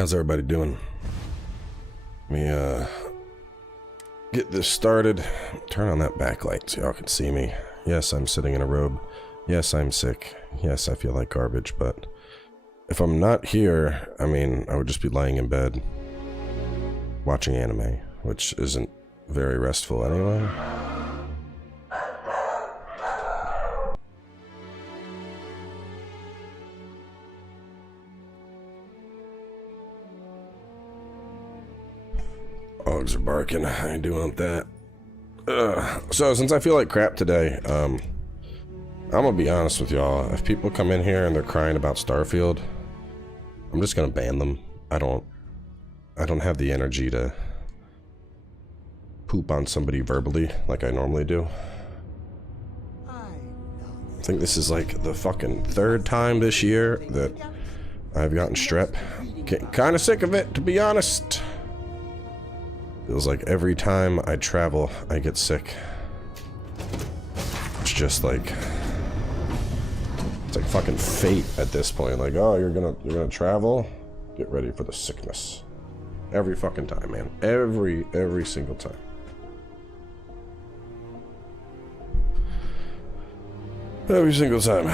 How's everybody doing? Let me get this started. Turn on that backlight so y'all can see me. Yes, I'm sitting in a robe. Yes, I'm sick. Yes, I feel like garbage, but if I'm not here, I mean, I would just be laying in bed watching anime, which isn't very restful anyway. Dogs are barking. I do want that. So since I feel like crap today, I'm gonna be honest with y'all. If people come in here and they're crying about Starfield, I'm just gonna ban them. I don't have the energy to poop on somebody verbally like I normally do. I think this is like the fucking third time this year that I've gotten strep. Getting kind of sick of it, to be honest. Feels like every time I travel, I get sick. It's just like, it's like fucking fate at this point. Like, oh, you're gonna travel? Get ready for the sickness. Every fucking time, man. Every single time. Every single time.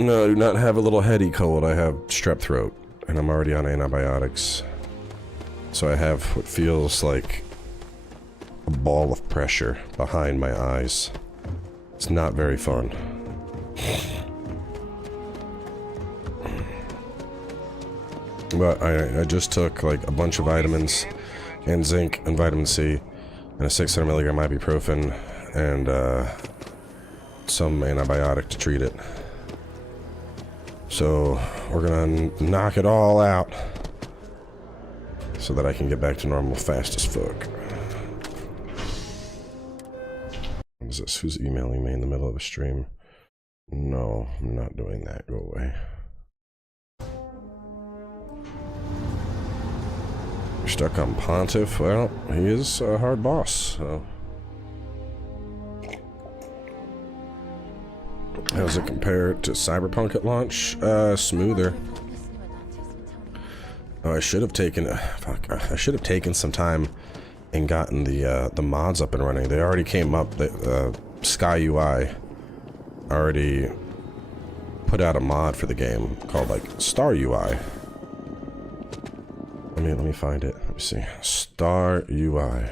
No, I do not have a little heady cold. I have strep throat, and I'm already on antibiotics. So I have what feels like a ball of pressure behind my eyes. It's not very fun. But I just took like a bunch of vitamins and zinc and vitamin C and a 600 milligram ibuprofen and some antibiotic to treat it. So we're gonna knock it all out so that I can get back to normal fast as fuck. What is this? Who's emailing me in the middle of a stream? No, I'm not doing that. Go away. You're stuck on Pontiff? Well, he is a hard boss, so. How does it compare to Cyberpunk at launch? Smoother. Oh, I should have taken I should have taken some time and gotten the mods up and running. They already came up. The Sky UI already put out a mod for the game called like Star UI. Let me find it. Let me see. Star UI.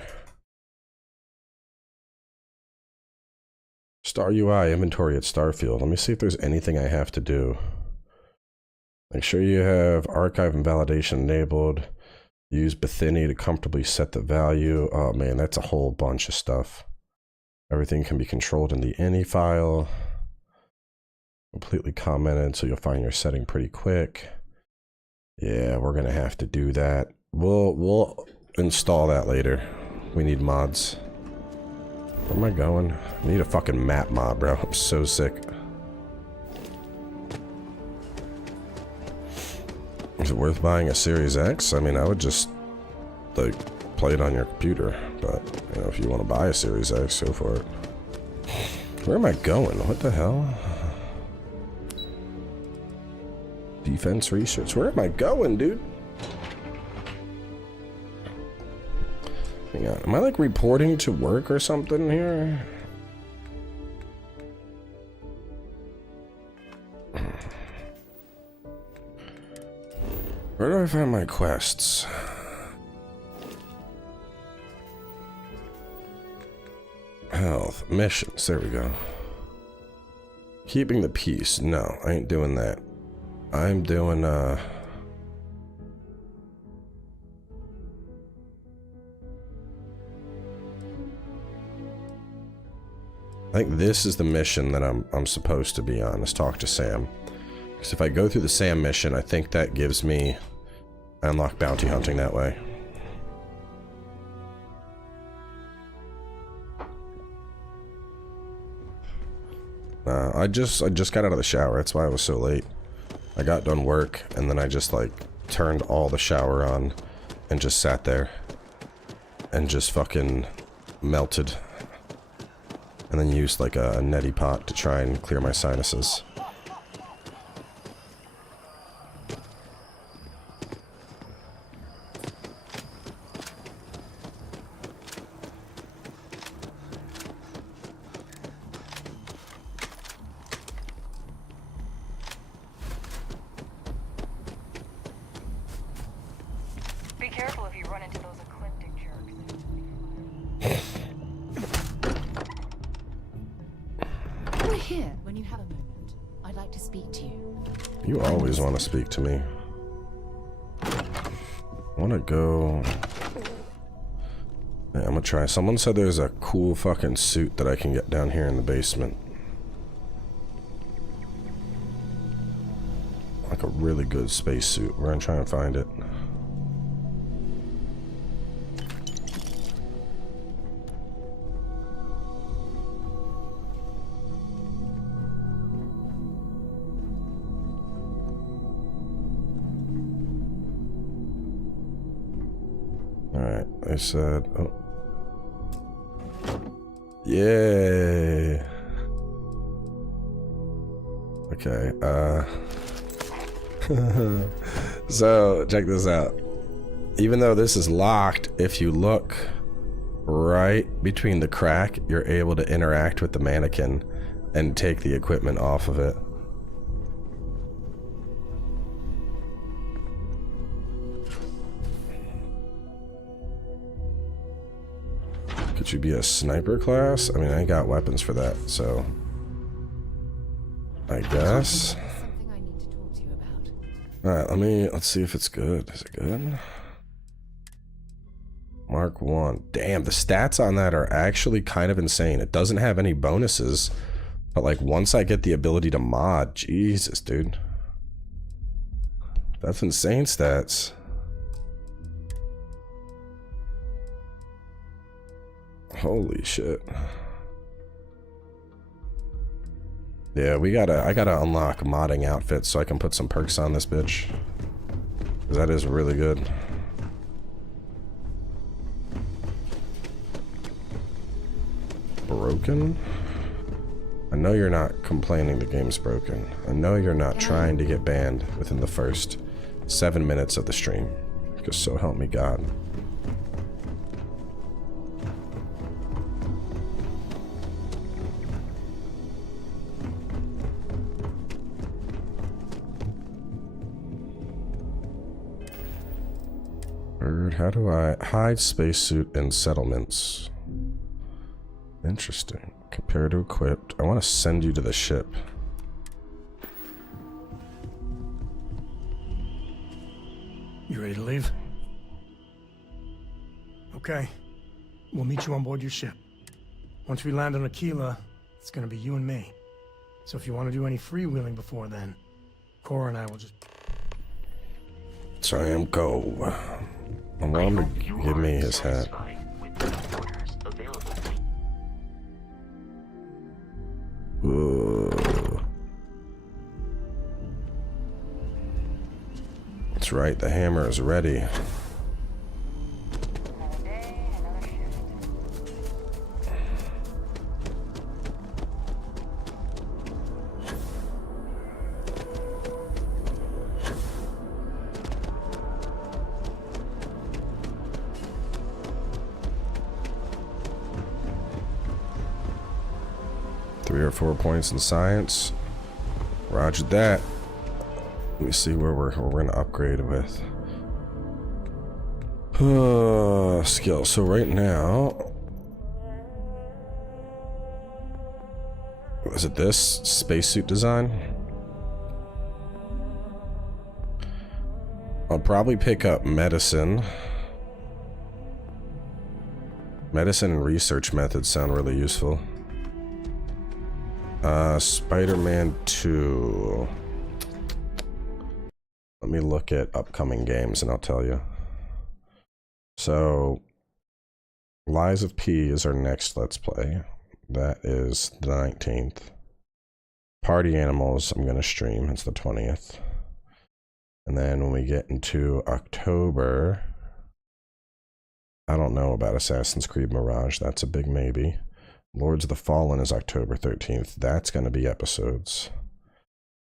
Star UI inventory at Starfield. Let me see if there's anything I have to do. Make sure you have archive and validation enabled. Use Bethany to comfortably set the value. Oh man, that's a whole bunch of stuff. Everything can be controlled in the ini file. Completely commented, so you'll find your setting pretty quick. Yeah, we're gonna have to do that. We'll install that later. We need mods. Where am I going? I need a fucking map mod, bro. I'm so sick. Is it worth buying a Series X? I mean, I would just, like, play it on your computer. But, you know, if you want to buy a Series X, go for it. Where am I going? What the hell? Defense research. Where am I going, dude? Hang on. Am I, like, reporting to work or something here? Where do I find my quests? Health. Missions. There we go. Keeping the peace. No, I ain't doing that. I'm doing, I think this is the mission that I'm supposed to be on. Let's talk to Sam. Because if I go through the Sam mission, I think that gives me... I unlock bounty hunting that way. I just got out of the shower. That's why I was so late. I got done work, and then I just, like, turned all the shower on and just sat there. And just fucking melted. And then used, like, a neti pot to try and clear my sinuses. careful if you run into those ecliptic jerks. We're here when you have a moment. I'd like to speak to you. You always want to speak to me. I want to go... Yeah, I'm gonna try. Someone said there's a cool fucking suit that I can get down here in the basement. Like a really good space suit. We're gonna try and find it. Alright, I said... Oh. Yay! Okay, so, check this out. Even though this is locked, if you look right between the crack, you're able to interact with the mannequin and take the equipment off of it. Could you be a sniper class? I mean, I ain't got weapons for that, so... I guess... Something I need to talk to you about. Alright, let's see if it's good. Is it good? Mark 1. Damn, the stats on that are actually kind of insane. It doesn't have any bonuses, but like once I get the ability to mod, Jesus, dude. That's insane stats. Holy shit. Yeah, I gotta unlock modding outfits so I can put some perks on this bitch. 'Cause that is really good. Broken? I know you're not complaining the game's broken. I know you're not trying to get banned within the first 7 minutes of the stream. Because so help me God. How do I hide spacesuit in settlements? Interesting. Compare to equipped. I want to send you to the ship. You ready to leave? Okay. We'll meet you on board your ship. Once we land on Akila, it's gonna be you and me. So if you want to do any freewheeling before then, Cora and I will just... Sam, go. I want him to give me his hat. That's right, the hammer is ready. Another day, another shift. 3 or 4 points in science. Roger that. Let me see where we're gonna upgrade with. Skill. So right now, is it this spacesuit design? I'll probably pick up medicine. Medicine and research methods sound really useful. Spider-Man 2. Let me look at upcoming games and I'll tell you. So, Lies of P is our next Let's Play. That is the 19th. Party Animals I'm going to stream. It's the 20th. And then when we get into October, I don't know about Assassin's Creed Mirage. That's a big maybe. Lords of the Fallen is October 13th. That's going to be episodes.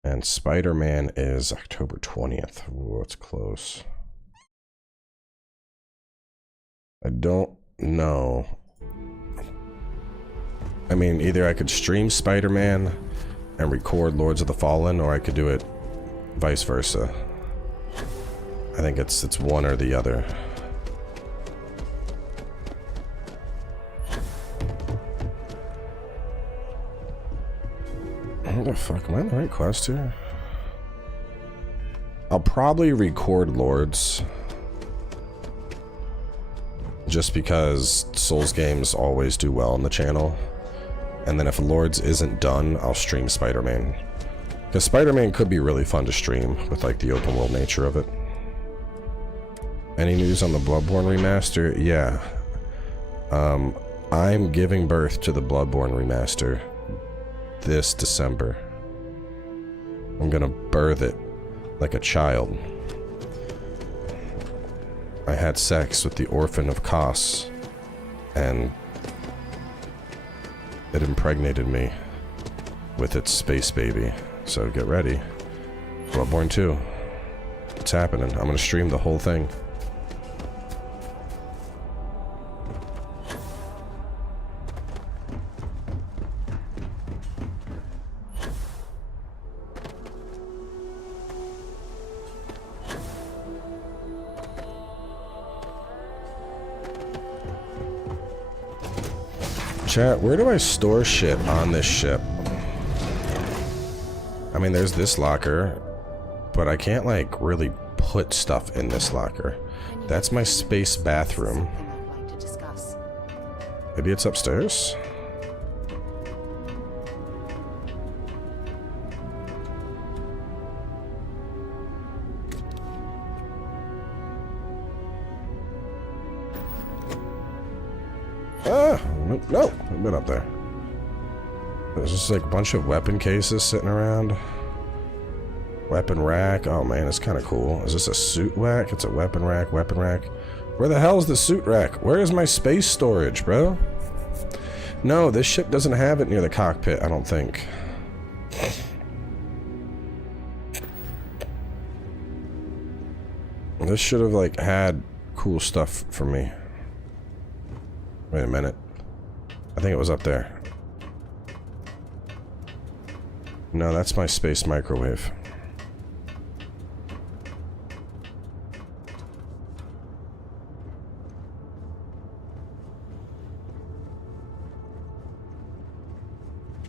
And Spider-Man is October 20th. Ooh, it's close. I don't know. I mean, either I could stream Spider-Man and record Lords of the Fallen, or I could do it vice versa. I think it's one or the other. What the fuck? Am I in the right quest here? I'll probably record Lords. Just because Souls games always do well on the channel. And then if Lords isn't done, I'll stream Spider-Man. Because Spider-Man could be really fun to stream with like the open world nature of it. Any news on the Bloodborne remaster? Yeah. I'm giving birth to the Bloodborne remaster this December. I'm gonna birth it like a child. I had sex with the orphan of Kos, and it impregnated me with its space baby. So get ready. Bloodborne 2. It's happening. I'm gonna stream the whole thing. Chat, where do I store shit on this ship? I mean, there's this locker, but I can't, like, really put stuff in this locker. That's my space bathroom. Something I'd like to discuss. Maybe it's upstairs? Ah! No! I've been up there. There's just like a bunch of weapon cases sitting around. Weapon rack. Oh man, it's kind of cool. Is this a suit rack? It's a weapon rack, weapon rack. Where the hell is the suit rack? Where is my space storage, bro? No, this ship doesn't have it near the cockpit, I don't think. This should have like had cool stuff for me. Wait a minute. I think it was up there. No, that's my space microwave.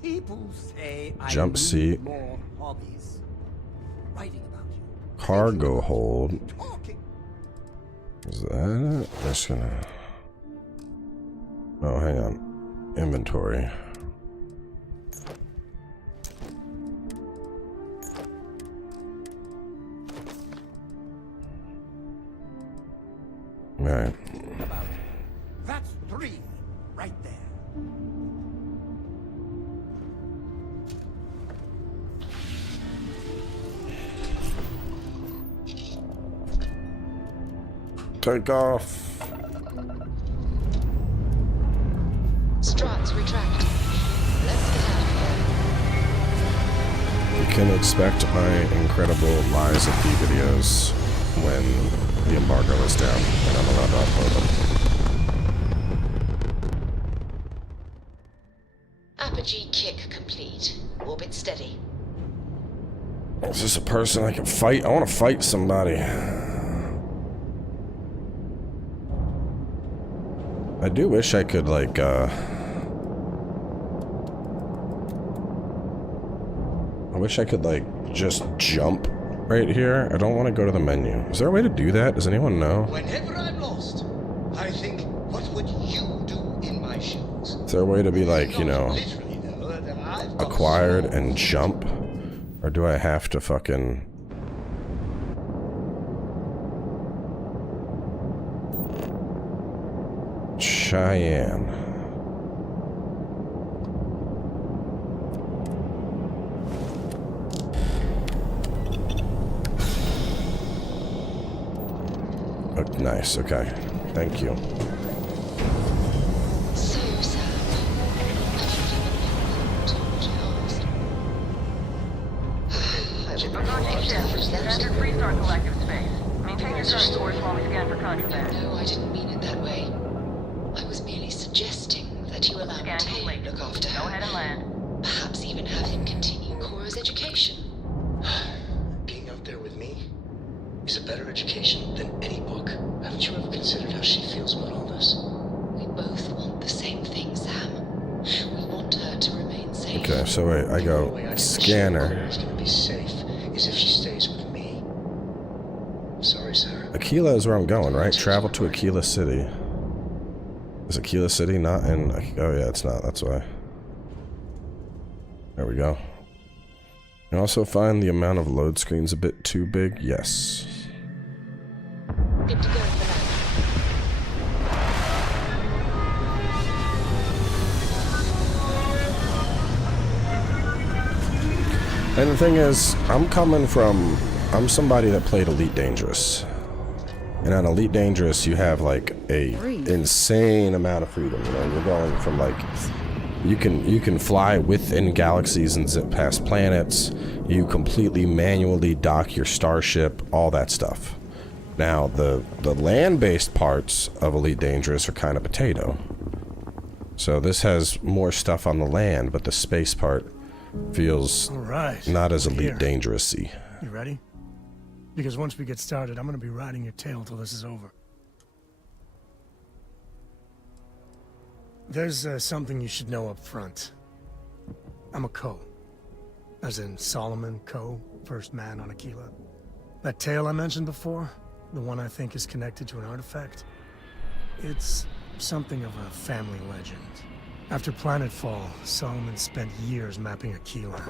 People say Jump seat. more hobbies. Writing about you. Cargo hold. Talking. Is that it? Just gonna... Oh, hang on. Inventory. Alright. About it. That's 3 right there. Take off. Struts retract. Let's get out of here. You can expect my incredible Lies of P videos when the embargo is down and I'm allowed to upload them. Apogee kick complete. Orbit steady. Is this a person I can fight? I want to fight somebody. I do wish I could, like, I wish I could, like, just jump right here. I don't want to go to the menu. Is there a way to do that? Does anyone know? Whenever I'm lost, I think, what would you do in my shoes? Is there a way to be, like, you know, Literally, though, that I've got acquired so- and jump? Or do I have to fucking... Cheyenne. Oh, nice, okay. Thank you. So sad. Approaching ship. Enter Freestar Collective space. Maintain your current course while we scan for contraband. No, I didn't mean it that way. I was merely suggesting that you allow Scan Tay complete. look after Go ahead her. and land. Perhaps even have him continue Cora's education. Being out there with me is a better education than any book. Haven't you ever considered how she feels about all this? We both want the same thing, Sam. We want her to remain safe. Okay, so wait, I The only way I go can scanner. ensure Claire's gonna be safe is if she stays with me. Sorry, sir. Akila is where I'm going, right? Travel to Akila City. Is Akila City not in... Oh yeah, it's not, that's why. There we go. You also find the amount of load screens a bit too big? Yes. Good to go for that. And the thing is, I'm somebody that played Elite Dangerous. And on Elite Dangerous, you have like a insane amount of freedom. You know, you're going from like, you can fly within galaxies and zip past planets. You completely manually dock your starship, all that stuff. Now, the land-based parts of Elite Dangerous are kind of potato. So this has more stuff on the land, but the space part feels not as Elite Dangerous-y. You ready? Because once we get started, I'm gonna be riding your tail till this is over. There's something you should know up front. I'm a Co. As in Solomon Co., first man on Akila. That tale I mentioned before, the one I think is connected to an artifact, it's something of a family legend. After Planetfall, Solomon spent years mapping Akila.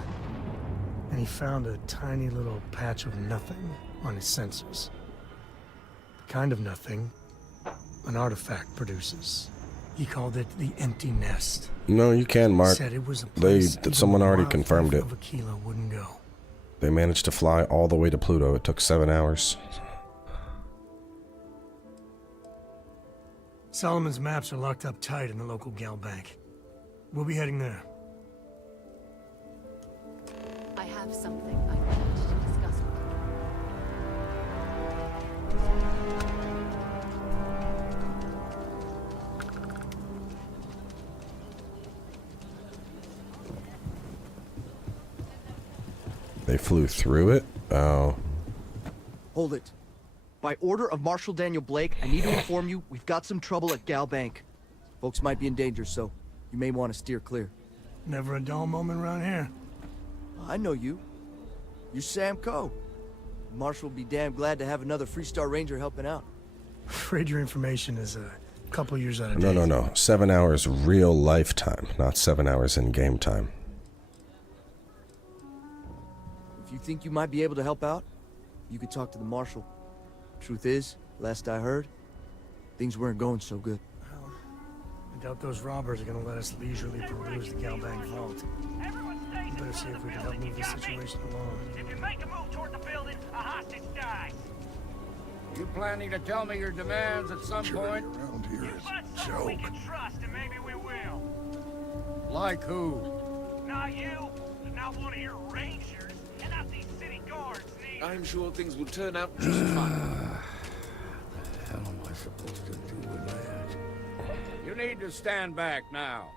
And he found a tiny little patch of nothing on his sensors. The kind of nothing an artifact produces. He called it the Empty Nest. No, you can, Mark. Said it was a place Someone already confirmed it. of Akila wouldn't go. They managed to fly all the way to Pluto. It took 7 hours. Solomon's maps are locked up tight in the local gal bank. We'll be heading there. I have something I want to discuss with They flew through it? Oh. Hold it. By order of Marshal Daniel Blake, I need to inform you we've got some trouble at Gal Bank. Folks might be in danger, so you may want to steer clear. Never a dull moment around here. I know you. You're Sam Coe. Marshal will be damn glad to have another Freestar Ranger helping out. Afraid your information is a couple years out of date. No. 7 hours real lifetime, not 7 hours in game time. If you think you might be able to help out, you could talk to the Marshal. Truth is, last I heard, things weren't going so good. Well, I doubt those robbers are gonna let us leisurely peruse the gal bank vault. We better see if we can help move this situation along. If you make a move toward the building, a hostage dies. You planning to tell me your demands at some point? Around here is a joke. We can trust, and maybe we will. Like who? Not you, not one of your rangers, and not these city guards neither. I'm sure things will turn out just fine. The hell am I supposed to do with that? You need to stand back now.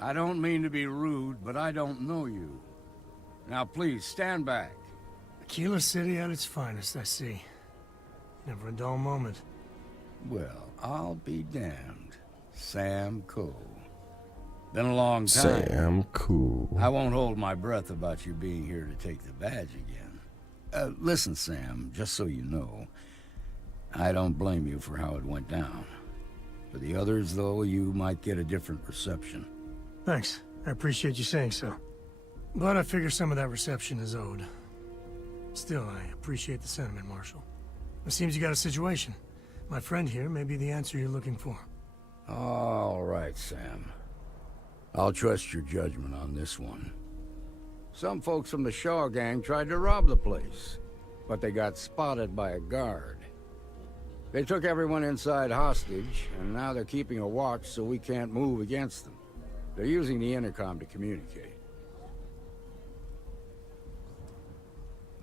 I don't mean to be rude, but I don't know you. Now please, stand back. Akila City at its finest, I see. Never a dull moment. Well, I'll be damned. Sam Coe. Been a long time. Sam Coe. I won't hold my breath about you being here to take the badge again. Listen, Sam, just so you know, I don't blame you for how it went down. For the others, though, you might get a different reception. Thanks. I appreciate you saying so. But I figure some of that reception is owed. Still, I appreciate the sentiment, Marshal. It seems you got a situation. My friend here may be the answer you're looking for. All right, Sam. I'll trust your judgment on this one. Some folks from the Shaw gang tried to rob the place, but they got spotted by a guard. They took everyone inside hostage, and now they're keeping a watch so we can't move against them. They're using the intercom to communicate.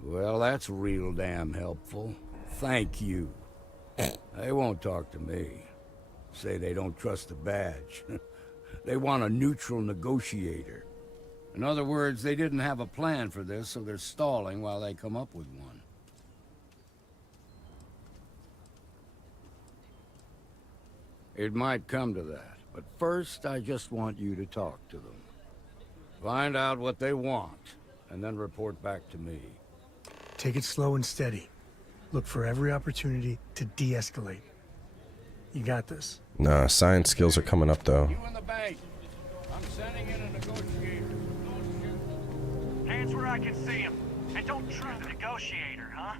Well, that's real damn helpful. Thank you. They won't talk to me. Say they don't trust the badge. They want a neutral negotiator. In other words, they didn't have a plan for this, so they're stalling while they come up with one. It might come to that. But first, I just want you to talk to them. Find out what they want, and then report back to me. Take it slow and steady. Look for every opportunity to de-escalate. You got this. Nah, science skills are coming up though. You in the bank. I'm sending in a negotiator. Hands where I can see him. And don't trust the negotiator, huh?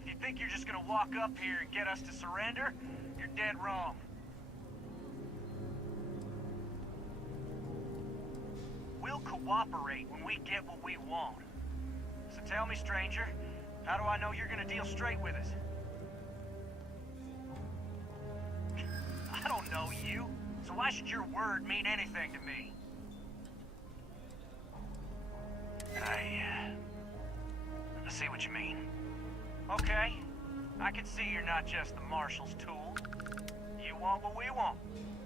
If you think you're just gonna walk up here and get us to surrender, you're dead wrong. We'll cooperate when we get what we want. So tell me, stranger, how do I know you're gonna deal straight with us? I don't know you, so why should your word mean anything to me? I see what you mean. Okay, I can see you're not just the Marshal's tool. You want what we want.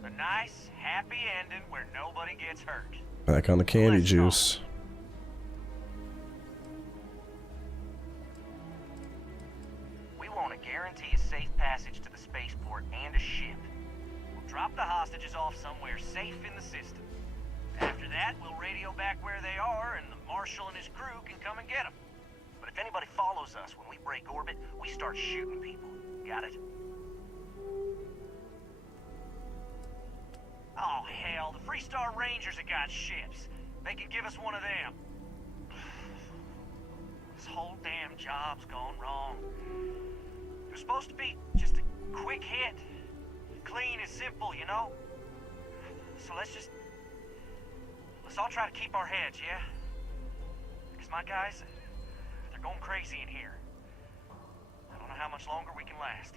A nice, happy ending where nobody gets hurt. Back on the candy juice. We want to guarantee a safe passage to the spaceport and a ship. We'll drop the hostages off somewhere safe in the system. After that, we'll radio back where they are, and the Marshal and his crew can come and get them. But if anybody follows us when we break orbit, we start shooting people. Got it? Oh, hell, the Freestar Rangers have got ships. They can give us one of them. This whole damn job's gone wrong. It was supposed to be just a quick hit. Clean and simple, you know? So let's all try to keep our heads, yeah? Because my guys, they're going crazy in here. I don't know how much longer we can last.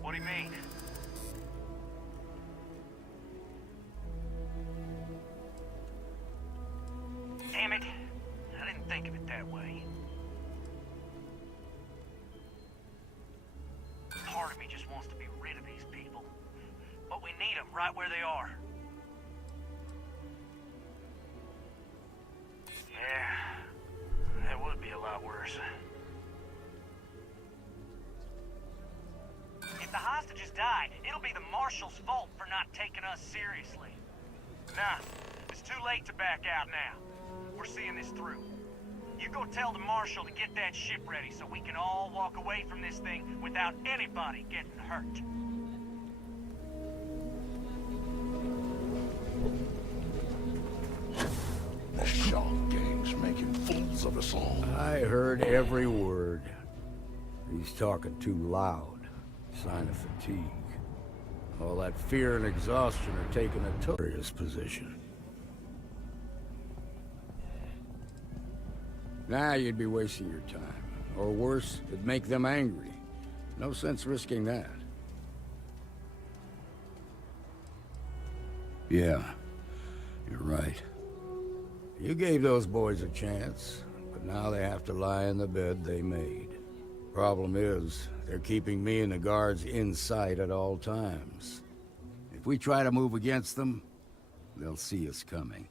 What do you mean? Damn it. I didn't think of it that way. Part of me just wants to be rid of these people. But we need them right where they are. Yeah, that would be a lot worse. If the hostages died, it'll be the Marshal's fault for not taking us seriously. Nah, it's too late to back out now. We're seeing this through. You go tell the Marshal to get that ship ready so we can all walk away from this thing without anybody getting hurt. The Shaw gang's making fools of us all. I heard every word. He's talking too loud. Sign of fatigue. All that fear and exhaustion are taking a toll. Serious position. Nah, you'd be wasting your time. Or worse, it'd make them angry. No sense risking that. Yeah, you're right. You gave those boys a chance, but now they have to lie in the bed they made. Problem is, they're keeping me and the guards in sight at all times. If we try to move against them, they'll see us coming.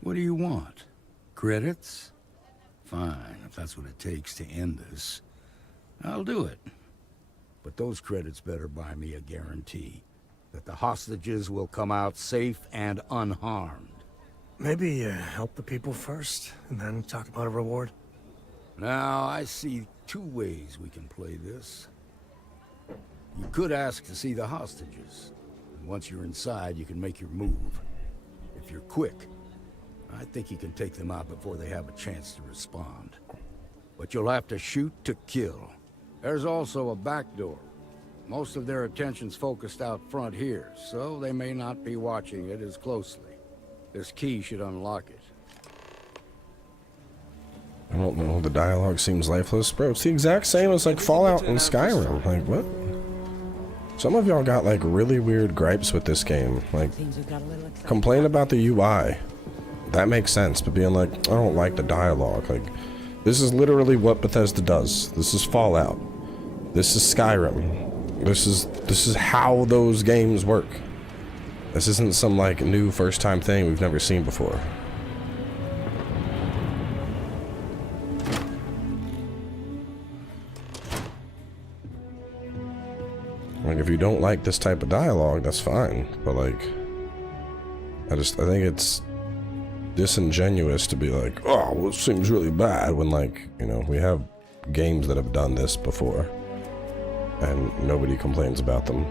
What do you want? Credits? Fine, if that's what it takes to end this. I'll do it. But those credits better buy me a guarantee that the hostages will come out safe and unharmed. Maybe help the people first, and then talk about a reward? Now, I see two ways we can play this. You could ask to see the hostages. And once you're inside, you can make your move. If you're quick, I think you can take them out before they have a chance to respond. But you'll have to shoot to kill. There's also a back door. Most of their attention's focused out front here, so they may not be watching it as closely. This key should unlock it. I don't know, the dialogue seems lifeless. Bro, it's the exact same as like Fallout and Skyrim. Like, what? Some of y'all got like really weird gripes with this game. Like, complain about the UI. That makes sense, but being like, I don't like the dialogue. Like, this is literally what Bethesda does. This is Fallout. This is Skyrim. This is how those games work. This isn't some like new first time thing we've never seen before. Like, if you don't like this type of dialogue, that's fine. But, like, I think it's disingenuous to be like, oh, well, it seems really bad when, like, you know, we have games that have done this before. And nobody complains about them.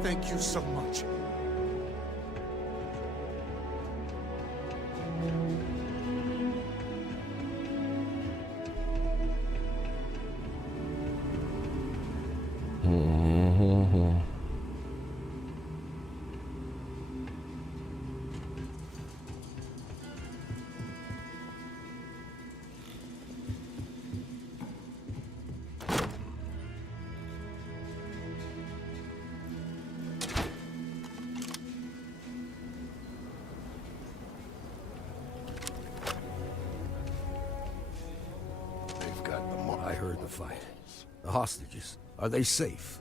Thank you so much. I heard the fight. The hostages, are they safe?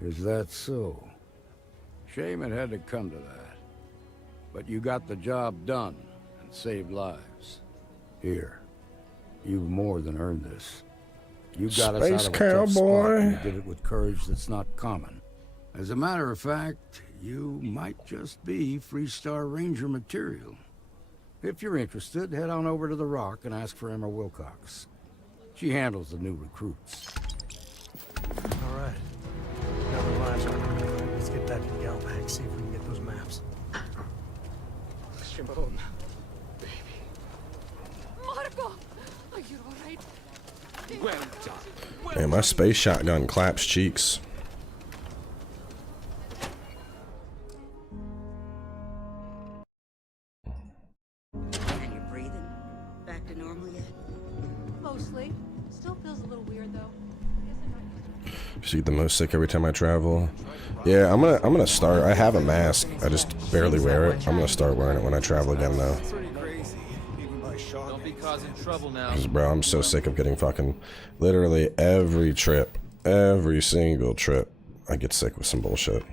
Is that so? Shame it had to come to that. But you got the job done and saved lives. Here, you've more than earned this. You got us out of a tough spot, and you did it with courage that's not common. As a matter of fact, you might just be Freestar Ranger material. If you're interested, head on over to the Rock and ask for Emma Wilcox. She handles the new recruits. All right. Now the lives are good. Let's get back to the Gal Bank, see if we can get those maps. Shimon, baby. Marco! Are you alright? Well done. Man, my space shotgun claps cheeks. And you're breathing? Back to normal yet? Mostly. Still feels a little weird though. See the most sick every time I travel. Yeah, I'm gonna start. I have a mask. I just barely wear it. I'm gonna start wearing it when I travel again though. Don't be causing trouble now. Because, bro, I'm so sick of getting fucking literally every trip, every single trip, I get sick with some bullshit.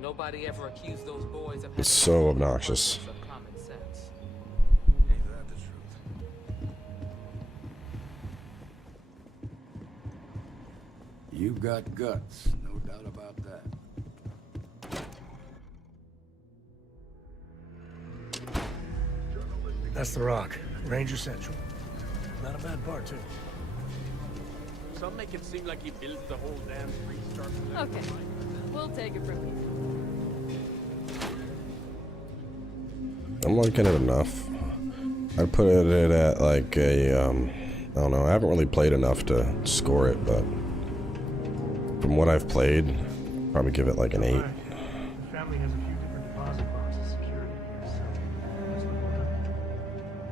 Nobody ever accused those boys of It's so obnoxious. common sense. Ain't that the truth? You've got guts, no doubt about that. That's the Rock. Ranger Central. Not a bad part, too. Some make it seem like he built the whole damn Freestar. Okay. We'll take it from here. I'm liking it enough. I'd put it at like a, I don't know, I haven't really played enough to score it, but from what I've played, probably give it like an 8. The family has a few different deposit boxes secured in here, so let's look one up.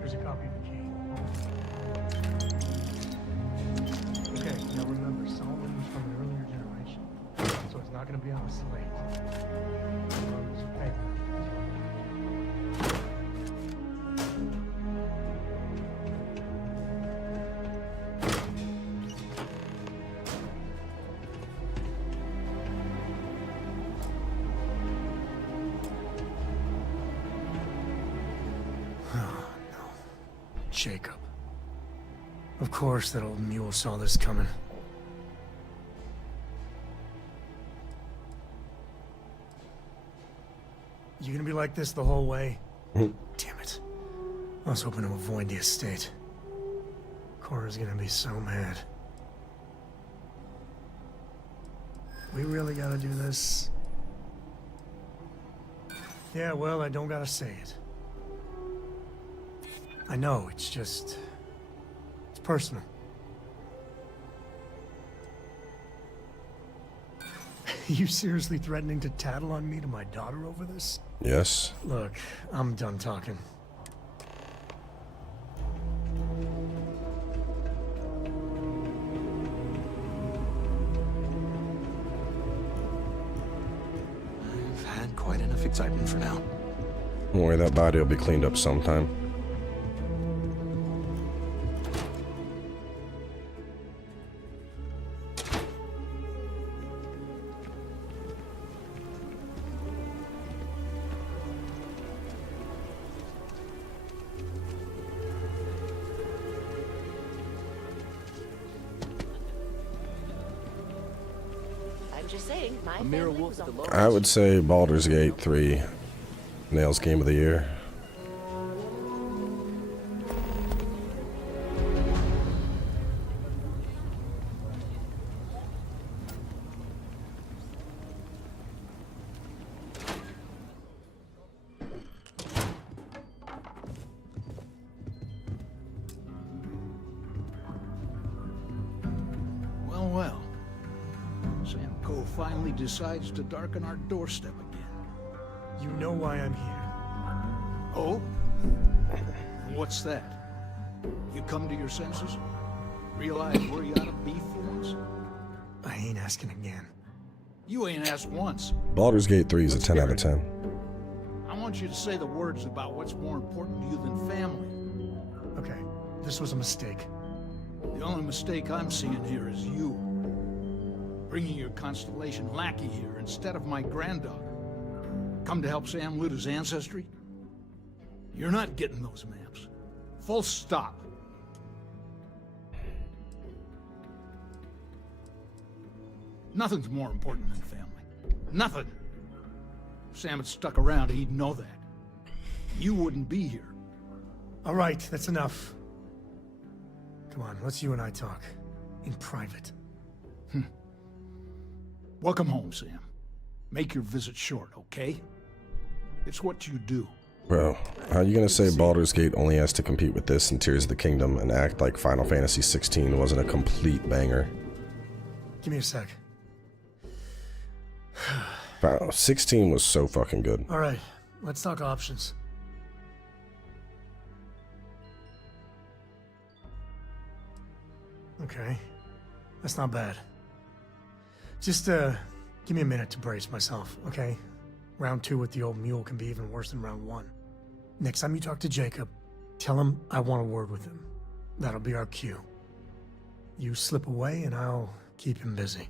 Here's a copy of the key. Okay, now remember, Solomon was from an earlier generation, so it's not going to be on a slate. It's paper. Jacob. Of course that old mule saw this coming. You gonna be like this the whole way? Damn it. I was hoping to avoid the estate. Cora's gonna be so mad. We really gotta do this? Yeah, well, I don't gotta say it. I know, it's just... it's personal. You seriously threatening to tattle on me to my daughter over this? Yes. Look, I'm done talking. I've had quite enough excitement for now. Don't worry, that body will be cleaned up sometime. Just saying, my mirror family wolf was at the on low. I would say Baldur's Gate 3 nails game of the year. Well, well. Sam Coe finally decides to darken our doorstep again. You know why I'm here. Oh? What's that? You come to your senses? Realize where you ought to be for once? I ain't asking again. You ain't asked once. Baldur's Gate 3 is a 10 out of 10. I want you to say the words about what's more important to you than family. Okay, this was a mistake. The only mistake I'm seeing here is you. Bringing your Constellation lackey here instead of my granddaughter. Come to help Sam loot his ancestry? You're not getting those maps. Full stop. Nothing's more important than family. Nothing. If Sam had stuck around, he'd know that. You wouldn't be here. All right, that's enough. Come on, let's you and I talk. In private. Welcome home, Sam. Make your visit short, okay? It's what you do. Bro, how are you gonna say Baldur's Gate only has to compete with this and Tears of the Kingdom and act like Final Fantasy 16 wasn't a complete banger? Give me a sec. Wow, 16 was so fucking good. All right, let's talk options. Okay, that's not bad. Just, give me a minute to brace myself, okay? Round 2 with the old mule can be even worse than round 1. Next time you talk to Jacob, tell him I want a word with him. That'll be our cue. You slip away and I'll keep him busy.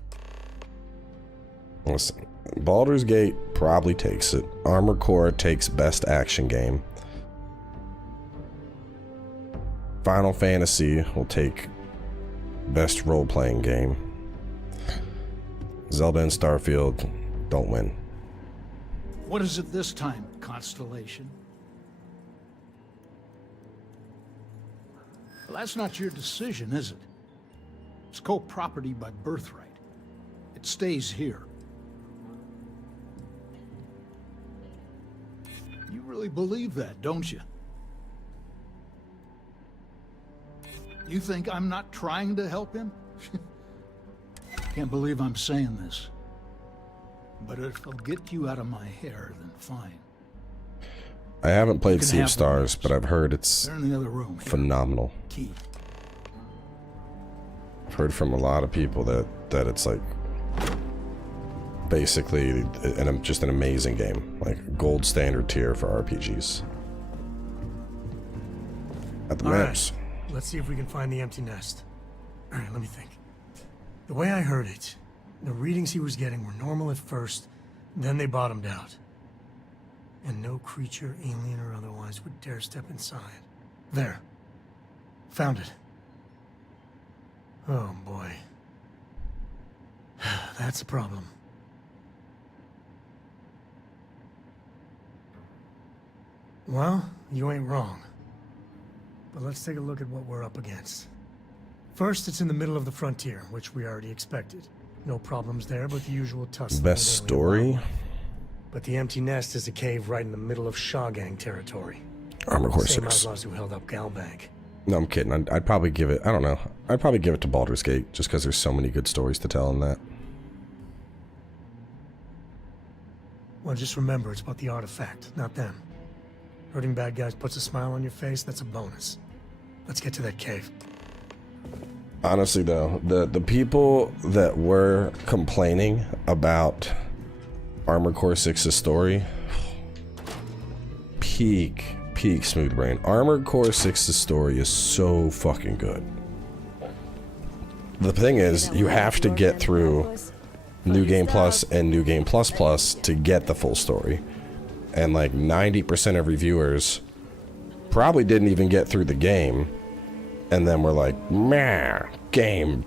Listen, Baldur's Gate probably takes it. Armored Core takes Best Action Game. Final Fantasy will take Best Role-Playing Game. Zelda and Starfield don't win. What is it this time, Constellation? Well, that's not your decision, is it? It's co-property by birthright. It stays here. You really believe that, don't you? You think I'm not trying to help him? Can't believe I'm saying this. But if it'll get you out of my hair, then fine. I haven't played Sea of have Stars, but I've heard it's They're in the other room. Here. phenomenal. Key. I've heard from a lot of people that it's like basically just an amazing game, like gold standard tier for RPGs. At the All maps. right, let's see if we can find the empty nest. All right, let me think. The way I heard it, the readings he was getting were normal at first, then they bottomed out. And no creature, alien or otherwise, would dare step inside. There. Found it. Oh boy. That's a problem. Well, you ain't wrong. But let's take a look at what we're up against. First, it's in the middle of the frontier, which we already expected. No problems there, but the usual tussle. Best story? But the empty nest is a cave right in the middle of Shaw Gang territory. Armor Core 6. Same outlaws who held up Galbank. No, I'm kidding. I'd probably give it, I don't know. I'd probably give it to Baldur's Gate, just because there's so many good stories to tell in that. Well, just remember, it's about the artifact, not them. Hurting bad guys puts a smile on your face, that's a bonus. Let's get to that cave. Honestly, though, the people that were complaining about Armor Core 6's story, peak smooth brain. Armored Core 6's story is so fucking good. The thing is, you have to get through New Game Plus and New Game Plus Plus to get the full story. And like 90% of reviewers probably didn't even get through the game. And then we're like, meh, game,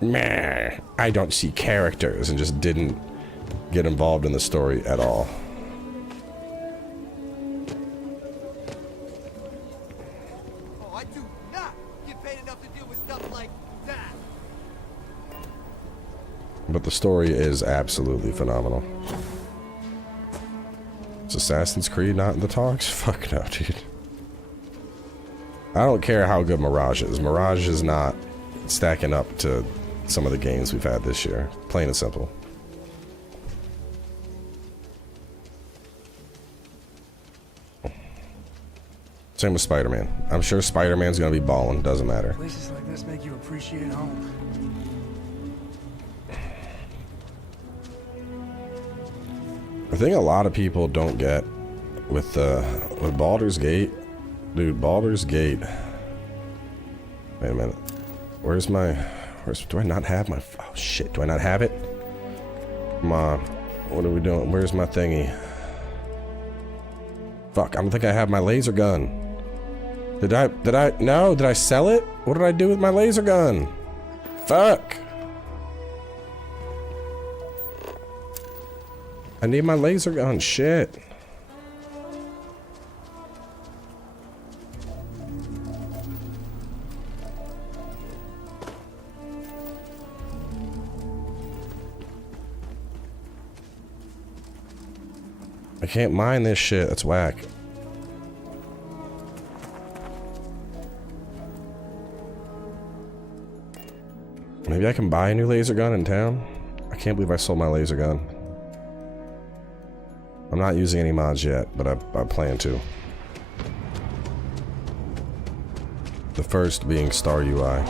meh, I don't see characters, and just didn't get involved in the story at all. But the story is absolutely phenomenal. Is Assassin's Creed not in the talks? Fuck no, dude. I don't care how good Mirage is. Mirage is not stacking up to some of the games we've had this year. Plain and simple. Same with Spider-Man. I'm sure Spider-Man's gonna be balling. Doesn't matter. Places like this make you appreciate home. The thing a lot of people don't get with Baldur's Gate, dude, Baldur's Gate. Wait a minute. Do I not have my, oh shit, do I not have it? Come on. What are we doing? Where's my thingy? Fuck, I don't think I have my laser gun. Did I sell it? What did I do with my laser gun? Fuck. I need my laser gun, shit. I can't mine this shit, that's whack. Maybe I can buy a new laser gun in town? I can't believe I sold my laser gun. I'm not using any mods yet, but I plan to. The first being Star UI.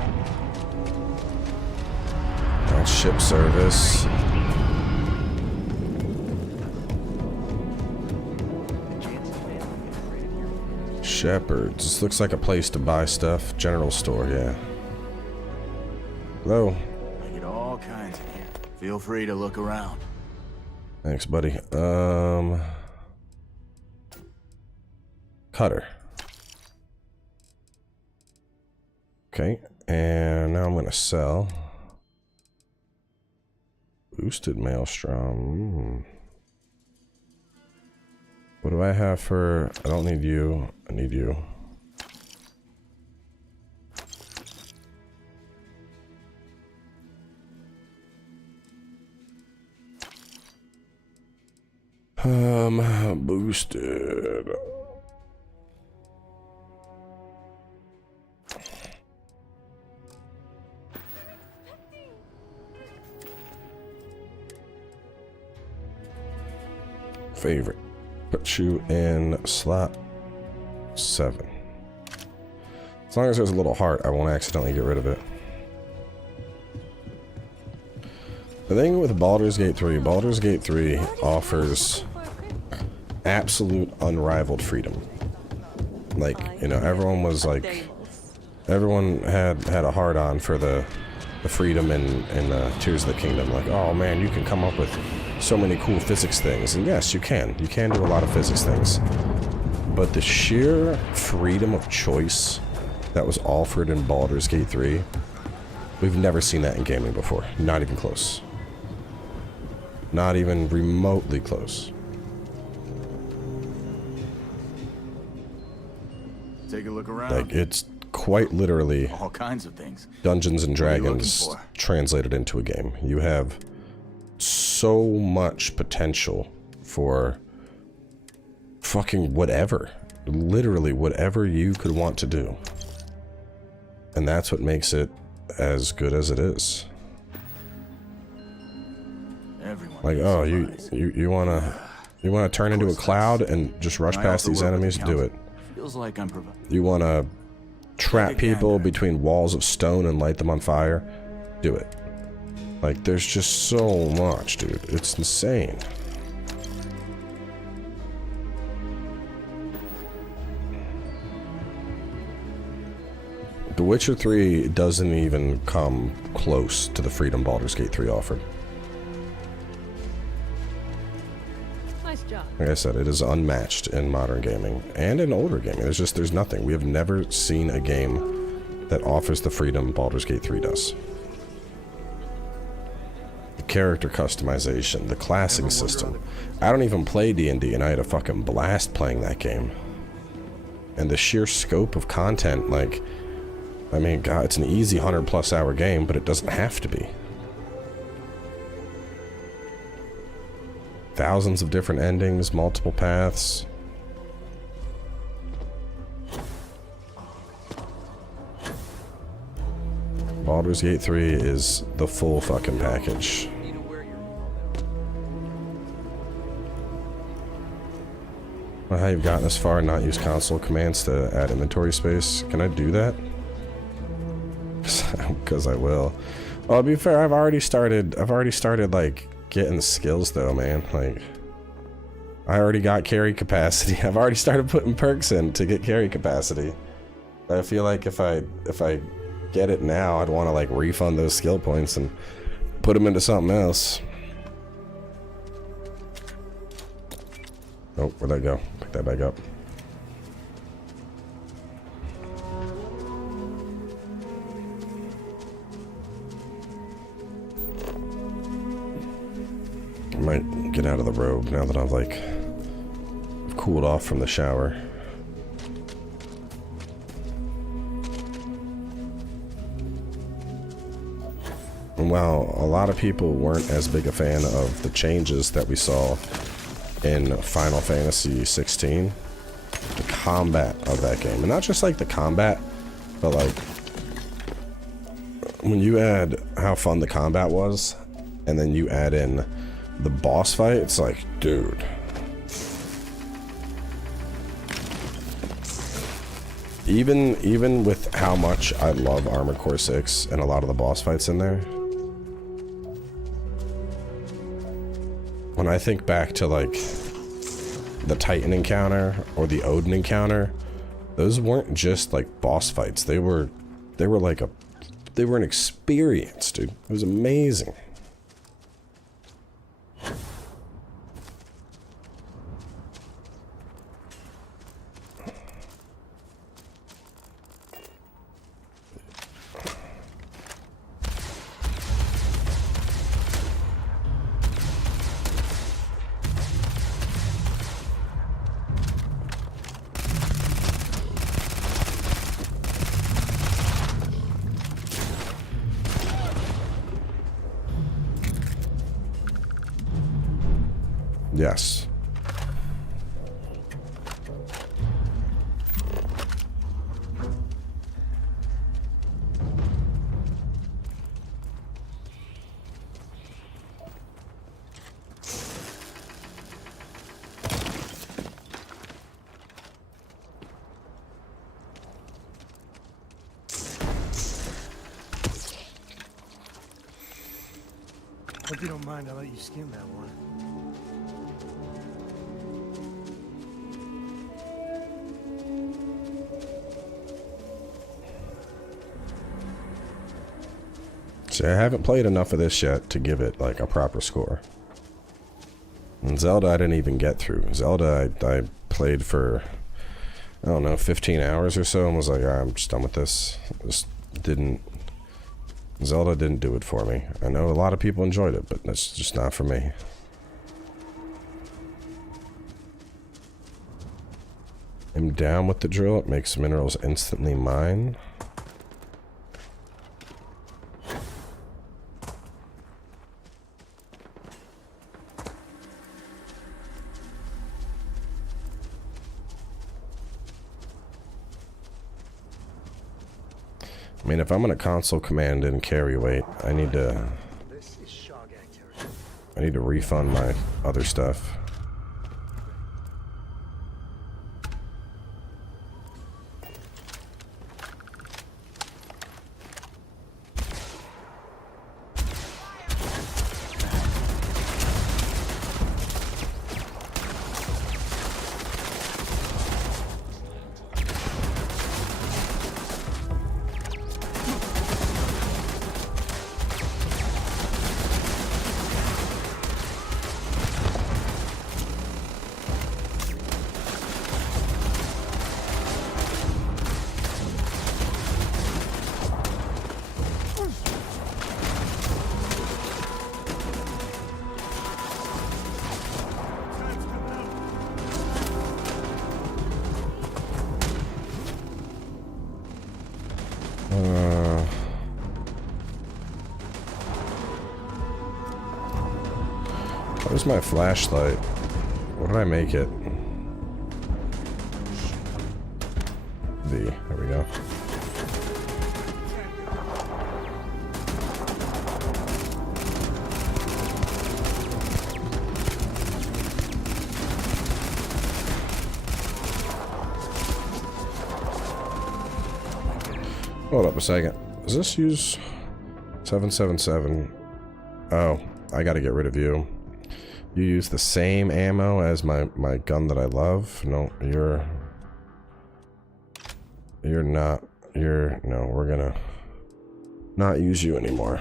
That's ship service. Shepherd's. This looks like a place to buy stuff. General store, yeah. Hello. I get all kinds in here. Feel free to look around. Thanks, buddy. Cutter. Okay, and now I'm gonna sell. Boosted Maelstrom. What do I have for... I don't need you. I need you. Boosted. Favorite. Put you in slot 7. As long as there's a little heart, I won't accidentally get rid of it. The thing with Baldur's Gate 3, Baldur's Gate 3 offers absolute unrivaled freedom. Like, you know, everyone was like, everyone had a hard-on for the freedom in Tears of the Kingdom. Like, oh man, you can come up with so many cool physics things. And yes, you can do a lot of physics things. But the sheer freedom of choice that was offered in Baldur's Gate 3, we've never seen that in gaming before. Not even close. Not even remotely close. Take a look around. Like, it's quite literally all kinds of things. Dungeons and What are you Dragons looking for? translated into a game. You have so much potential for fucking whatever. Literally whatever you could want to do. And that's what makes it as good as it is. Everyone Like, oh, you wanna turn into a cloud and just rush past these enemies? Do it. Feels like I'm providing. You wanna trap people between walls of stone and light them on fire? Do it. Like, there's just so much, dude. It's insane. The Witcher 3 doesn't even come close to the freedom Baldur's Gate 3 offered. Nice job. Like I said, it is unmatched in modern gaming and in older gaming. There's nothing. We have never seen a game that offers the freedom Baldur's Gate 3 does. The character customization, the classing system. I don't even play D&D and I had a fucking blast playing that game. And the sheer scope of content, like, I mean, God, it's an easy 100+ hour game, but it doesn't have to be. Thousands of different endings, multiple paths. Baldur's Gate 3 is the full fucking package. Well, how you've gotten this far and not used console commands to add inventory space? Can I do that? Because I will. Well, to be fair, I've already started like getting the skills though, man. Like, I already got carry capacity. I've already started putting perks in to get carry capacity. I feel like if I get it now, I'd want to like refund those skill points and put them into something else. Oh, where'd that go? Pick that back up. I might get out of the robe now that I've like cooled off from the shower. And while a lot of people weren't as big a fan of the changes that we saw in Final Fantasy 16, the combat of that game, and not just like the combat, but like when you add how fun the combat was, and then you add in the boss fight, it's like, dude. Even with how much I love Armored Core 6 and a lot of the boss fights in there, when I think back to like the Titan encounter or the Odin encounter, those weren't just like boss fights. They were an experience, dude. It was amazing. Yes. Hope you don't mind, I'll let you skim that one. See, I haven't played enough of this yet to give it like a proper score. And Zelda I didn't even get through. Zelda I played for, I don't know, 15 hours or so and was like, all right, I'm just done with this. Zelda didn't do it for me. I know a lot of people enjoyed it, but that's just not for me. am down with the drill. It makes minerals instantly mine. I mean, if I'm gonna console command in carry weight, I need to refund my other stuff. Where's my flashlight? What did I make it? There we go. Hold up a second. Does this use 777? Oh, I gotta get rid of you. You use the same ammo as my gun that I love? No, you're not. No, we're gonna not use you anymore.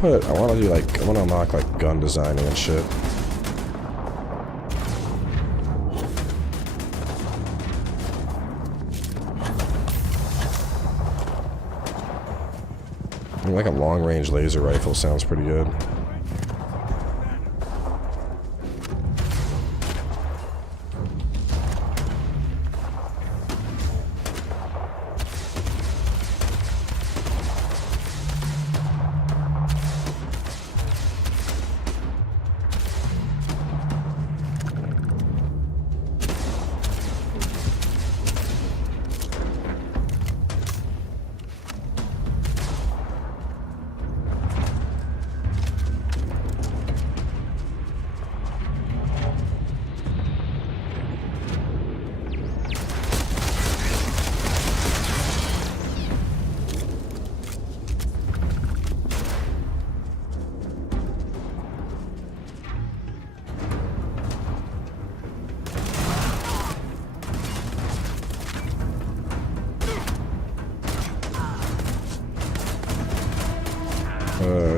I want to do like, I want to unlock like gun designing and shit. I mean, like a long range laser rifle sounds pretty good.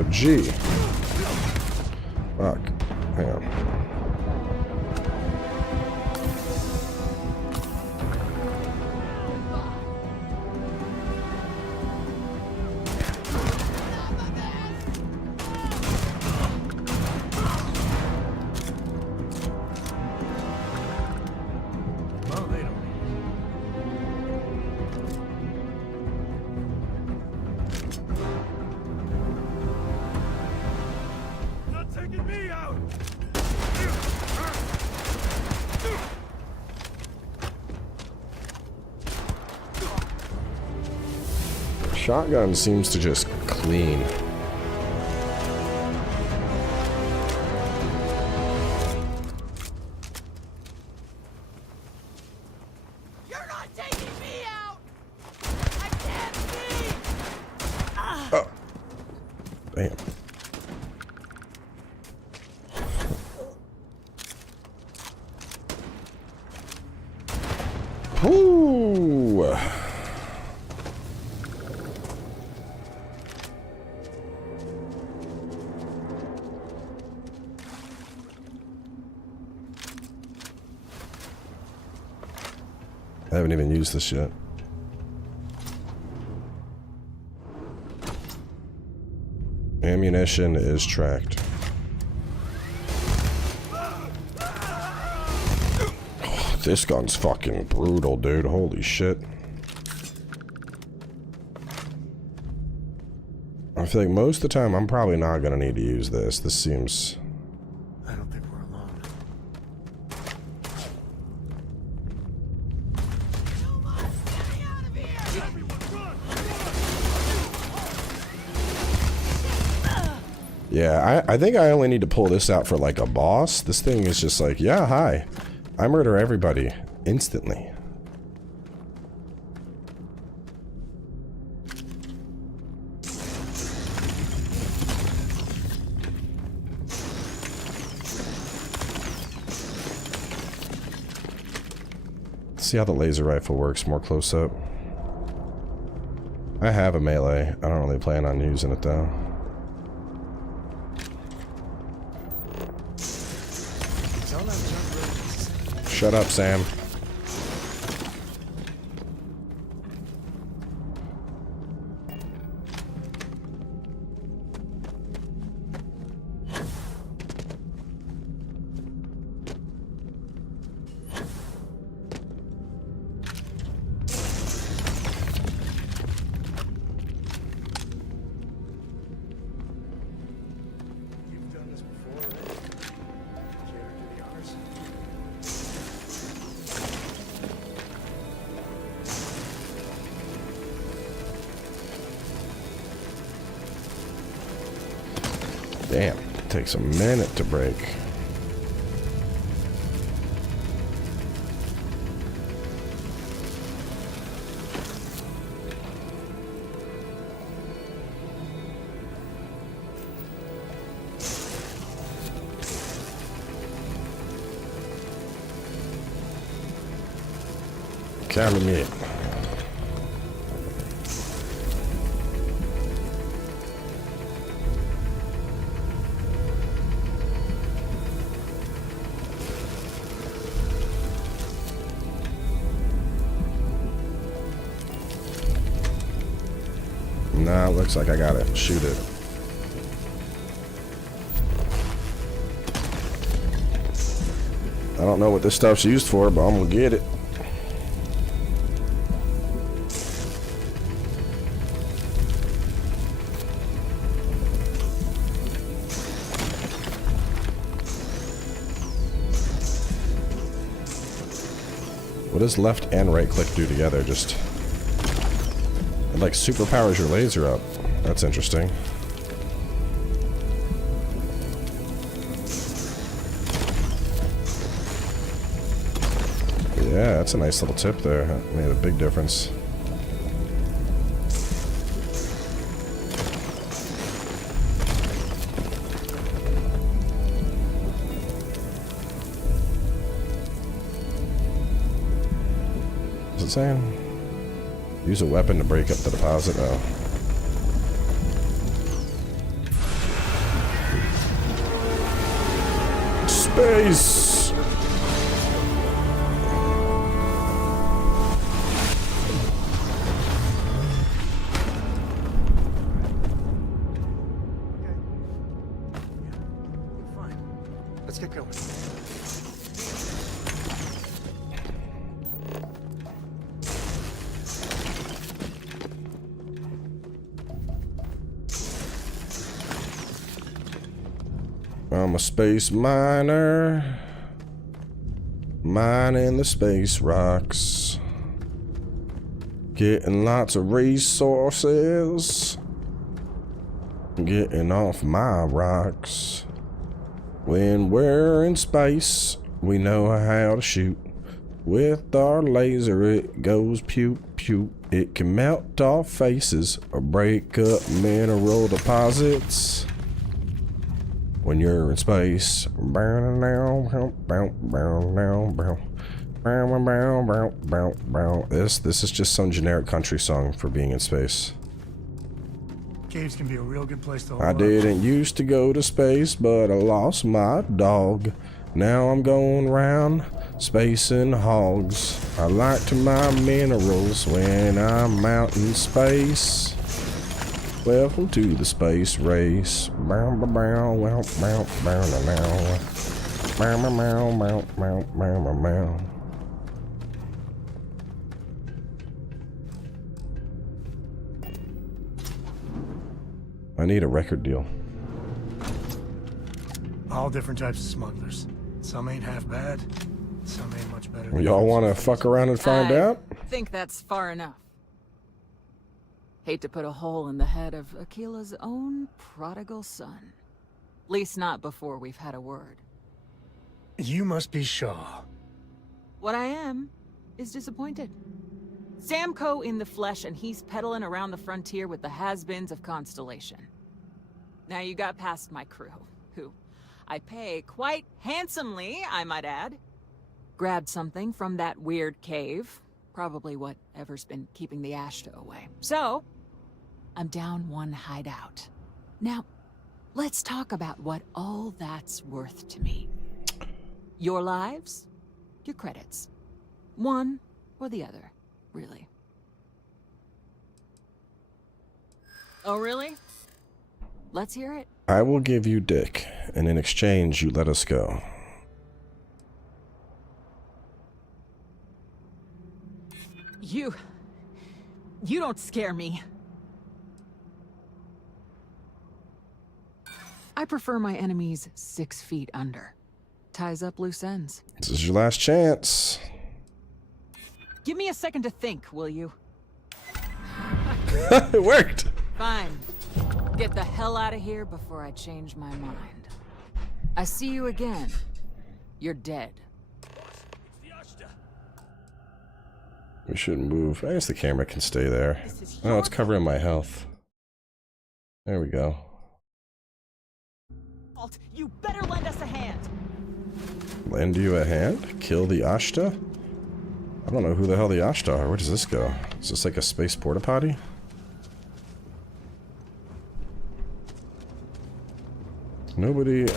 G. Fuck. Hang on. Shotgun seems to just clean. You're not taking me out! I can't see! Oh. Damn. Ooh. haven't even used this yet. Ammunition is tracked. Oh, this gun's fucking brutal, dude. Holy shit. I feel like most of the time I'm probably not gonna need to use this. This seems... I don't think we're alone. Yeah, I think I only need to pull this out for like a boss. This thing is just like, yeah, hi. I murder everybody instantly. See how the laser rifle works more close up. I have a melee. I don't really plan on using it though. Shut up, Sam. Damn, takes a minute to break. Counting it. Nah, looks like I gotta shoot it. I don't know what this stuff's used for, but I'm gonna get it. What does left and right click do together? Just... it like superpowers your laser up. That's interesting. Yeah, that's a nice little tip there. That made a big difference. What's it saying? Use a weapon to break up the deposit. Oh. Space! Let's get going. I'm a space miner, mining the space rocks, getting lots of resources, getting off my rocks. When we're in space, we know how to shoot. With our laser, it goes pew pew. It can melt off faces or break up mineral deposits. When you're in space, this is just some generic country song for being in space. Caves can be a real good place to hold I up. didn't used to go to space, but I lost my dog. Now I'm going round spacing hogs. I like to mine minerals when I'm out in space. Welcome to the space race. Bow, bow, bow, bow, bow, bow, bow, bow, bow, bow, bow, bow, bow. I need a record deal. All different types of smugglers. Some ain't half bad. Some ain't much better. Y'all want to fuck around and find out? I think that's far enough. Hate to put a hole in the head of Akila's own prodigal son. Least not before we've had a word. You must be Shaw. What I am is disappointed. Samco in the flesh, and he's peddling around the frontier with the has-beens of Constellation. Now you got past my crew, who I pay quite handsomely, I might add. Grabbed something from that weird cave. Probably whatever's been keeping the Ashta away. So, I'm down one hideout. Now, let's talk about what all that's worth to me. Your lives, your credits. One or the other, really. Oh, really? Let's hear it. I will give you Dick, and in exchange, you let us go. You don't scare me. I prefer my enemies 6 feet under. Ties up loose ends. This is your last chance. Give me a second to think, will you? It worked. Fine. Get the hell out of here before I change my mind. I see you again. You're dead. We shouldn't move. I guess the camera can stay there. Oh, it's covering my health. There we go. You better lend us a hand. Lend you a hand? Kill the Ashta? I don't know who the hell the Ashta are. Where does this go? Is this like a space porta potty? Nobody.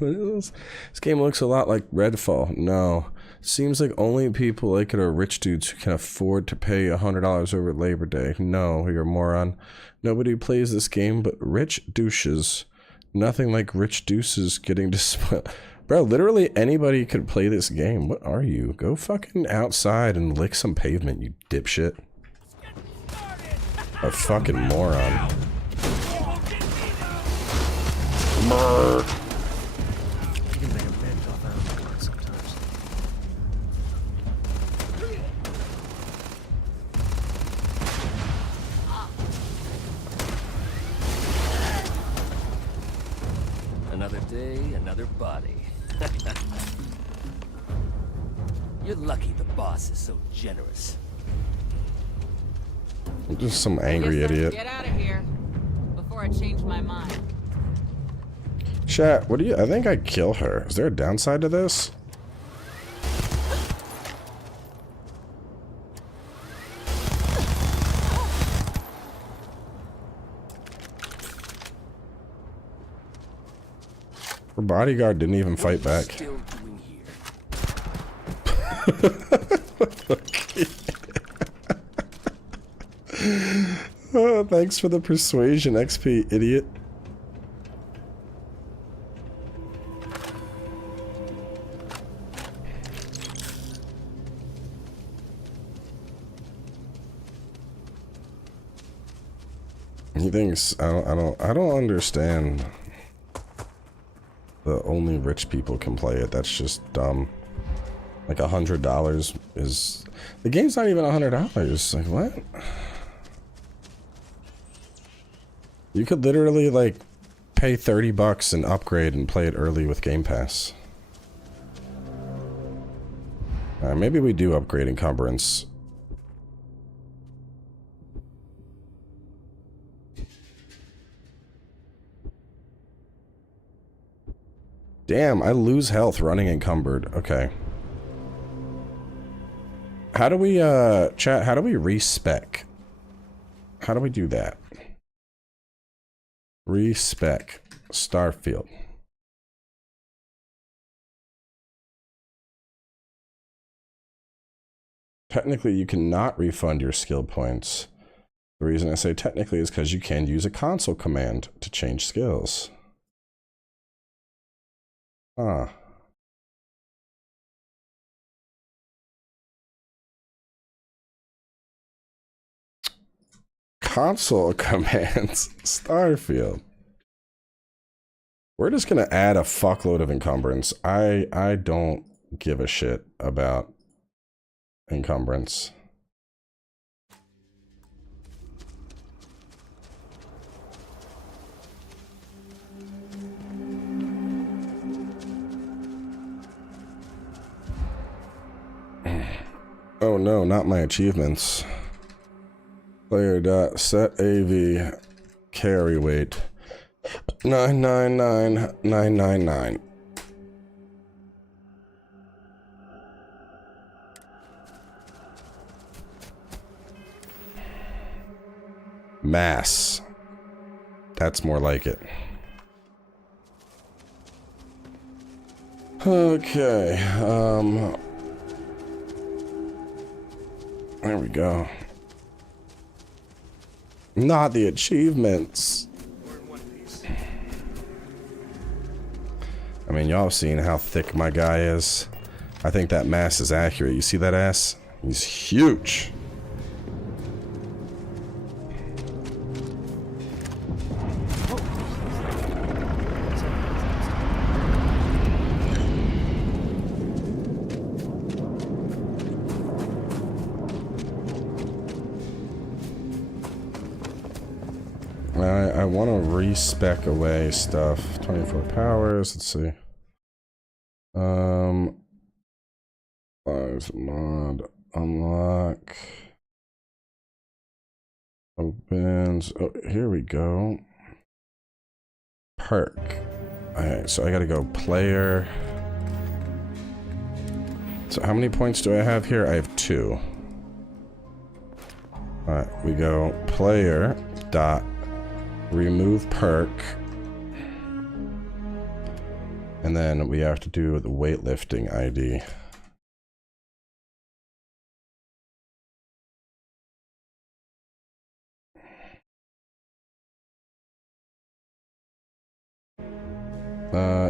This game looks a lot like Redfall. No. Seems like only people like it are rich dudes who can afford to pay $100 over Labor Day. No, you're a moron. Nobody plays this game but rich douches. Nothing like rich deuces getting to Bro, literally anybody could play this game. What are you? Go fucking outside and lick some pavement, you dipshit. A fucking moron. Brr. You can make a mint off that card sometimes. Another day, another body. You're lucky the boss is so generous. I'm just some angry idiot. Get out of here before I change my mind. Chat, what do you... I think I'd kill her. Is there a downside to this? Her bodyguard didn't even fight back. Oh, thanks for the persuasion, XP, idiot. He thinks I don't understand. The only rich people can play it. That's just dumb. Like $100 is the game's not even $100. Like what? You could literally like pay $30 and upgrade and play it early with Game Pass. Maybe we do upgrade encumbrance. Damn, I lose health running encumbered. Okay. How do we, chat, how do we respec? How do we do that? Respec. Starfield. Technically, you cannot refund your skill points. The reason I say technically is because you can use a console command to change skills. Huh. Console commands, Starfield. We're just gonna add a fuckload of encumbrance. I don't give a shit about encumbrance. Oh no, not my achievements. Player dot set AV carry weight 999999. Mass. That's more like it. Okay, there we go. Not the achievements. I mean, y'all have seen how thick my guy is. I think that mass is accurate. You see that ass? He's huge. I want to respec away stuff. 24 powers. Let's see. Five mod unlock. Opens. Oh, here we go. Perk. Alright, so I gotta go player. So how many points do I have here? I have 2. Alright, we go player dot remove perk, and then we have to do the weightlifting ID.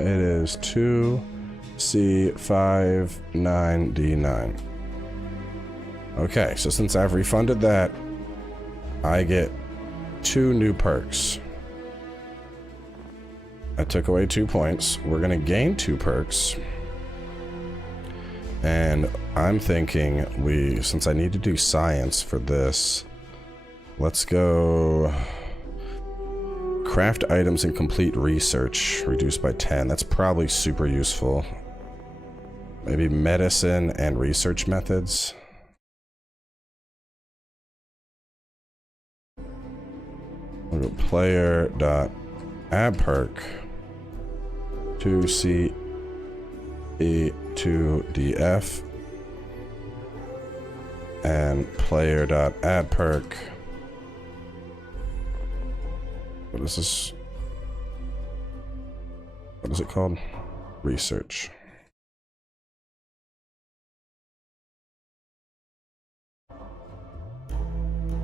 It is 2C59D9. Okay, so since I've refunded that, I get 2 new perks. I took away 2 points. We're gonna gain 2 perks. And I'm thinking since I need to do science for this, let's go craft items and complete research, reduced by 10. That's probably super useful. Maybe medicine and research methods. We'll go player dot add perk 2C2DF and player dot add perk. What is this? What is it called? Research.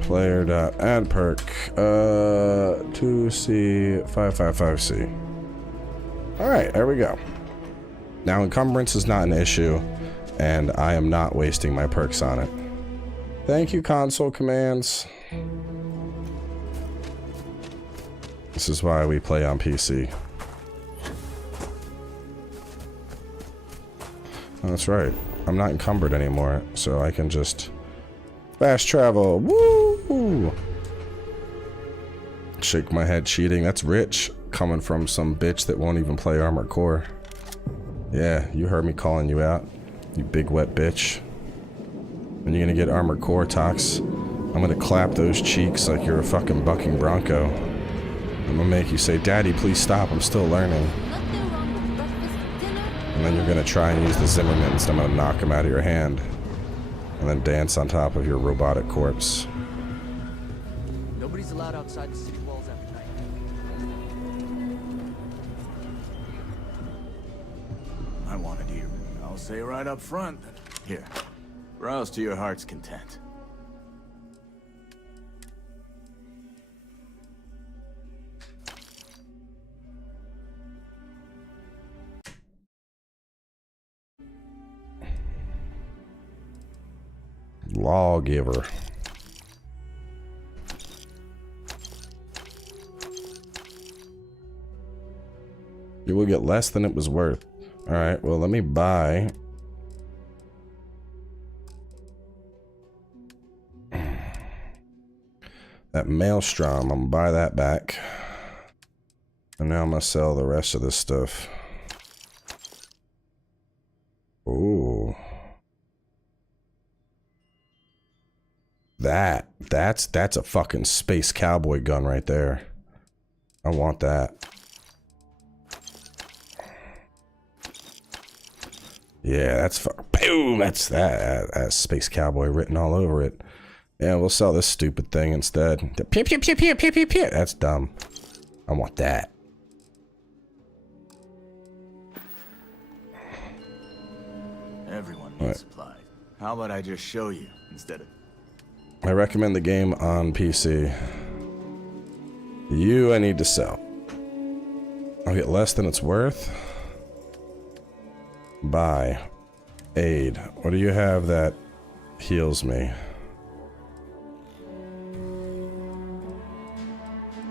Player dot add perk 2C555C. Alright, there we go. Now encumbrance is not an issue, and I am not wasting my perks on it. Thank you, console commands. This is why we play on PC. Oh, that's right. I'm not encumbered anymore, so I can just fast travel. Woo! Shake my head cheating. That's rich. Coming from some bitch that won't even play Armored Core. Yeah, you heard me calling you out. You big wet bitch. When you gonna get Armored Core, Tox? I'm gonna clap those cheeks like you're a fucking bucking bronco. I'm gonna make you say, Daddy, please stop, I'm still learning. And then you're gonna try and use the Zimmermans, and I'm gonna knock them out of your hand. And then dance on top of your robotic corpse. Nobody's allowed outside the city walls after night. I wanted you. I'll say right up front. Here. Browse to your heart's content. Lawgiver. You will get less than it was worth. Alright, well, let me buy. That maelstrom, I'm gonna buy that back. And now I'm gonna sell the rest of this stuff. Ooh. That's a fucking space cowboy gun right there. I want that. Yeah, that's boom. That's that space cowboy written all over it. Yeah, we'll sell this stupid thing instead. Pew pew pew pew pew pew pew. That's dumb. I want that. Everyone needs supplies. How about I just show you instead of... I recommend the game on PC. You, I need to sell. I'll get less than it's worth. Buy. Aid. What do you have that heals me?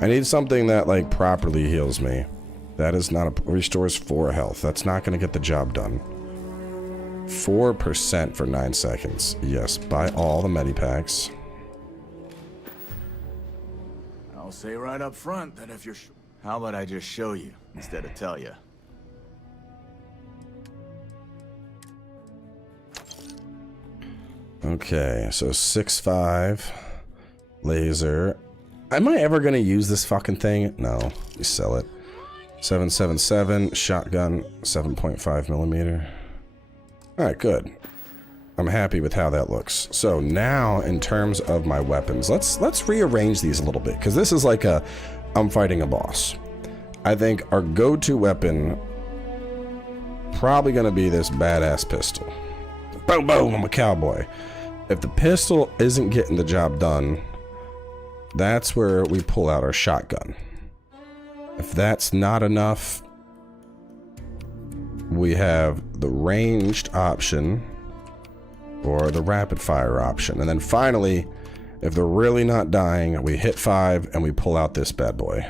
I need something that, like, properly heals me. That is not a... Restores 4 health. That's not going to get the job done. 4% for 9 seconds. Yes, buy all the medipacks. I'll say right up front that if you're... How about I just show you instead of tell you? Okay, so 6.5 laser. Am I ever gonna use this fucking thing? No, you sell it. 7.77 shotgun, 7.5 millimeter. All right, good. I'm happy with how that looks. So now, in terms of my weapons, let's rearrange these a little bit, because this is like a I'm fighting a boss. I think our go-to weapon probably gonna be this badass pistol. Boom, boom! I'm a cowboy. If the pistol isn't getting the job done, that's where we pull out our shotgun. If that's not enough, we have the ranged option or the rapid fire option. And then finally, if they're really not dying, we hit 5 and we pull out this bad boy.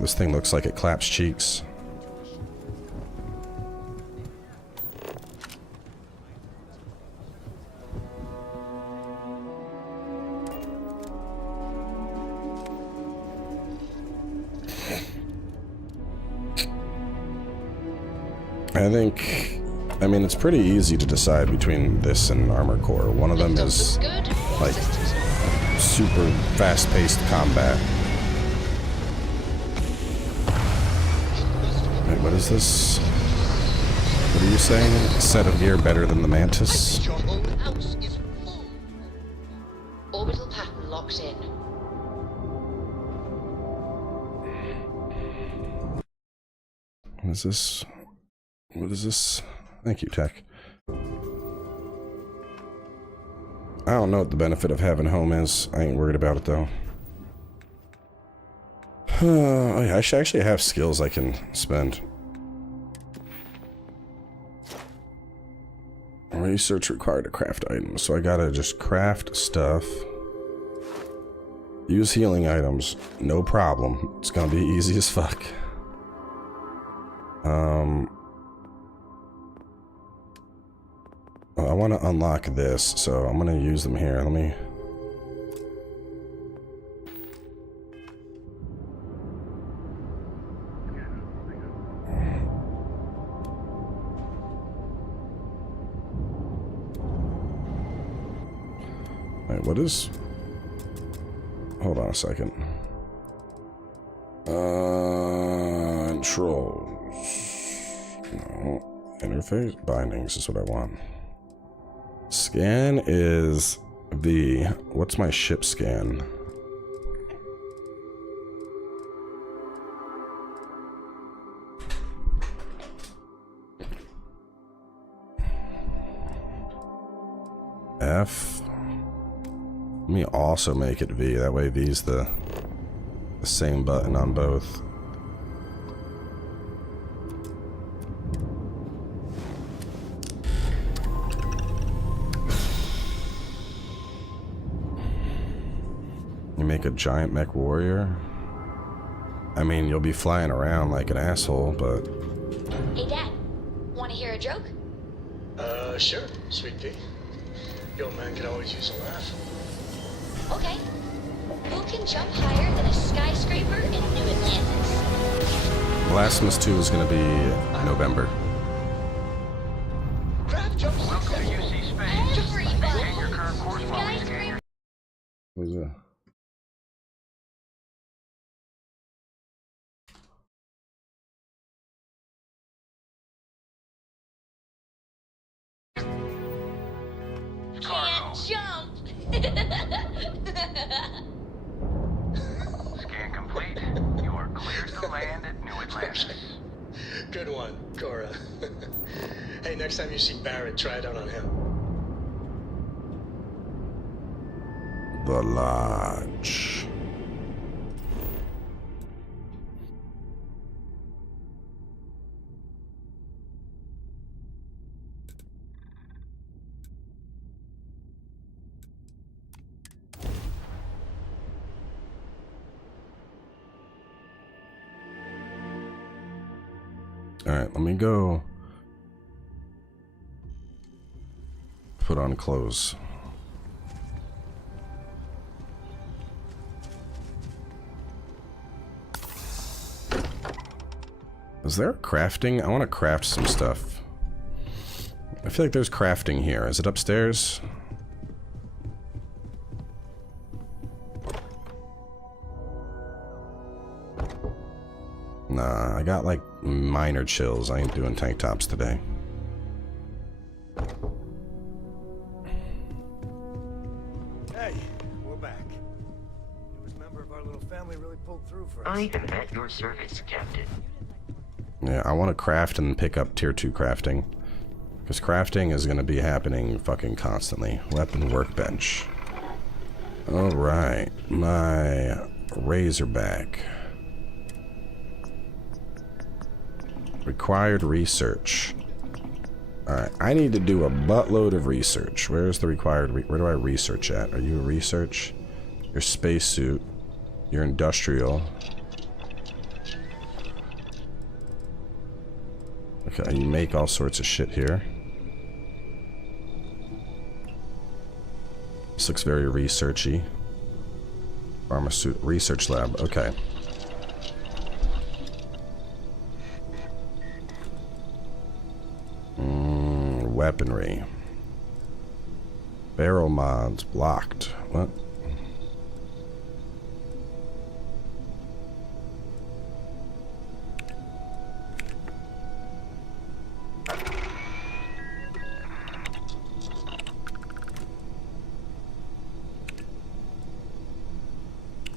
This thing looks like it claps cheeks. I mean, it's pretty easy to decide between this and Armor Core. One of them is like super fast-paced combat. Wait, what is this? What are you saying? A set of gear better than the Mantis? Your whole house is full. Orbital pattern locked in. What is this? What is this? Thank you, Tech. I don't know what the benefit of having home is. I ain't worried about it, though. Oh, yeah, I should actually have skills I can spend. Research required to craft items, so I gotta just craft stuff. Use healing items, no problem. It's gonna be easy as fuck. I want to unlock this, so I'm gonna use them here. Let me... Wait, what is... Hold on a second. Controls. No. Interface bindings is what I want. Scan is V, what's my ship scan? F. Let me also make it V. That way V's the same button on both. You make a giant mech warrior? I mean, you'll be flying around like an asshole, but... Hey, Dad. Want to hear a joke? Sure, sweet pea. Your old man could always use a laugh. Okay. Who can jump higher than a skyscraper in New Atlantis? Blasphemous 2 is going to be November. Welcome to UC Space. Maintain your current course while we scan your... Who's that? Can't jump! Scan complete. You are cleared to land at New Atlantis. Good one, Cora. Hey, next time you see Barrett, try it out on him. The Lodge. Alright, let me go put on clothes. Is there crafting? I want to craft some stuff. I feel like there's crafting here. Is it upstairs? Nah, I got like minor chills. I ain't doing tank tops today. Hey, we're back. Newest member of our little family really pulled through for us. I am at your service, Captain. Yeah, I want to craft and pick up tier 2 crafting. Because crafting is going to be happening fucking constantly. Weapon workbench. Alright, my Razorback. Required research. Alright, I need to do a buttload of research. Where's the required where do I research at? Are you a research? Your spacesuit. Your industrial. Okay, you make all sorts of shit here. This looks very researchy. Pharmaceutical research lab, okay. Weaponry. Barrel mods blocked. What?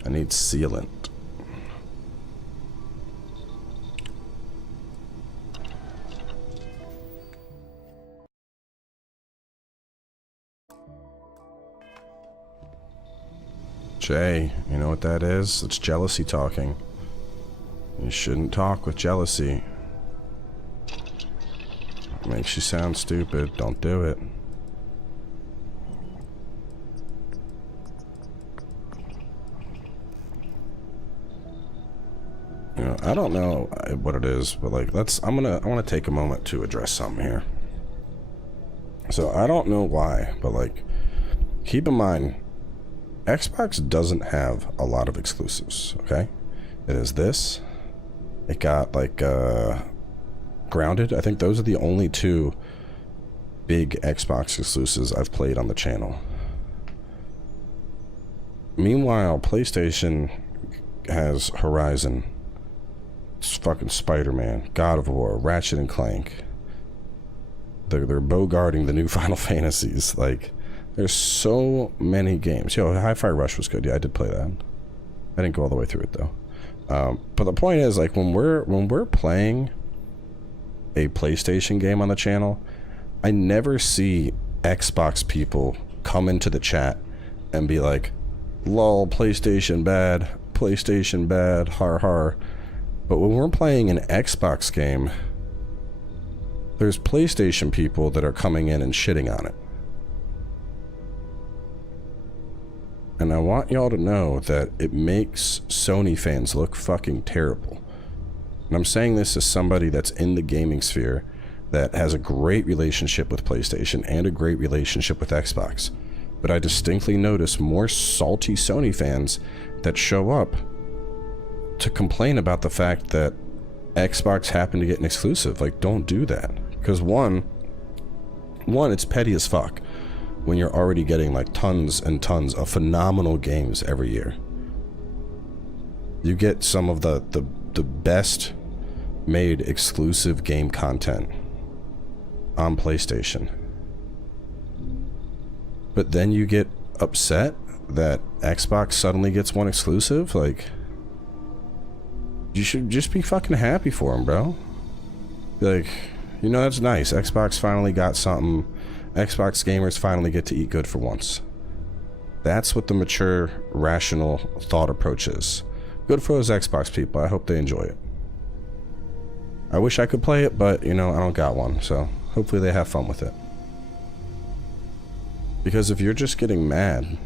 I need sealant. Jay, you know what that is? It's jealousy talking. You shouldn't talk with jealousy. It makes you sound stupid. Don't do it. You know, I don't know what it is, but like, I want to take a moment to address something here. So I don't know why, but like, keep in mind, Xbox doesn't have a lot of exclusives, okay? It is this. It got like Grounded. I think those are the only two big Xbox exclusives I've played on the channel. Meanwhile, PlayStation has Horizon, fucking Spider-Man, God of War, Ratchet and Clank. They're bogarting the new Final Fantasies. Like, There's so many games. Yo, Hi-Fi Rush was good. Yeah, I did play that. I didn't go all the way through it though. But the point is, like, when we're playing a PlayStation game on the channel, I never see Xbox people come into the chat and be like, lol, PlayStation bad, har har. But when we're playing an Xbox game, there's PlayStation people that are coming in and shitting on it. And I want y'all to know that it makes Sony fans look fucking terrible. And I'm saying this as somebody that's in the gaming sphere that has a great relationship with PlayStation and a great relationship with Xbox. But I distinctly notice more salty Sony fans that show up to complain about the fact that Xbox happened to get an exclusive. Like, don't do that. Because one, it's petty as fuck when you're already getting like tons and tons of phenomenal games every year. You get some of the best made exclusive game content on PlayStation. But then you get upset that Xbox suddenly gets one exclusive? Like, you should just be fucking happy for them, bro. Like, you know, that's nice. Xbox finally got something. Xbox gamers finally get to eat good for once. That's what the mature, rational thought approach is. Good for those Xbox people. I hope they enjoy it. I wish I could play it, but, you know, I don't got one. So, hopefully they have fun with it. Because if you're just getting mad,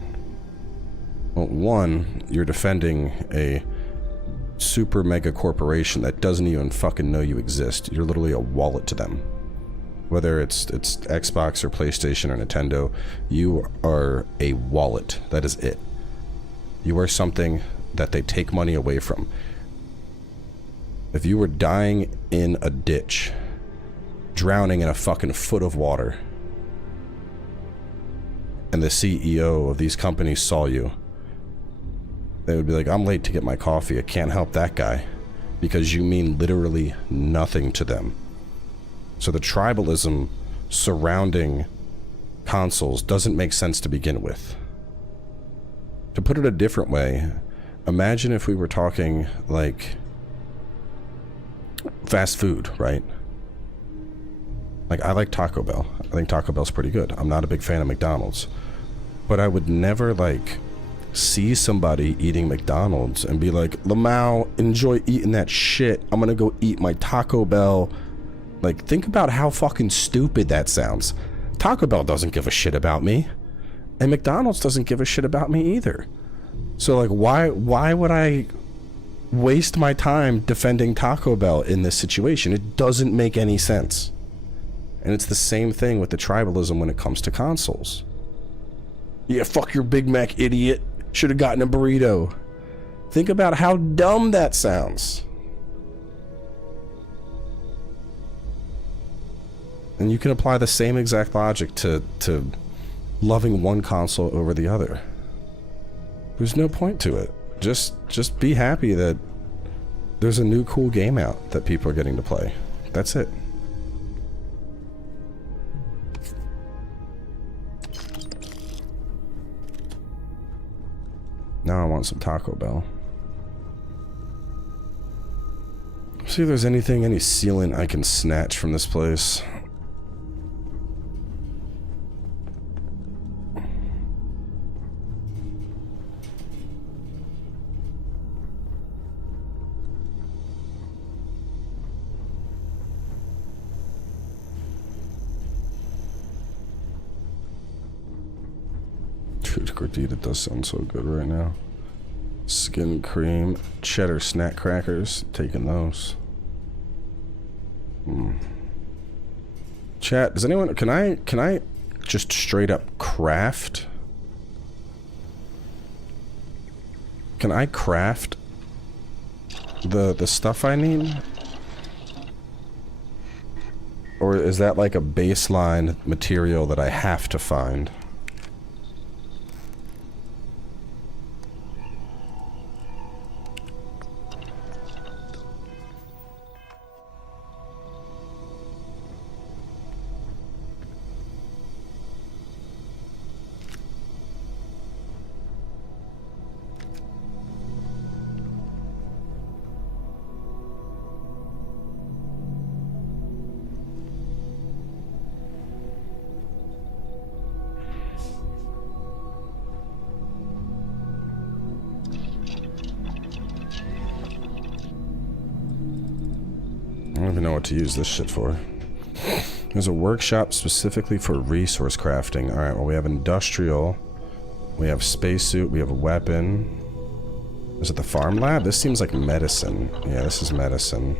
well, one, you're defending a super mega corporation that doesn't even fucking know you exist. You're literally a wallet to them. Whether it's Xbox or PlayStation or Nintendo, you are a wallet. That is it. You are something that they take money away from. If you were dying in a ditch, drowning in a fucking foot of water, and the CEO of these companies saw you, they would be like, I'm late to get my coffee. I can't help that guy. Because you mean literally nothing to them. So the tribalism surrounding consoles doesn't make sense to begin with. To put it a different way, imagine if we were talking like fast food, right? Like, I like Taco Bell. I think Taco Bell's pretty good. I'm not a big fan of McDonald's. But I would never, like, see somebody eating McDonald's and be like, Lamau, enjoy eating that shit. I'm gonna go eat my Taco Bell. Like, think about how fucking stupid that sounds. Taco Bell doesn't give a shit about me. And McDonald's doesn't give a shit about me either. So, like, why would I waste my time defending Taco Bell in this situation? It doesn't make any sense. And it's the same thing with the tribalism when it comes to consoles. Yeah, fuck your Big Mac, idiot. Should have gotten a burrito. Think about how dumb that sounds. And you can apply the same exact logic to loving one console over the other. There's no point to it. Just be happy that there's a new cool game out that people are getting to play. That's it. Now I want some Taco Bell. See if there's any sealant I can snatch from this place. Dude, gordita does sound so good right now. Skin cream, cheddar snack crackers, taking those. Chat, does anyone, can I just straight up craft? Can I craft the stuff I need? Or is that like a baseline material that I have to find? don't even know what to use this shit for. There's a workshop specifically for resource crafting. Alright, well we have industrial. We have spacesuit. We have a weapon. Is it the farm lab? This seems like medicine. Yeah, this is medicine.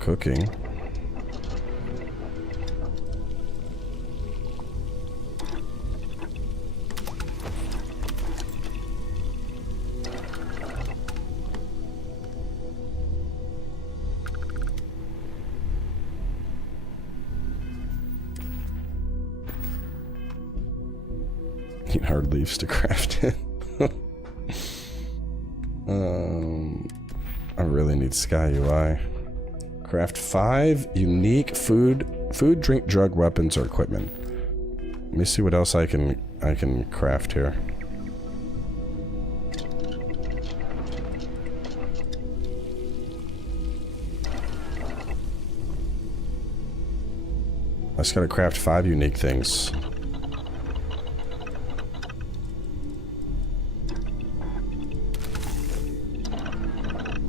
Cooking. Need hard leaves to craft it. I really need Sky UI. Craft 5 unique food, drink, drug, weapons, or equipment. Let me see what else I can craft here. I just gotta craft 5 unique things.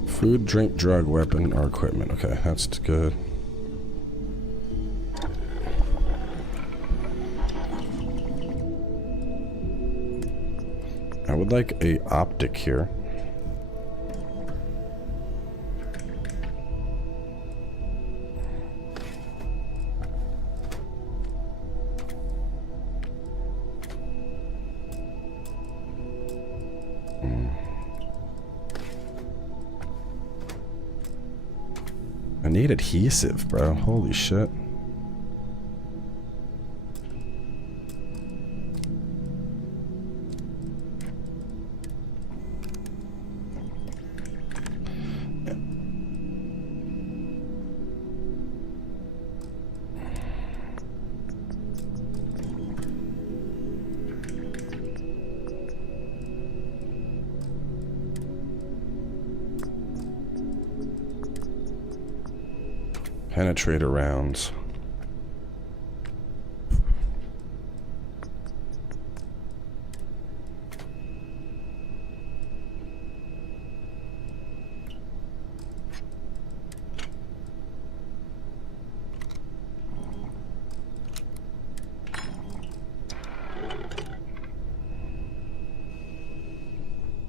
Food, drink, drug, weapon, or equipment. Okay, that's good. I would like a optic here. I need adhesive, bro. Holy shit. Penetrator rounds.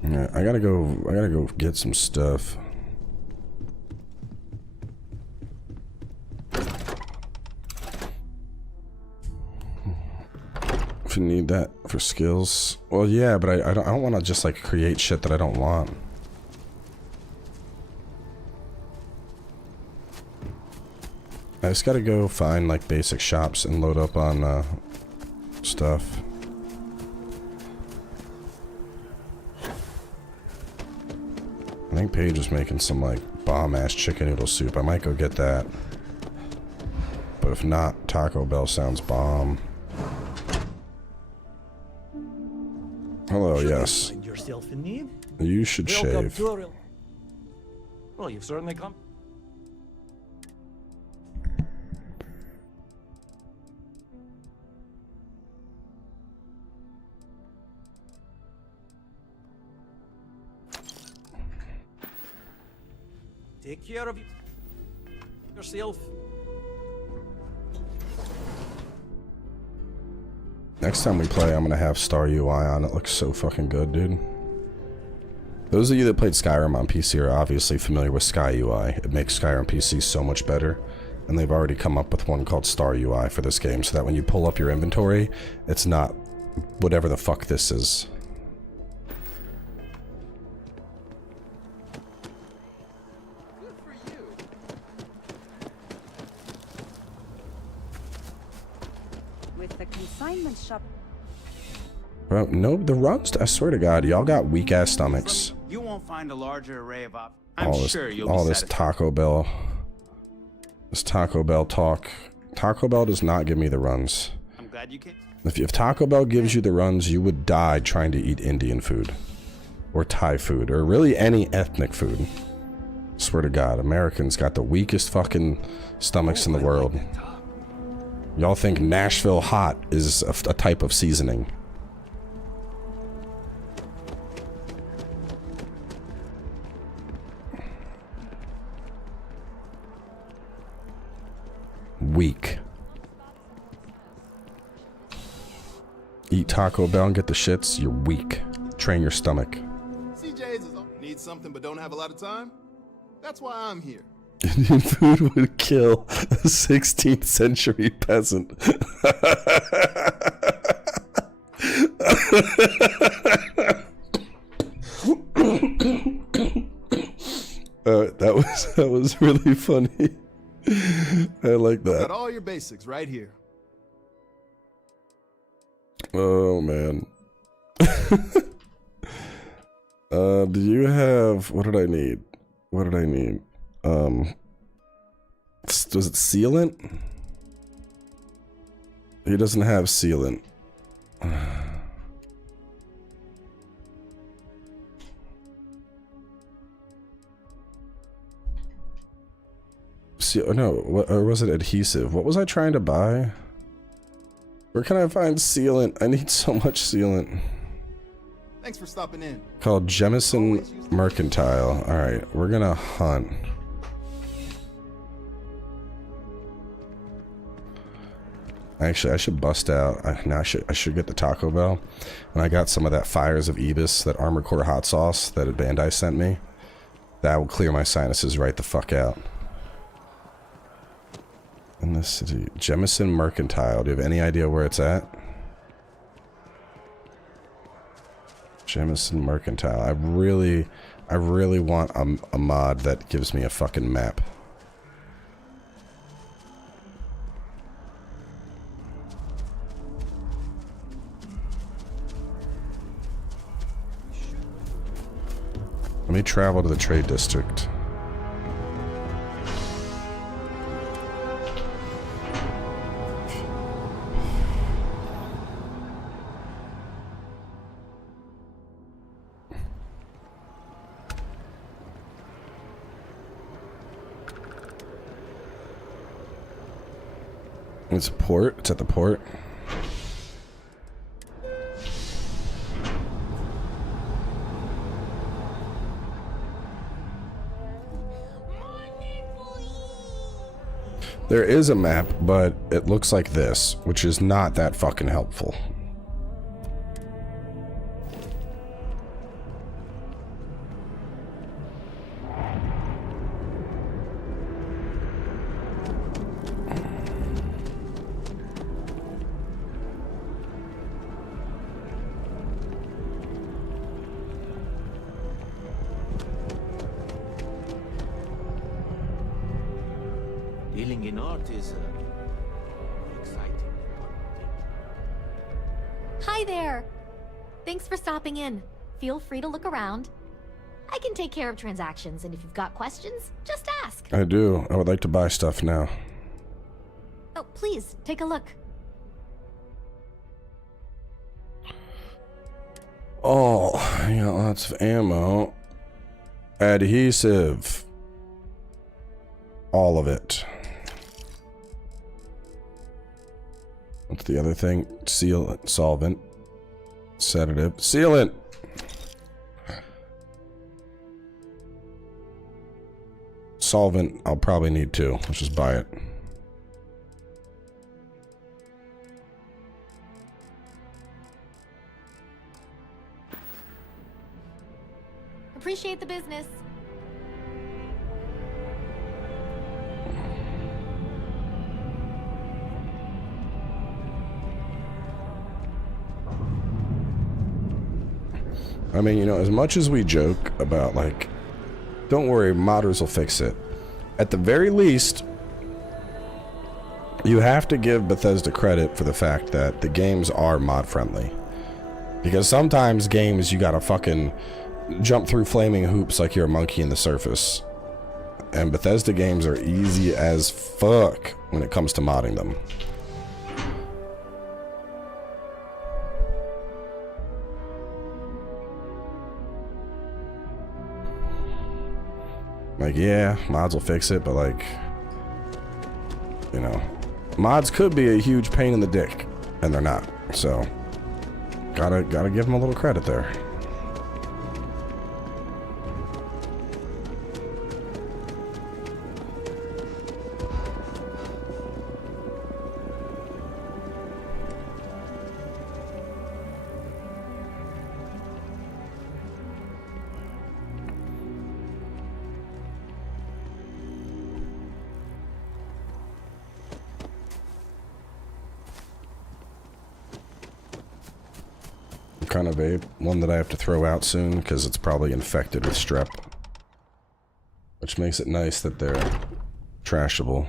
Yeah, I gotta go get some stuff. If you need that for skills. Well, yeah, but I don't want to just like create shit that I don't want. I just gotta go find like basic shops and load up on stuff. I think Paige is making some like bomb-ass chicken noodle soup. I might go get that. But if not, Taco Bell sounds bomb. Hello, yes. Find yourself in need? You should Welcome shave. to a real... Well, you've certainly come. Take care of yourself. Next time we play, I'm gonna have Star UI on. It looks so fucking good, dude. Those of you that played Skyrim on PC are obviously familiar with Sky UI. It makes Skyrim PC so much better. And they've already come up with one called Star UI for this game, so that when you pull up your inventory, it's not whatever the fuck this is. Shop. Bro, no, the runs, I swear to God, y'all got weak ass stomachs. You won't find a larger array of options. All this Taco Bell. This Taco Bell talk. Taco Bell does not give me the runs. I'm glad you came. If Taco Bell gives you the runs, you would die trying to eat Indian food. Or Thai food. Or really any ethnic food. Swear to God, Americans got the weakest fucking stomachs in the world. Y'all think Nashville hot is a type of seasoning. weak. Eat Taco Bell and get the shits, you're weak. Train your stomach. CJ's is need something but don't have a lot of time? That's why I'm here. Indian food would kill a 16th century peasant. That was really funny. I like that. Got all your basics right here. Oh man. Do you have, what did I need? What did I need? Was it sealant? He doesn't have sealant. No, or was it adhesive? What was I trying to buy? Where can I find sealant? I need so much sealant. Thanks for stopping in. Called Jemison Mercantile. Alright, we're gonna hunt. Actually, I should bust out. I should get the Taco Bell. And I got some of that Fires of Ibis, that Armored Core hot sauce that Bandai sent me. That will clear my sinuses right the fuck out. In this city, Jemison Mercantile. Do you have any idea where it's at? Jemison Mercantile. I really want a mod that gives me a fucking map. Let me travel to the trade district. It's a port. It's at the port. There is a map, but it looks like this, which is not that fucking helpful. Dealing in art is exciting. Hi there! Thanks for stopping in. Feel free to look around. I can take care of transactions, and if you've got questions, just ask. I do. I would like to buy stuff now. Oh, please, take a look. Oh, I got lots of ammo. Adhesive. All of it. What's the other thing? Sealant, solvent, sedative, sealant. Solvent, I'll probably need two. Let's just buy it. Appreciate the business. I mean, you know, as much as we joke about, like, don't worry, modders will fix it. At the very least, you have to give Bethesda credit for the fact that the games are mod-friendly. Because sometimes games, you gotta fucking jump through flaming hoops like you're a monkey in the surface. And Bethesda games are easy as fuck when it comes to modding them. Like, yeah, mods will fix it, but like, you know, mods could be a huge pain in the dick, and they're not. So, gotta give them a little credit there. kind of vape. One that I have to throw out soon because it's probably infected with strep. Which makes it nice that they're trashable.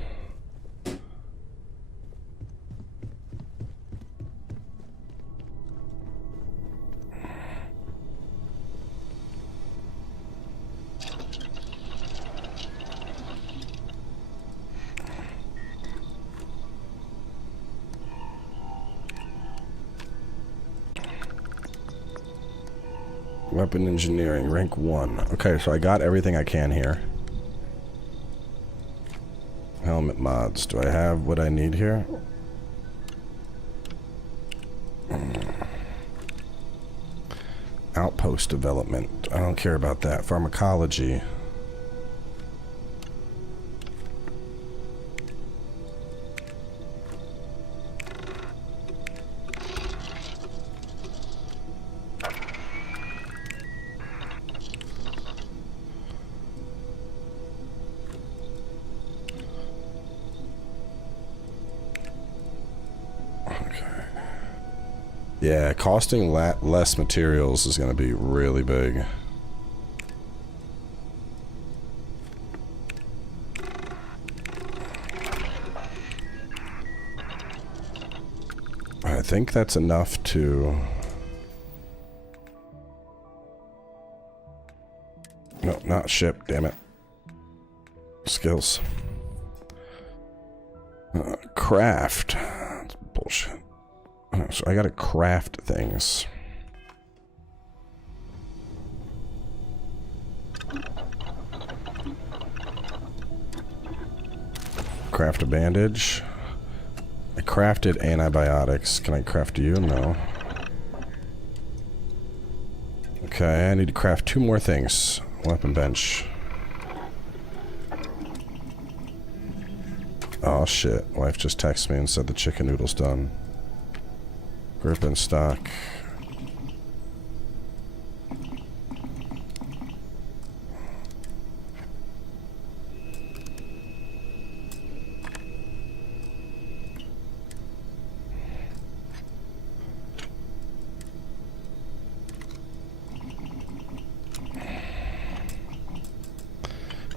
Weapon engineering, rank 1. Okay, so I got everything I can here. Helmet mods. Do I have what I need here? Outpost development. I don't care about that. Pharmacology. Yeah, costing less materials is going to be really big. I think that's enough to... No, not ship, damn it. Skills. Craft. That's bullshit. So I gotta craft things. Craft a bandage. I crafted antibiotics. Can I craft you? No. Okay, I need to craft 2 more things. Weapon bench. Oh shit. Wife just texted me and said the chicken noodle's done. Grip and stock.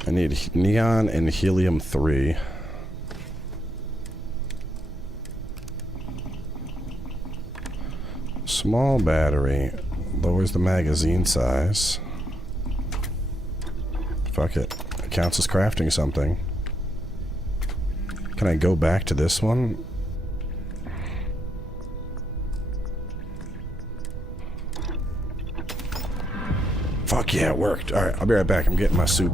I need neon and helium-3. Small battery lowers the magazine size. Fuck it. It counts as crafting something. Can I go back to this one? Fuck yeah, it worked. Alright, I'll be right back. I'm getting my suit.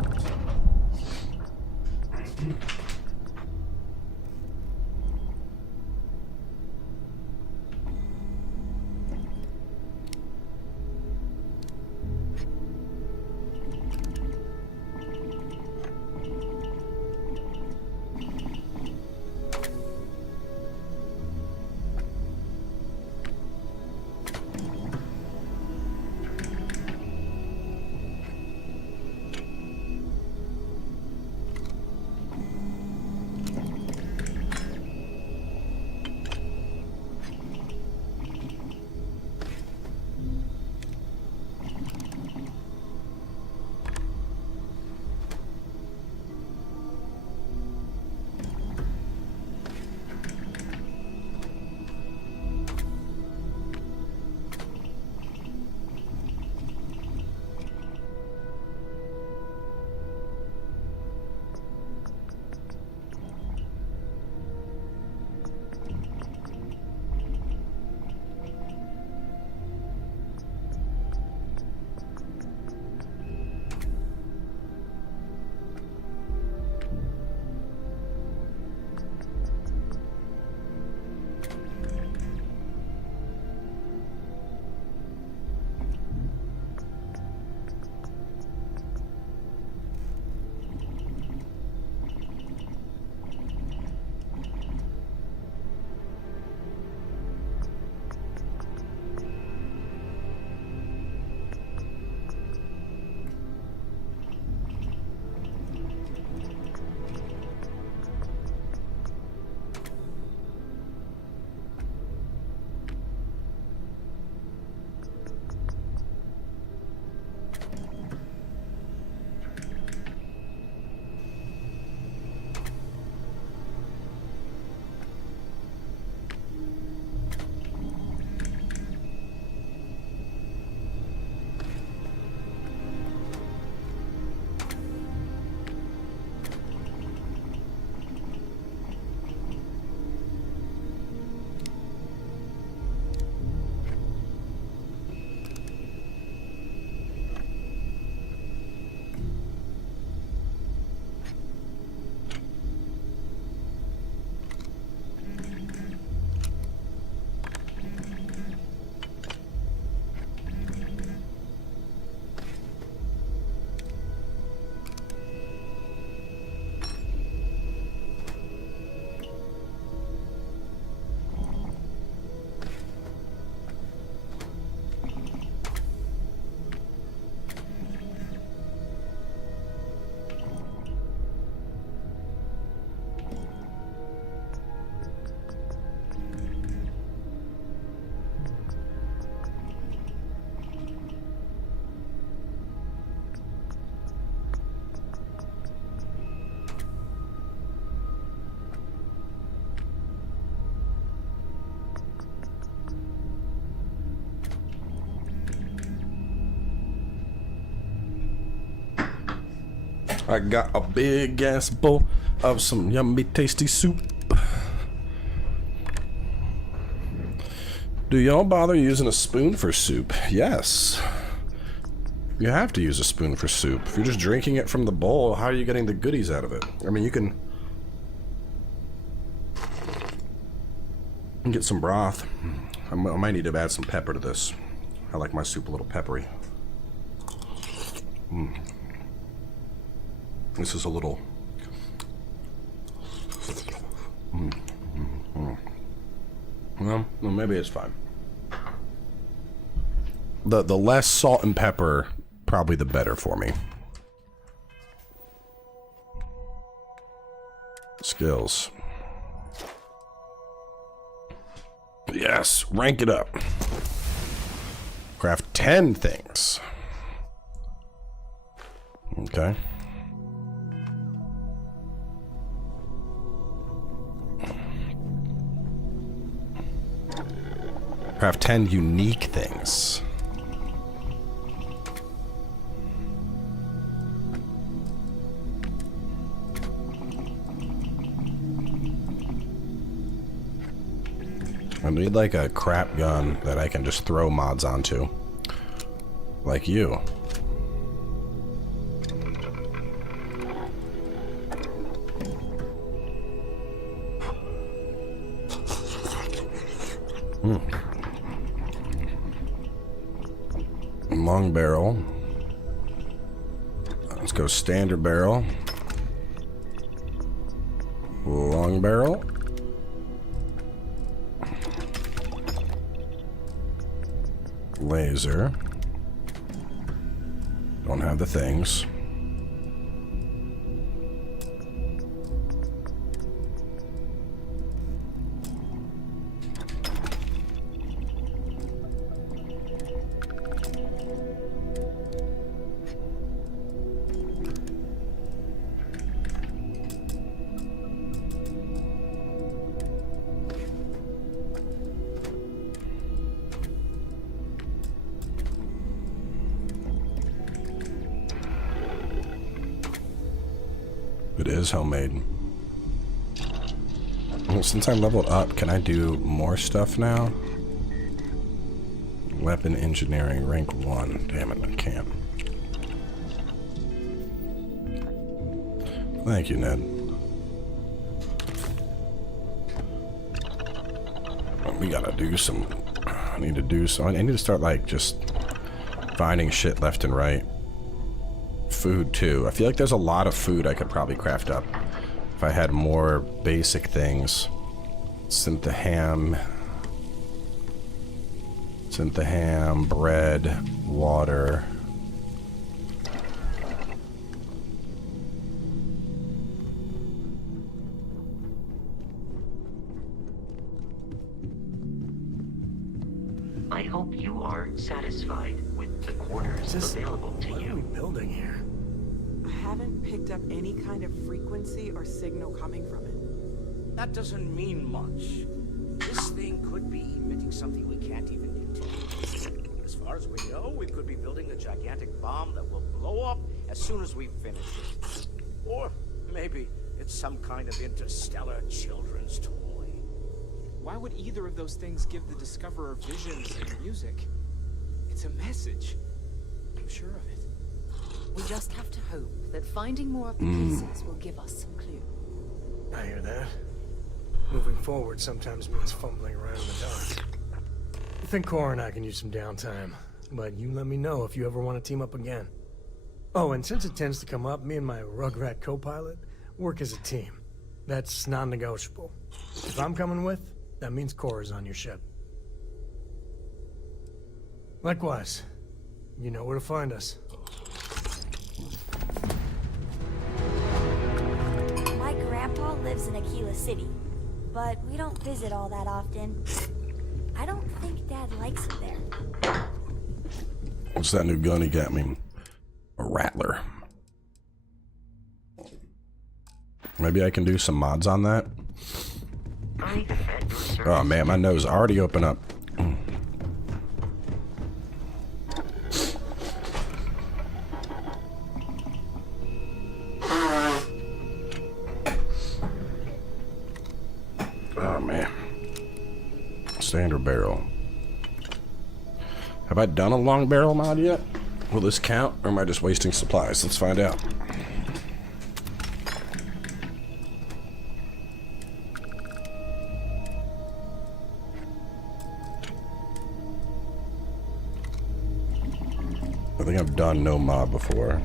I got a big ass bowl of some yummy tasty soup. Do y'all bother using a spoon for soup? Yes. You have to use a spoon for soup. If you're just drinking it from the bowl, how are you getting the goodies out of it? I mean, you can get some broth. I might need to add some pepper to this. I like my soup a little peppery. This is a little... Well, maybe it's fine. The less salt and pepper, probably the better for me. Skills. Yes, rank it up. Craft 10 things. Okay. Craft 10 unique things. I need like a crap gun that I can just throw mods onto. Like you. Long barrel. Let's go standard barrel. Long barrel. Laser. Don't have the things. It is homemade. Well, since I leveled up, can I do more stuff now? Weapon engineering, rank 1. Damn it, I can't. Thank you, Ned. We gotta do some... I need to start, like, just finding shit left and right. Food too. I feel like there's a lot of food I could probably craft up if I had more basic things. Synthaham, bread, water. I hope you are satisfied with the quarters available to you. What are we building here? I haven't picked up any kind of frequency or signal coming from it. That doesn't mean much. This thing could be emitting something we can't even detect. As far as we know, we could be building a gigantic bomb that will blow up as soon as we finish it. Or maybe it's some kind of interstellar children's toy. Why would either of those things give the Discoverer visions and music? It's a message. I'm sure of it. We just have to hope that finding more of the pieces will give us some clue. I hear that. Moving forward sometimes means fumbling around in the dark. I think Cora and I can use some downtime, but you let me know if you ever want to team up again. Oh, and since it tends to come up, me and my Rugrat co-pilot work as a team. That's non-negotiable. If I'm coming with, that means Cora's on your ship. Likewise, you know where to find us. My grandpa lives in Akila City, but we don't visit all that often. I don't think Dad likes it there. What's that new gun he got me? A Rattler. Maybe I can do some mods on that. Oh man, my nose already opened up. Standard barrel. Have I done a long barrel mod yet? Will this count, or am I just wasting supplies? Let's find out. I think I've done no mod before.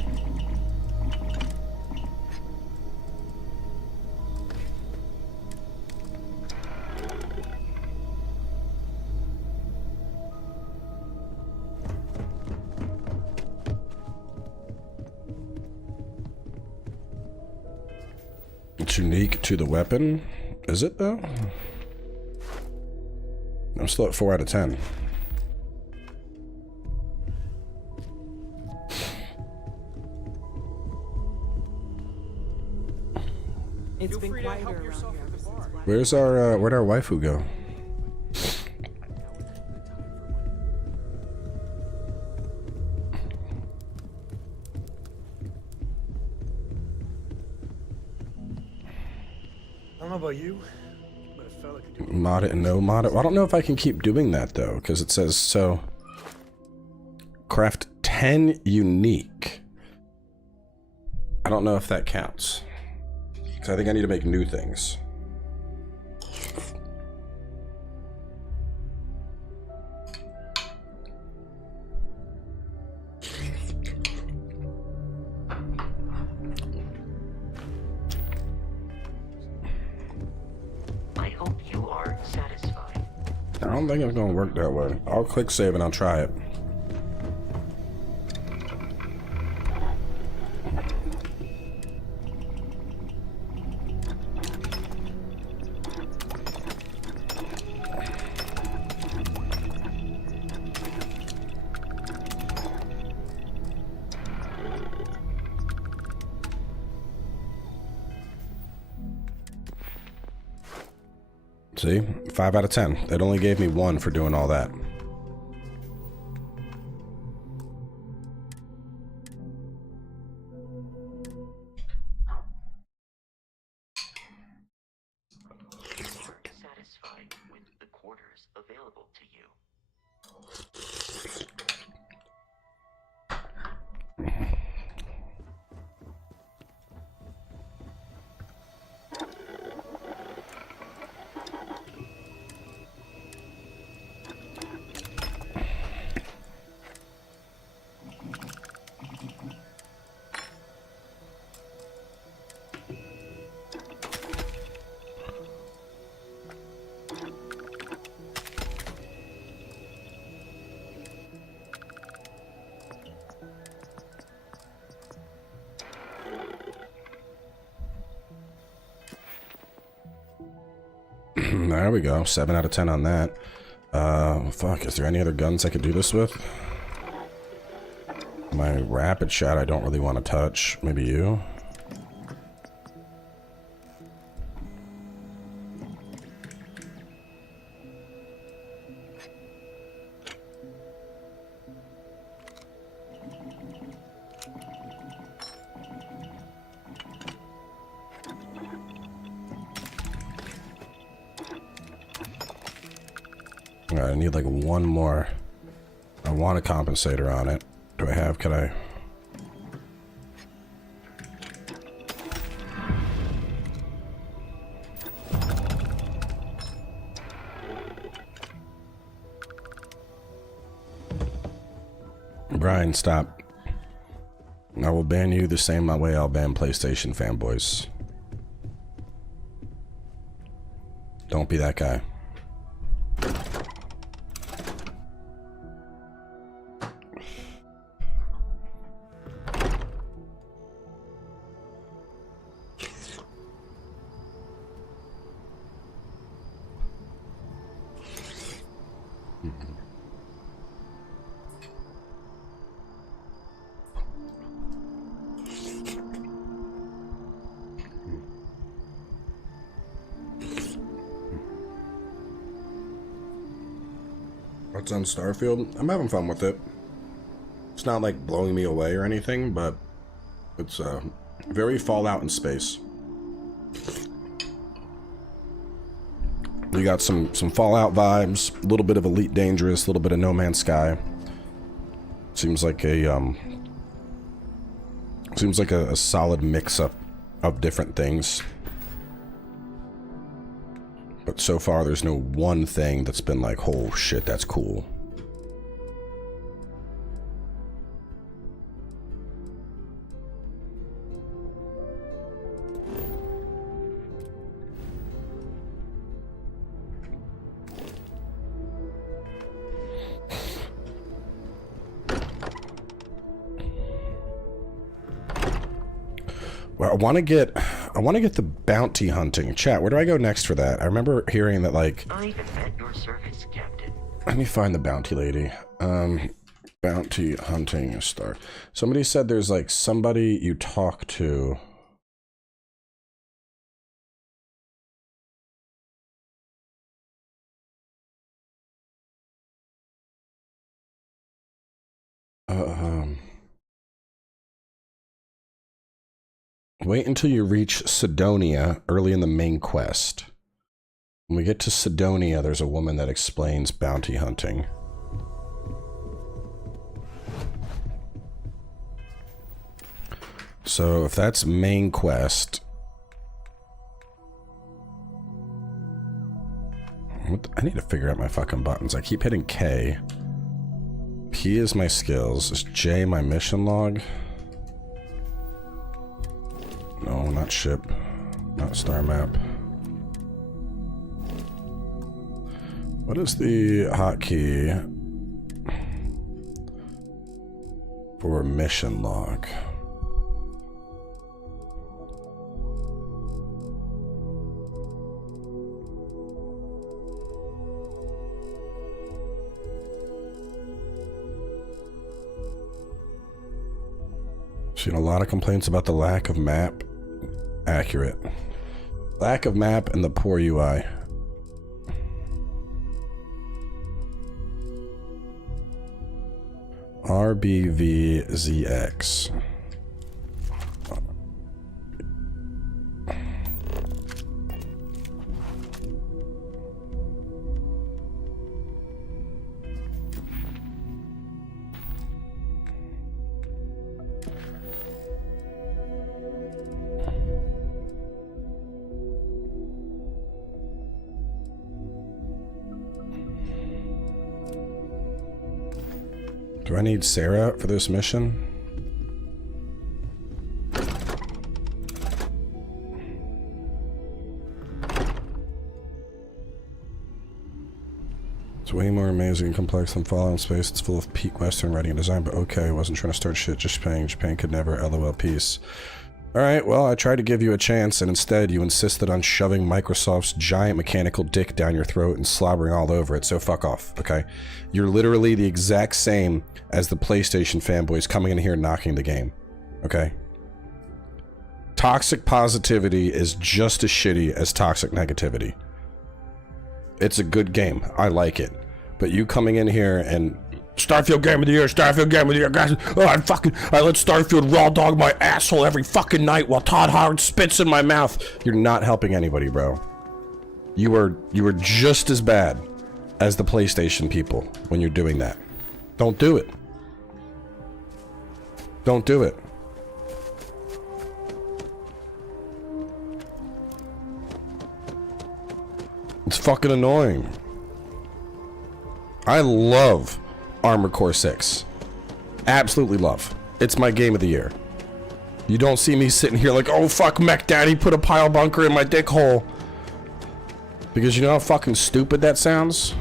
It's unique to the weapon. Is it though? I'm still at 4 out of 10. It's been quieter around here ever since Black. Where'd our waifu go? I don't know about you, but a fella could do Mod it and no mod it. Well, I don't know if I can keep doing that though, because it says so. Craft 10 unique. I don't know if that counts. Because I think I need to make new things. I hope you are satisfied. I don't think it's going to work that way. I'll click save and I'll try it. See? 5 out of 10. It only gave me 1 for doing all that. You are satisfied with the quarters available to you. There we go. 7 out of 10 on that. Fuck, is there any other guns I could do this with? My rapid shot I don't really want to touch. Maybe you? Alright, I need like one more. I want a compensator on it. Do I have? Can I? Brian, stop. I will ban you the same way I'll ban PlayStation fanboys. Don't be that guy. What's on Starfield? I'm having fun with it. It's not like blowing me away or anything, but it's very Fallout in space. You got some Fallout vibes, a little bit of Elite Dangerous, a little bit of No Man's Sky. Seems like a solid mix-up of different things. But so far, there's no one thing that's been like, oh shit, that's cool. Well, I want to get the bounty hunting. Chat, where do I go next for that? I remember hearing that, like... I'm at your service, Captain. Let me find the bounty lady. Bounty hunting star. Somebody said there's, like, somebody you talk to... Wait until you reach Sidonia early in the main quest. When we get to Sidonia, there's a woman that explains bounty hunting. So if that's main quest... I need to figure out my fucking buttons. I keep hitting K. P is my skills. Is J my mission log? No, not ship. Not star map. What is the hotkey for mission log? Seen a lot of complaints about the lack of map. Accurate. Lack of map and the poor UI. RBVZX. Do I need Sarah for this mission? It's way more amazing and complex than Fallout in space. It's full of peak Western writing and design, but okay, wasn't trying to start shit, just Japan. Japan could never, LOL, peace. Alright, well, I tried to give you a chance, and instead you insisted on shoving Microsoft's giant mechanical dick down your throat and slobbering all over it, so fuck off, okay? You're literally the exact same as the PlayStation fanboys coming in here knocking the game, okay? Toxic positivity is just as shitty as toxic negativity. It's a good game, I like it. But you coming in here and... Starfield Game of the Year, Starfield Game of the Year, guys. Oh, I let Starfield raw dog my asshole every fucking night while Todd Howard spits in my mouth. You're not helping anybody, bro. You are just as bad as the PlayStation people when you're doing that. Don't do it. Don't do it. It's fucking annoying. I love Armored Core 6. Absolutely love. It's my game of the year. You don't see me sitting here like, oh fuck, Mech Daddy put a pile bunker in my dick hole. Because you know how fucking stupid that sounds?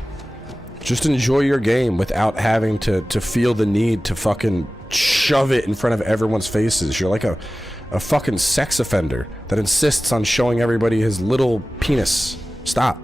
Just enjoy your game without having to feel the need to fucking shove it in front of everyone's faces. You're like a fucking sex offender that insists on showing everybody his little penis. Stop.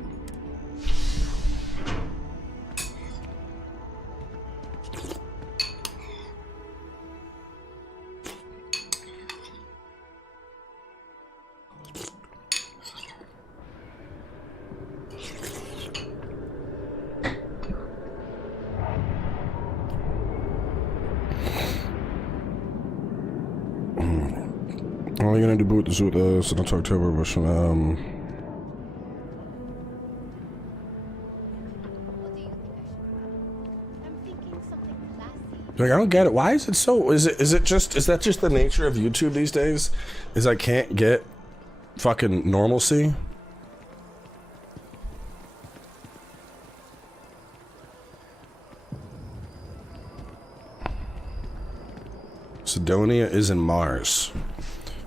All you're gonna do boot this with us in October, but Like, I don't get it. Why is it so? Is that just the nature of YouTube these days? Is I can't get fucking normalcy? Sidonia is in Mars.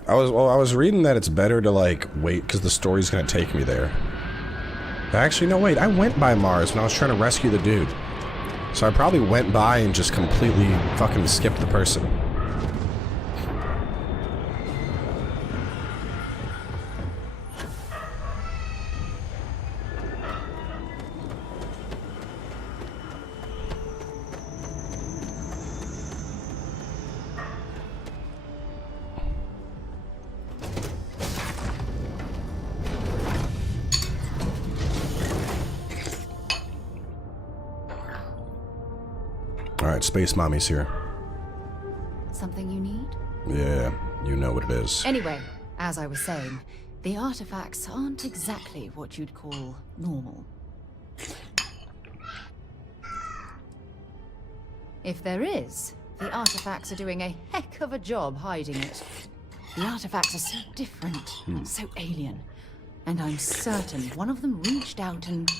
I was reading that it's better to like wait because the story's gonna take me there. Actually, no, wait. I went by Mars when I was trying to rescue the dude. So I probably went by and just completely fucking skipped the person. Alright, Space Mommy's here. Something you need? Yeah, you know what it is. Anyway, as I was saying, the artifacts aren't exactly what you'd call normal. If there is, the artifacts are doing a heck of a job hiding it. The artifacts are so different, so alien, and I'm certain one of them reached out and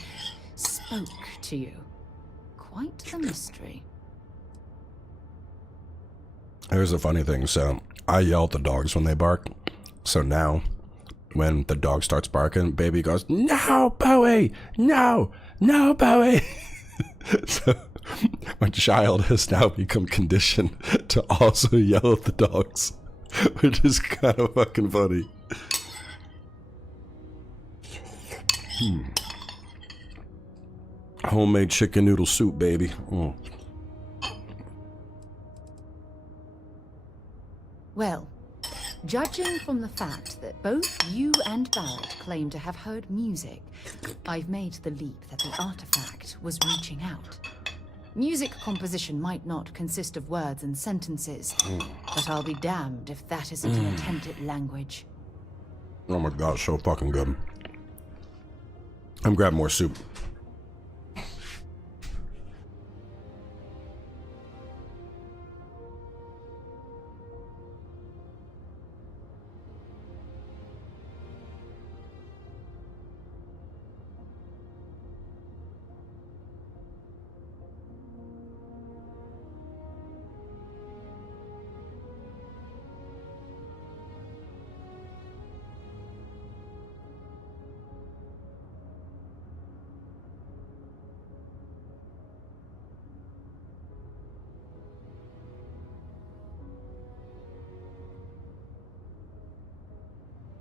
spoke to you. Quite the mystery. Here's the funny thing, so I yell at the dogs when they bark. So now, when the dog starts barking, baby goes, "No, Bowie! No! No, Bowie!" So my child has now become conditioned to also yell at the dogs, which is kind of fucking funny. Homemade chicken noodle soup, baby. Well, judging from the fact that both you and Barrett claim to have heard music, I've made the leap that the artifact was reaching out. Music composition might not consist of words and sentences, but I'll be damned if that isn't an attempt at language. Oh my god, so fucking good. I'm grabbing more soup.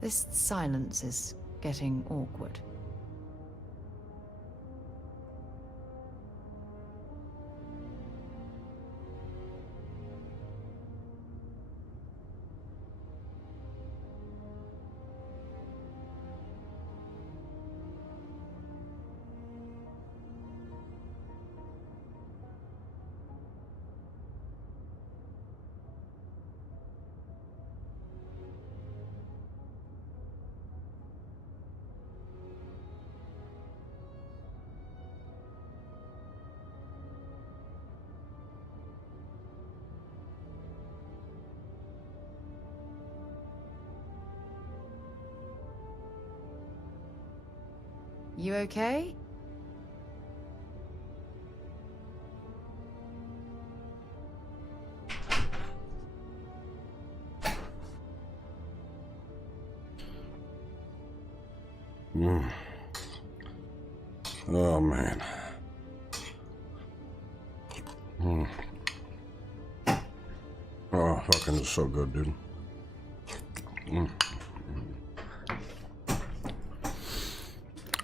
This silence is getting awkward. You okay? Oh man. Oh, fucking is so good, dude.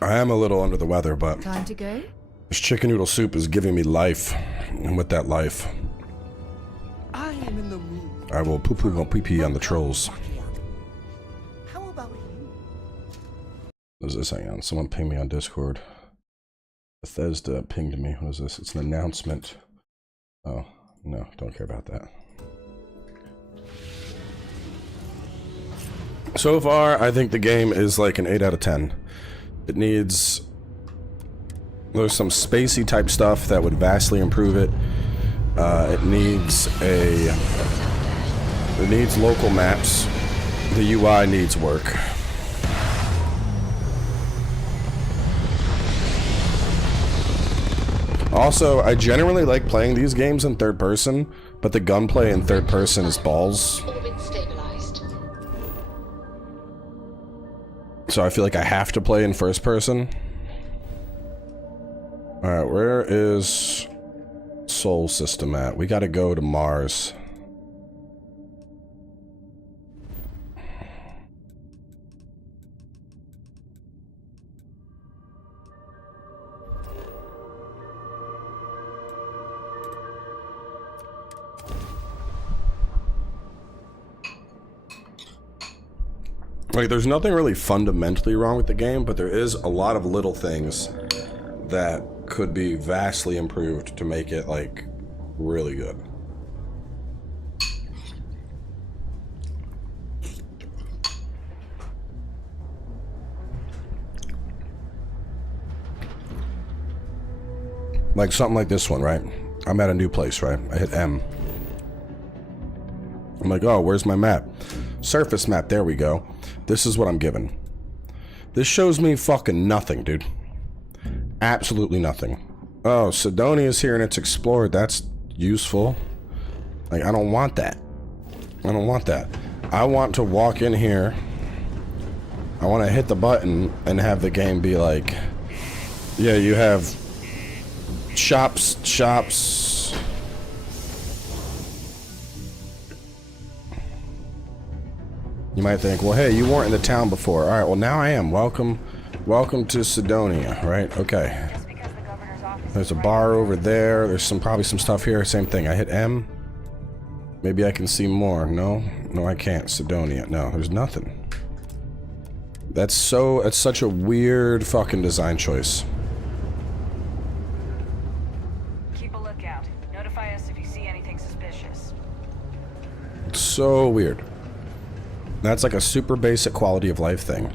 I am a little under the weather, but Time to go? this chicken noodle soup is giving me life. And with that life, I am in the mood. I will poo-poo on pee-pee on the trolls. How about you? What is this? Hang on. Someone pinged me on Discord. Bethesda pinged me. What is this? It's an announcement. Oh, no. Don't care about that. So far, I think the game is like an 8 out of 10. It needs... There's some spacey type stuff that would vastly improve it. It needs local maps. The UI needs work. Also, I generally like playing these games in third person, but the gunplay in third person is balls. So I feel like I have to play in first person. Alright, where is Sol System at? We gotta go to Mars. Like, there's nothing really fundamentally wrong with the game, but there is a lot of little things that could be vastly improved to make it, like, really good. Like something like this one, right? I'm at a new place, right? I hit M. I'm like, oh, where's my map? Surface map, there we go. This is what I'm given. This shows me fucking nothing, dude. Absolutely nothing. Oh, Sidonia's here and it's explored. That's useful. Like, I don't want that. I don't want that. I want to walk in here. I want to hit the button and have the game be like, yeah, you have shops. You might think, well, hey, you weren't in the town before. All right, well, now I am. Welcome to Sidonia, right? Okay. There's a bar over there. There's probably some stuff here. Same thing. I hit M. Maybe I can see more. No, I can't. Sidonia. No, there's nothing. It's such a weird fucking design choice. Keep a lookout. Notify us if you see anything suspicious. It's so weird. That's like a super basic quality of life thing.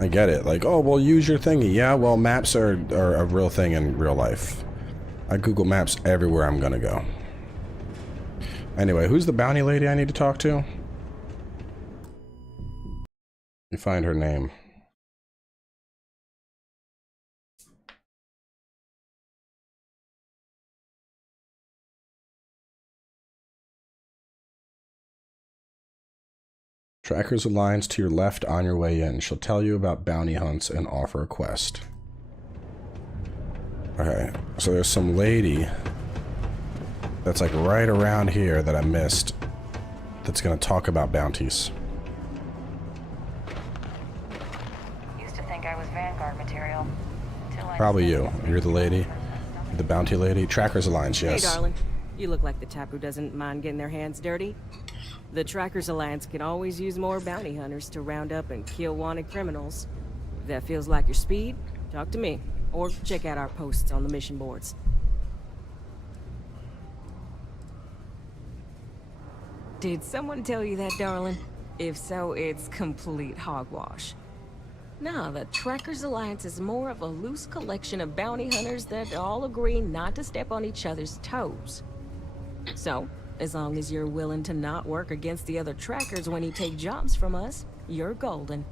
I get it. Like, oh, well, use your thingy. Yeah, well, maps are a real thing in real life. I Google Maps everywhere I'm gonna go. Anyway, who's the bounty lady I need to talk to? You find her name. Trackers Alliance to your left on your way in. She'll tell you about bounty hunts and offer a quest. Okay, so there's some lady that's like right around here that I missed that's gonna talk about bounties. Used to think I was Vanguard material. Probably you. You're the lady. The bounty lady. Trackers Alliance, yes. Hey, darling. You look like the type who doesn't mind getting their hands dirty. The Trackers Alliance can always use more bounty hunters to round up and kill wanted criminals. If that feels like your speed, talk to me. Or check out our posts on the mission boards. Did someone tell you that, darling? If so, it's complete hogwash. No, the Trackers Alliance is more of a loose collection of bounty hunters that all agree not to step on each other's toes. So, as long as you're willing to not work against the other trackers when you take jobs from us, you're golden.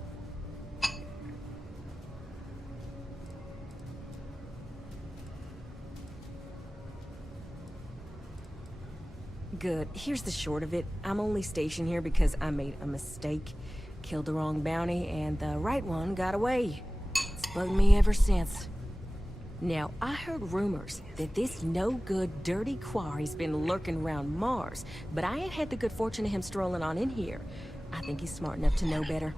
Good. Here's the short of it. I'm only stationed here because I made a mistake. Killed the wrong bounty, and the right one got away. It's bugged me ever since. Now, I heard rumors that this no-good, dirty quarry's been lurking around Mars, but I ain't had the good fortune of him strolling on in here. I think he's smart enough to know better.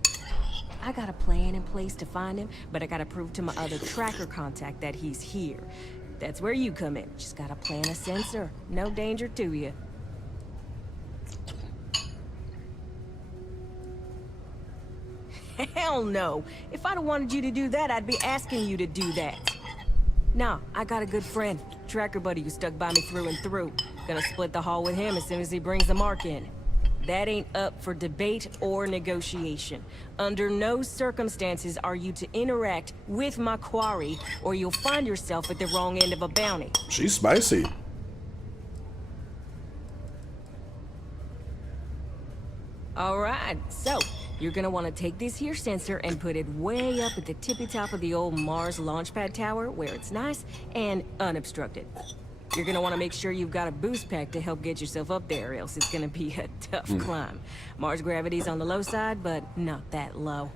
I got a plan in place to find him, but I gotta prove to my other tracker contact that he's here. That's where you come in. Just gotta plant a sensor. No danger to you. Hell no! If I'd have wanted you to do that, I'd be asking you to do that. Nah, I got a good friend, tracker buddy who stuck by me through and through. Gonna split the haul with him as soon as he brings the mark in. That ain't up for debate or negotiation. Under no circumstances are you to interact with my quarry, or you'll find yourself at the wrong end of a bounty. She's spicy. Alright, so you're gonna want to take this here sensor and put it way up at the tippy top of the old Mars launchpad tower where it's nice and unobstructed. You're gonna want to make sure you've got a boost pack to help get yourself up there, or else it's gonna be a tough climb. Mars gravity's on the low side, but not that low.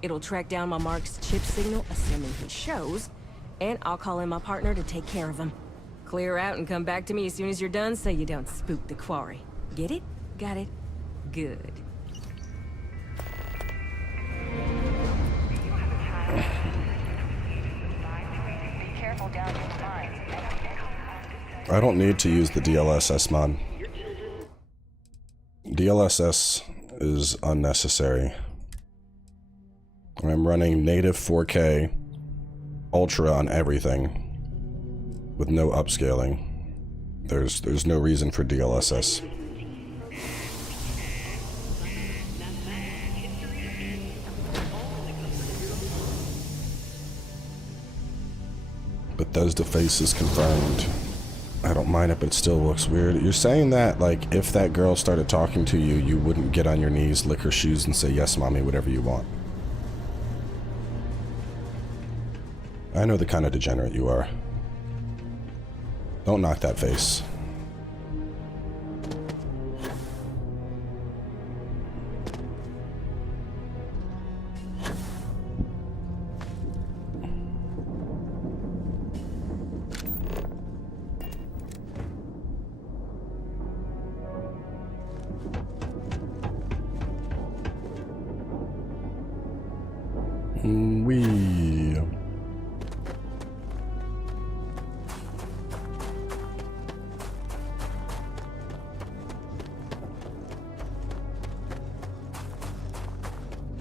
It'll track down my Mark's chip signal, assuming he shows, and I'll call in my partner to take care of him. Clear out and come back to me as soon as you're done so you don't spook the quarry. Get it? Got it? Good. Be careful down your lines. I don't need to use the DLSS mod. DLSS is unnecessary. I'm running native 4K Ultra on everything with no upscaling. There's no reason for DLSS. Bethesda face is confirmed. I don't mind it, but it still looks weird. You're saying that, like, if that girl started talking to you, you wouldn't get on your knees, lick her shoes, and say, yes, mommy, whatever you want. I know the kind of degenerate you are. Don't knock that face.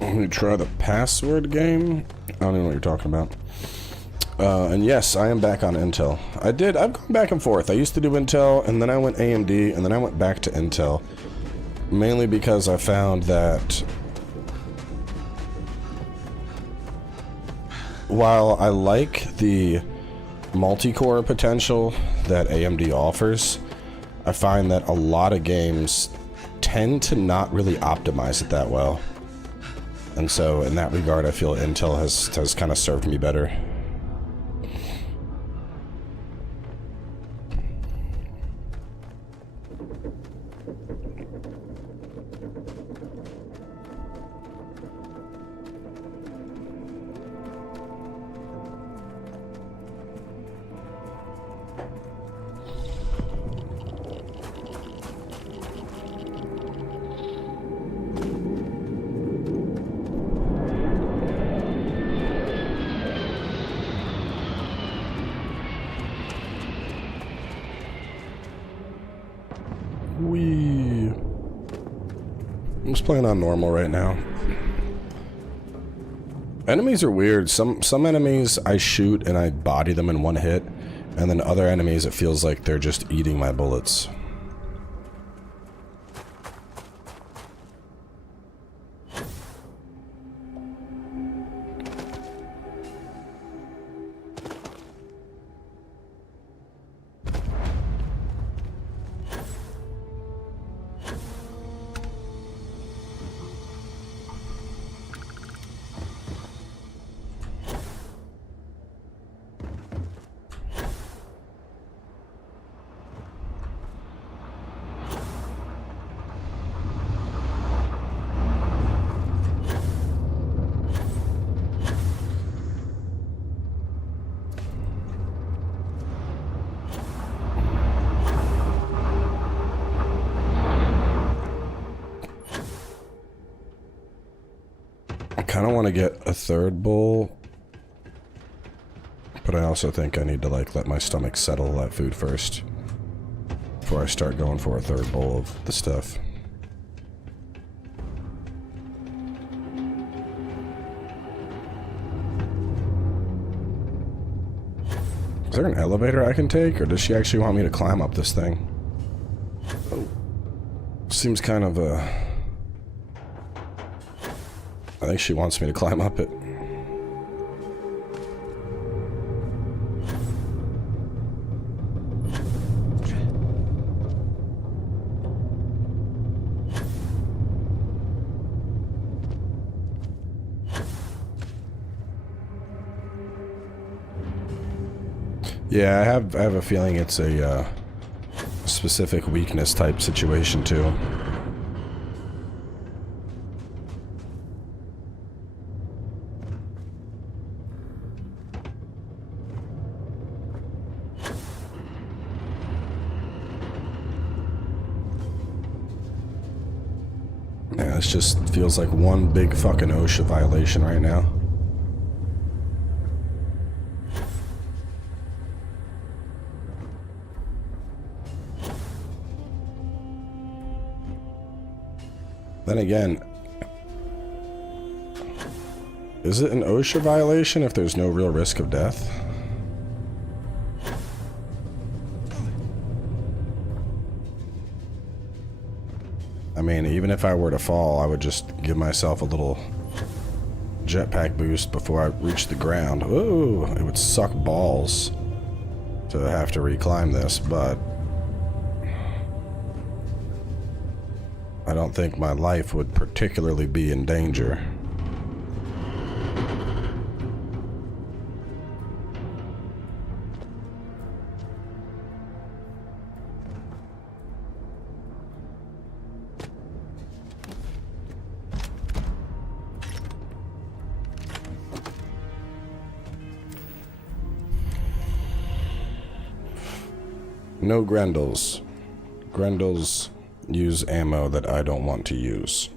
Let me try the password game. I don't even know what you're talking about. And yes, I am back on Intel. I've gone back and forth. I used to do Intel, and then I went AMD, and then I went back to Intel. Mainly because I found that while I like the multi-core potential that AMD offers, I find that a lot of games tend to not really optimize it that well. And so in that regard, I feel Intel has kind of served me better. I'm just playing on normal right now. Enemies are weird. Some enemies I shoot and I body them in one hit, and then other enemies it feels like they're just eating my bullets. I kind of want to get a third bowl, but I also think I need to like let my stomach settle that food first before I start going for a third bowl of the stuff. Is there an elevator I can take, or does she actually want me to climb up this thing? Oh. Seems kind of I think she wants me to climb up it. Yeah, I have a feeling it's a specific weakness type situation too. Yeah, this just feels like one big fucking OSHA violation right now. Then again, is it an OSHA violation if there's no real risk of death? I mean, even if I were to fall, I would just give myself a little jetpack boost before I reach the ground. Ooh, it would suck balls to have to reclimb this, but I don't think my life would particularly be in danger. No Grendels. Grendels use ammo that I don't want to use.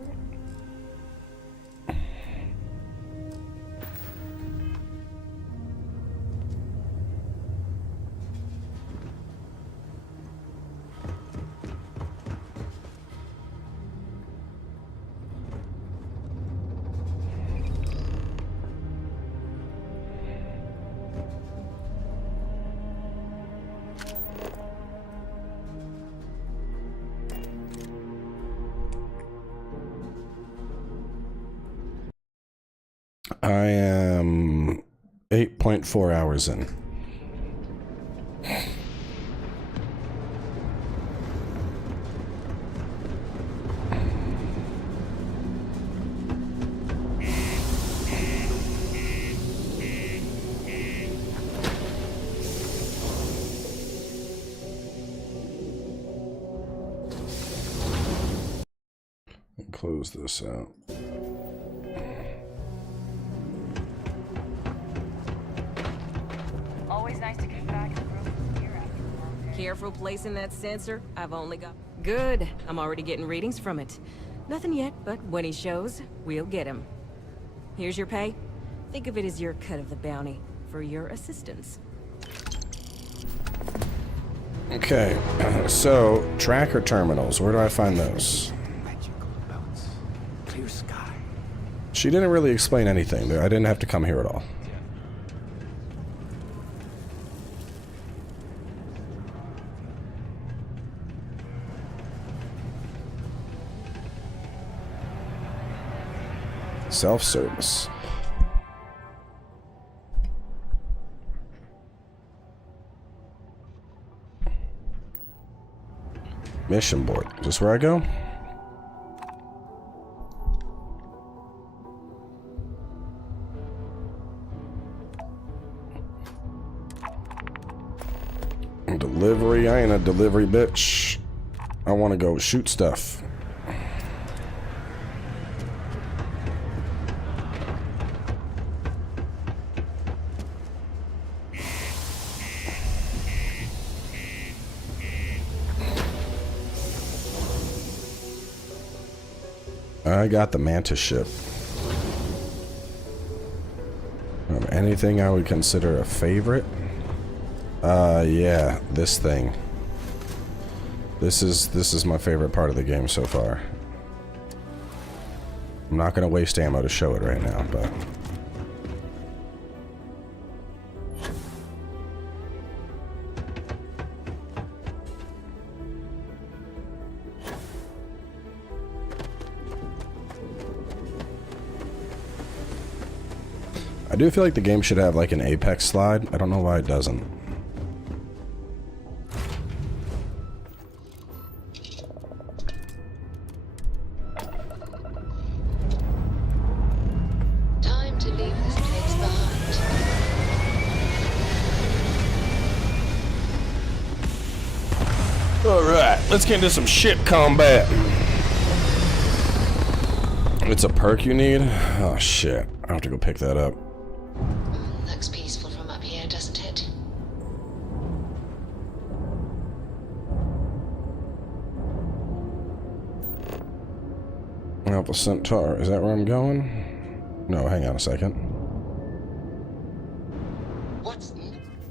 I am 8.4 hours in. Close this out. Always nice to get back in the room here after a long day. Careful placing that sensor. I've only got... Good. I'm already getting readings from it. Nothing yet, but when he shows, we'll get him. Here's your pay. Think of it as your cut of the bounty for your assistance. Okay, so tracker terminals. Where do I find those? Clear sky. She didn't really explain anything. I didn't have to come here at all. Self-service. Mission board. Is this where I go? Delivery? I ain't a delivery bitch. I want to go shoot stuff. I got the Mantis ship. Anything I would consider a favorite? Yeah, this thing. This is my favorite part of the game so far. I'm not gonna waste ammo to show it right now, but I do feel like the game should have like an apex slide. I don't know why it doesn't. Time to leave this place behind. Let's get into some ship combat. It's a perk you need? Oh shit. I have to go pick that up. Looks peaceful from up here, doesn't it? Alpha Centaur. Is that where I'm going? No, hang on a second.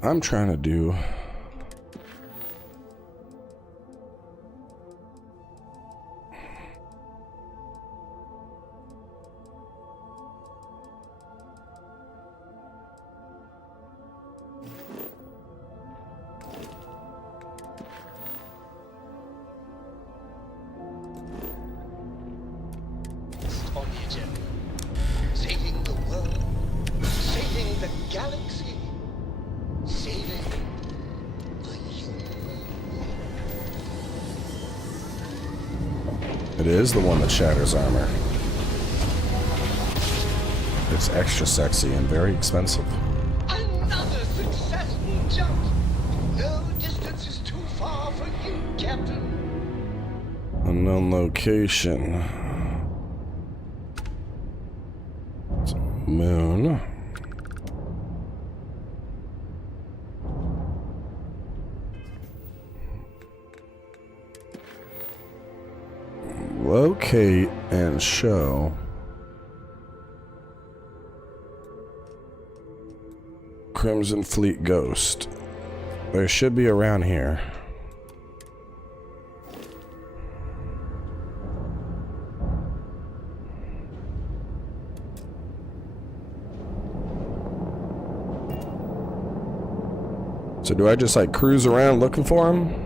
I'm trying to do... On the agenda. Saving the world. Saving the galaxy. Saving the universe. It is the one that shatters armor. It's extra sexy and very expensive. Another successful jump. No distance is too far for you, Captain. Unknown location. It's a moon. Locate and show. Crimson Fleet Ghost. They should be around here. So do I just like cruise around looking for him?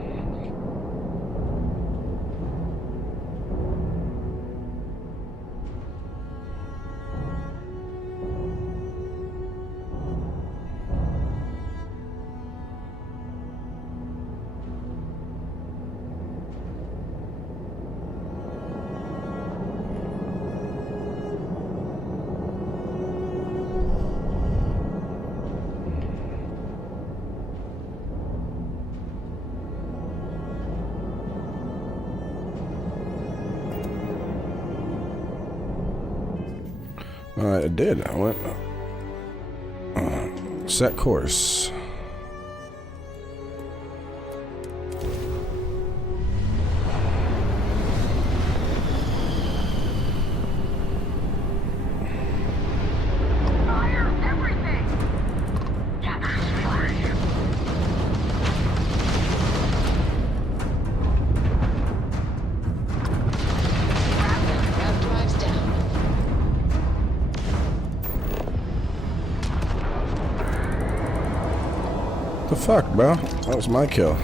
I did. I went set course. The fuck, bro? That was my kill.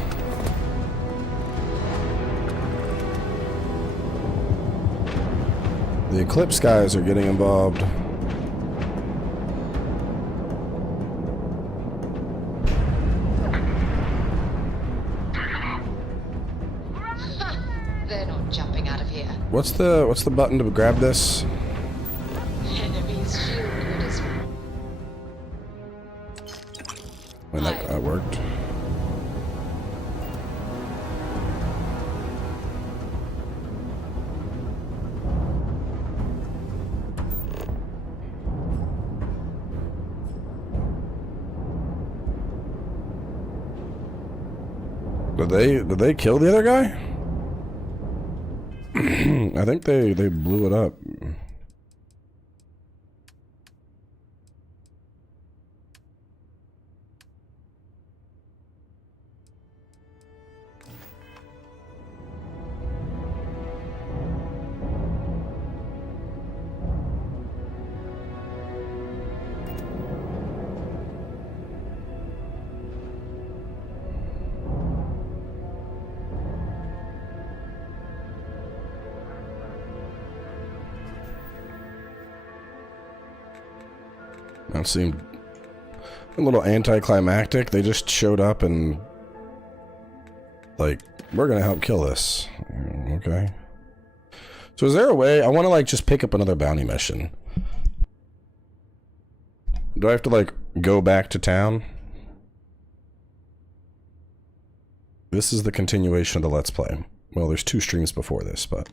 The Eclipse guys are getting involved. They're not jumping out of here. What's the button to grab this? Enemy's shield is... When that worked. Did they kill the other guy? I think they blew it up. That seemed a little anticlimactic. They just showed up and like, we're gonna help kill this. Okay. So is there a way? I want to like just pick up another bounty mission. Do I have to like go back to town? This is the continuation of the Let's Play. Well, there's 2 streams before this, but...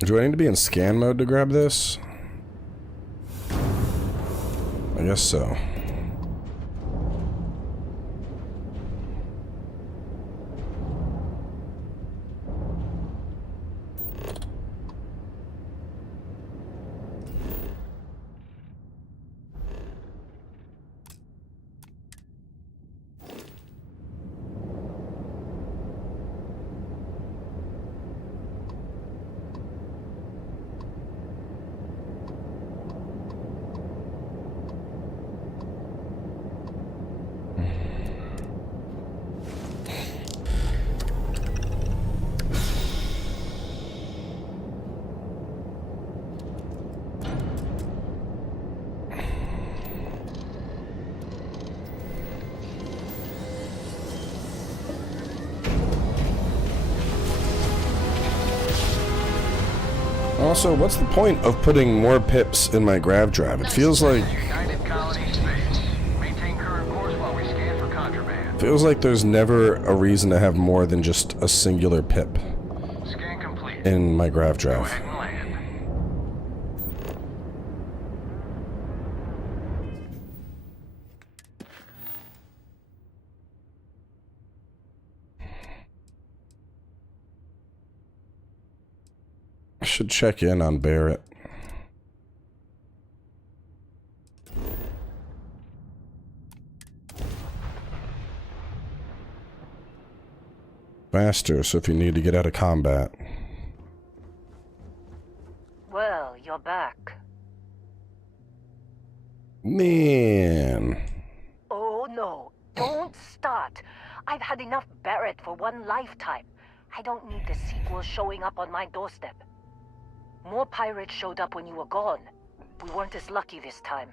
Do I need to be in scan mode to grab this? I guess so. Also, what's the point of putting more pips in my grav drive? It feels like... Feels like there's never a reason to have more than just a singular pip in my grav drive. I should check in on Barrett. Faster, so if you need to get out of combat. Well, you're back. Man. Oh no, don't start. I've had enough Barrett for one lifetime. I don't need the sequel showing up on my doorstep. More pirates showed up when you were gone. We weren't as lucky this time.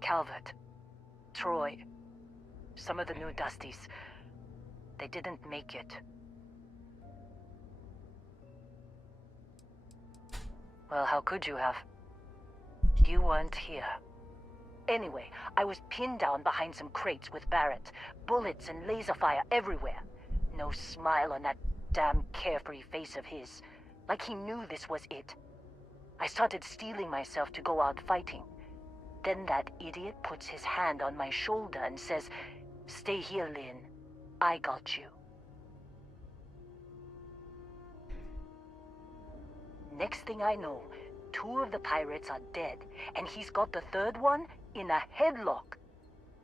Calvert, Troy, some of the new Dusties. They didn't make it. Well, how could you have? You weren't here. Anyway, I was pinned down behind some crates with Barrett. Bullets and laser fire everywhere. No smile on that damn carefree face of his. Like he knew this was it. I started steeling myself to go out fighting. Then that idiot puts his hand on my shoulder and says, "Stay here, Lynn. I got you." Next thing I know, 2 of the pirates are dead, and he's got the 3rd one in a headlock.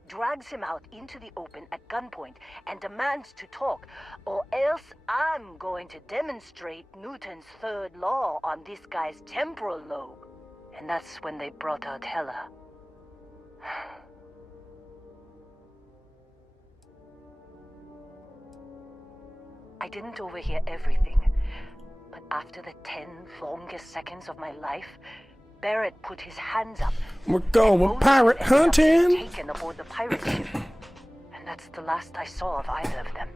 Drags him out into the open at gunpoint and demands to talk, or else I'm going to demonstrate Newton's 3rd law on this guy's temporal lobe. And that's when they brought out Hela. I didn't overhear everything, but after the 10 longest seconds of my life, Barrett put his hands up. We're going pirate hunting! Taken aboard the pirate ship, and that's the last I saw of either of them.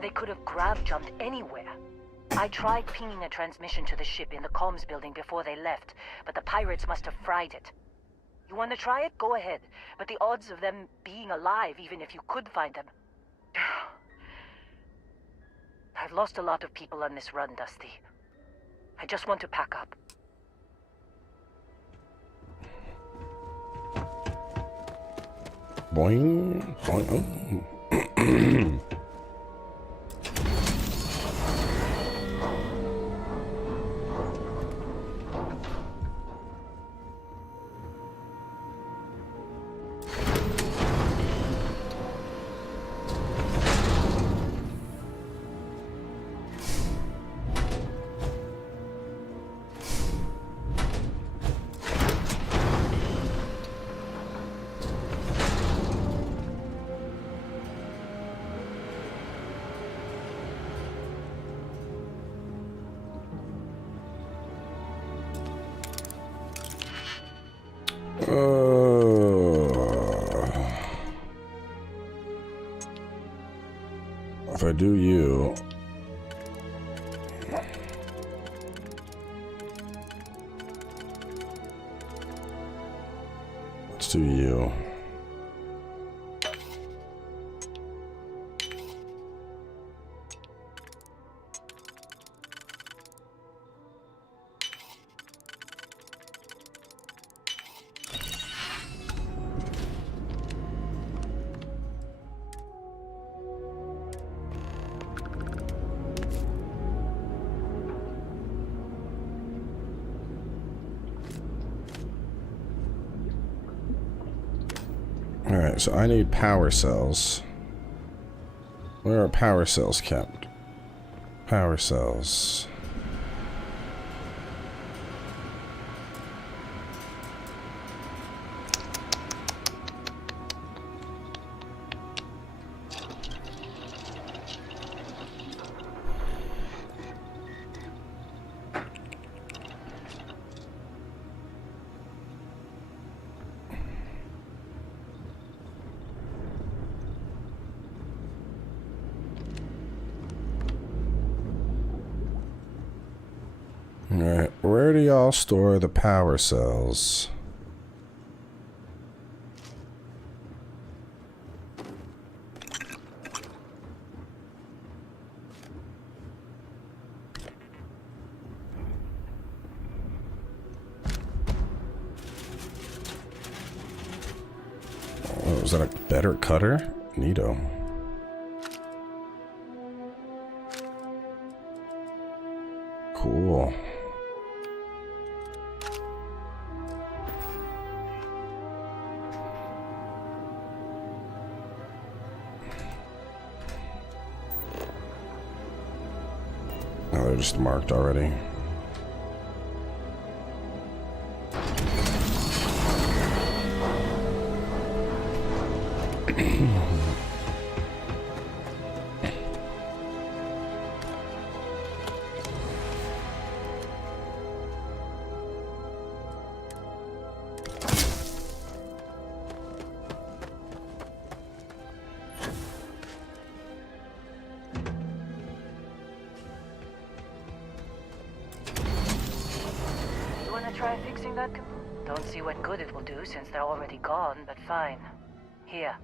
They could have grav jumped anywhere. I tried pinging a transmission to the ship in the comms building before they left, but the pirates must have fried it. You want to try it? Go ahead. But the odds of them being alive, even if you could find them... I've lost a lot of people on this run, Dusty. I just want to pack up. Boing, boing. Oh. If I do you... Let's do you. Alright, so I need power cells. Where are power cells kept? Power cells. Alright, where do y'all store the power cells? Oh, is that a better cutter? Neato. Cool. Oh, they're just marked already. Try fixing that? Don't see what good it will do since they're already gone, but fine. Here.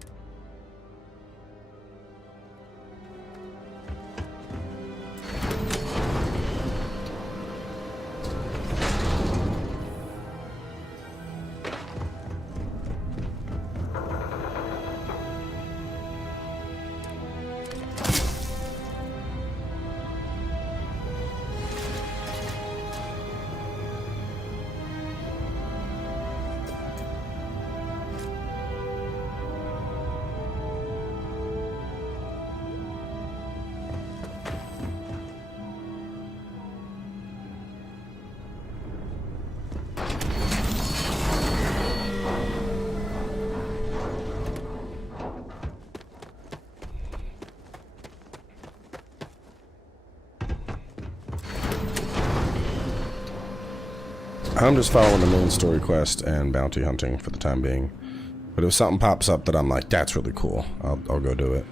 I'm just following the main story quest and bounty hunting for the time being. But if something pops up that I'm like, that's really cool, I'll go do it.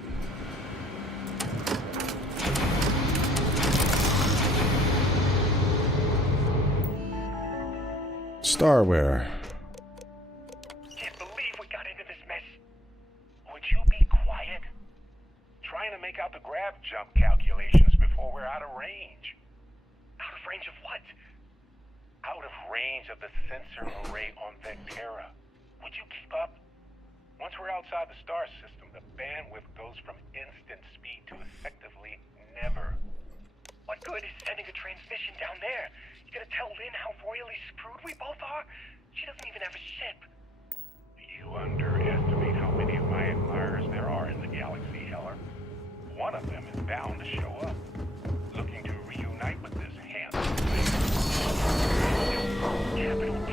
Starware. Can't believe we got into this mess. Would you be quiet? Trying to make out the grav jump calculations before we're out of range. Out of range of what? Out of range of the sensor array on Vectera. Would you keep up? Once we're outside the star system, the bandwidth goes from instant speed to effectively never. What good is sending a transmission down there? You gonna tell Lynn how royally screwed we both are? She doesn't even have a ship. You underestimate how many of my admirers there are in the galaxy, Heller. One of them is bound to show up, looking to reunite with this handsome thing. Capital D.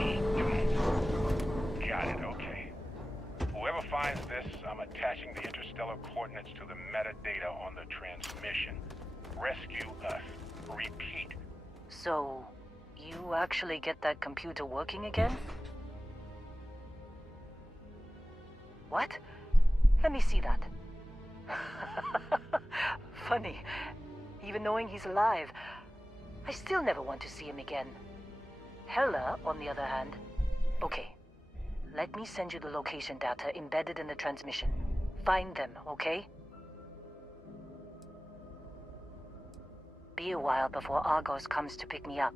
Got it, okay. Whoever finds this, I'm attaching the interstellar coordinates to the metadata on the transmission. Rescue us. Repeat. So, you actually get that computer working again? What? Let me see that. funny. Even knowing he's alive, I still never want to see him again. Hella, on the other hand. Okay, let me send you the location data embedded in the transmission. Find them, okay? Be a while before Argos comes to pick me up.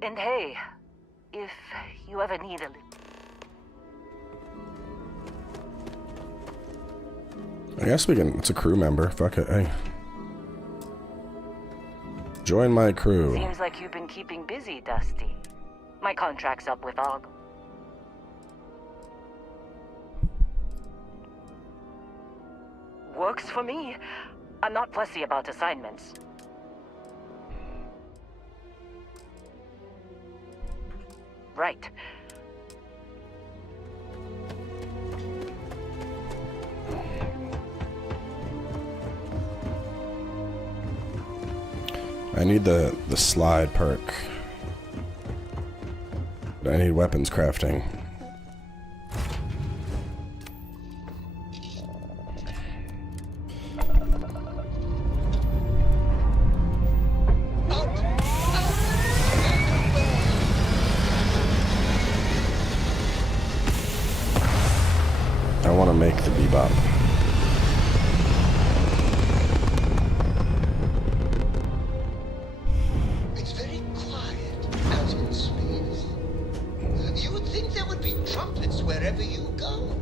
And hey, if you ever need a... I guess we can... It's a crew member. Fuck it. Hey. Join my crew. Seems like you've been keeping busy, Dusty. My contract's up with Argos. Works for me. I'm not fussy about assignments. Right. I need the slide perk. I need weapons crafting. I want to make the bebop. It's very quiet out in space. You would think there would be trumpets wherever you go.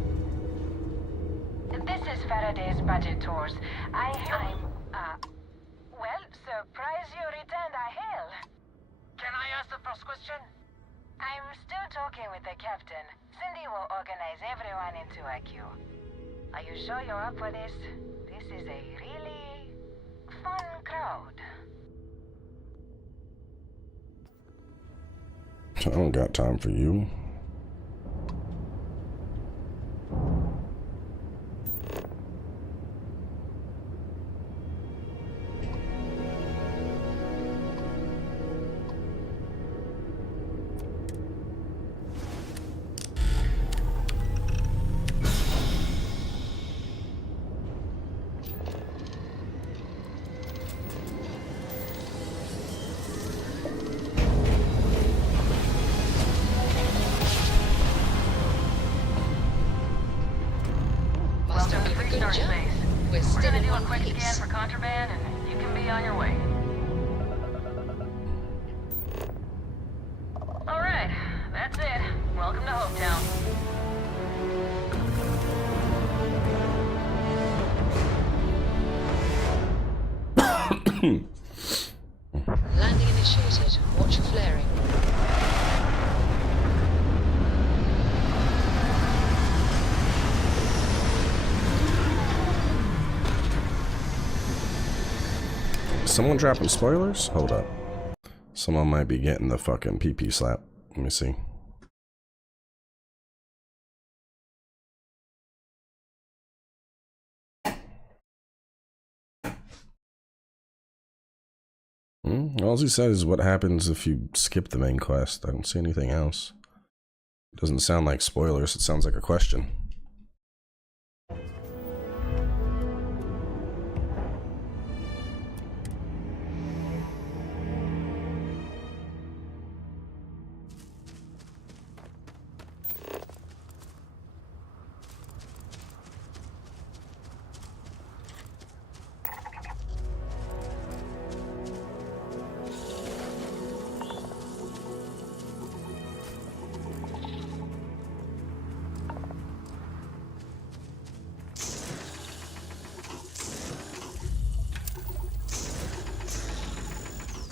This is Faraday's budget tours. Well, surprise you returned a hail. Can I ask the first question? I'm still talking with the captain. Cindy will organize everyone into a queue. Are you sure you're up for this? This is a really fun crowd. I don't got time for you. Landing initiated. Watch your flaring. Someone dropping spoilers? Hold up. Someone might be getting the fucking PP slap. Let me see. All he said is what happens if you skip the main quest. I don't see anything else. It doesn't sound like spoilers, it sounds like a question.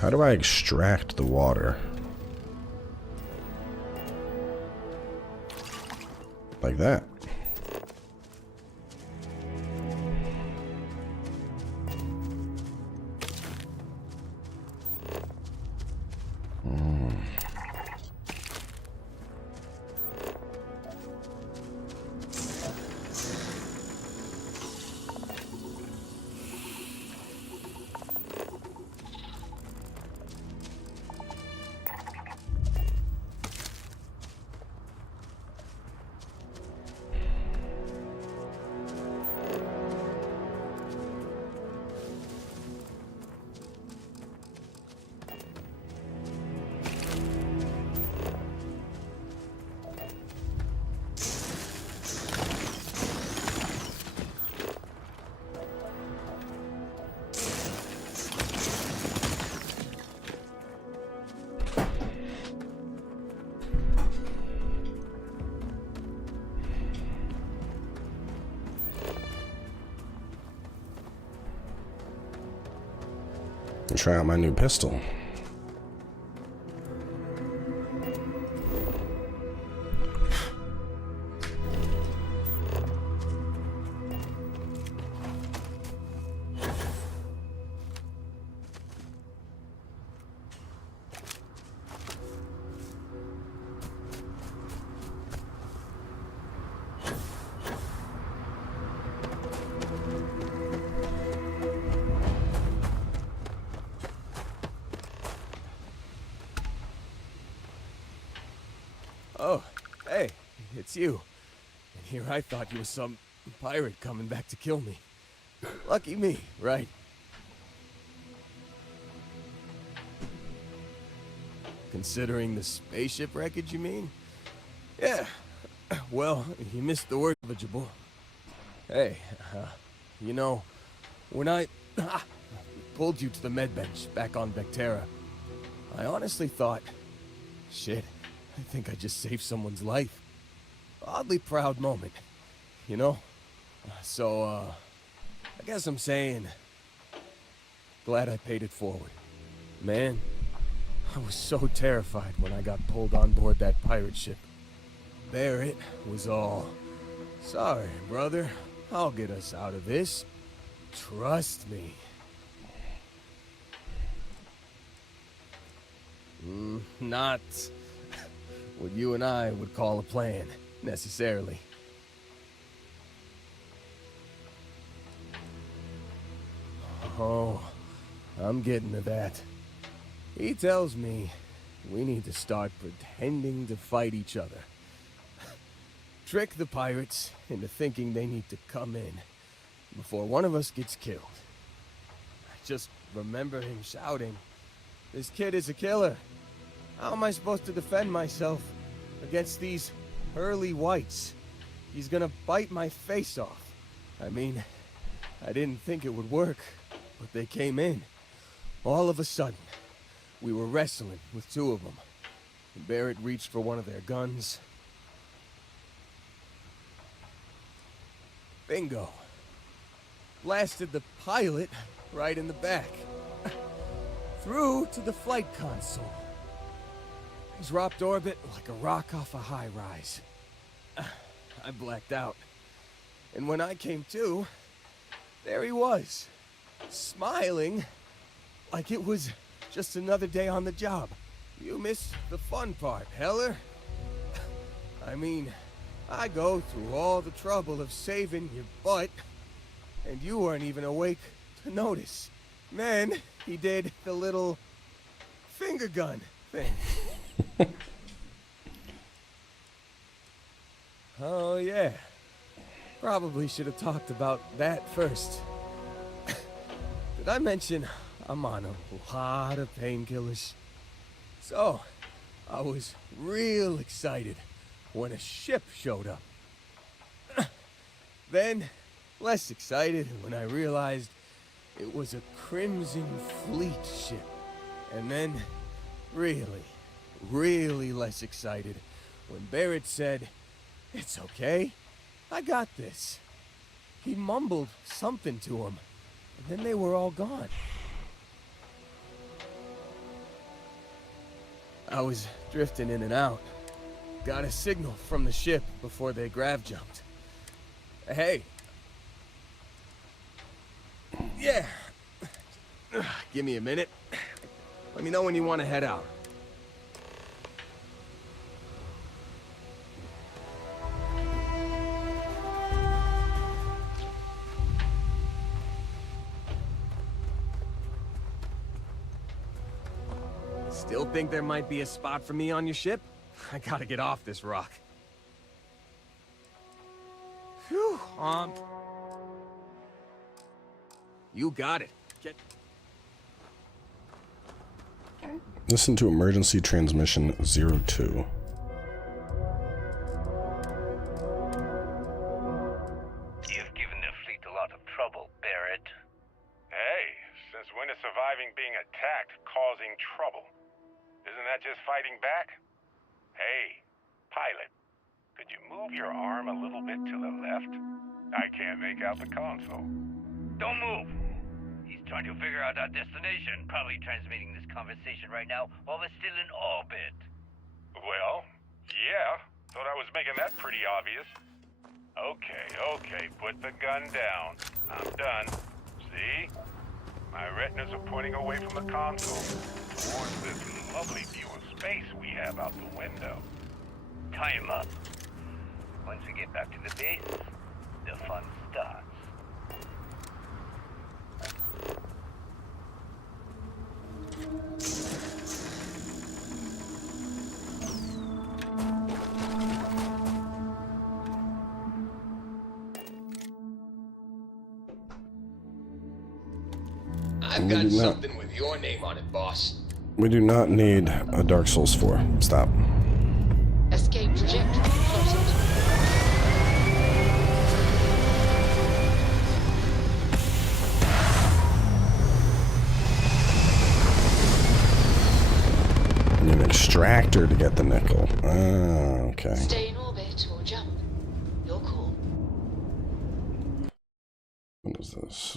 How do I extract the water? Like that. Try out my new pistol. Oh, hey, it's you. And here I thought you were some pirate coming back to kill me. Lucky me, right? Considering the spaceship wreckage, you mean? Yeah. Well, you missed the word, Jabal. Hey, you know, when I pulled you to the med bench back on Vectera, I honestly thought, shit, I think I just saved someone's life. Oddly proud moment, you know? So, I guess I'm saying, glad I paid it forward. Man, I was so terrified when I got pulled on board that pirate ship. Barrett was all, sorry, brother, I'll get us out of this. Trust me. Not what you and I would call a plan, necessarily. Oh, I'm getting to that. He tells me we need to start pretending to fight each other. Trick the pirates into thinking they need to come in before one of us gets killed. I just remember him shouting, "This kid is a killer. How am I supposed to defend myself against these early whites? He's gonna bite my face off." I mean, I didn't think it would work, but they came in. All of a sudden, we were wrestling with two of them. Barrett reached for one of their guns. Bingo. Blasted the pilot right in the back. Through to the flight console. He dropped orbit like a rock off a high rise. I blacked out. And when I came to, there he was, smiling like it was just another day on the job. You missed the fun part, Heller. I mean, I go through all the trouble of saving your butt, and you weren't even awake to notice. Then he did the little finger gun thing. Oh yeah, probably should have talked about that first. Did I mention I'm on a lot of painkillers? So, I was real excited when a ship showed up. Then, less excited when I realized it was a Crimson Fleet ship. And then, really less excited when Barrett said, "It's okay, I got this." He mumbled something to him, and then they were all gone. I was drifting in and out. Got a signal from the ship before they grav jumped. Hey. Yeah. Give me a minute. Let me know when you want to head out. Still think there might be a spot for me on your ship? I gotta get off this rock. Phew, you got it. Get... Listen to emergency transmission 02. You've given the fleet a lot of trouble, Barrett. Hey, since when is surviving being attacked causing trouble? Isn't that just fighting back? Hey, pilot, could you move your arm a little bit to the left? I can't make out the console. Don't move. He's trying to figure out our destination. Probably transmitting this conversation right now while we're still in orbit. Well, yeah. Thought I was making that pretty obvious. Okay, put the gun down. I'm done. See? My retinas are pointing away from the console towards this lovely view of space we have out the window. Time up. Once we get back to the base, the fun starts. I've got something with your name on it, boss. We do not need a Dark Souls 4. Stop. Escape trajectory plotted. You need an extractor to get the nickel. Ah, okay. Stay in orbit or jump. Your call. What is this?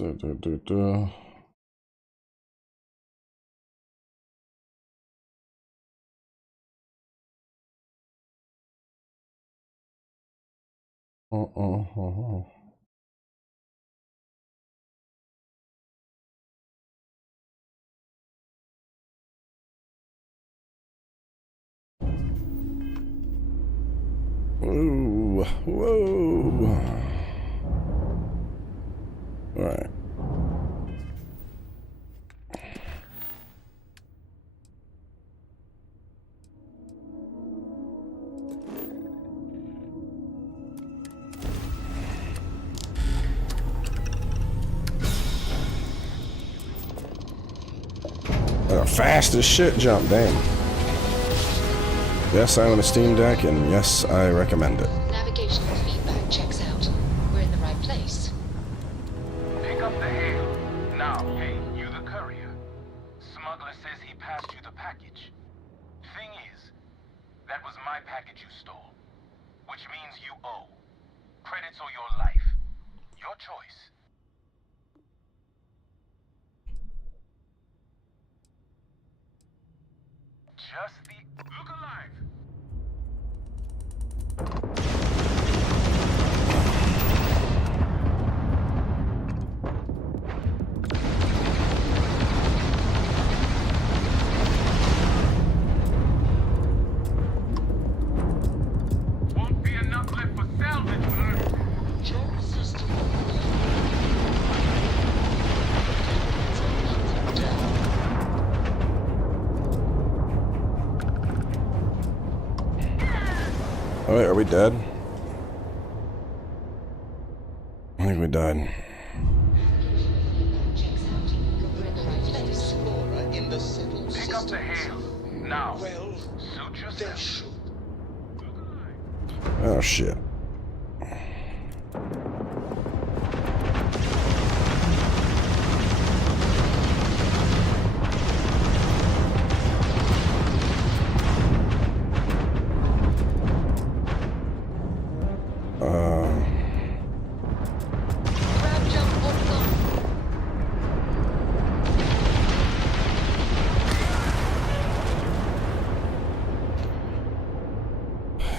Ooh, whoa. All right. Fast as shit jump, damn. Yes, I own a Steam Deck, and yes, I recommend it. Navigational feedback checks out. We're in the right place. Pick up the hail. Now, hey, you the courier. Smuggler says he passed you the package. Thing is, that was my package you stole. Which means you owe. Credits or your life. Your choice. Just the... Look alive! Won't be enough left for salvage, Check system. Oh wait, are we dead? I think we died. Pick up the hail. Now. Well, suit yourself. Oh shit.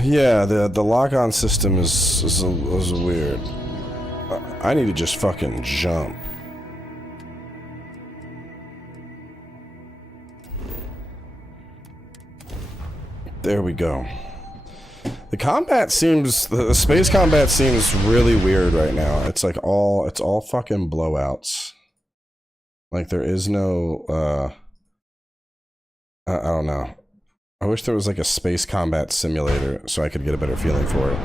Yeah, the lock-on system is weird. I need to just fucking jump. There we go. The combat seems, the space combat seems really weird right now. It's like it's all fucking blowouts. Like there is no, I don't know. I wish there was like a space combat simulator so I could get a better feeling for it.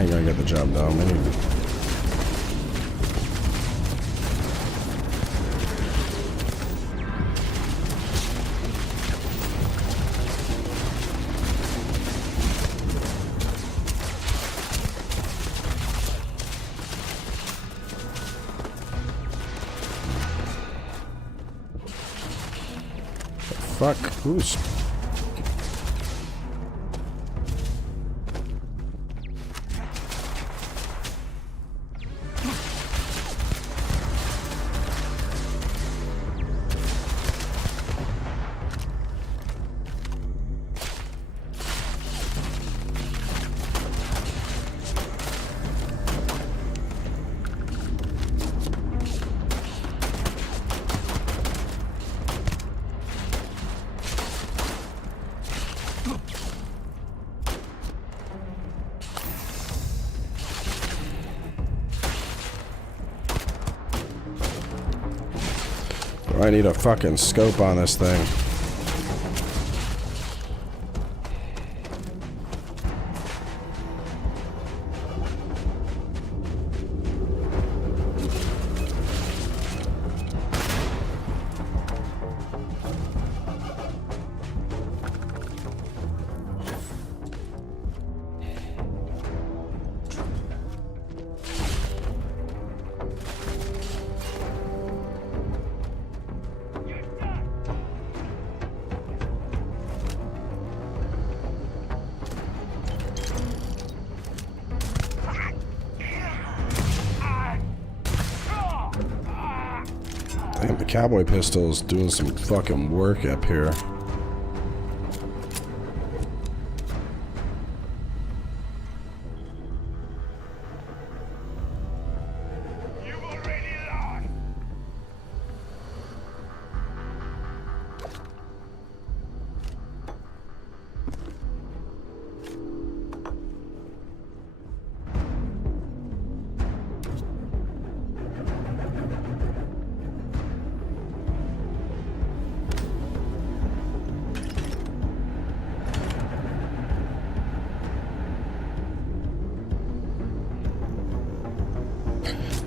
I ain't gonna get the job done. We need... Fuck, who's... I need a fucking scope on this thing. Damn, the Cowboy pistol's doing some fucking work up here.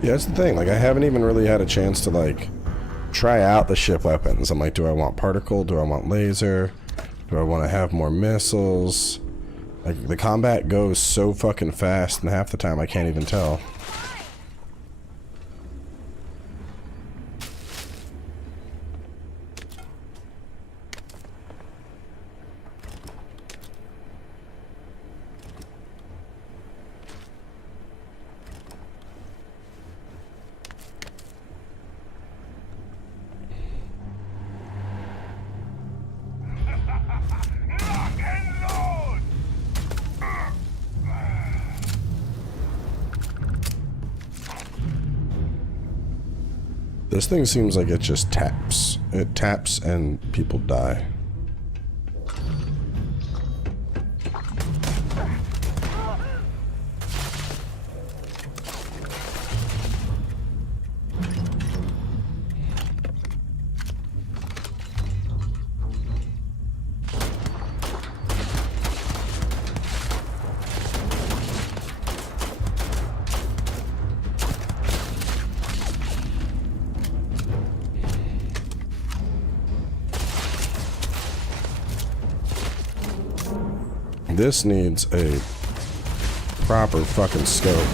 Yeah, that's the thing. Like, I haven't even really had a chance to, like, try out the ship weapons. I'm like, do I want particle? Do I want laser? Do I want to have more missiles? Like, the combat goes so fucking fast, and half the time I can't even tell. This thing seems like it just taps. It taps and people die. This needs a proper fucking scope.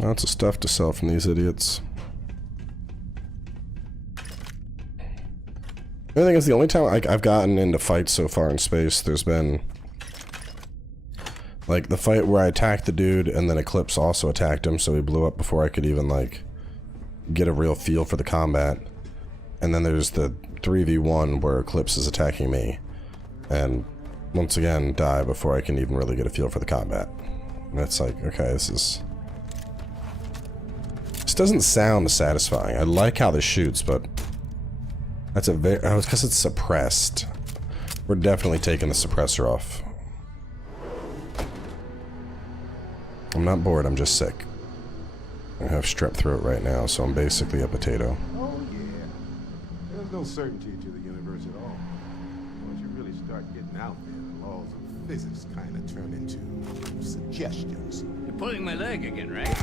Lots of stuff to sell from these idiots. The thing is, the only time I've gotten into fights so far in space, there's been like the fight where I attacked the dude and then Eclipse also attacked him, so he blew up before I could even like get a real feel for the combat. And then there's the 3v1 where Eclipse is attacking me and once again die before I can even really get a feel for the combat. And it's like, okay, this doesn't sound satisfying. I like how this shoots, but that's a very, oh, it's because it's suppressed. We're definitely taking the suppressor off. I'm not bored, I'm just sick. I have strep throat right now, so I'm basically a potato. Oh yeah. There's no certainty to the universe at all. Once you really start getting out there, the laws of physics kind of turn into suggestions. You're pulling my leg again, right?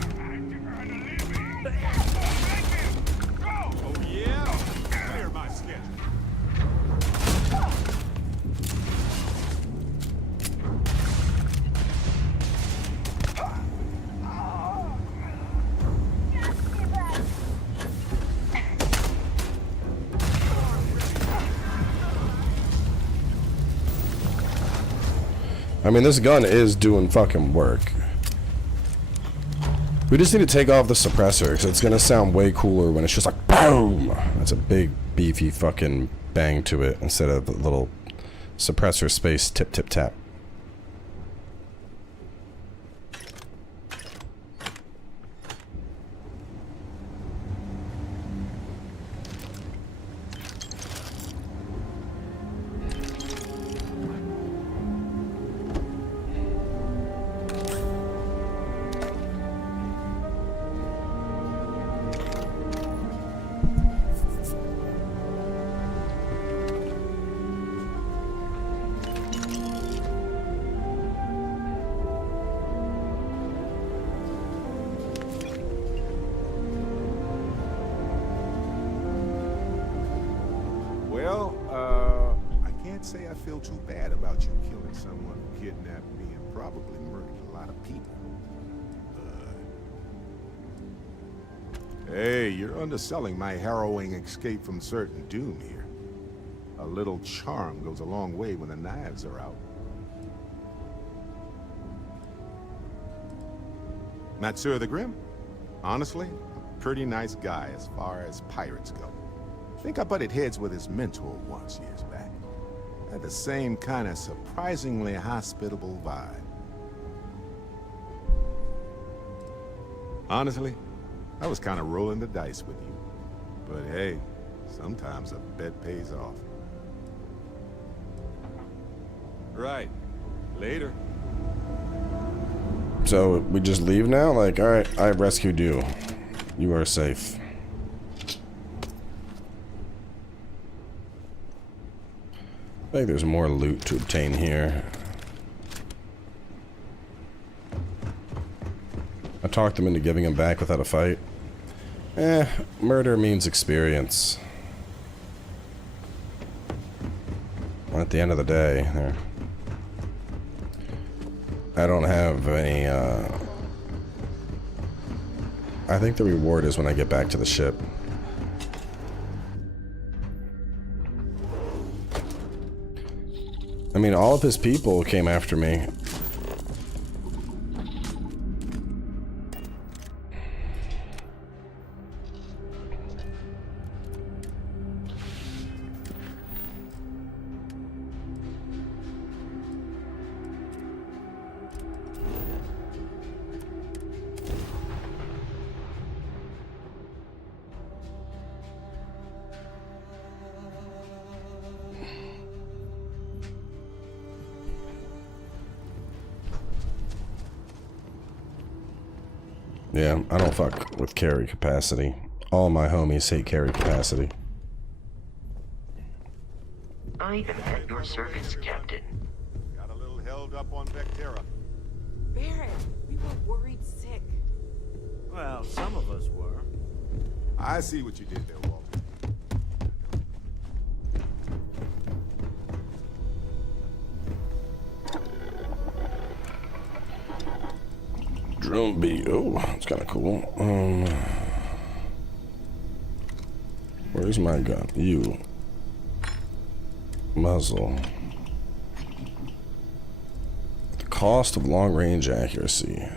Oh yeah? Clear my schedule. I mean, this gun is doing fucking work. We just need to take off the suppressor, because it's gonna sound way cooler when it's just like BOOM! That's a big, beefy fucking bang to it, instead of the little suppressor space tip tip tap. Say I feel too bad about you killing someone who kidnapped me and probably murdered a lot of people. Hey, you're underselling my harrowing escape from certain doom here. A little charm goes a long way when the knives are out. Matsura the Grim? Honestly, a pretty nice guy as far as pirates go. I think I butted heads with his mentor once years back. Had the same kind of surprisingly hospitable vibe. Honestly, I was kind of rolling the dice with you. But hey, sometimes a bet pays off. Right. Later. So, we just leave now? Like, alright, I rescued you. You are safe. I think there's more loot to obtain here. I talked them into giving him back without a fight. Murder means experience. At the end of the day, I don't have any, I think the reward is when I get back to the ship. I mean, all of his people came after me. Yeah, I don't fuck with carry capacity. All my homies hate carry capacity. I am at your service, Captain. Got a little held up on Vectera. Barrett, we were worried sick. Well, some of us were. I see what you did there, Walter. Drone B. Oh, that's kind of cool. Where's my gun? You. Muzzle. The cost of long-range accuracy.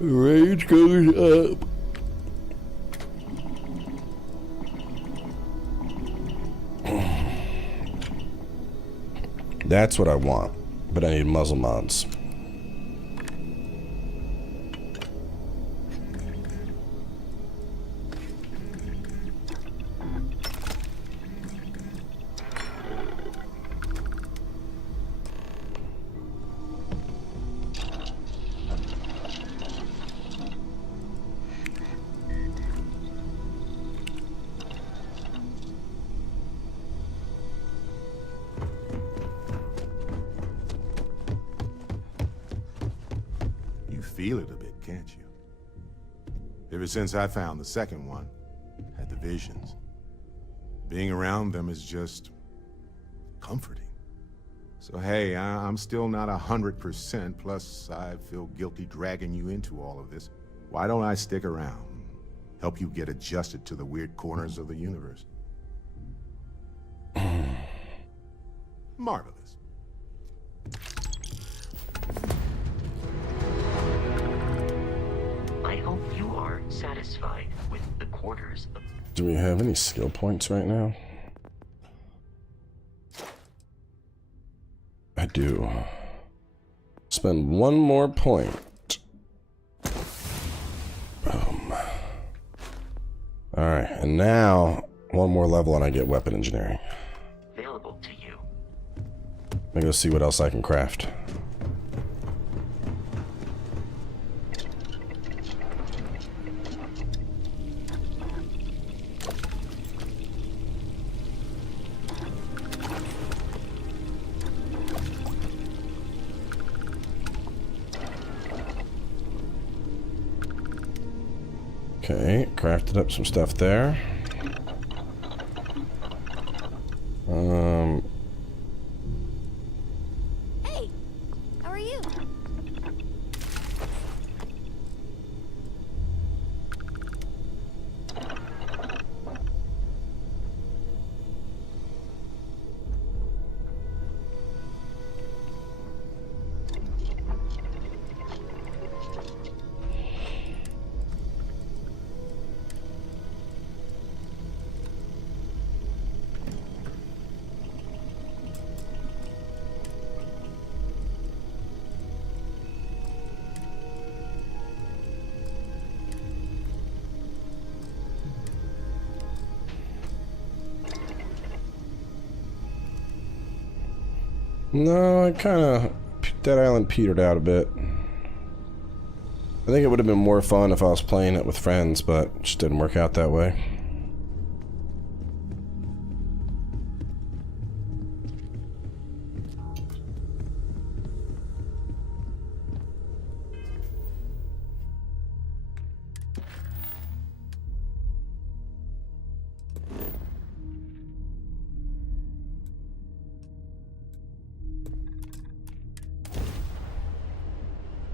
Range goes up. That's what I want, but I need muzzle mods. Feel it a bit, can't you? Ever since I found the second one, had the visions. Being around them is just comforting. So hey, I'm still not 100%, plus I feel guilty dragging you into all of this. Why don't I stick around? Help you get adjusted to the weird corners of the universe. Marvelous. I hope you are satisfied with the quarters of... Do we have any skill points right now? I do. Spend one more point. Boom. Alright, and now one more level and I get weapon engineering. Available to you. Let me go see what else I can craft. Okay, crafted up some stuff there. Hey, how are you? No, I kind of... that island petered out a bit. I think it would have been more fun if I was playing it with friends, but it just didn't work out that way.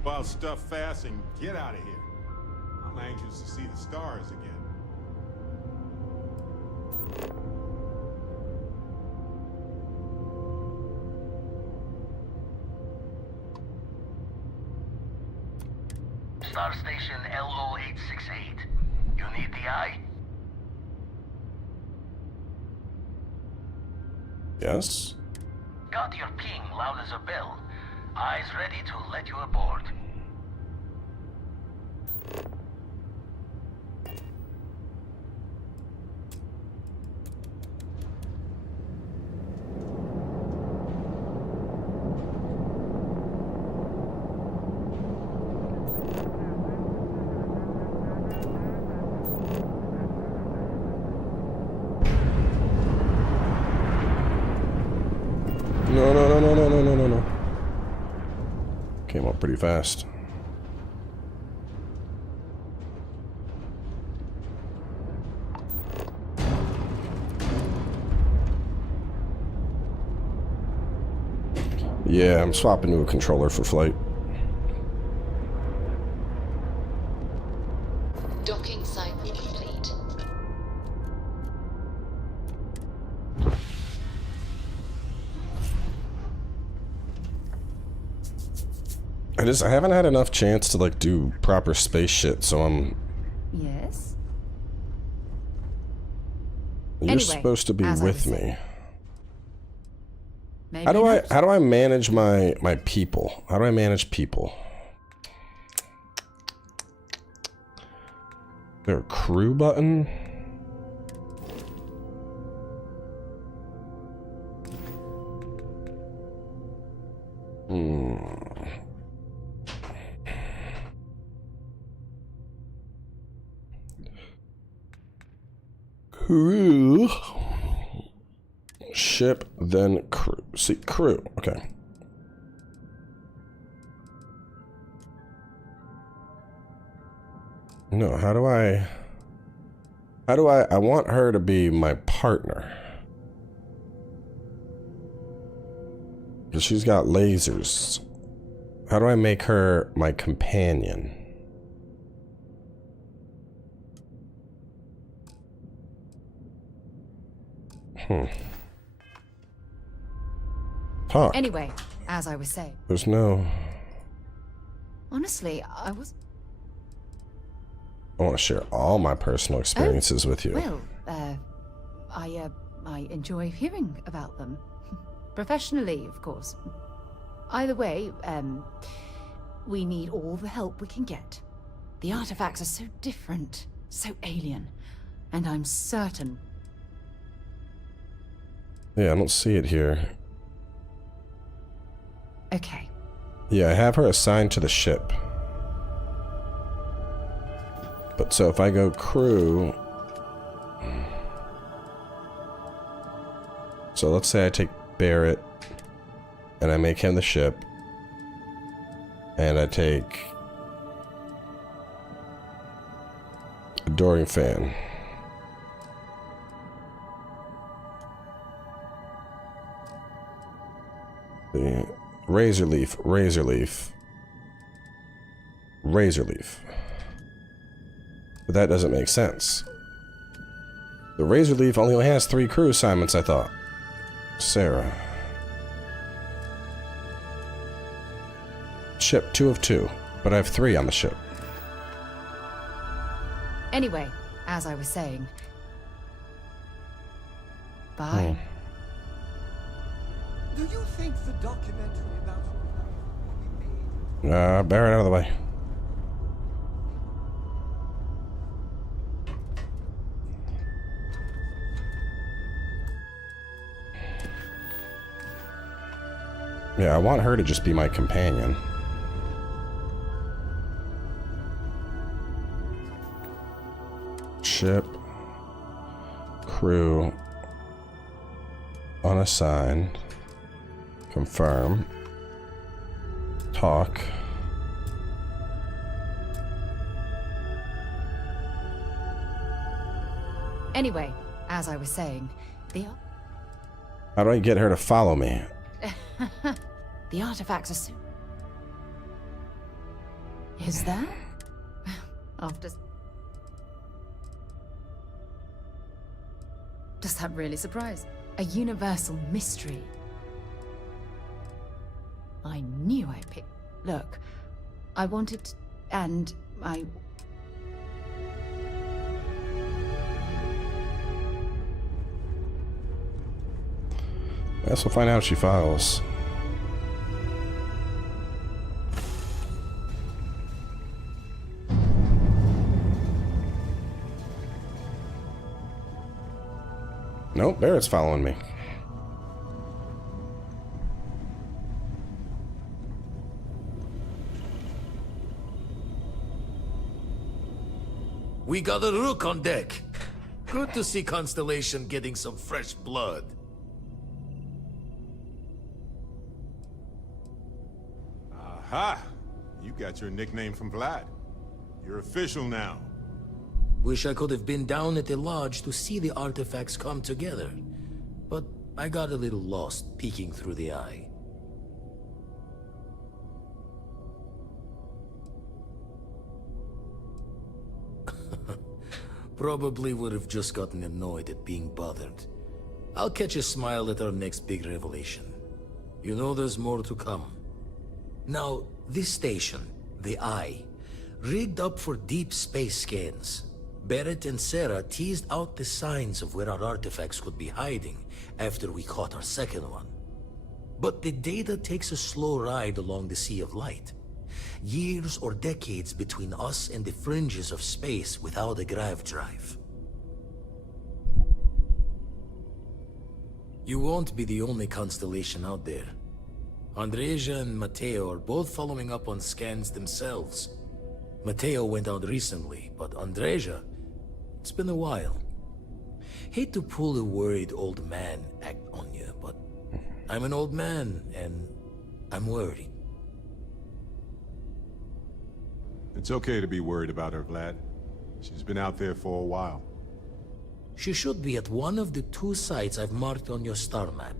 Well, stuff fast and get out of here. I'm anxious to see the stars again. Star Station LO868. You need the eye? Yes? Got your ping loud as a bell. Eyes ready to let you aboard. No. Came up pretty fast. Yeah, I'm swapping to a controller for flight. Docking site complete. I haven't had enough chance to like do proper space shit, so I'm... Yes? You're Anyway, supposed to be with me. Maybe How do I not. manage my people? How do I manage people? Is there a crew button? Crew. Ship, then crew. See, crew. Okay. No, how do I want her to be my partner. Because she's got lasers. How do I make her my companion? Talk. Anyway, as I was saying. There's no... Honestly, I was... I want to share all my personal experiences with you. Well, I enjoy hearing about them. Professionally, of course. Either way, we need all the help we can get. The artifacts are so different, so alien, and I'm certain... Yeah, I don't see it here. Okay. Yeah, I have her assigned to the ship. But so if I go crew... So let's say I take Barrett, and I make him the ship, and I take a Doring fan. The Razor Leaf, Razor Leaf, Razor Leaf. But that doesn't make sense. The Razor Leaf only has 3 crew assignments, I thought. Sarah. Ship, 2 of 2, but I have 3 on the ship. Anyway, as I was saying... Bye. Do you think the documentary about Barrett out of the way. Yeah, I want her to just be my companion. Ship. Crew. Unassigned. Confirm. Talk. Anyway, as I was saying, How do I get her to follow me? the artifacts are so... Is that? After... Does that really surprise? A universal mystery. I knew I picked... Look, I wanted... and I... I guess we'll find out if she files. Nope, Barrett's following me. We got a rook on deck. Good to see Constellation getting some fresh blood. Aha! You got your nickname from Vlad. You're official now. Wish I could have been down at the lodge to see the artifacts come together. But I got a little lost peeking through the eye. Probably would have just gotten annoyed at being bothered. I'll catch a smile at our next big revelation. You know there's more to come. Now, this station, the Eye, rigged up for deep space scans. Barrett and Sarah teased out the signs of where our artifacts could be hiding after we caught our second one. But the data takes a slow ride along the Sea of Light. Years or decades between us and the fringes of space without a grav drive. You won't be the only Constellation out there. Andreja and Mateo are both following up on scans themselves. Mateo went out recently, but Andreja, it's been a while. Hate to pull a worried old man act on you, but I'm an old man, and I'm worried. It's okay to be worried about her, Vlad. She's been out there for a while. She should be at one of the 2 sites I've marked on your star map.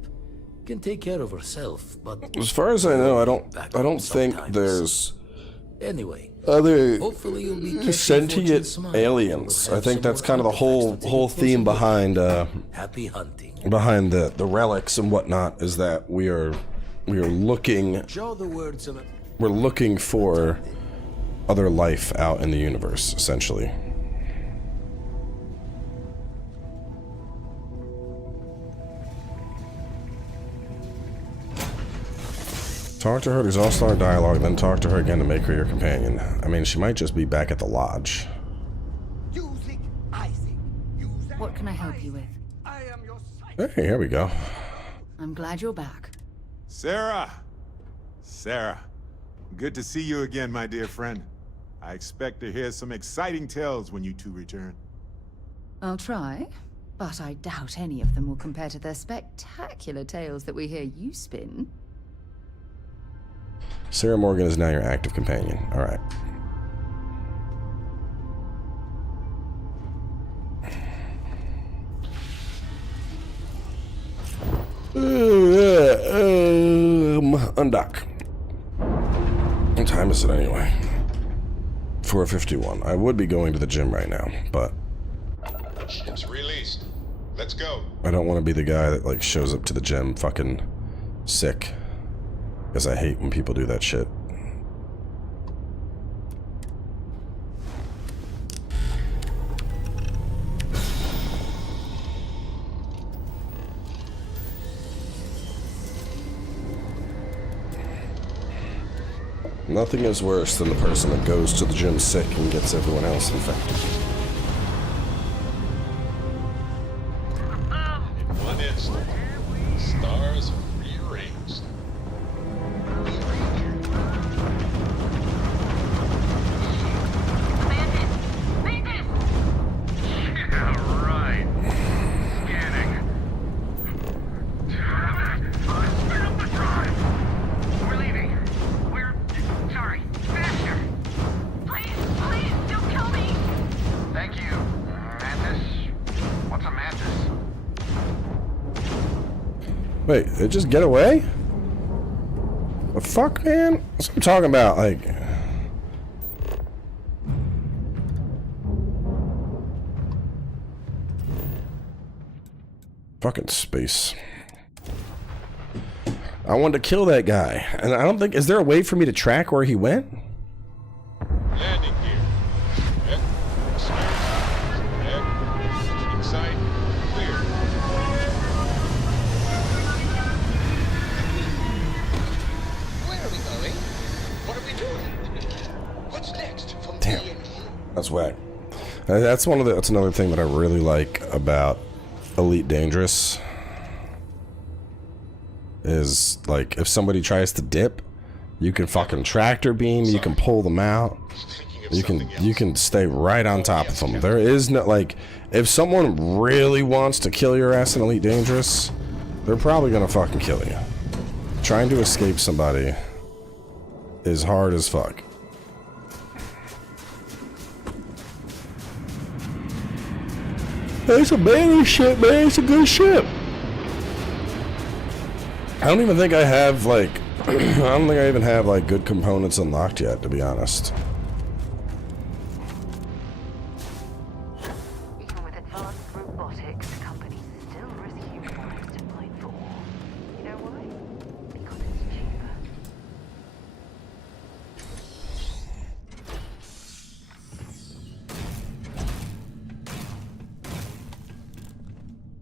Can take care of herself, but as far as I know, I don't think there's anyway other hopefully you'll be sentient aliens. I think that's kind of the whole theme behind happy hunting. Behind the relics and whatnot is that we are looking we're looking for other life out in the universe, essentially. Talk to her to exhaust our dialogue, then talk to her again to make her your companion. I mean, she might just be back at the lodge. What can I help you with? Hey, here we go. I'm glad you're back. Sarah! Sarah, good to see you again, my dear friend. I expect to hear some exciting tales when you two return. I'll try, but I doubt any of them will compare to the spectacular tales that we hear you spin. Sarah Morgan is now your active companion. Alright. Undock. What time is it anyway? 4:51. I would be going to the gym right now, but Ship's released. Let's go. I don't want to be the guy that like shows up to the gym fucking sick. Because I hate when people do that shit. Nothing is worse than the person that goes to the gym sick and gets everyone else infected. In one instant, stars are rearranged. Wait, they just get away? The fuck, man? That's what I'm talking about, like... Fucking space. I wanted to kill that guy, and I don't think... Is there a way for me to track where he went? Landing gear. Check. Check. Inside. Clear. Where are we going? What are we doing? What's next for me Damn. and you? That's whack. That's another thing that I really like about Elite Dangerous. Is like if somebody tries to dip, you can fucking tractor beam, you can pull them out. You can stay right on top of them. There is no like if someone really wants to kill your ass in Elite Dangerous, they're probably gonna fucking kill you. Trying to escape somebody is hard as fuck. It's a baby ship, man. It's a good ship. I don't even think I have like I don't think I even have like good components unlocked yet, to be honest.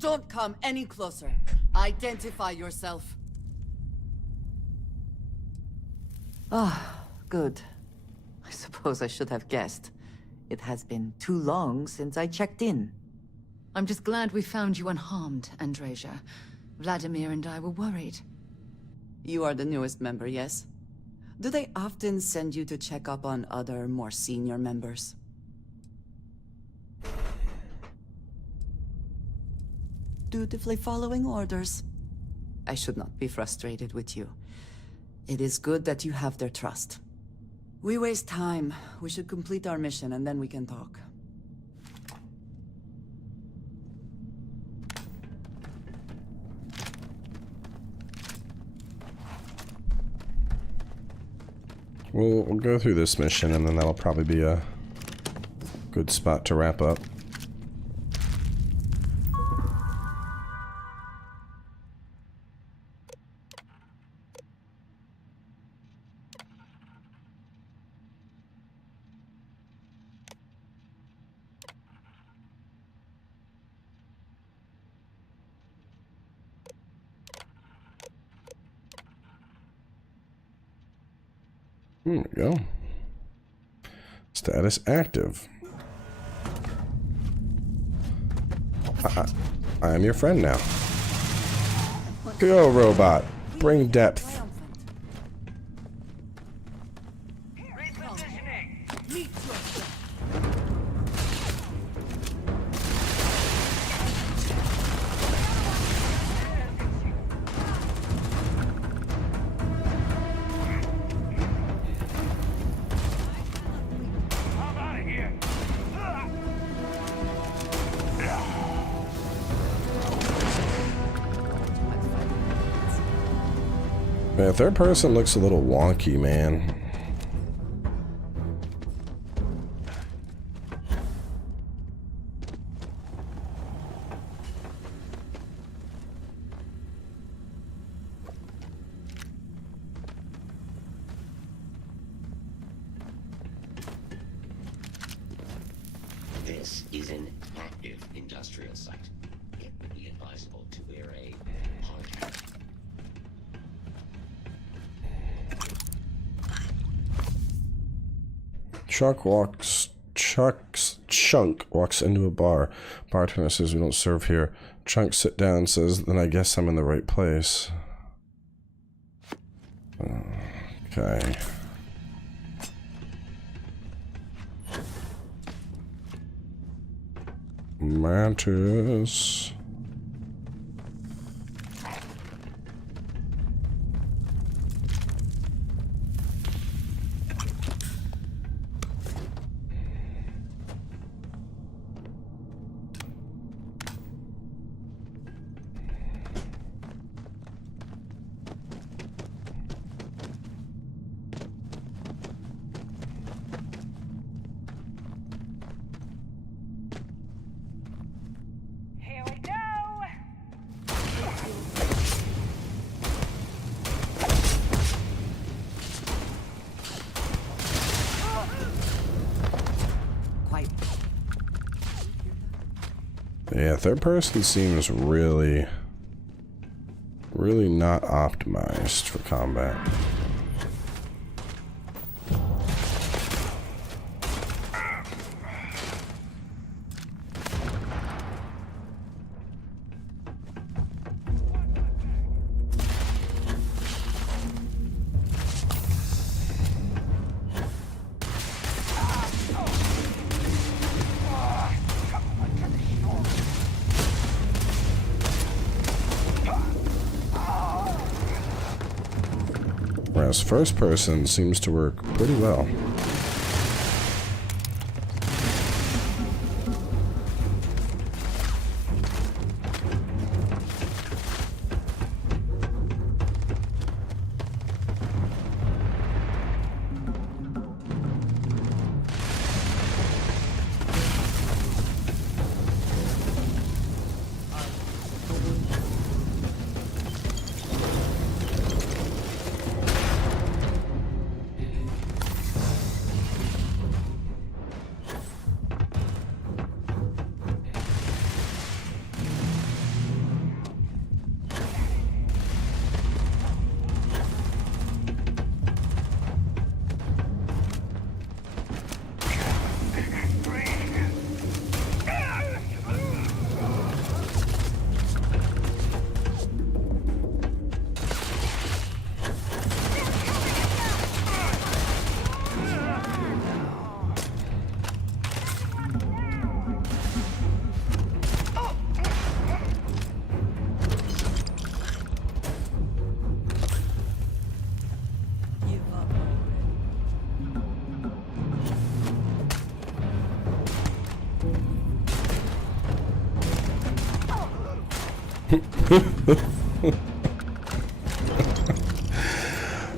Don't come any closer. Identify yourself. Ah, good. I suppose I should have guessed. It has been too long since I checked in. I'm just glad we found you unharmed, Andreja. Vladimir and I were worried. You are the newest member, yes? Do they often send you to check up on other, more senior members? Dutifully following orders. I should not be frustrated with you. It is good that you have their trust. We waste time. We should complete our mission and then we can talk. We'll go through this mission and then that'll probably be a good spot to wrap up. There we go. Status active. I am your friend now. Go, robot. Bring depth. Yeah, third person looks a little wonky, man. This is an active industrial site. It would be advisable to wear a hard hat. Chunk walks into a bar. Bartender says we don't serve here. Chunk sit down, says, then I guess I'm in the right place. Okay. Mantis. Yeah, third person seems really not optimized for combat. Whereas first person seems to work pretty well.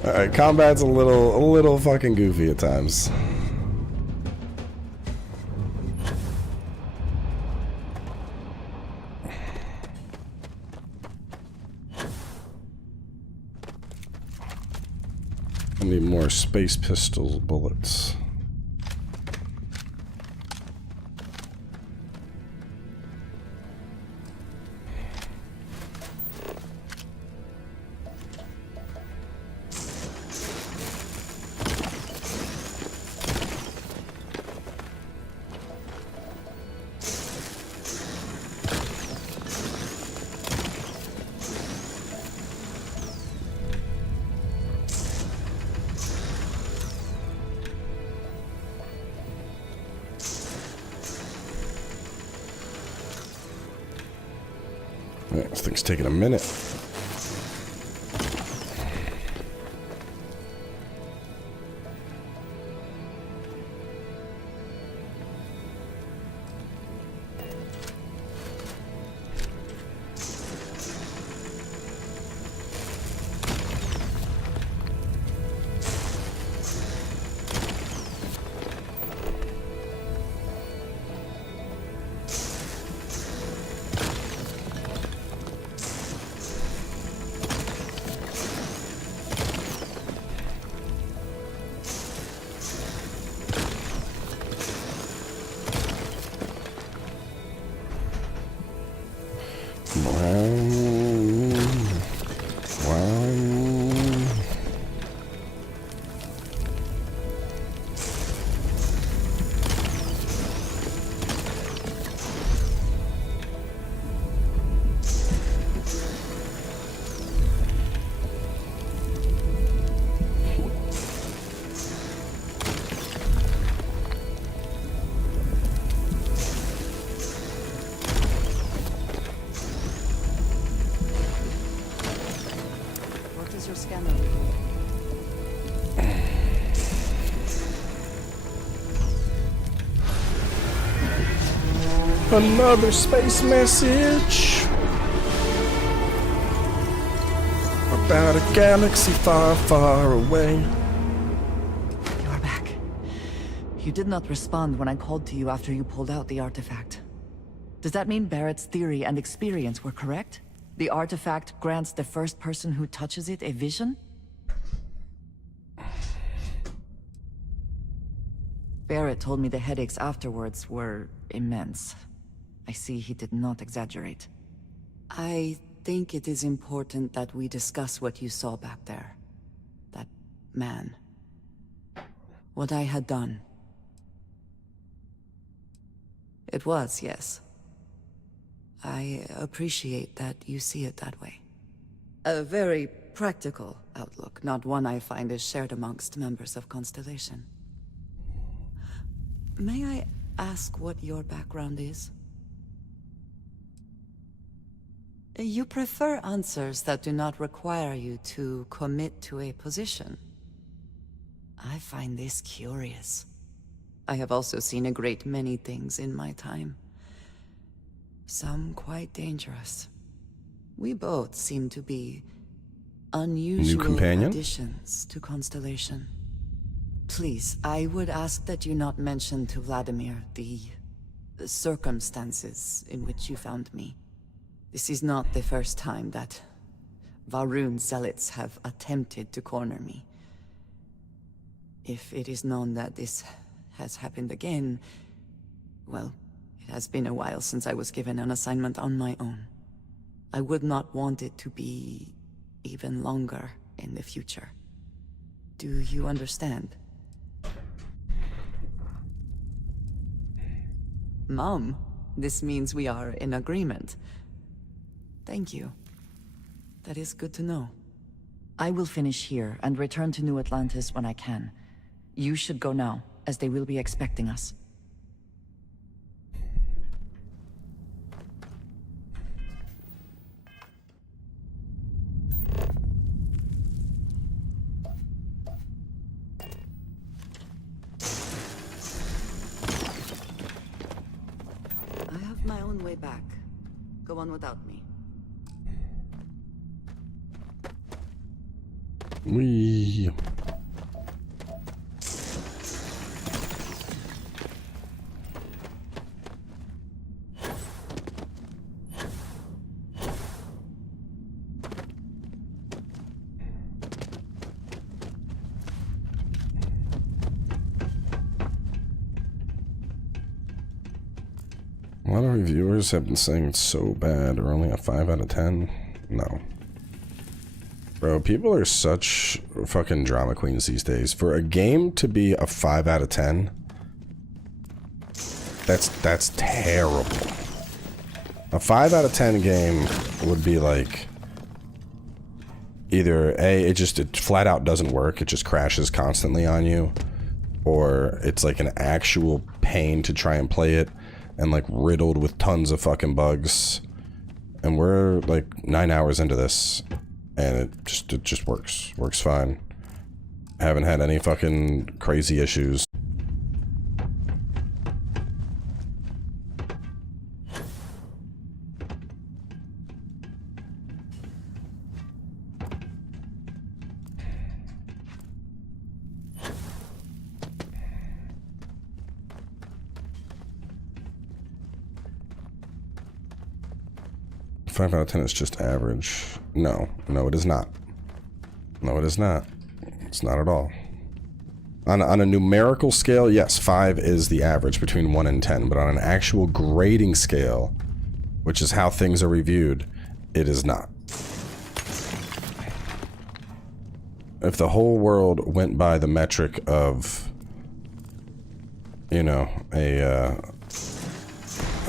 Alright, combat's a little fucking goofy at times. I need more space pistol bullets. This thing's taking a minute. Another space message about a galaxy far, far away. You're back. You did not respond when I called to you after you pulled out the artifact. Does that mean Barrett's theory and experience were correct? The artifact grants the first person who touches it a vision? Barrett told me the headaches afterwards were immense. I see he did not exaggerate. I think it is important that we discuss what you saw back there. That man. What I had done. It was, yes. I appreciate that you see it that way. A very practical outlook, not one I find is shared amongst members of Constellation. May I ask what your background is? You prefer answers that do not require you to commit to a position. I find this curious. I have also seen a great many things in my time. Some quite dangerous. We both seem to be unusual additions to Constellation. Please, I would ask that you not mention to Vladimir the circumstances in which you found me. This is not the first time that Varun zealots have attempted to corner me. If it is known that this has happened again, well, it has been a while since I was given an assignment on my own. I would not want it to be even longer in the future. Do you understand? Mom, this means we are in agreement. Thank you. That is good to know. I will finish here and return to New Atlantis when I can. You should go now, as they will be expecting us. I have my own way back. Go on without me. Wee. A lot of reviewers have been saying it's so bad, or only a 5 out of 10. No. Bro, people are such fucking drama queens these days. For a game to be a 5 out of 10, that's terrible. A 5 out of 10 game would be like either A, it flat out doesn't work, it just crashes constantly on you, or it's like an actual pain to try and play it, and like riddled with tons of fucking bugs. And we're like 9 hours into this, and it just works fine. Haven't had any fucking crazy issues. Five out of 10 is just average. No, it is not. No, it is not. It's not at all. On a numerical scale, yes, 5 is the average between 1 and 10, but on an actual grading scale, which is how things are reviewed, it is not. If the whole world went by the metric of, you know, a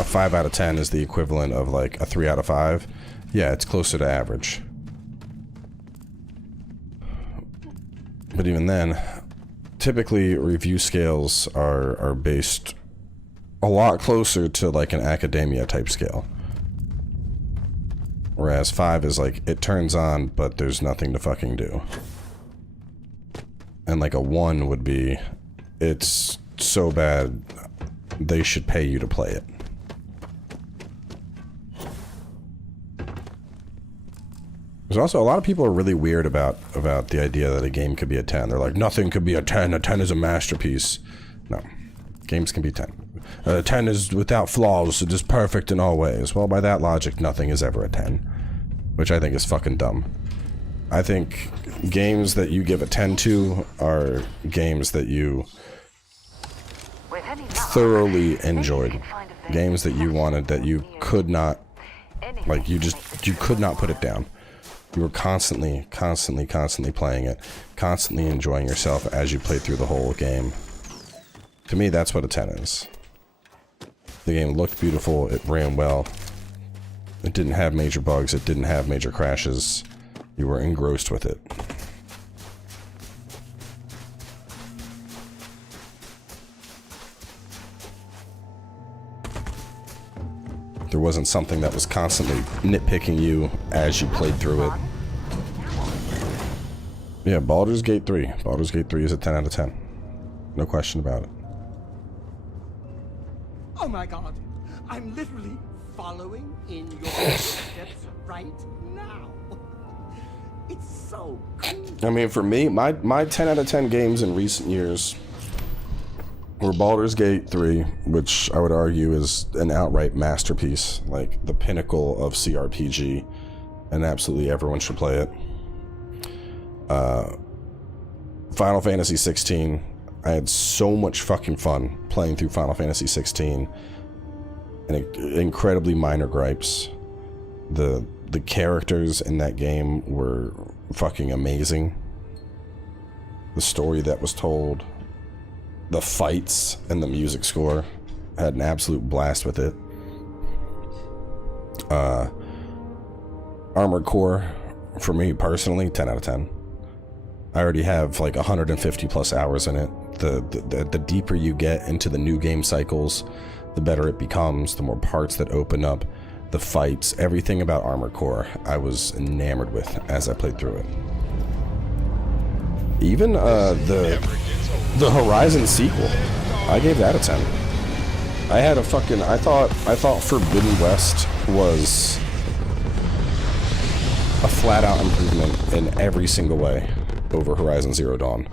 5 out of 10 is the equivalent of like a 3 out of 5, yeah, it's closer to average. But even then, typically review scales are based a lot closer to like an academia type scale. Whereas 5 is like, it turns on, but there's nothing to fucking do. And like a 1 would be, it's so bad, they should pay you to play it. There's also a lot of people are really weird about the idea that a game could be a 10. They're like, nothing could be a 10. A 10 is a masterpiece. No, games can be 10. A 10 is without flaws. It is perfect in all ways. Well, by that logic, nothing is ever a 10, which I think is fucking dumb. I think games that you give a 10 to are games that you thoroughly enjoyed. Games that you wanted, that you could not, like, you could not put it down. You were constantly playing it, constantly enjoying yourself as you played through the whole game. To me, that's what a 10 is. The game looked beautiful, it ran well, it didn't have major bugs, it didn't have major crashes. You were engrossed with it. There wasn't something that was constantly nitpicking you as you played through it. Yeah, Baldur's Gate 3. Baldur's Gate 3 is a 10 out of 10. No question about it. Oh my god, I'm literally following in your footsteps right now. It's so cool. I mean, for me, my 10 out of 10 games in recent years were Baldur's Gate 3, which I would argue is an outright masterpiece, like the pinnacle of CRPG, and absolutely everyone should play it. Final Fantasy 16. I had so much fucking fun playing through Final Fantasy 16, and incredibly minor gripes. The characters in that game were fucking amazing. The story that was told, the fights, and the music score. I had an absolute blast with it. Armored Core, for me personally, 10 out of 10. I already have like 150 plus hours in it. The deeper you get into the new game cycles, the better it becomes, the more parts that open up, the fights, everything about Armored Core I was enamored with as I played through it. Even the Horizon sequel, I gave that a 10. I had a fucking, I thought Forbidden West was a flat out improvement in every single way. over Horizon Zero Dawn.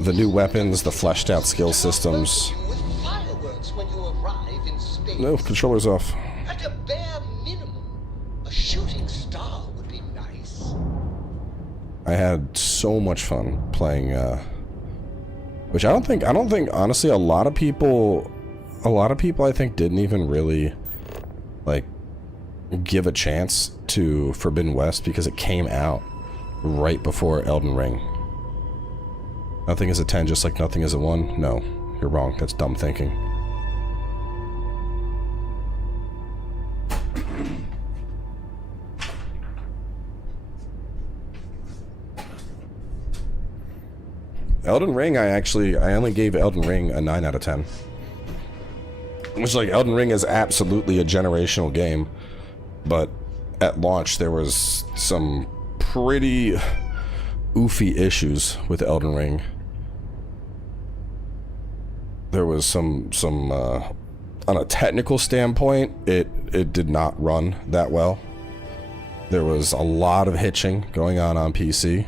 The new weapons, the fleshed out skill systems. Fireworks when you arrive in space. No, controller's off. At a bare minimum, a shooting star would be nice. I had so much fun playing, which I don't think, honestly, a lot of people I think didn't even really, like, give a chance to Forbidden West because it came out right before Elden Ring. Nothing is a 10 just like nothing is a 1? No, you're wrong. That's dumb thinking. Elden Ring, I only gave Elden Ring a 9 out of 10. Which, like, Elden Ring is absolutely a generational game, but at launch there was some pretty oofy issues with Elden Ring. There was some on a technical standpoint, it did not run that well. There was a lot of hitching going on PC.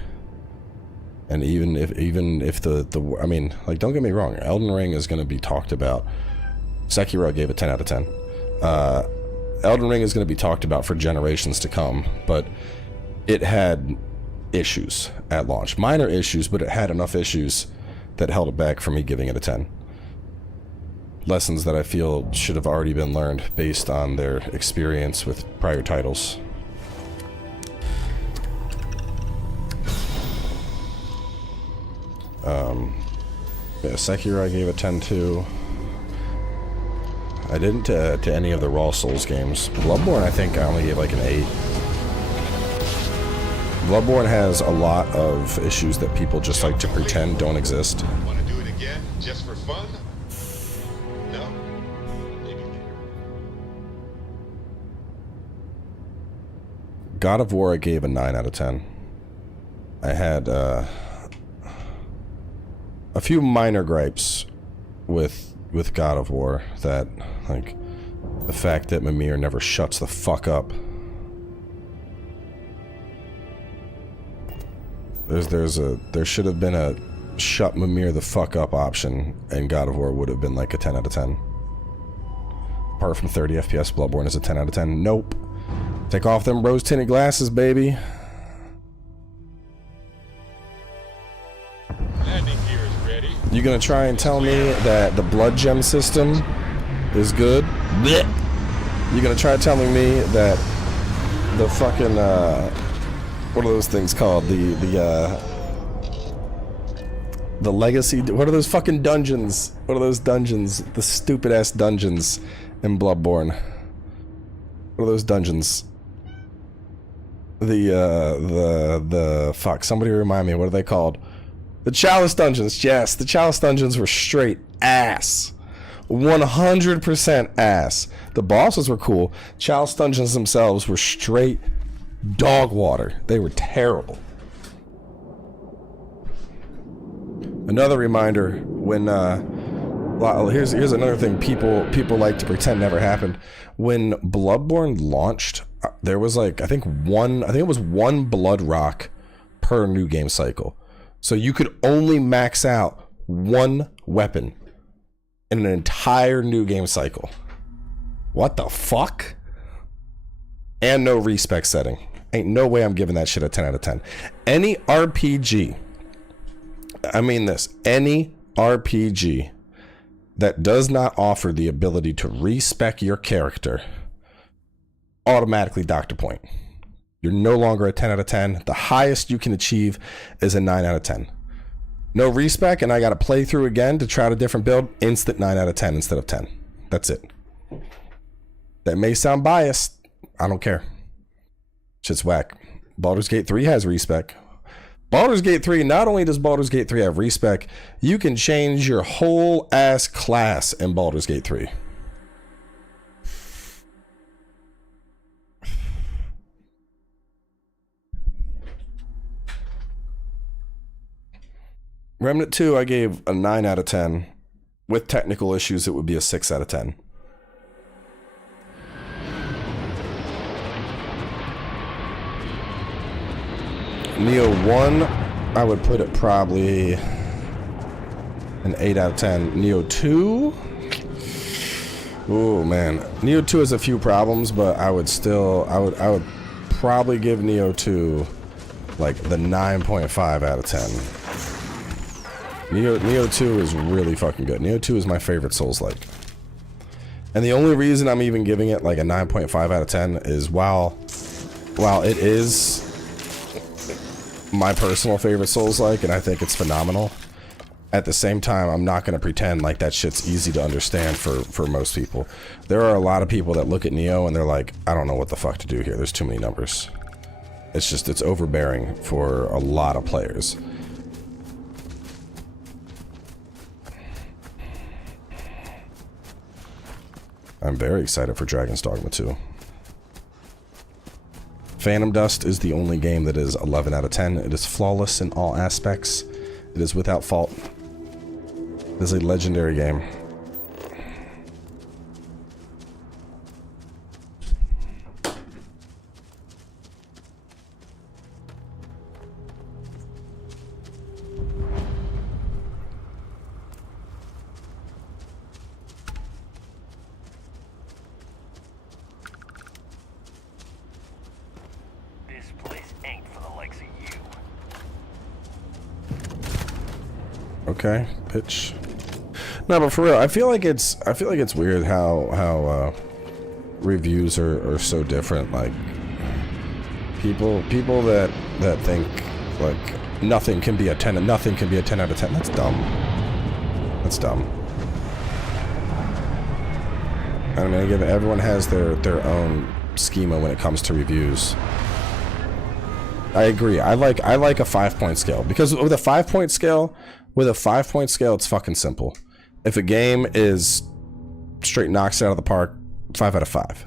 And even if the I mean, like, don't get me wrong, Elden Ring is going to be talked about. Sekiro gave it 10 out of 10. Elden Ring is going to be talked about for generations to come, but it had issues at launch. Minor issues, but it had enough issues that held it back from me giving it a 10. Lessons that I feel should have already been learned based on their experience with prior titles. Yeah, Sekiro I gave a 10 to. I didn't to any of the Raw Souls games. Bloodborne I think I only gave like an 8. Bloodborne has a lot of issues that people just like to pretend don't exist. Want to do it again, just for fun? No? Maybe later. God of War I gave a 9 out of 10. I had a few minor gripes with God of War, that, like, the fact that Mimir never shuts the fuck up. There should have been a shut Mimir the fuck up option, and God of War would have been like a 10 out of 10. Apart from 30 FPS, Bloodborne is a 10 out of 10. Nope. Take off them rose-tinted glasses, baby. Landing gear is ready. You gonna try and tell me that the blood gem system is good? Blech. You gonna try telling me that the fucking what are those things called? The legacy. What are those fucking dungeons? What are those dungeons? The stupid ass dungeons in Bloodborne. What are those dungeons? The fuck. Somebody remind me. What are they called? The Chalice Dungeons, yes, the Chalice Dungeons were straight ass. 100% ass. The bosses were cool. Chalice Dungeons themselves were straight dog water. They were terrible. Another reminder, when well, here's another thing people like to pretend never happened. When Bloodborne launched, there was like I think it was one blood rock per new game cycle. So you could only max out one weapon in an entire new game cycle. What the fuck? And no respec setting. Ain't no way I'm giving that shit a 10 out of 10. Any RPG, I mean this, any RPG that does not offer the ability to respec your character, automatically Dr. Point. You're no longer a 10 out of 10. The highest you can achieve is a 9 out of 10. No respec, and I got to play through again to try out a different build. Instant 9 out of 10 instead of 10. That's it. That may sound biased. I don't care. Shit's whack. Baldur's Gate 3 has respec. Baldur's Gate 3, not only does Baldur's Gate 3 have respec, you can change your whole ass class in Baldur's Gate 3. Remnant 2, I gave a 9 out of 10. With technical issues, it would be a 6 out of 10. Neo 1, I would put it probably an 8 out of 10. Neo 2? Oh man, Neo 2 has a few problems, but I would probably give Neo 2 like the 9.5 out of 10. Neo 2 is really fucking good. Neo 2 is my favorite Souls-like. And the only reason I'm even giving it like a 9.5 out of 10 is while it is my personal favorite Souls-like, and I think it's phenomenal, at the same time, I'm not going to pretend like that shit's easy to understand for most people. There are a lot of people that look at Neo and they're like, I don't know what the fuck to do here. There's too many numbers. It's overbearing for a lot of players. I'm very excited for Dragon's Dogma 2. Phantom Dust is the only game that is 11 out of 10. It is flawless in all aspects. It is without fault. It is a legendary game. Okay, pitch. No, but for real, I feel like it's weird how reviews are so different. Like people that think like nothing can be a 10 and nothing can be a 10 out of 10. That's dumb. That's dumb. I mean, again, everyone has their own schema when it comes to reviews. I agree. I like a 5-point scale, because with a 5-point scale, it's fucking simple. If a game is straight knocks it out of the park, 5 out of 5.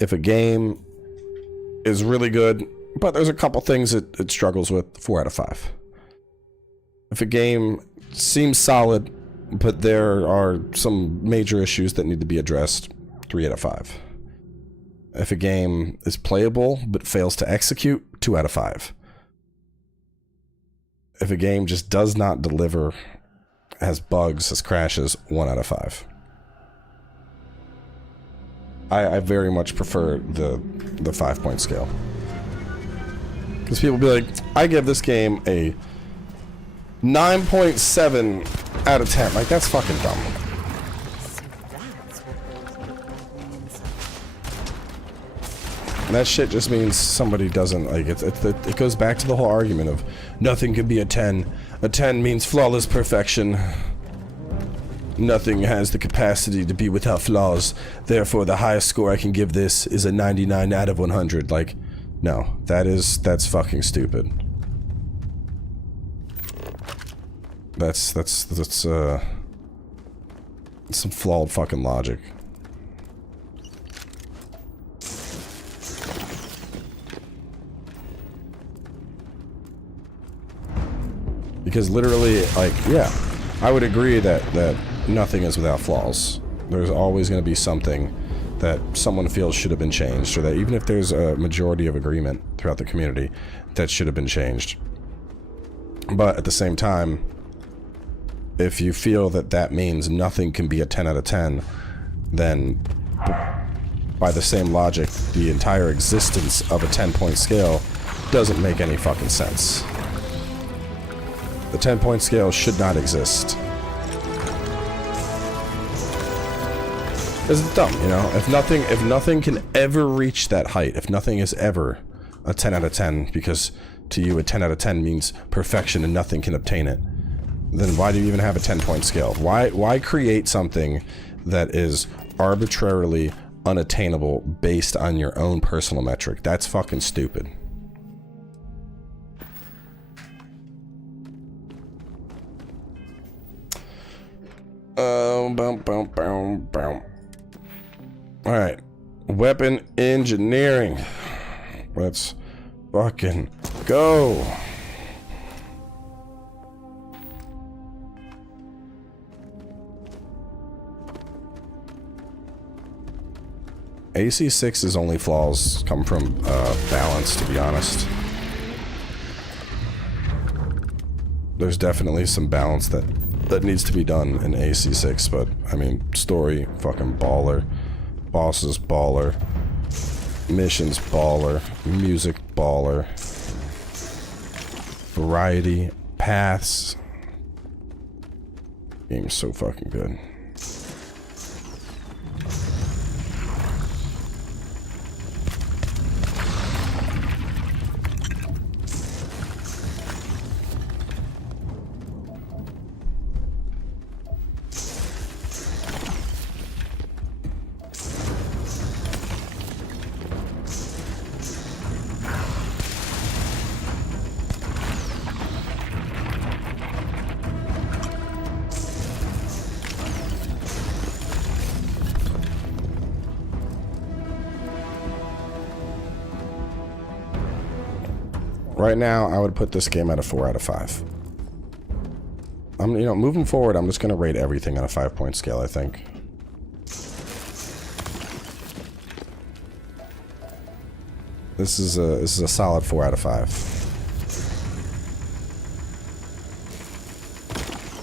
If a game is really good, but there's a couple things it struggles with, 4 out of 5. If a game seems solid, but there are some major issues that need to be addressed, 3 out of 5. If a game is playable but fails to execute, 2 out of 5. If a game just does not deliver, has bugs, has crashes, 1 out of 5. I very much prefer the 5-point scale. Because people be like, I give this game a 9.7 out of 10. Like, that's fucking dumb. And that shit just means somebody doesn't, like, it goes back to the whole argument of nothing can be a 10. A 10 means flawless perfection. Nothing has the capacity to be without flaws. Therefore, the highest score I can give this is a 99 out of 100. Like, no, that's fucking stupid. That's some flawed fucking logic. Because literally, like, yeah, I would agree that nothing is without flaws. There's always going to be something that someone feels should have been changed, or that even if there's a majority of agreement throughout the community, that should have been changed. But at the same time, if you feel that means nothing can be a 10 out of 10, then by the same logic, the entire existence of a 10-point scale doesn't make any fucking sense. The 10-point scale should not exist. It's dumb, you know? If nothing can ever reach that height, if nothing is ever a 10 out of 10, because to you a 10 out of 10 means perfection and nothing can obtain it, then why do you even have a 10-point scale? Why create something that is arbitrarily unattainable based on your own personal metric? That's fucking stupid. Alright. Weapon engineering. Let's fucking go. AC6's only flaws come from balance, to be honest. there's definitely some balance that needs to be done in AC6, but I mean, story fucking baller, bosses baller, missions baller, music baller, variety, paths. Game's so fucking good. Right now, I would put this game at a 4 out of 5. Moving forward, I'm just gonna rate everything on a 5-point scale, I think. This is a solid 4 out of 5.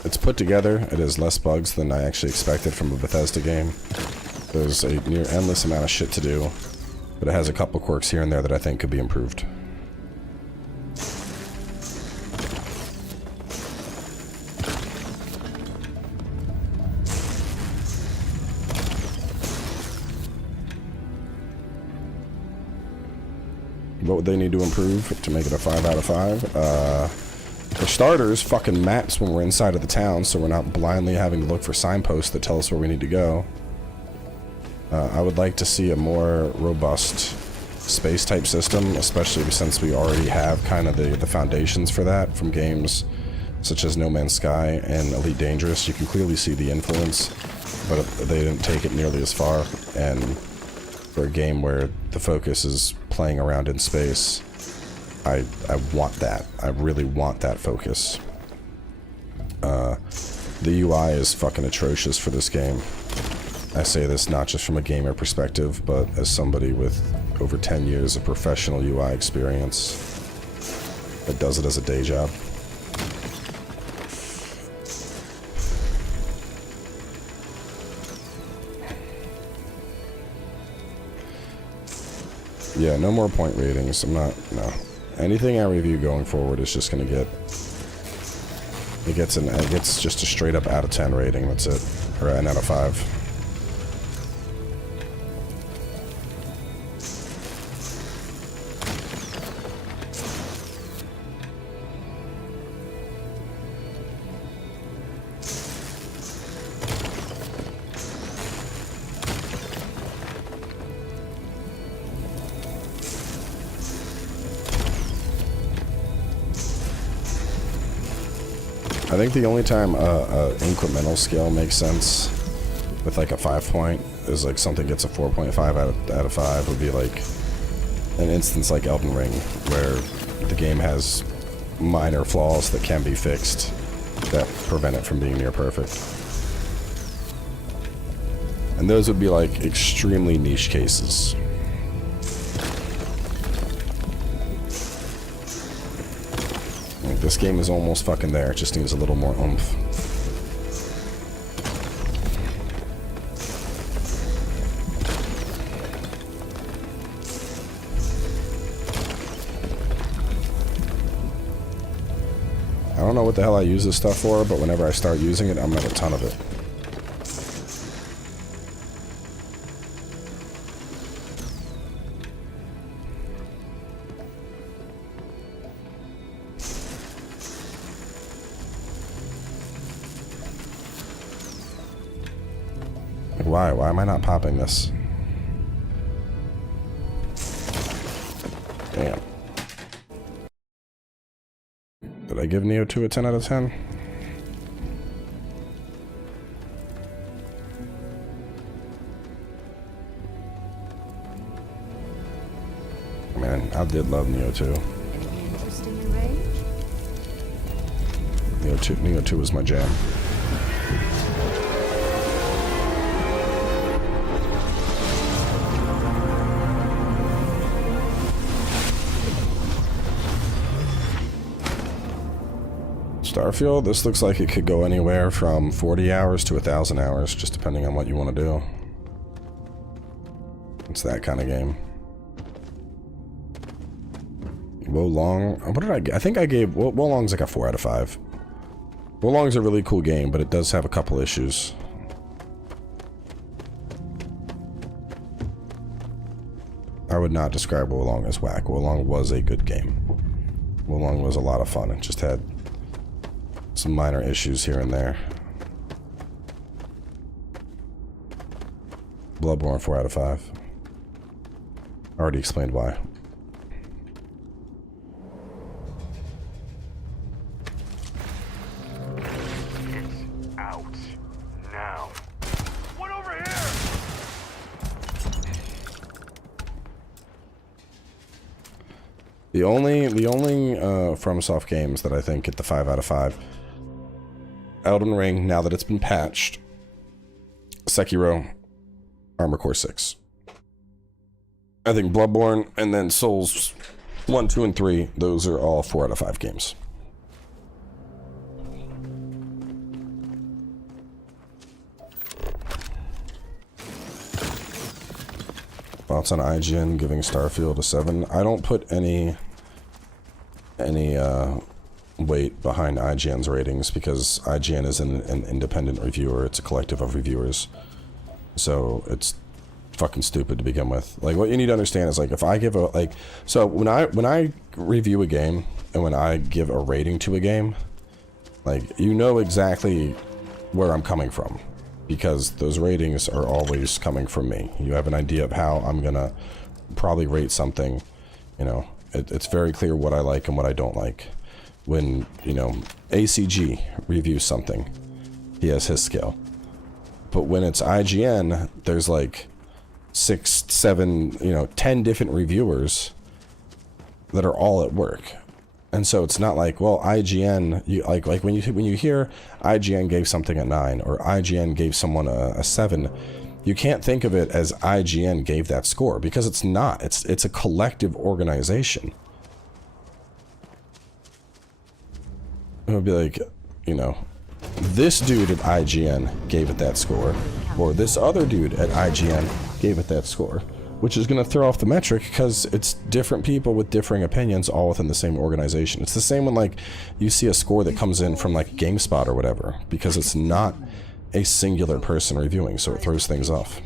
It's put together. It has less bugs than I actually expected from a Bethesda game. There's a near endless amount of shit to do, but it has a couple quirks here and there that I think could be improved. What would they need to improve to make it a 5 out of 5? For starters, fucking maps when we're inside of the town, so we're not blindly having to look for signposts that tell us where we need to go. I would like to see a more robust space type system, especially since we already have kind of the foundations for that from games such as No Man's Sky and Elite Dangerous. You can clearly see the influence, but they didn't take it nearly as far. And for a game where the focus is playing around in space, I want that. I really want that focus. The UI is fucking atrocious for this game. I say this not just from a gamer perspective, but as somebody with over 10 years of professional UI experience that does it as a day job. Yeah, no more point ratings. No. Anything I review going forward is just gonna get... It gets just a straight up out of 10 rating, that's it. Or an out of 5. I think the only time a incremental scale makes sense with like a 5-point is like something gets a 4.5 out of 5 would be like an instance like Elden Ring, where the game has minor flaws that can be fixed that prevent it from being near perfect. And those would be like extremely niche cases. This game is almost fucking there, it just needs a little more oomph. I don't know what the hell I use this stuff for, but whenever I start using it, I'm gonna have a ton of it. Why am I not popping this? Damn. Did I give Neo 2 a 10 out of 10? Man, I did love Neo 2. Anything interesting in Rage? Neo 2 was my jam. Starfield, this looks like it could go anywhere from 40 hours to 1,000 hours, just depending on what you want to do. It's that kind of game. Wo Long, what did I get? I think I gave, Wo Long's like a 4 out of 5. Wo Long's a really cool game, but it does have a couple issues. I would not describe Wo Long as whack. Wo Long was a good game. Wo Long was a lot of fun. It just had some minor issues here and there. Bloodborne 4 out of 5. I already explained why. It's out now. What over here? The only FromSoft games that I think get the 5 out of 5. Elden Ring, now that it's been patched. Sekiro, Armored Core 6. I think Bloodborne and then Souls 1, 2, and 3, those are all 4 out of 5 games. Thoughts on IGN giving Starfield a 7? I don't put any weight behind IGN's ratings because IGN is an independent reviewer. It's a collective of reviewers. So it's fucking stupid to begin with. Like, what you need to understand is, like, if I give a, like, so when I review a game and when I give a rating to a game, like, you know exactly where I'm coming from. Because those ratings are always coming from me. You have an idea of how I'm gonna probably rate something. You know, it's very clear what I like and what I don't like. When, you know, ACG reviews something, he has his scale. But when it's IGN, there's like 6, 7, you know, 10 different reviewers that are all at work. And so it's not like, well, IGN, you like when you hear IGN gave something a 9 or IGN gave someone a 7, you can't think of it as IGN gave that score because it's not. It's a collective organization. It would be like, you know, this dude at IGN gave it that score, or this other dude at IGN gave it that score, which is going to throw off the metric because it's different people with differing opinions all within the same organization. It's the same when, like, you see a score that comes in from, like, GameSpot or whatever, because it's not a singular person reviewing, so it throws things off.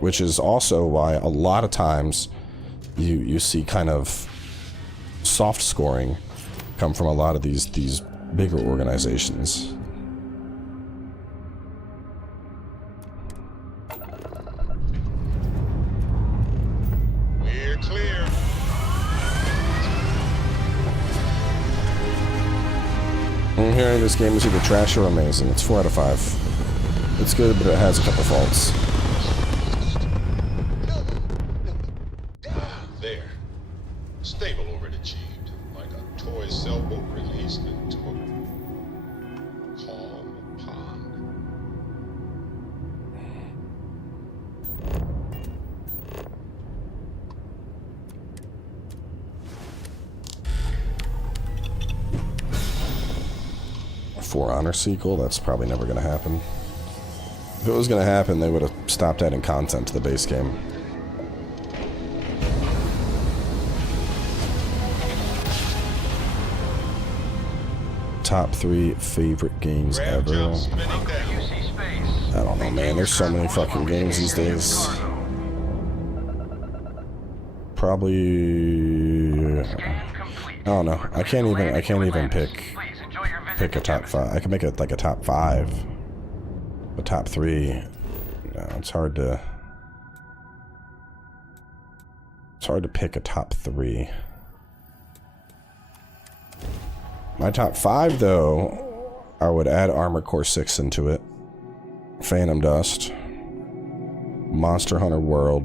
Which is also why a lot of times you see kind of soft scoring come from a lot of these bigger organizations. We're clear. I'm hearing this game is either trash or amazing. It's 4 out of 5. It's good, but it has a couple faults. There. Stable already achieved. Like a toy sailboat released into a calm pond. For Honor sequel, that's probably never going to happen. If it was going to happen, they would have stopped adding content to the base game. Top 3 favorite games ever. I don't know, man. There's so many fucking games these days. Probably, I don't know. I can't even pick a top 5. I can make it like a top 5. But top 3, no, it's hard to pick a top 3. My top 5, though, I would add Armored Core 6 into it. Phantom Dust. Monster Hunter World.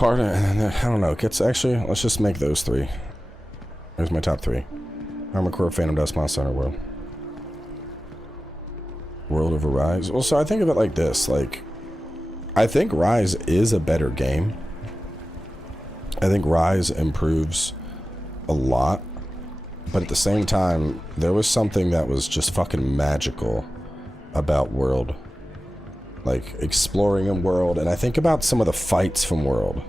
part, and then, I don't know, gets actually, let's just make those 3. There's my top 3. Armor Core, Phantom Dust, Monster Hunter World. World of Rise. Well, so I think of it like this, like, I think Rise is a better game. I think Rise improves a lot, but at the same time, there was something that was just fucking magical about World. Like, exploring a world, and I think about some of the fights from World.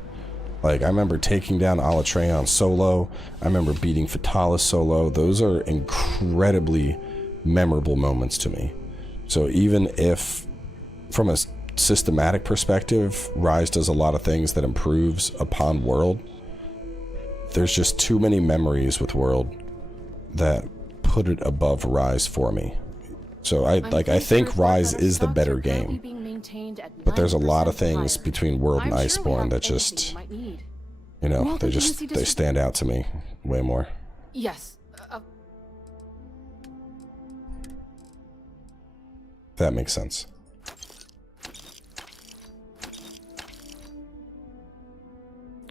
Like, I remember taking down Alatreon solo, I remember beating Fatalis solo. Those are incredibly memorable moments to me. So even if, from a systematic perspective, Rise does a lot of things that improves upon World, there's just too many memories with World that put it above Rise for me. So I think Rise is the better game. But there's a lot of things between World and Iceborne that just, you know, they stand out to me way more. Yes. That makes sense.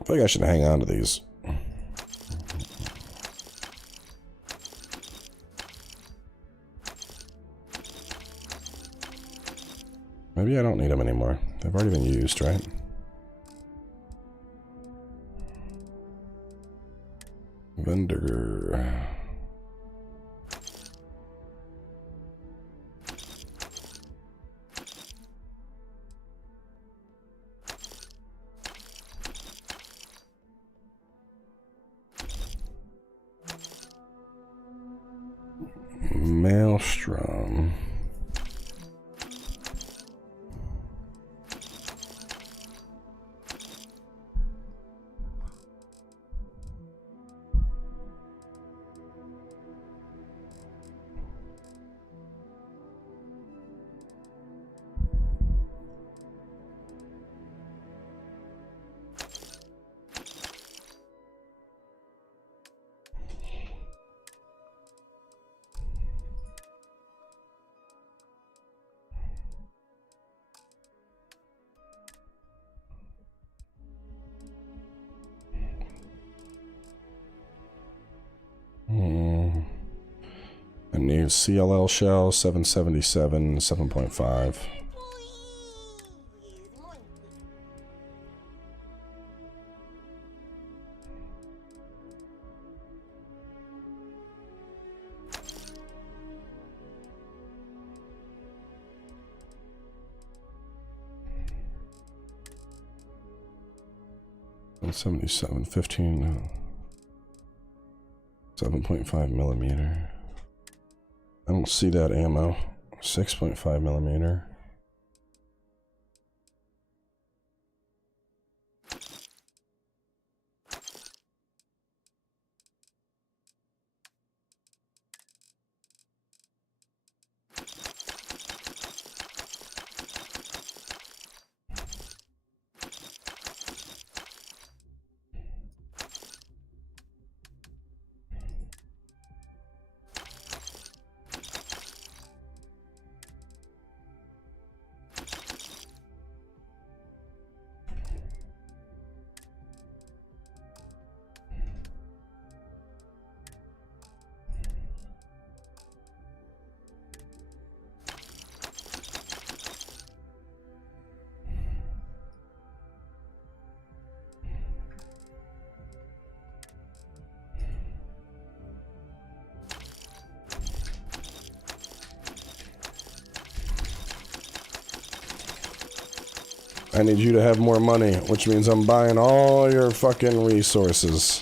I feel like I should hang on to these. Maybe I don't need them anymore. They've already been used, right? Vendor. Maelstrom. I need CLL shell 777 7.5. And 77 15 7.5 millimeter. I don't see that ammo. 6.5 millimeter. I need you to have more money, which means I'm buying all your fucking resources.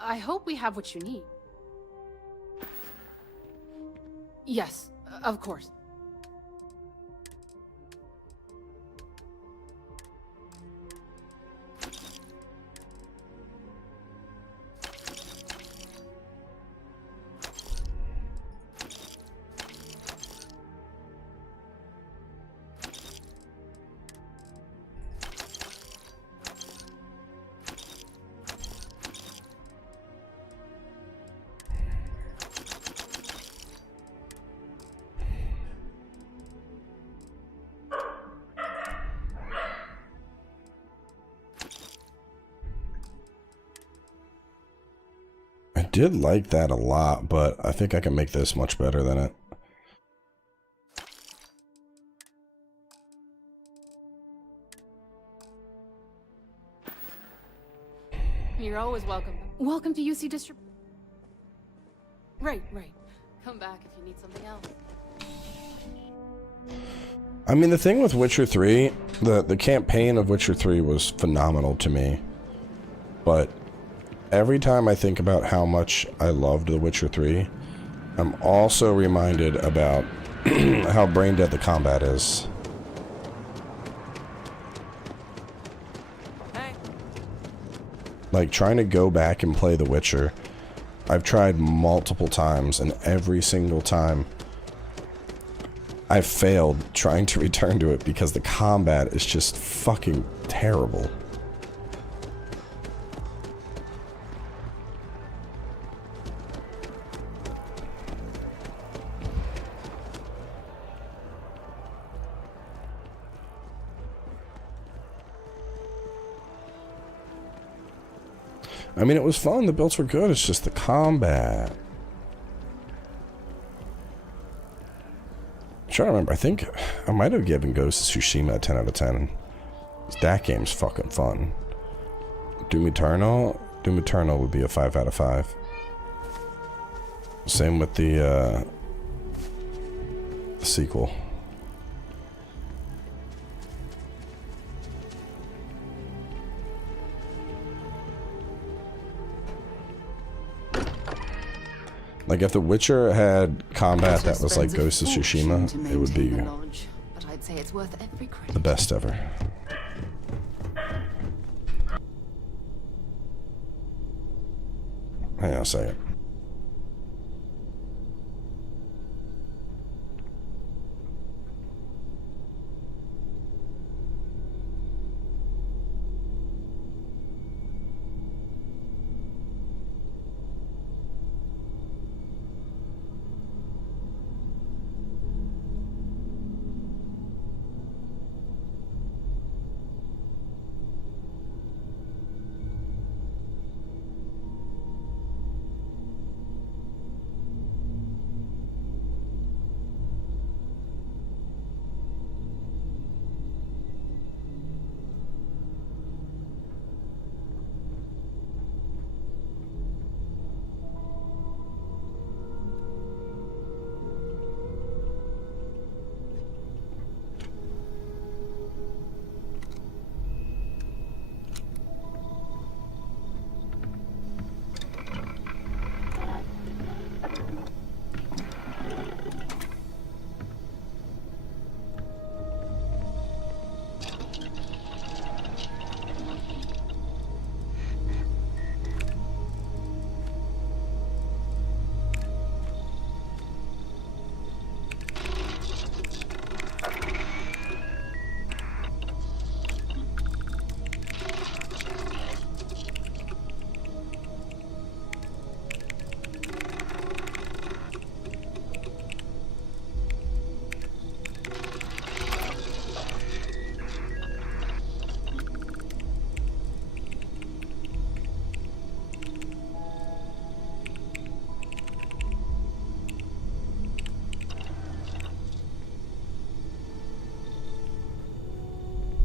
I hope we have what you need. Yes, of course. did like that a lot, but I think I can make this much better than it. You're always welcome. Welcome to UC District. Right. Come back if you need something else. I mean, the thing with Witcher 3, the campaign of Witcher 3 was phenomenal to me. But every time I think about how much I loved The Witcher 3, I'm also reminded about how brain dead the combat is. Like, trying to go back and play The Witcher, I've tried multiple times, and every single time I've failed trying to return to it because the combat is just fucking terrible. I mean, it was fun, the builds were good, it's just the combat. I'm trying to remember, I think I might have given Ghost of Tsushima a 10 out of 10. That game's fucking fun. Doom Eternal would be a 5 out of 5. Same with the sequel. Like, if The Witcher had combat that was like Ghost of Tsushima, it would be but I'd say it's worth every credit. the best ever. Hang on a second.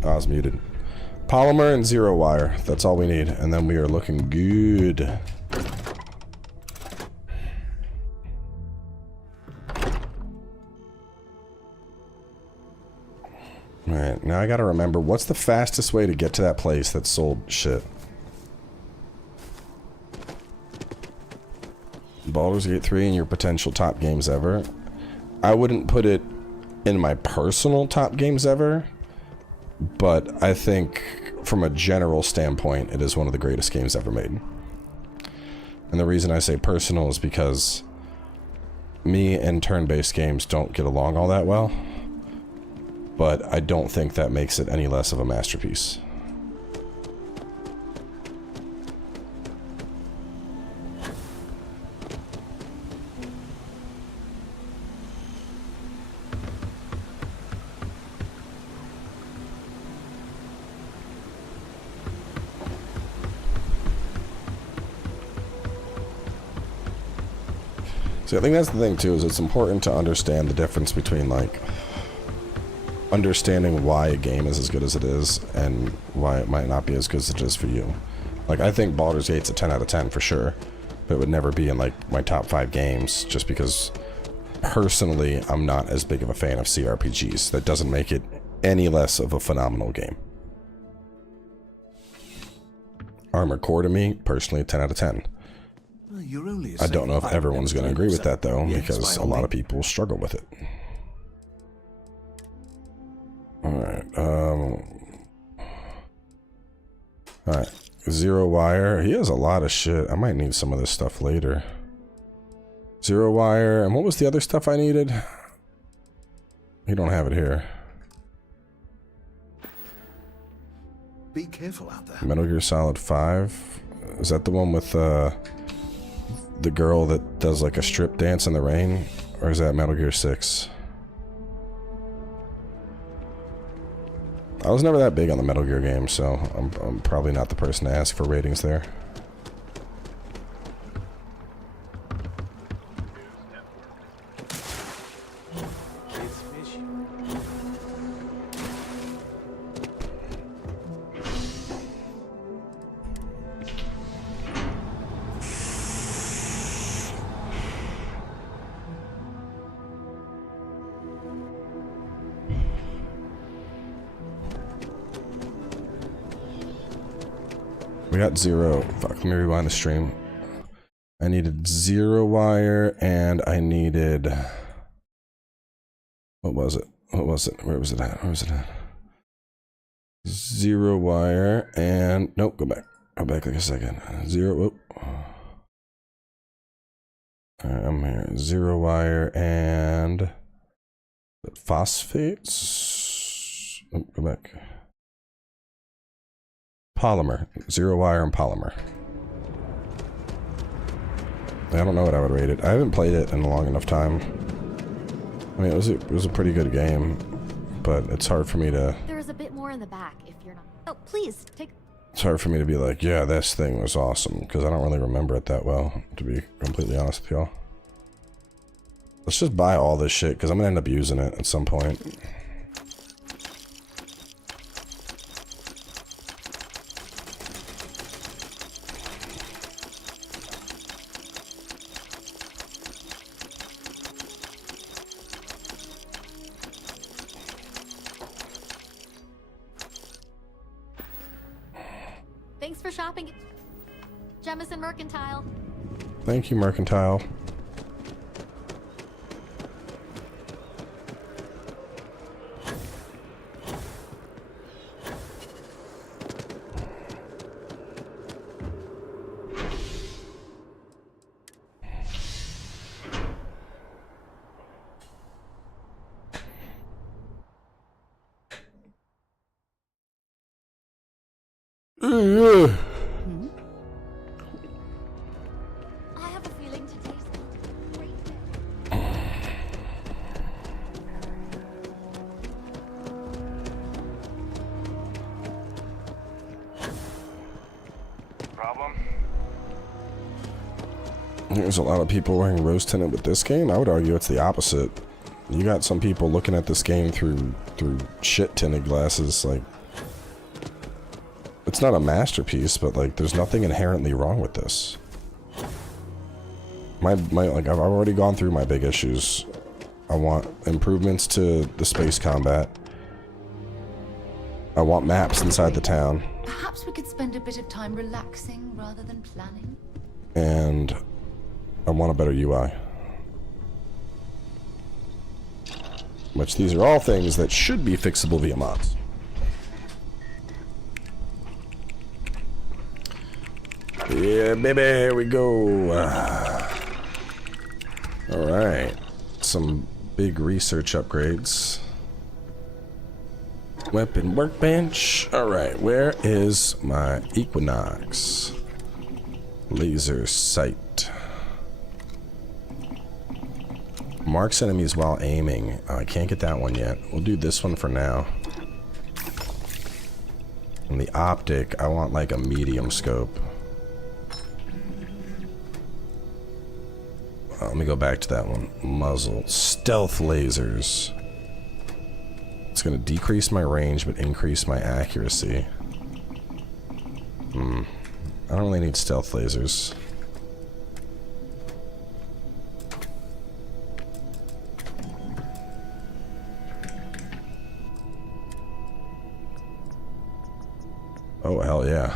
I was muted. Polymer and zero wire. That's all we need. And then we are looking good. Alright, now I gotta remember, what's the fastest way to get to that place that sold shit? Baldur's Gate 3 and your potential top games ever. I wouldn't put it in my personal top games ever, but I think from a general standpoint, it is one of the greatest games ever made. And the reason I say personal is because me and turn-based games don't get along all that well, but I don't think that makes it any less of a masterpiece. See, I think that's the thing too, is it's important to understand the difference between like understanding why a game is as good as it is and why it might not be as good as it is for you. Like, I think Baldur's Gate's a 10 out of 10 for sure, but it would never be in like my top 5 games just because personally I'm not as big of a fan of CRPGs. That doesn't make it any less of a phenomenal game. Armored Core to me, personally, 10 out of 10. I don't know if everyone's going to agree with that though, because a lot of people struggle with it. Alright, alright, Zero Wire, he has a lot of shit. I might need some of this stuff later. Zero Wire, and what was the other stuff I needed? You don't have it here. Be careful out there. Metal Gear Solid 5, is that the one with the girl that does like a strip dance in the rain? Or is that Metal Gear 6? I was never that big on the Metal Gear games, so I'm probably not the person to ask for ratings there. We got zero. Fuck, let me rewind the stream. I needed Zero Wire and I needed... What was it? What was it? Where was it at? Where was it at? Zero Wire and... Nope, go back. Go back like a second. Zero... Whoop. Alright, I'm here. Zero Wire and... Phosphates? Oh, go back. Polymer. Zero Wire and Polymer. I don't know what I would rate it. I haven't played it in a long enough time. I mean, it was a pretty good game, but it's hard for me to... There's a bit more in the back if you're not... Oh, please, take... It's hard for me to be like, yeah, this thing was awesome, because I don't really remember it that well, to be completely honest with y'all. Let's just buy all this shit, because I'm going to end up using it at some point. Thanks for shopping. Jemison Mercantile. Thank you, Mercantile. I have a feeling today's a great day. Problem? There's a lot of people wearing rose tinted with this game. I would argue it's the opposite. You got some people looking at this game through shit tinted glasses. Like, it's not a masterpiece, but like, there's nothing inherently wrong with this. Like, I've already gone through my big issues. I want improvements to the space combat. I want maps inside the town. Perhaps we could spend a bit of time relaxing rather than planning. And I want a better UI. Which these are all things that should be fixable via mods. Yeah, baby, here we go. Alright. Some big research upgrades. Weapon workbench. Alright, where is my Equinox? Laser sight. Marks enemies while aiming. I can't get that one yet. We'll do this one for now. And the optic, I want like a medium scope. let me go back to that one. Muzzle. Stealth lasers. It's gonna decrease my range, but increase my accuracy. I don't really need stealth lasers. Oh, hell yeah.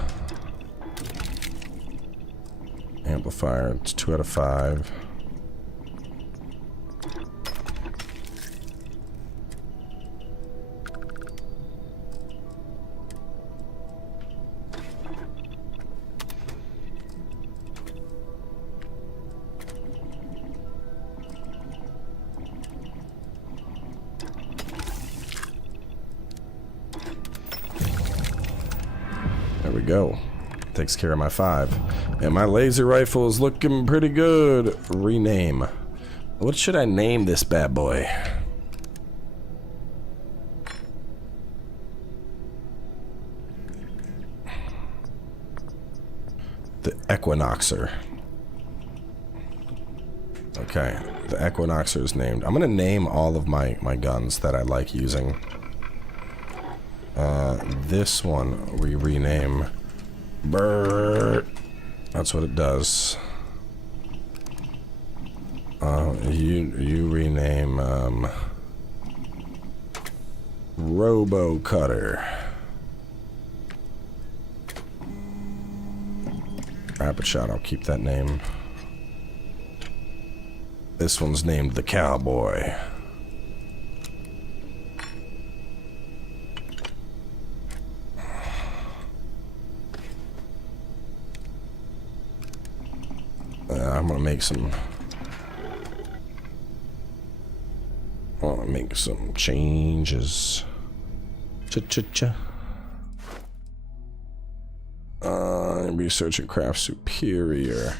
Amplifier, it's 2 out of 5. There we go. Takes care of my 5. And my laser rifle is looking pretty good. Rename. What should I name this bad boy? The Equinoxer. Okay, the Equinoxer is named. I'm gonna name all of my guns that I like using. This one we rename Bert. That's what it does. You rename Robo Cutter. Rapid Shot, I'll keep that name. This one's named the Cowboy. I'm gonna make some. I want to make some changes. Cha-cha-cha. Research and craft superior.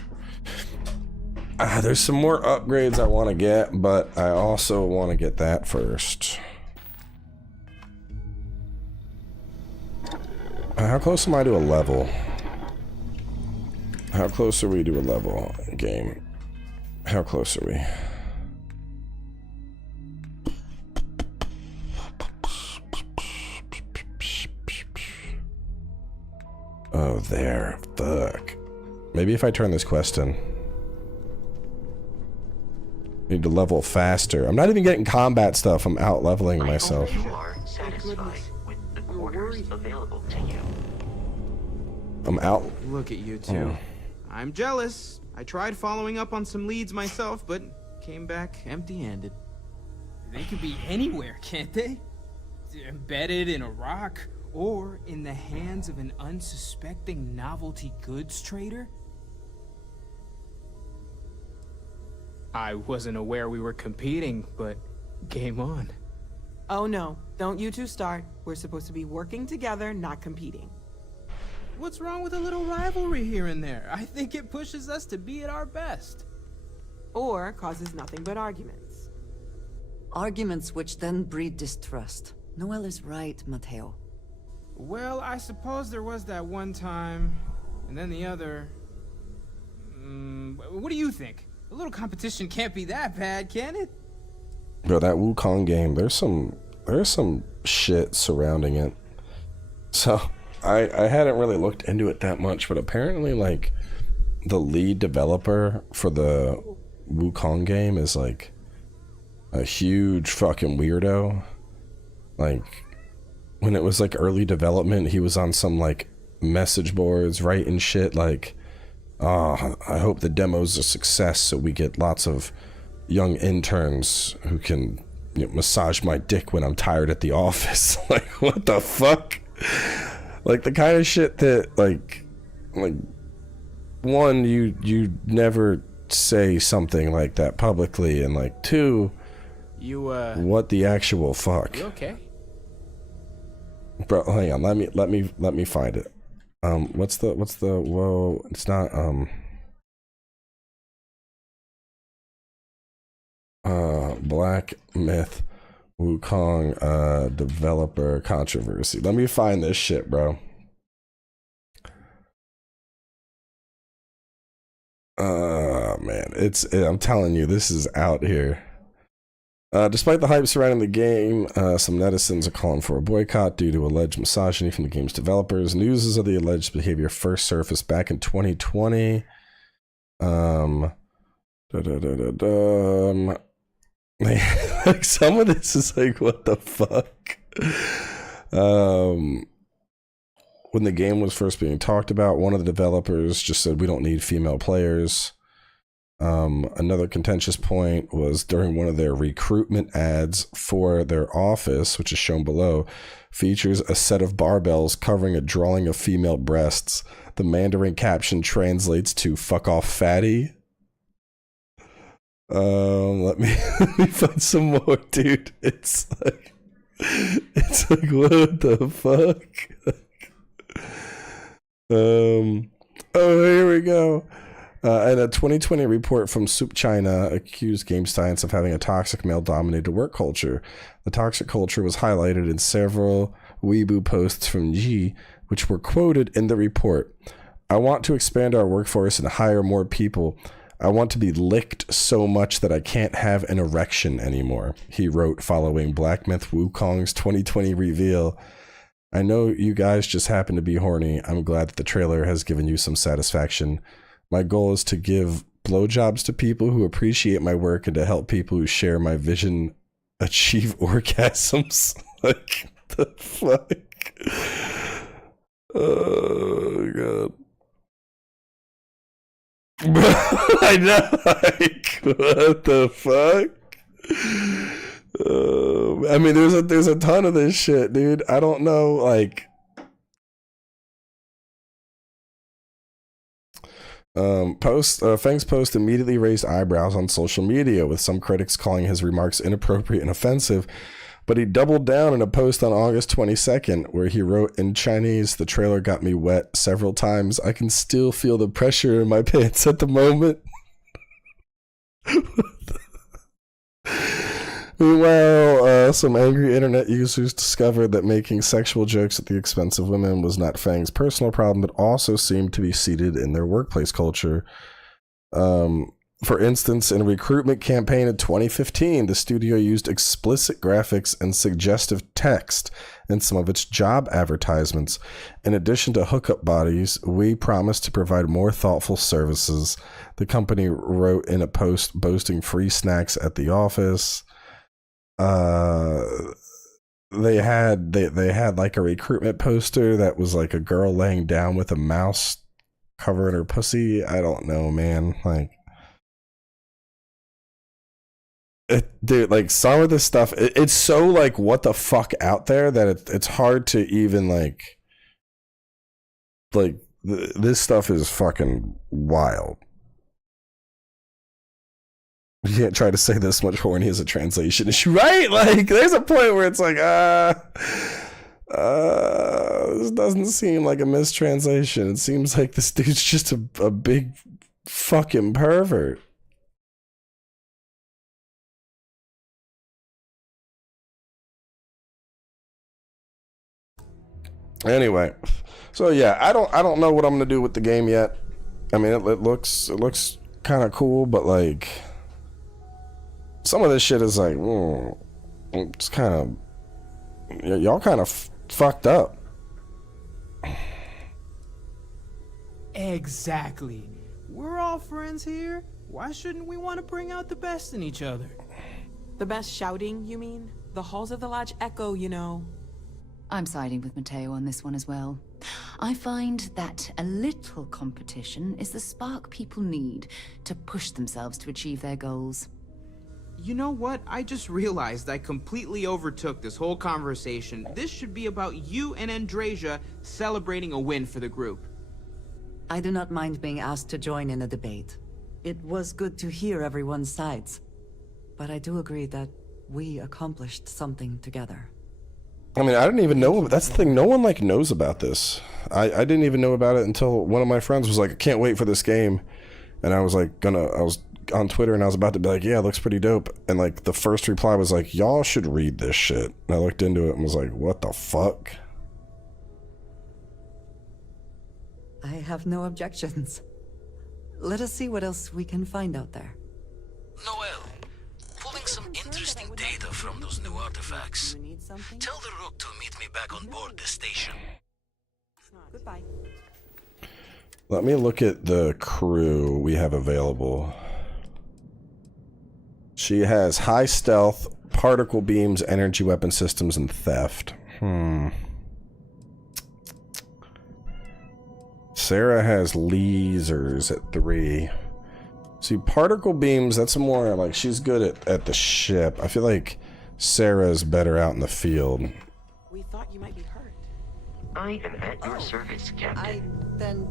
There's some more upgrades I want to get, but I also want to get that first. How close am I to a level? How close are we to a level, game? How close are we? Oh, there. Fuck. Maybe if I turn this quest in. Need to level faster. I'm not even getting combat stuff. I'm out leveling myself. You are satisfied with the quarters available to you. I'm out. Look at you two. Oh. I'm jealous. I tried following up on some leads myself, but came back empty-handed. They could be anywhere, can't they? Embedded in a rock, or in the hands of an unsuspecting novelty goods trader? I wasn't aware we were competing, but game on. Oh no, don't you two start. We're supposed to be working together, not competing. What's wrong with a little rivalry here and there? I think it pushes us to be at our best. Or causes nothing but arguments. Arguments which then breed distrust. Noel is right, Mateo. Well, I suppose there was that one time, and then the other. What do you think? A little competition can't be that bad, can it? Bro, that Wukong game, there's some shit surrounding it. So, I hadn't really looked into it that much, but apparently, like, the lead developer for the Wukong game is, like, a huge fucking weirdo. Like, when it was, like, early development, he was on some, like, message boards writing shit like, oh, I hope the demo's a success so we get lots of young interns who can, you know, massage my dick when I'm tired at the office. Like, what the fuck? Like, the kind of shit that, like one, you never say something like that publicly, and, like, two, what the actual fuck? You okay? Bro, hang on, let me find it. What's the whoa, it's not Black Myth Wukong developer controversy. Let me find this shit, bro. man, I'm telling you, this is out here. Despite the hype surrounding the game, some netizens are calling for a boycott due to alleged misogyny from the game's developers. News of the alleged behavior first surfaced back in 2020. Like, some of this is like, what the fuck? When the game was first being talked about, one of the developers just said, we don't need female players. Another contentious point was during one of their recruitment ads for their office, which is shown below, features a set of barbells covering a drawing of female breasts. The Mandarin caption translates to "fuck off, fatty." Let me find some more, dude. It's like what the fuck? Oh, here we go. And a 2020 report from Soup China accused Game Science of having a toxic male-dominated work culture. The toxic culture was highlighted in several Weibo posts from G, which were quoted in the report. I want to expand our workforce and hire more people. I want to be licked so much that I can't have an erection anymore, he wrote following Black Myth Wukong's 2020 reveal. I know you guys just happen to be horny. I'm glad that the trailer has given you some satisfaction. My goal is to give blowjobs to people who appreciate my work and to help people who share my vision achieve orgasms. Like, the fuck? Oh, God. I know, like, what the fuck? I mean, there's a ton of this shit, dude. I don't know, like... Feng's post immediately raised eyebrows on social media, with some critics calling his remarks inappropriate and offensive, but he doubled down in a post on August 22nd where he wrote in Chinese, "The trailer got me wet several times. I can still feel the pressure in my pants at the moment." Meanwhile, some angry internet users discovered that making sexual jokes at the expense of women was not Fang's personal problem, but also seemed to be seated in their workplace culture. For instance, in a recruitment campaign in 2015, the studio used explicit graphics and suggestive text in some of its job advertisements. In addition to hookup bodies, we promised to provide more thoughtful services, the company wrote in a post boasting free snacks at the office. They had like a recruitment poster that was like a girl laying down with a mouse covering her pussy. I don't know, man. Like, dude, like some of this stuff, it's so like what the fuck out there that it's hard to even like this stuff is fucking wild. You can't try to say this much horny as a translation issue, right? Like, there's a point where it's like, this doesn't seem like a mistranslation. It seems like this dude's just a big fucking pervert. Anyway, so yeah, I don't know what I'm gonna do with the game yet. I mean, it looks kind of cool, but like, some of this shit is like, it's kind of, y'all kind of fucked up. Exactly. We're all friends here. Why shouldn't we want to bring out the best in each other? The best shouting, you mean? The halls of the lodge echo, you know. I'm siding with Mateo on this one as well. I find that a little competition is the spark people need to push themselves to achieve their goals. You know what? I just realized I completely overtook this whole conversation. This should be about you and Andrasia celebrating a win for the group. I do not mind being asked to join in a debate. It was good to hear everyone's sides. But I do agree that we accomplished something together. I mean, I didn't even know. That's the thing. No one like knows about this. I didn't even know about it until one of my friends was like, "I can't wait for this game," and I was like, I was on Twitter and I was about to be like, "Yeah, it looks pretty dope." And like the first reply was like, "Y'all should read this shit." And I looked into it and was like, "What the fuck?" I have no objections. Let us see what else we can find out there. Noel, pulling some interesting data from those new artifacts. Tell the Rook to meet me back on board the station. Goodbye. Let me look at the crew we have available. She has high stealth, particle beams, energy weapon systems, and theft. Sarah has lasers at 3. See, particle beams, that's more like she's good at the ship. I feel like Sarah's better out in the field. We thought you might be hurt. I am at your service, Captain. Then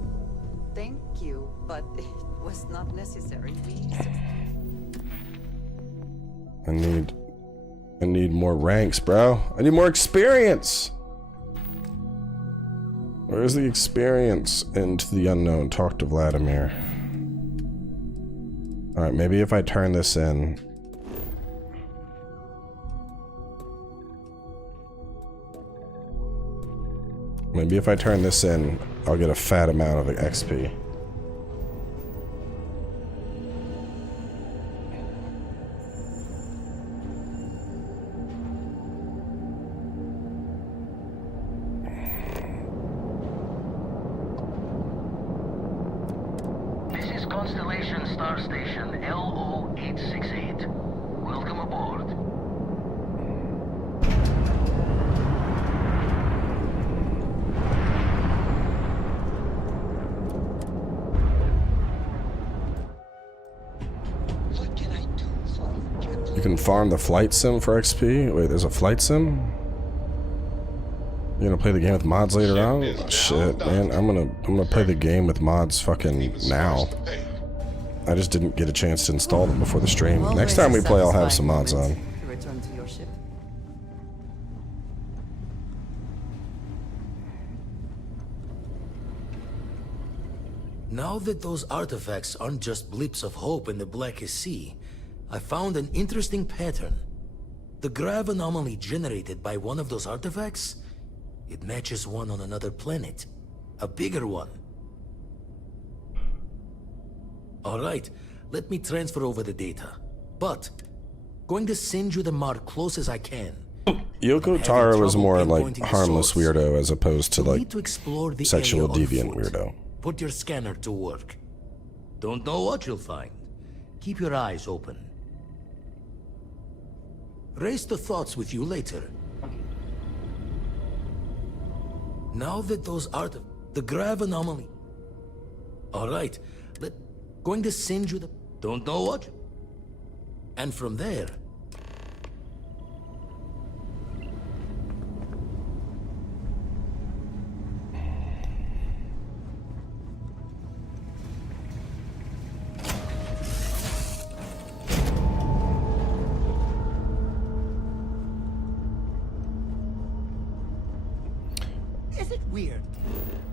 thank you, but it was not necessary. I need more ranks, bro. I need more experience. Where's the experience? Into the unknown. Talk to Vladimir. Alright, maybe if I turn this in. Maybe if I turn this in, I'll get a fat amount of XP. This is Constellation Star Station LO-868. Welcome aboard. You can farm the flight sim for XP? Wait, there's a flight sim? You gonna play the game with mods later on? Oh, shit, man. I'm gonna play the game with mods fucking now. I just didn't get a chance to install them before the stream. Next time we play, I'll have some mods on. Return to your ship. Now that those artifacts aren't just blips of hope in the blackest sea, I found an interesting pattern. The grav anomaly generated by one of those artifacts, it matches one on another planet. A bigger one. Alright, let me transfer over the data. But, going to send you the mark close as I can. Yoko Taro was more like harmless weirdo as opposed to like sexual deviant weirdo. Put your scanner to work. Don't know what you'll find. Keep your eyes open. Raise the thoughts with you later. Now that those the grav anomaly. Alright, going to send you the don't know what. And from there.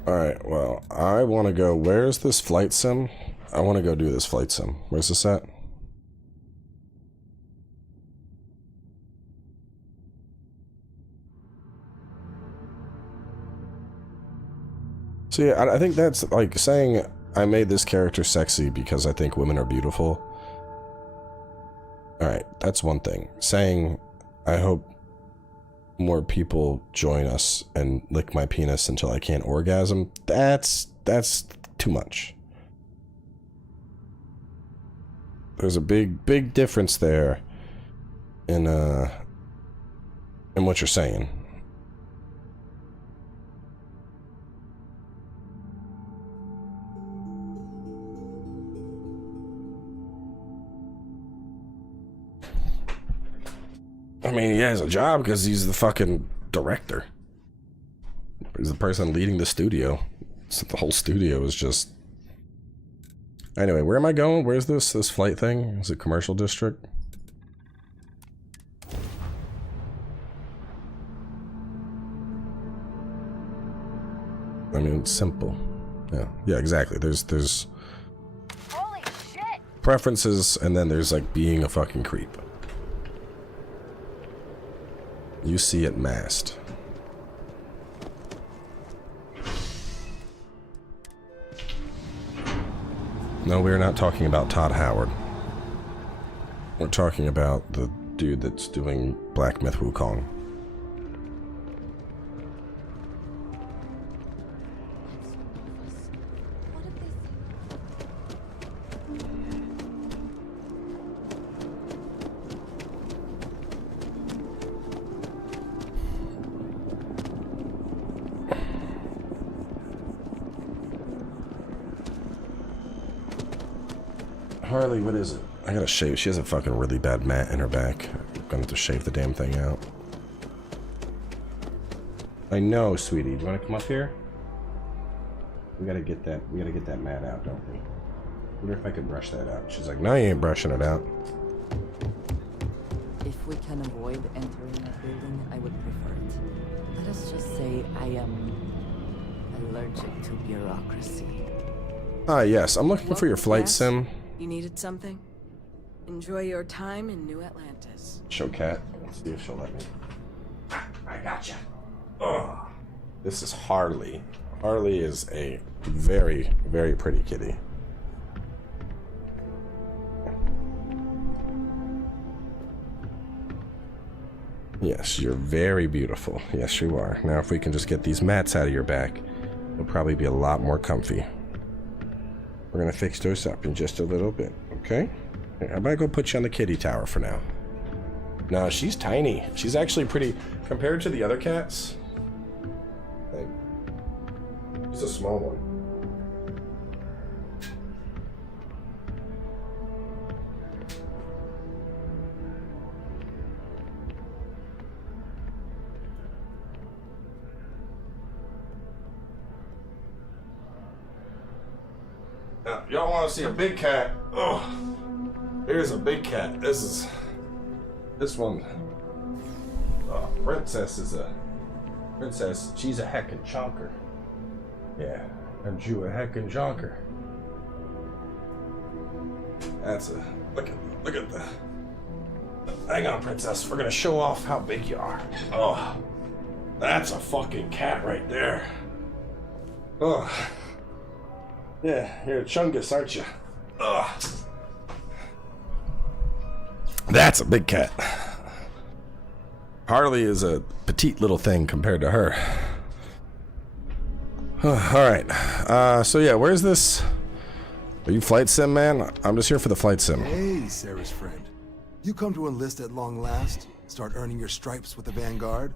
Alright, well, I want to go... Where's this flight sim? I want to go do this flight sim. Where's this at? See, I think that's like saying I made this character sexy because I think women are beautiful. Alright, that's one thing. Saying I hope more people join us and lick my penis until I can't orgasm, that's too much. There's a big difference there in what you're saying. I mean, he has a job because he's the fucking director. He's the person leading the studio. So the whole studio is just... Anyway, where am I going? Where's this flight thing? Is it commercial district? I mean, it's simple. Yeah, exactly. There's Holy shit! preferences, and then there's like being a fucking creep. You see it masked. No, we're not talking about Todd Howard. We're talking about the dude that's doing Black Myth Wukong. Harley, what is it? I gotta shave. She has a fucking really bad mat in her back. I'm gonna have to shave the damn thing out. I know, sweetie. Do you want to come up here? We gotta get that mat out, don't we? I wonder if I could brush that out. She's like, no, you ain't brushing it out. If we can avoid entering a building, I would prefer it. Let us just say I am allergic to bureaucracy. Ah, yes. I'm looking for your flight sim. You needed something? Enjoy your time in New Atlantis. Show cat. Let's see if she'll let me. I gotcha. Ugh. This is Harley. Harley is a very, very pretty kitty. Yes, you're very beautiful. Yes, you are. Now, if we can just get these mats out of your back, you'll probably be a lot more comfy. We're gonna fix those up in just a little bit, okay? Here, how about I go put you on the kitty tower for now? No, she's tiny. She's actually pretty compared to the other cats. Like, she's a small one. Y'all want to see a big cat? Oh, here's a big cat. This one. Princess is a princess. She's a heckin' chonker. Yeah, and you a heckin' chonker. That's a look at the. Hang on, princess. We're gonna show off how big you are. Oh, that's a fucking cat right there. Oh. Yeah, you're a chungus, aren't you? Ugh. That's a big cat. Harley is a petite little thing compared to her. Alright, so yeah, where's this? Are you flight sim, man? I'm just here for the flight sim. Hey, Sarah's friend. You come to enlist at long last? Start earning your stripes with the Vanguard?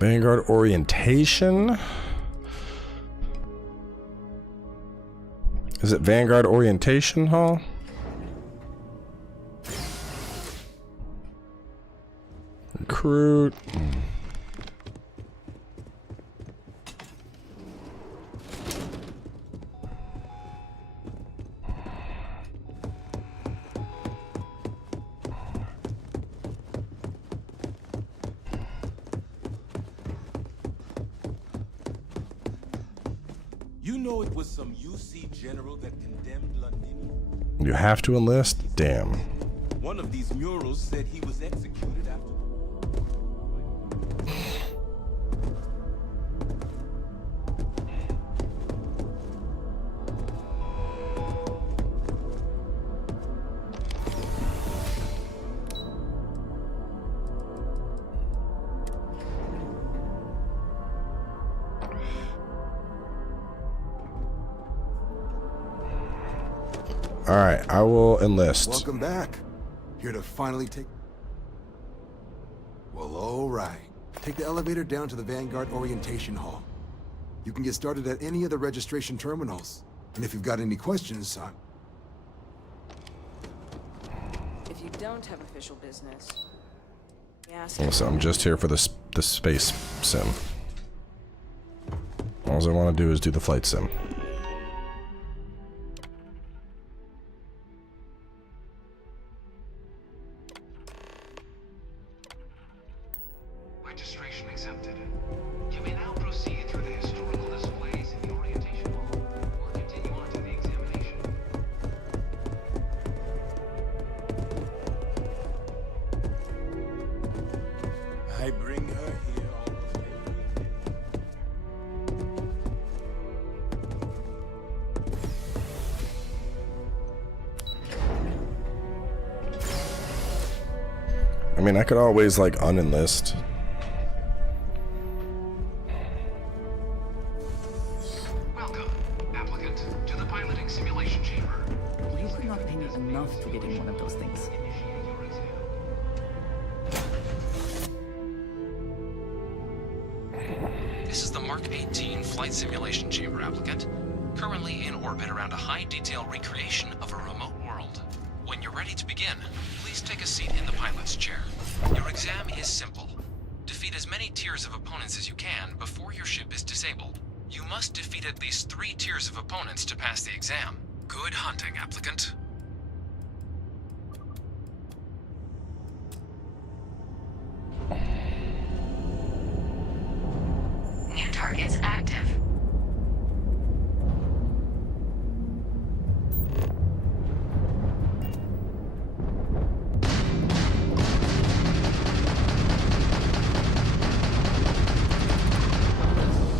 Vanguard orientation. Is it Vanguard orientation hall? Recruit. You know it was some UC general that condemned Londinium? You have to enlist? Damn. One of these murals said he was executed after. Alright, I will enlist. Welcome back. Here to finally take... Well, alright. Take the elevator down to the Vanguard Orientation Hall. You can get started at any of the registration terminals. And if you've got any questions, If you don't have official business, ask. So I'm just here for the space sim. All I want to do is do the flight sim. Registration accepted. You may now proceed through the historical displays in the orientation hall, or continue on to the examination. I bring her here almost I mean, I could always, like, unenlist. Welcome, applicant, to the piloting simulation chamber. You could not pay me enough to get in one of those things. This is the Mark 18 flight simulation chamber, applicant. Currently in orbit around a high-detail recreation of a remote world. When you're ready to begin, please take a seat in the pilot's chair. Your exam is simple. Defeat as many tiers of opponents as you can before your ship is disabled. You must defeat at least 3 tiers of opponents to pass the exam. Good hunting, applicant. New targets active.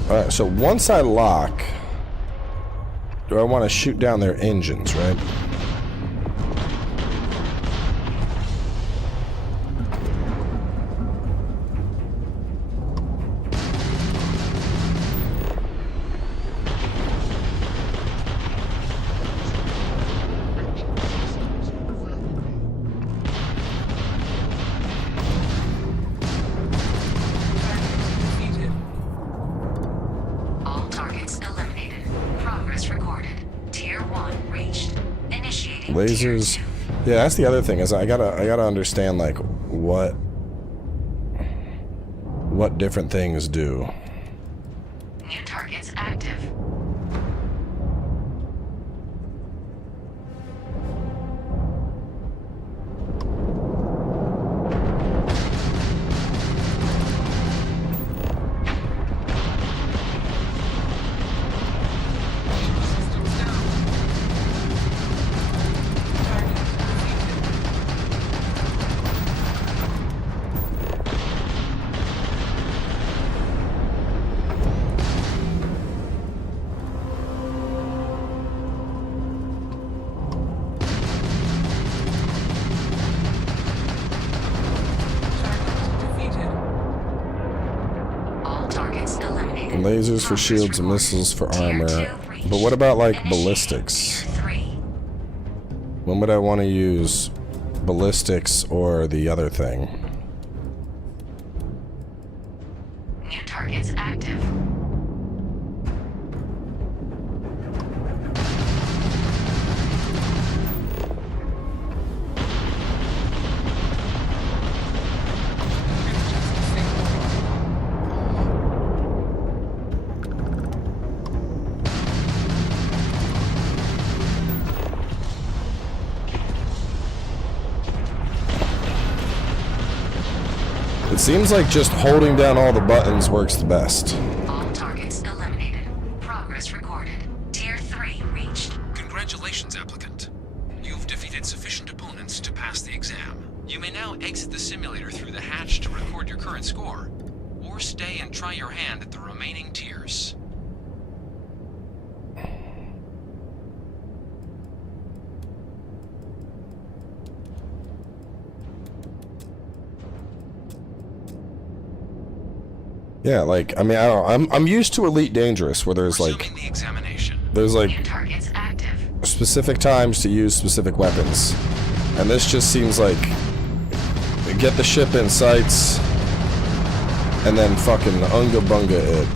Alright, so once I lock, do I want to shoot down their engines, right? All targets eliminated. Progress recorded. Tier 1 reached. Initiating Lasers. Yeah, that's the other thing, is I gotta understand, like, what different things do. New targets active. Lasers for shields and missiles for armor. But what about, like, ballistics? When would I want to use ballistics or the other thing? New targets active. It seems like just holding down all the buttons works the best. All targets eliminated. Progress recorded. Tier 3 reached. Congratulations, applicant. You've defeated sufficient opponents to pass the exam. You may now exit the simulator through the hatch to record your current score, or stay and try your hand at the remaining tiers. Yeah, like, I mean, I don't know, I'm used to Elite Dangerous, where there's like, Targets active. specific times to use specific weapons, and this just seems like get the ship in sights and then fucking unga bunga it.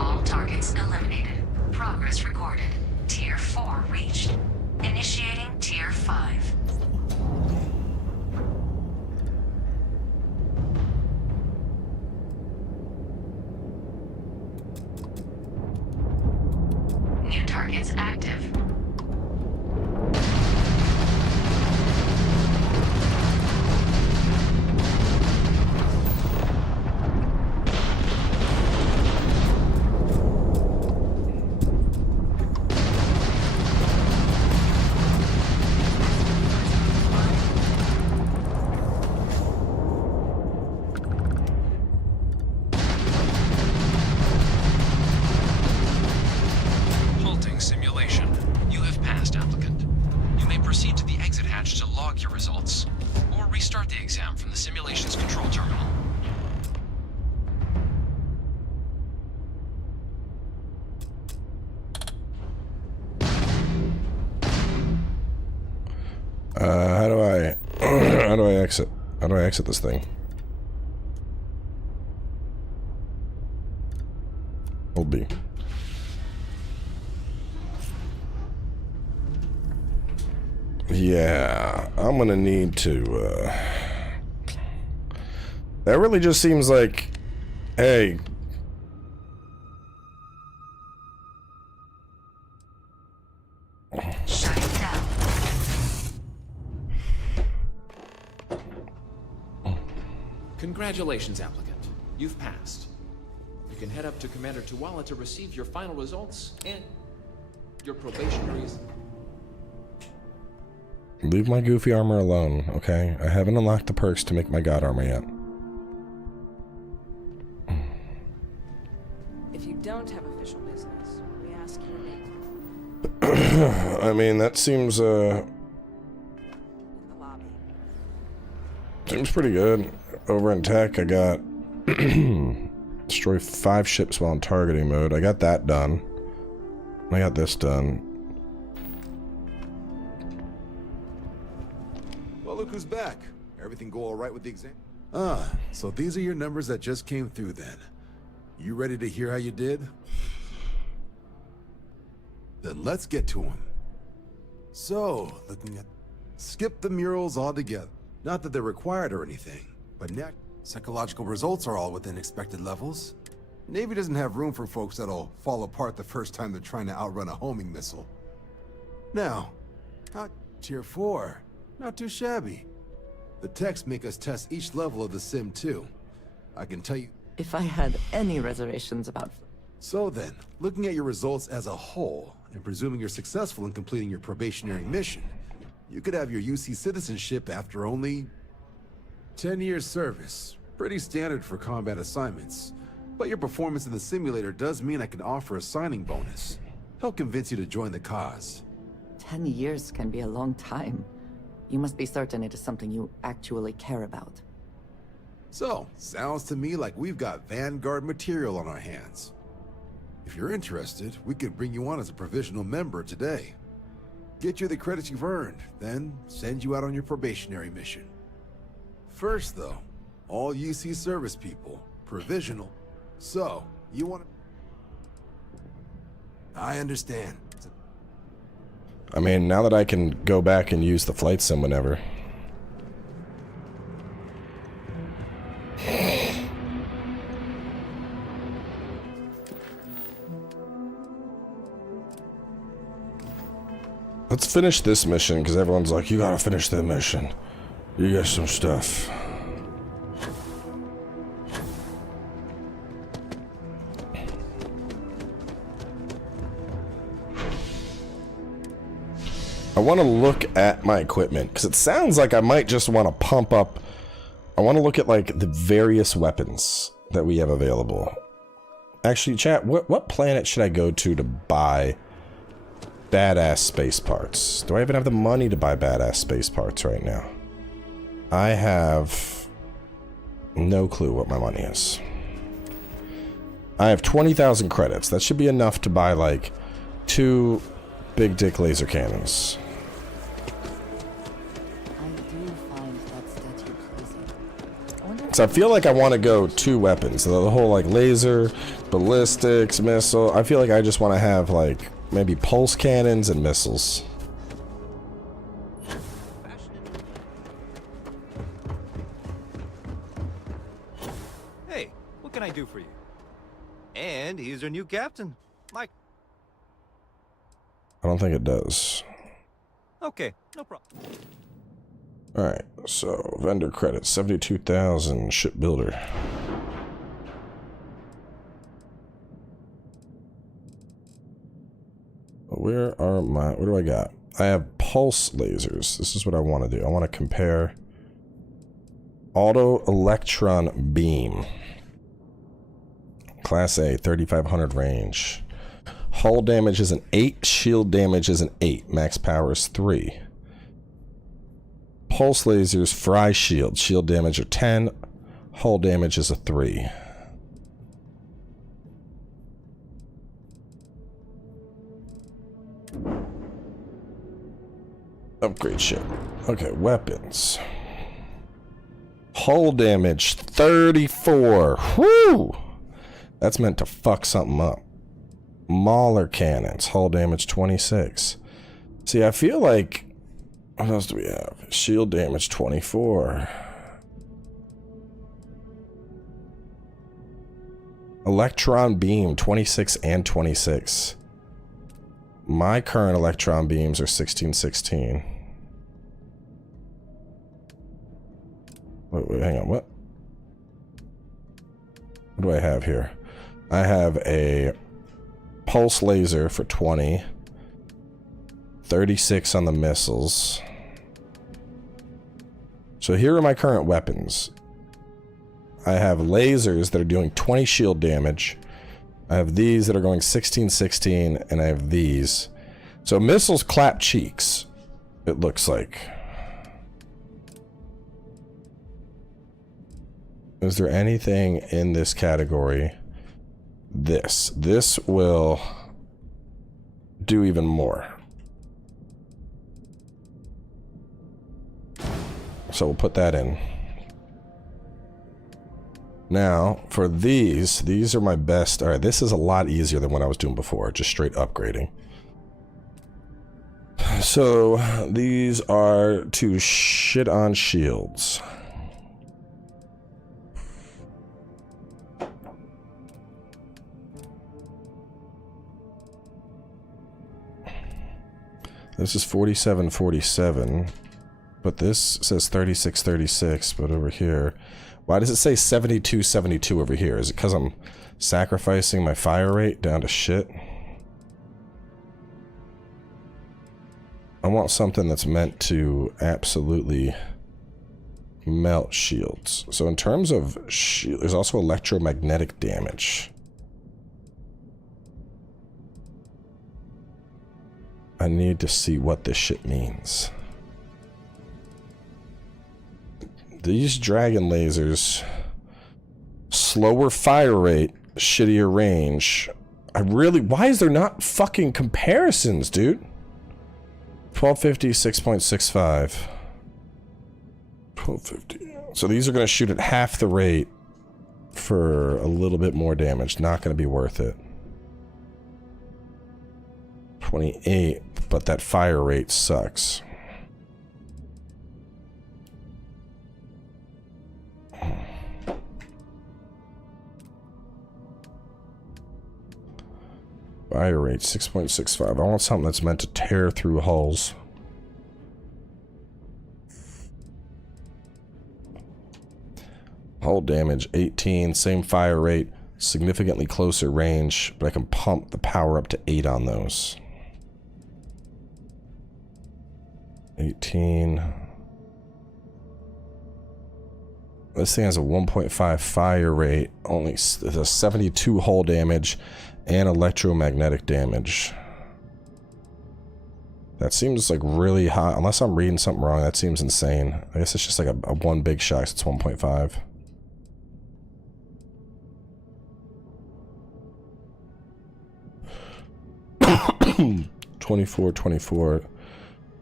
All targets eliminated. Progress recorded. Tier 4 reached. Initiating active. Halting simulation. You have passed, applicant. You may proceed to the exit hatch to log your results, or restart the exam from the simulation's control terminal. How do I how do I exit? How do I exit this thing? Hold B. Yeah, I'm gonna need to, that really just seems like, hey. Shutting down. Congratulations, applicant. You've passed. You can head up to Commander Tuwala to receive your final results and your probationaries. Leave my goofy armor alone, okay? I haven't unlocked the perks to make my god armor yet. If you don't have official business, we ask your name. I mean, that seems, In the lobby. seems pretty good. Over in tech, I got destroy 5 ships while in targeting mode. I got that done. I got this done. Well, look who's back. Everything go all right with the exam? Ah, so these are your numbers that just came through then. You ready to hear how you did? Then let's get to them. So, looking at... Skip the murals altogether. Not that they're required or anything, but psychological results are all within expected levels. Navy doesn't have room for folks that'll fall apart the first time they're trying to outrun a homing missile. Now, Tier 4. Not too shabby. The techs make us test each level of the sim too. I can tell you... If I had any reservations about... So then, looking at your results as a whole, and presuming you're successful in completing your probationary mission, you could have your UC citizenship after only 10 years service. Pretty standard for combat assignments. But your performance in the simulator does mean I can offer a signing bonus. Help convince you to join the cause. 10 years can be a long time. You must be certain it is something you actually care about. So, sounds to me like we've got Vanguard material on our hands. If you're interested, we could bring you on as a provisional member today. Get you the credits you've earned, then send you out on your probationary mission. First though, all UC service people, provisional. So, you want to... I understand. I mean, now that I can go back and use the flight sim whenever. Let's finish this mission, because everyone's like, you gotta finish the mission. You got some stuff. I want to look at my equipment, because it sounds like I might just want to pump up. I want to look at, like, the various weapons that we have available. Actually, chat, what planet should I go to buy badass space parts? Do I even have the money to buy badass space parts right now? I have no clue what my money is. I have 20,000 credits. That should be enough to buy, like, 2 big dick laser cannons. So I feel like I want to go 2 weapons. The whole, like, laser, ballistics, missile. I feel like I just want to have, like, maybe pulse cannons and missiles. Hey, what can I do for you? And he's our new captain, Mike. I don't think it does. Okay, no problem. Alright, so vendor credit, 72,000, shipbuilder. What do I got? I have pulse lasers. This is what I want to do. I want to compare auto electron beam. Class A, 3,500 range. Hull damage is an 8, shield damage is an 8, max power is 3. Pulse lasers, fry shield. Shield damage are 10, hull damage is a 3. Upgrade ship. Okay, weapons. Hull damage 34. Whoo! That's meant to fuck something up. Mauler cannons. Hull damage 26. See, I feel like... What else do we have? Shield damage 24. Electron beam 26 and 26. My current electron beams are 16-16. Wait, hang on, what? What do I have here? I have a pulse laser for 20. 36 on the missiles. So here are my current weapons. I have lasers that are doing 20 shield damage. I have these that are going 16-16, and I have these. So missiles clap cheeks, it looks like. Is there anything in this category? This will do even more. So we'll put that in. Now, for these are my best. Alright, this is a lot easier than what I was doing before, just straight upgrading. So, these are to shit on shields. This is 47-47, but this says 36-36, but over here... Why does it say 72-72 over here? Is it because I'm sacrificing my fire rate down to shit? I want something that's meant to absolutely melt shields. So in terms of shield, there's also electromagnetic damage. I need to see what this shit means. These dragon lasers, slower fire rate, shittier range. Why is there not fucking comparisons, dude? 1250, 6.65. 1250. So these are going to shoot at half the rate for a little bit more damage. Not going to be worth it. 28, but that fire rate sucks. Fire rate 6.65. I want something that's meant to tear through hulls. Hull damage 18, same fire rate, significantly closer range, but I can pump the power up to 8 on those. 18. This thing has a 1.5 fire rate, only a 72 hull damage, and electromagnetic damage. That seems like really high. Unless I'm reading something wrong, that seems insane. I guess it's just like a one big shot. It's 1.5. (24, 24,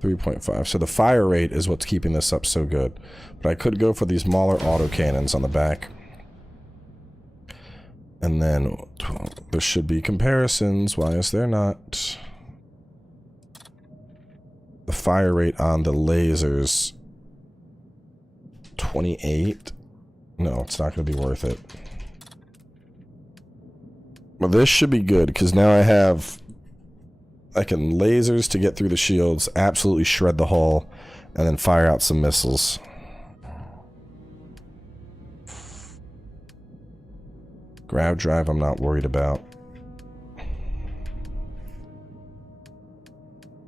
3.5). So the fire rate is what's keeping this up so good. But I could go for these Mauler autocannons on the back. And then there should be comparisons. Why is there not? The fire rate on the lasers 28. No, it's not going to be worth it. Well, this should be good because now I have I can lasers to get through the shields, absolutely shred the hull, and then fire out some missiles. Grav drive I'm not worried about.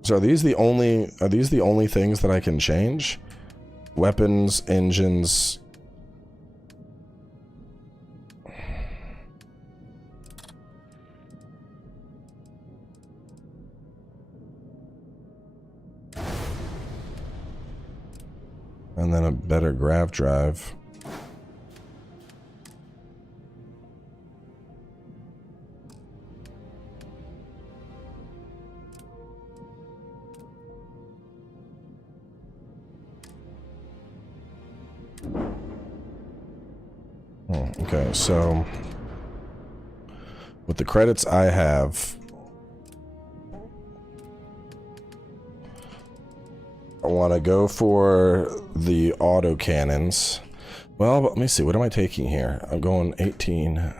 So are these the only things that I can change? Weapons, engines. And then a better grav drive. Okay, so with the credits I have, I want to go for the auto cannons. Well, let me see. What am I taking here? I'm going 18.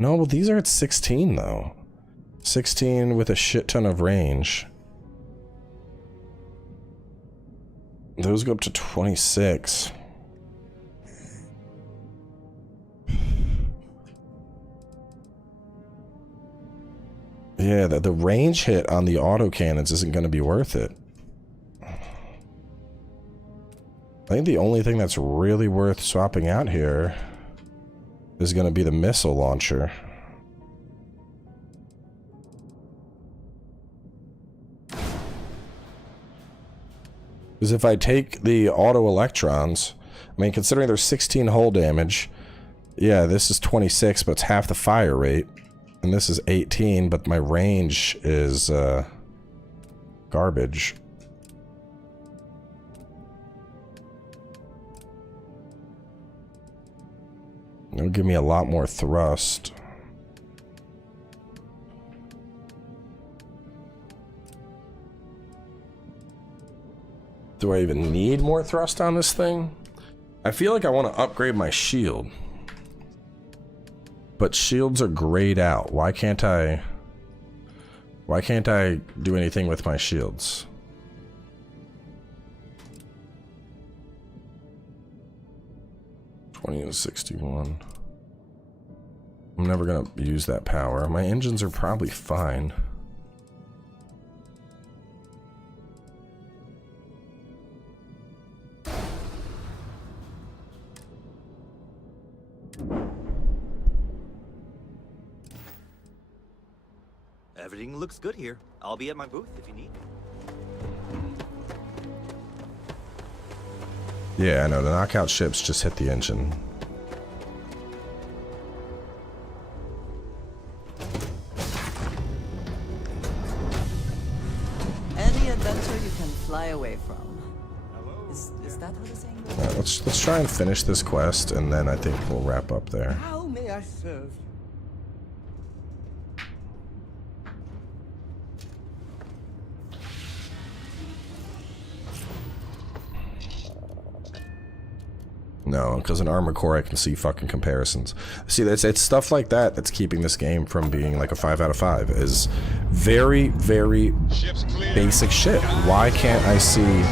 No, well, these are at 16, though. 16 with a shit ton of range. Those go up to 26. Yeah, the range hit on the autocannons isn't going to be worth it. I think the only thing that's really worth swapping out here is going to be the missile launcher. Because if I take the auto electrons, I mean, considering there's 16 hull damage, yeah, this is 26, but it's half the fire rate. And this is 18, but my range is garbage. It'll give me a lot more thrust. Do I even need more thrust on this thing? I feel like I want to upgrade my shield. But shields are grayed out. Why can't I do anything with my shields? $20 to 61. I'm never gonna use that power. My engines are probably fine. Everything looks good here. I'll be at my booth if you need. Yeah, I know, the knockout ships just hit the engine. Any adventure you can fly away from. Is that how the saying goes? Alright, let's try and finish this quest, and then I think we'll wrap up there. How may I serve? No, because in Armored Core I can see fucking comparisons. See, it's stuff like that that's keeping this game from being like a 5 out of 5. Is very, very basic shit. Why can't I see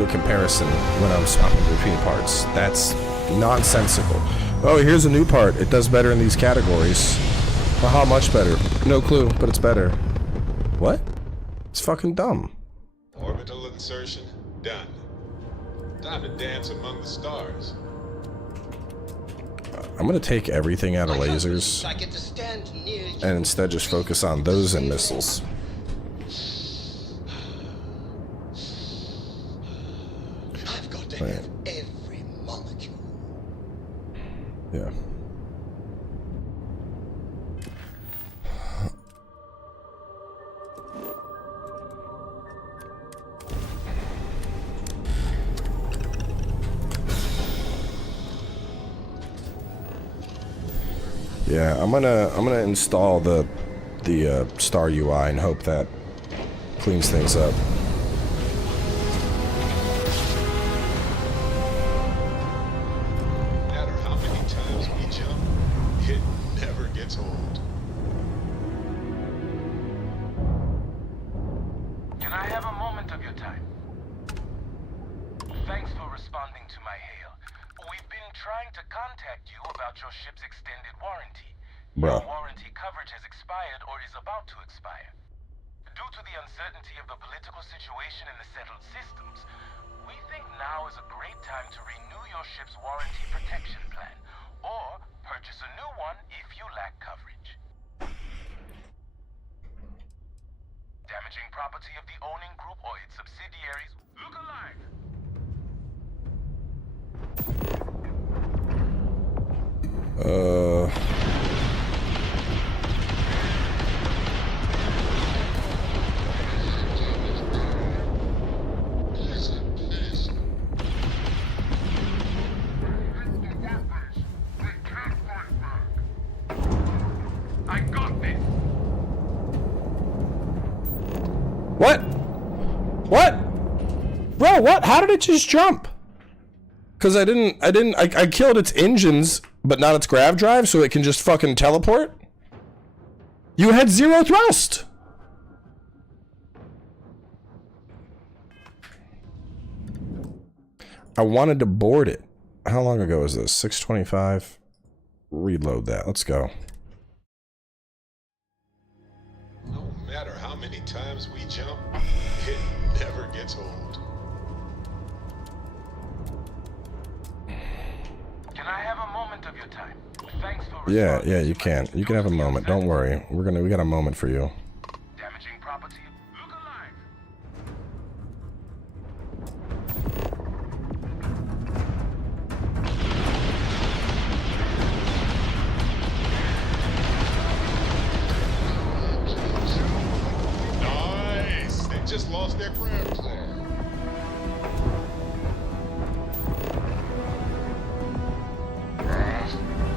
a comparison when I'm swapping between parts? That's nonsensical. Oh, here's a new part. It does better in these categories. Well, how much better? No clue, but it's better. What? It's fucking dumb. Orbital insertion done. Time to dance among the stars. I'm gonna take everything out of lasers and instead just focus on those and missiles. I've got to have every molecule. Yeah. Yeah, I'm gonna install the Star UI and hope that cleans things up. No matter how many times we jump, it never gets old. contact you about your ship's extended warranty. Bruh. Your warranty coverage has expired or is about to expire. Due to the uncertainty of the political situation in the settled systems, we think now is a great time to renew your ship's warranty protection plan, or purchase a new one if you lack coverage. Damaging property of the owning group or its subsidiaries. Look alive! I got this! What? What? Bro, what? How did it just jump? Because I killed its engines, but not its grav drive, so it can just fucking teleport? You had 0 thrust! I wanted to board it. How long ago is this? 6:25? Reload that. Let's go. No matter how many times we jump, it never gets old. Can I have a moment of your time? Thanks for Yeah, you can. You can have a moment. Don't worry. We got a moment for you. damaging property. Look alive! Nice! They just lost their grab drive.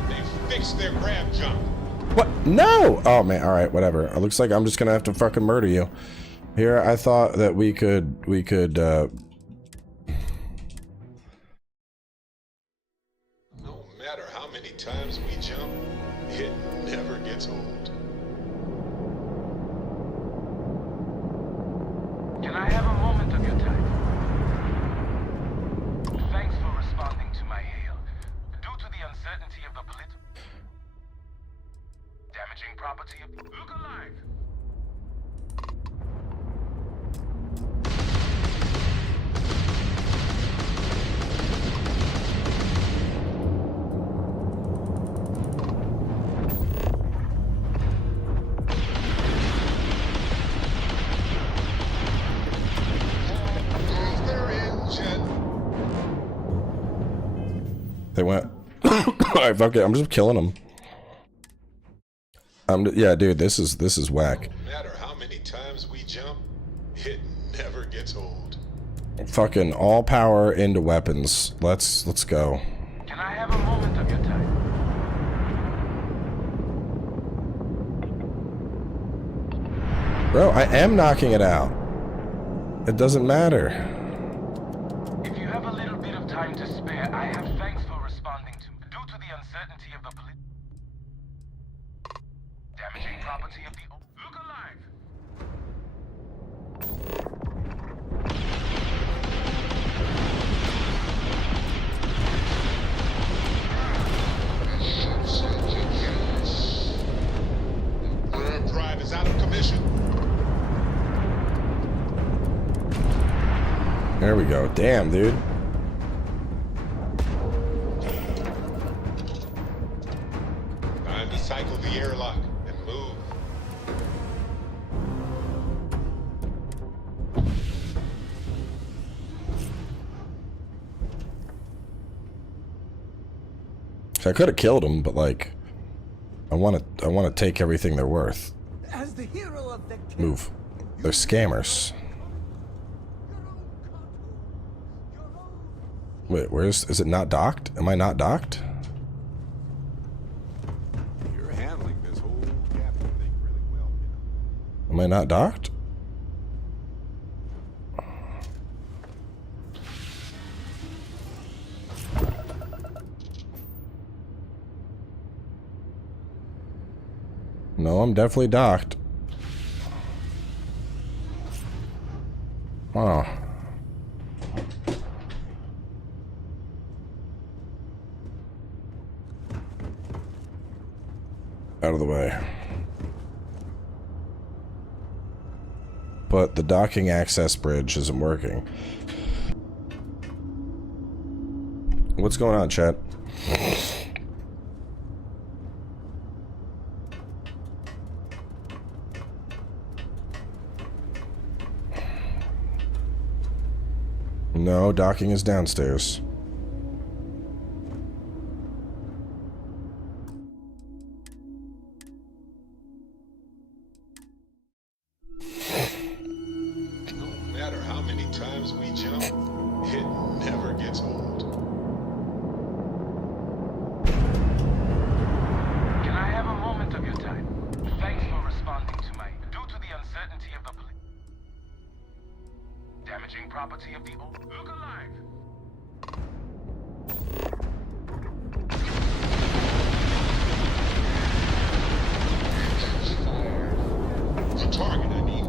They fixed their grab jump. What? No! Oh, man. Alright, whatever. It looks like I'm just gonna have to fucking murder you. Here, I thought that we could, No matter how many times we jump, it never gets old. Can I have a moment of your time? Thanks for responding to my hail. Due to the uncertainty of the political... damaging property of... Look alive! Their engine. They went. Alright, fuck it. I'm just killing them. Yeah, dude, this is whack. No matter how many times we jump, it never gets old. Fucking all power into weapons. Let's go. Can I have a moment of your time? Bro, I am knocking it out. It doesn't matter. If you have a little bit of time to spare, I have thanks for responding to... Due to the uncertainty of the damaging property of the... Look alive! Grab drive is out of commission. There we go. Damn, dude. Time to cycle the airlock and move. I could have killed them, but like, I want to take everything they're worth. As the hero of the Move. They're scammers. Wait, is it not docked? Am I not docked? You're handling this whole captain thing really well, you know. Am I not docked? No, I'm definitely docked. Oh. out of the way. But the docking access bridge isn't working. What's going on, chat? No, docking is downstairs. No matter how many times we jump, it never gets old. Can I have a moment of your time? Thanks for responding to my... Due to the uncertainty of the damaging property of the old... Look alive! The target, I mean.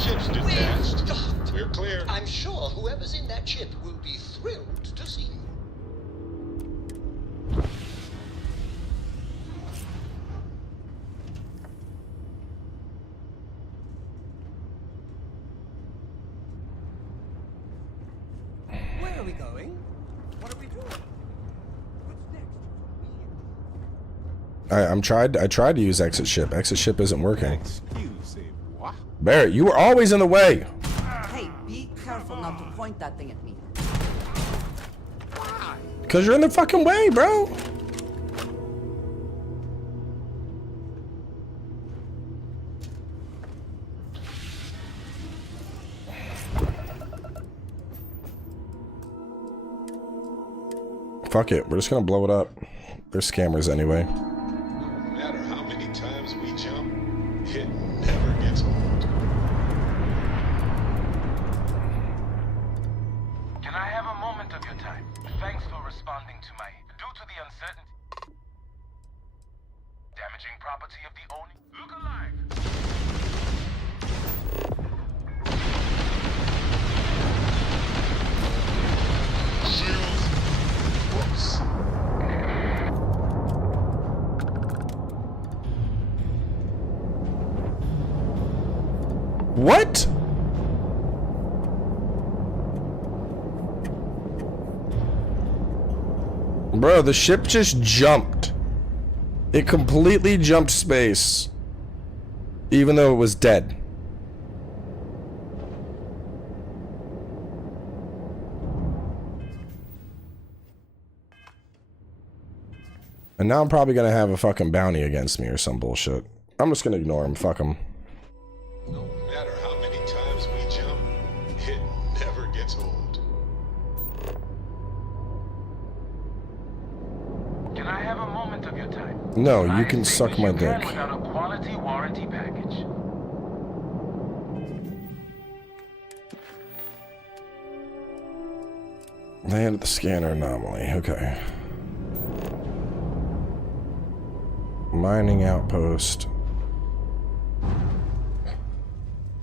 Ship's detached. We're clear. I'm sure whoever's in that ship will be thrilled to see you. Where are we going? What are we doing? What's next? I tried to use exit ship. Exit ship isn't working. Excuse me, what? Barrett, you were always in the way. Hey, be careful not to point that thing at me. Because you're in the fucking way, bro. Fuck it, we're just gonna blow it up. They're scammers anyway. No matter how many times we jump, it never gets old. Can I have a moment of your time? Thanks for responding to my... Due to the uncertainty... Damaging property of the owner... Look alive! Shields. Whoops. What? Bro, the ship just jumped. It completely jumped space. Even though it was dead. And now I'm probably gonna have a fucking bounty against me or some bullshit. I'm just gonna ignore him. Fuck him. No matter how many times we jump, it never gets old. Can I have a moment of your time? No, you can suck my dick. Without a quality warranty package. Land at the scanner anomaly. Okay. Mining outpost.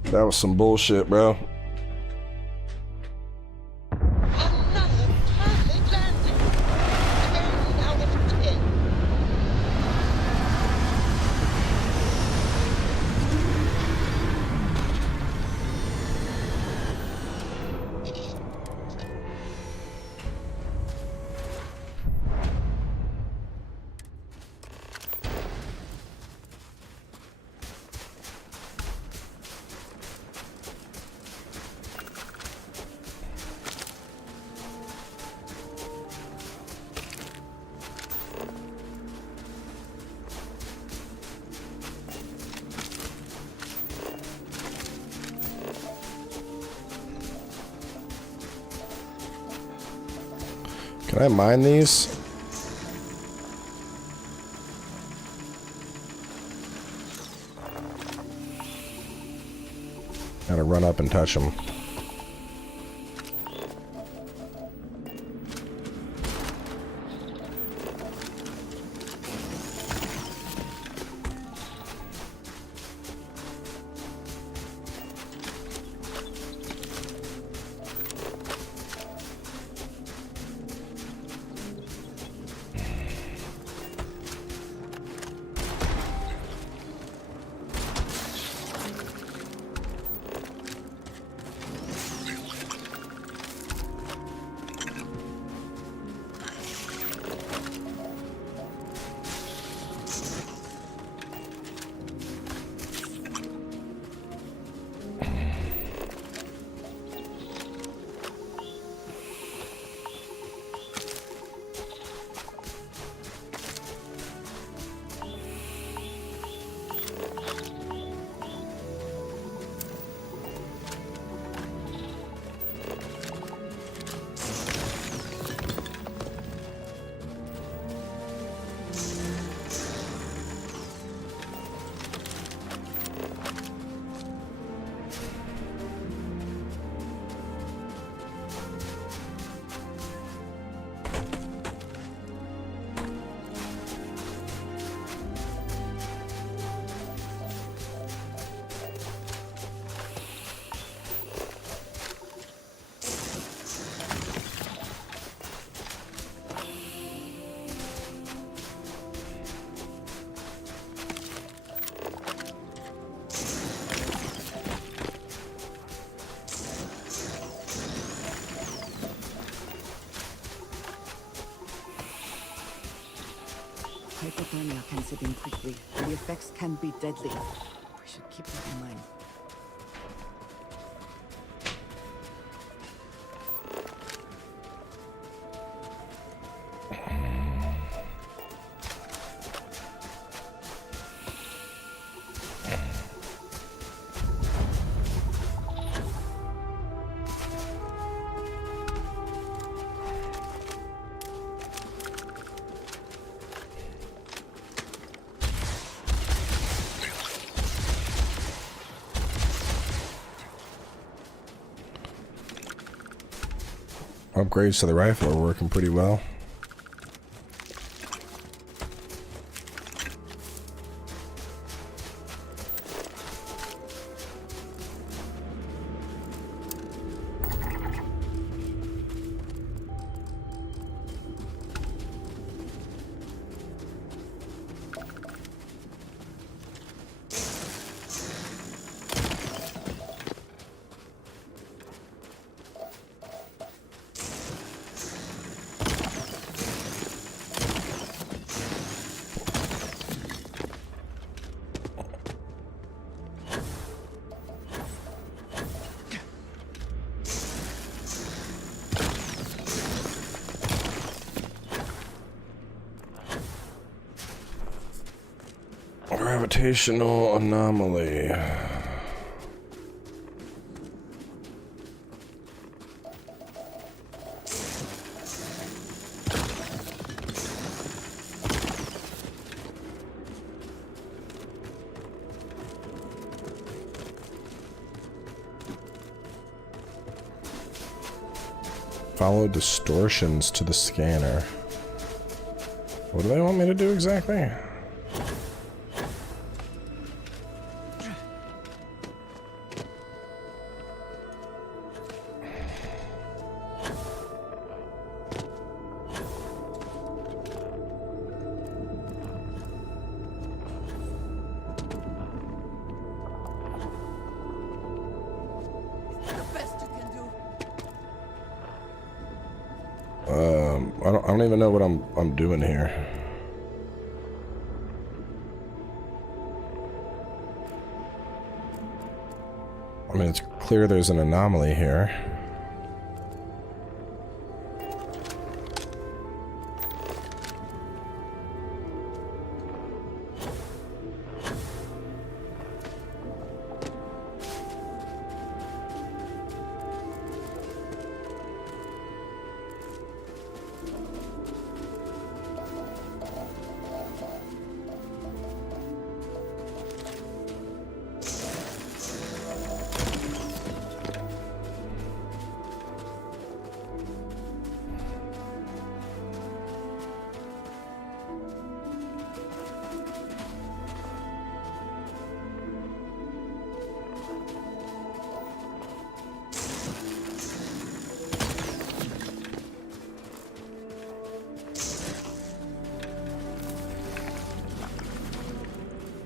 That was some bullshit, bro. Another perfect landing. 10 out of 10. Can I mine these? Gotta run up and touch them. Hypothermia can set in quickly. The effects can be deadly. We should keep that in mind. Upgrades to the rifle are working pretty well. Gravitational anomaly. Follow distortions to the scanner. What do they want me to do exactly? I don't even know what I'm doing here. I mean, it's clear there's an anomaly here.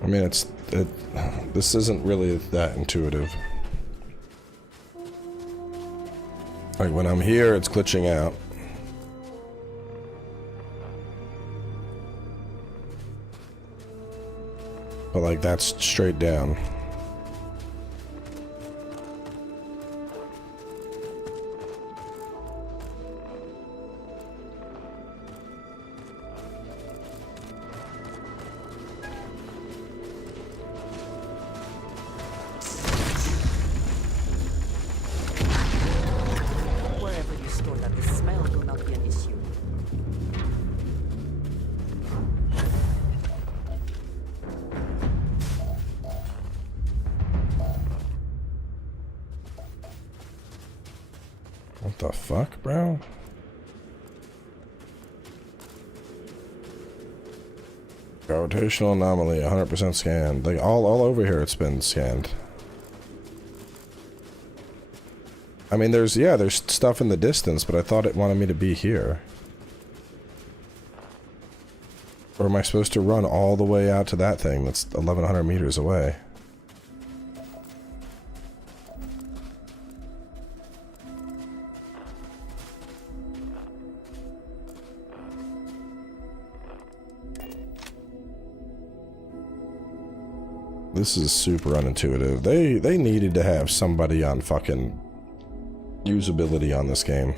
I mean, this isn't really that intuitive. Like, when I'm here, it's glitching out. But, like, that's straight down. What the fuck, bro? Gravitational anomaly, 100% scanned. Like, all over here it's been scanned. I mean, there's stuff in the distance, but I thought it wanted me to be here. Or am I supposed to run all the way out to that thing that's 1,100 meters away? This is super unintuitive. They needed to have somebody on fucking usability on this game.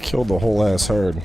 Killed the whole ass herd.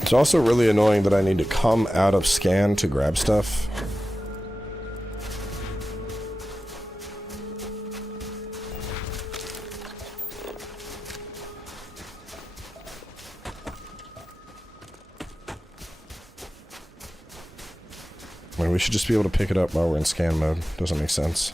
It's also really annoying that I need to come out of scan to grab stuff. I mean, we should just be able to pick it up while we're in scan mode. Doesn't make sense.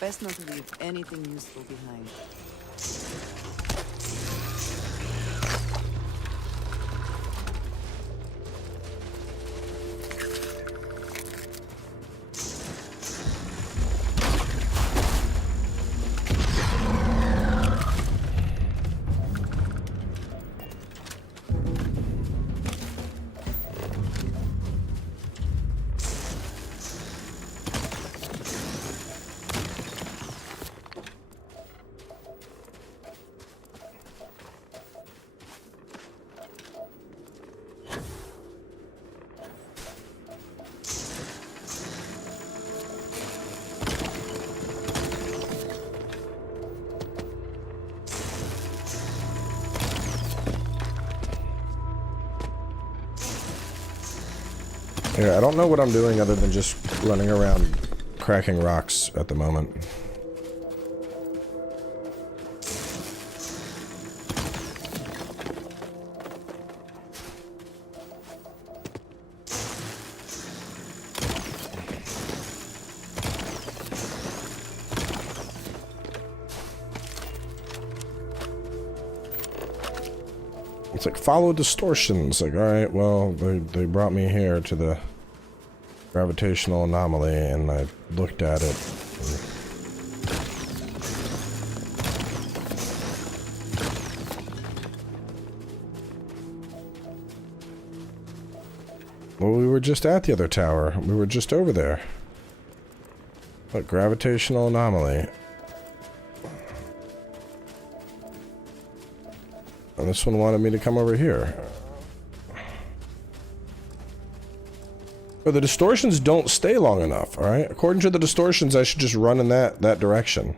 Best not to leave anything useful behind. Yeah, I don't know what I'm doing other than just running around cracking rocks at the moment. It's like, follow distortions. Like, alright, well, they brought me here to the gravitational anomaly, and I looked at it. Well, we were just at the other tower. We were just over there. What, gravitational anomaly. And this one wanted me to come over here. But the distortions don't stay long enough, alright? According to the distortions, I should just run in that direction.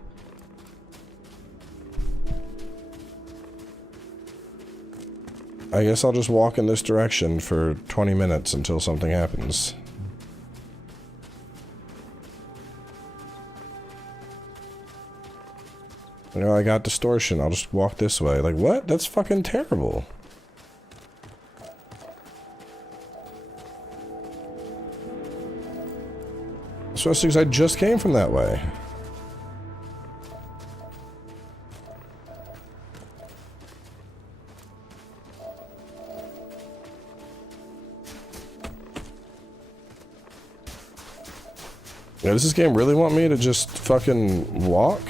I guess I'll just walk in this direction for 20 minutes until something happens. You know, I got distortion. I'll just walk this way. Like, what? That's fucking terrible. Especially because I just came from that way. Yeah, does this game really want me to just fucking walk?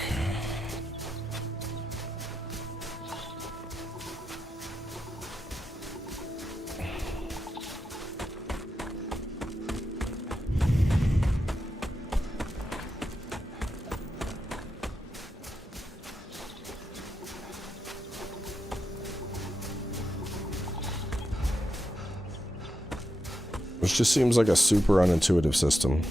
Which just seems like a super unintuitive system.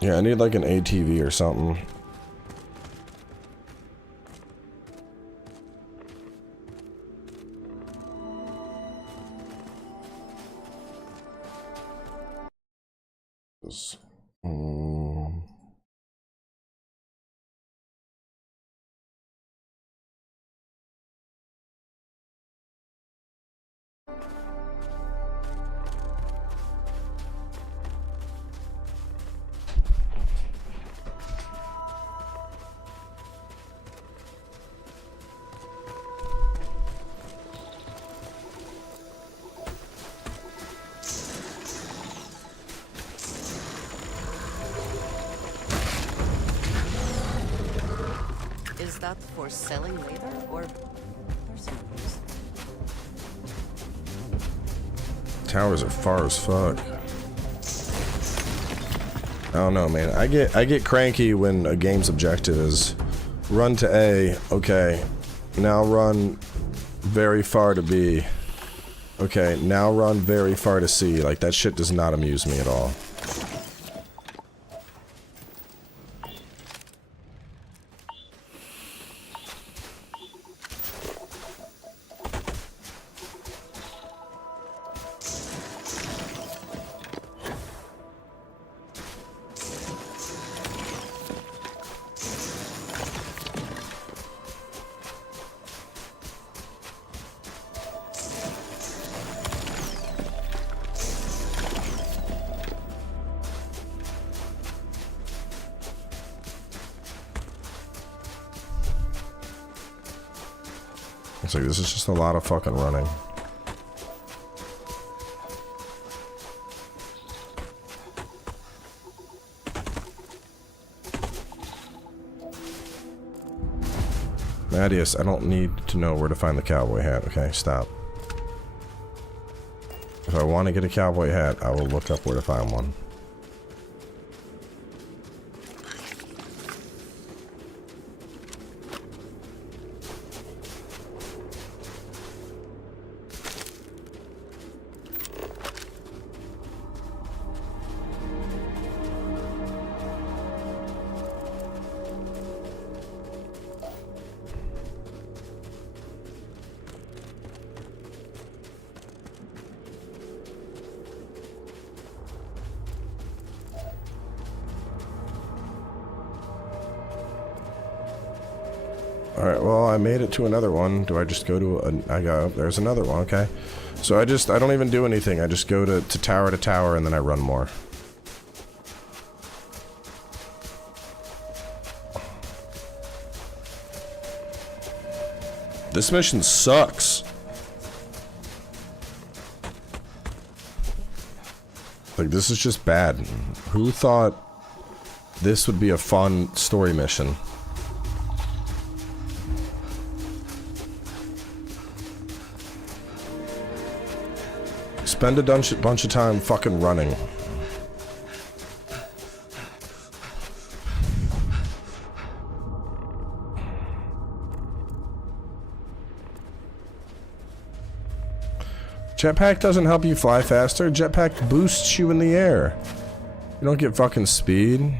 Yeah, I need like an ATV or something. Is that for selling later or personal use? Towers are far as fuck. I don't know, man. I get cranky when a game's objective is run to A, okay, now run very far to B. Okay, now run very far to C. Like, that shit does not amuse me at all. It's like, this is just a lot of fucking running. Madius, I don't need to know where to find the cowboy hat, okay? Stop. If I want to get a cowboy hat, I will look up where to find one. Alright, well, I made it to another one. Do I just go to there's another one, okay. So I don't even do anything. I just go to tower, and then I run more. This mission sucks. Like, this is just bad. Who thought this would be a fun story mission? Spend a bunch of time fucking running. Jetpack doesn't help you fly faster. Jetpack boosts you in the air. You don't get fucking speed.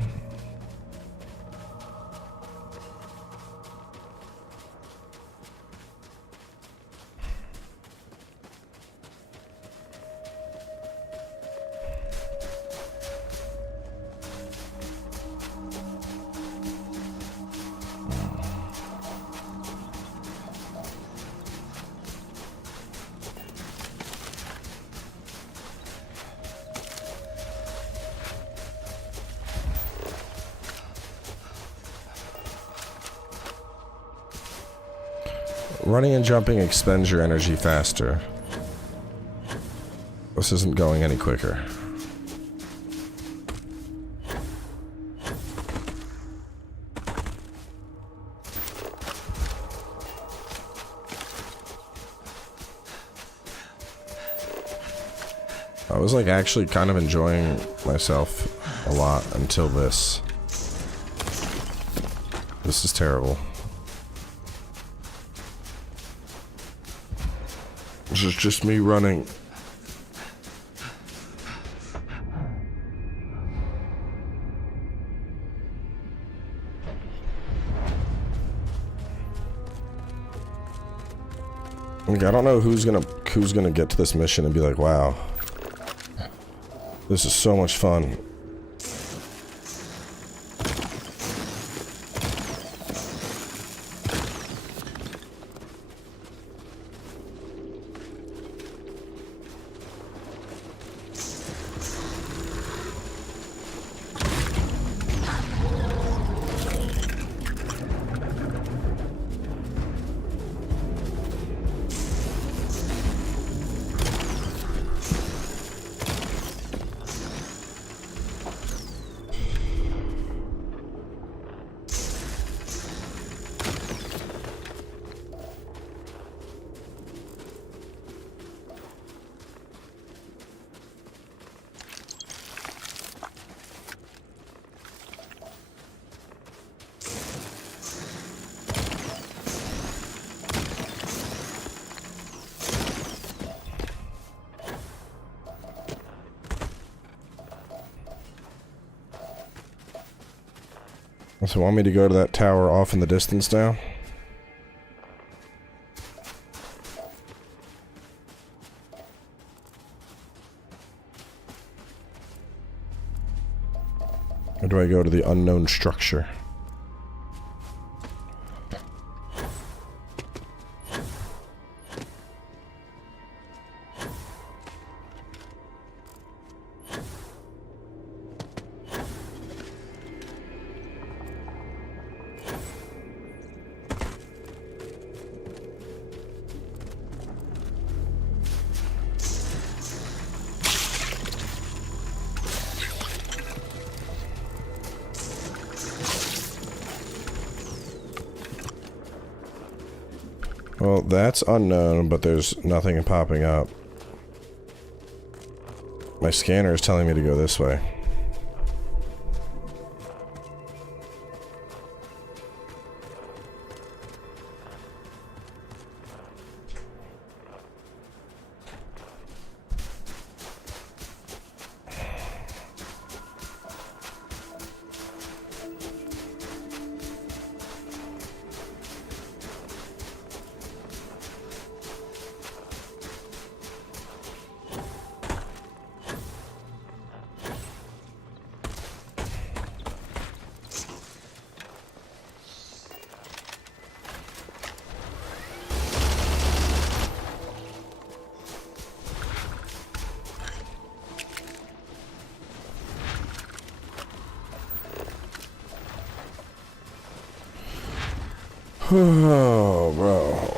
Running and jumping expends your energy faster. This isn't going any quicker. I was like actually kind of enjoying myself a lot until this. This is terrible. This is just me running. Like, I don't know who's gonna get to this mission and be like, wow, this is so much fun. So want me to go to that tower off in the distance now? Or do I go to the unknown structure? Well, that's unknown, but there's nothing popping up. My scanner is telling me to go this way. Oh, bro.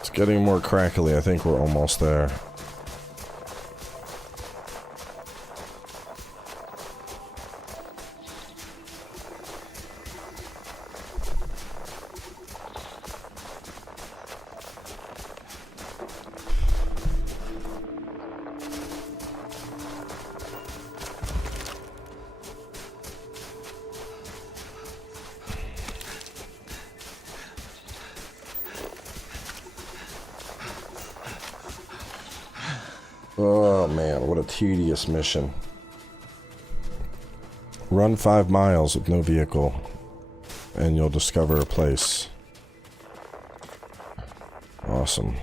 It's getting more crackly. I think we're almost there. Oh man, what a tedious mission. Run 5 miles with no vehicle, and you'll discover a place. Awesome.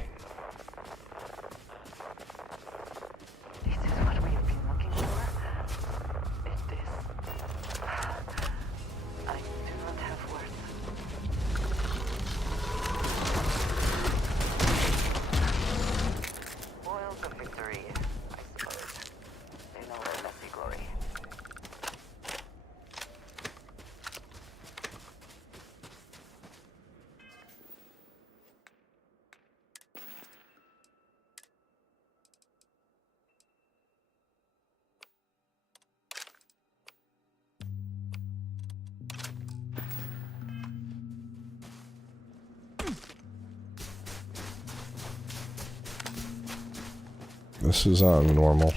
This is normal.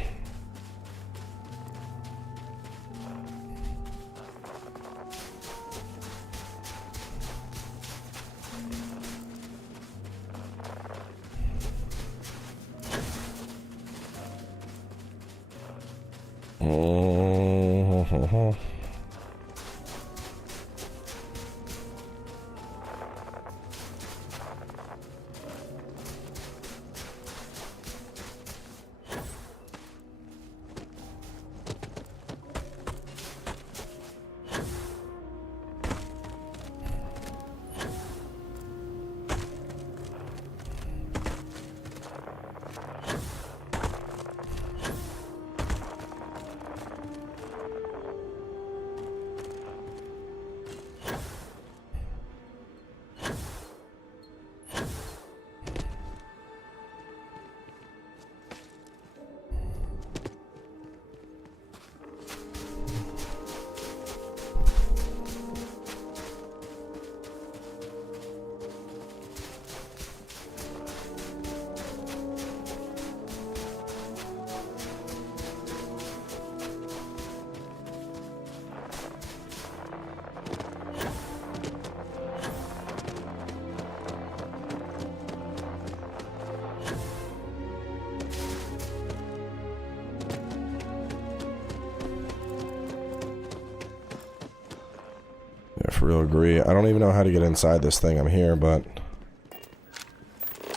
For real agree. I don't even know how to get inside this thing. I'm here, but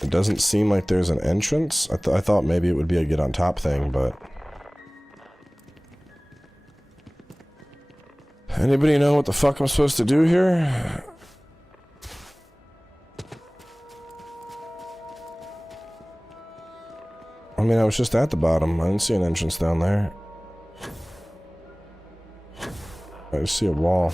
it doesn't seem like there's an entrance. I thought maybe it would be a get on top thing, but anybody know what the fuck I'm supposed to do here? I mean, I was just at the bottom. I didn't see an entrance down there. I just see a wall.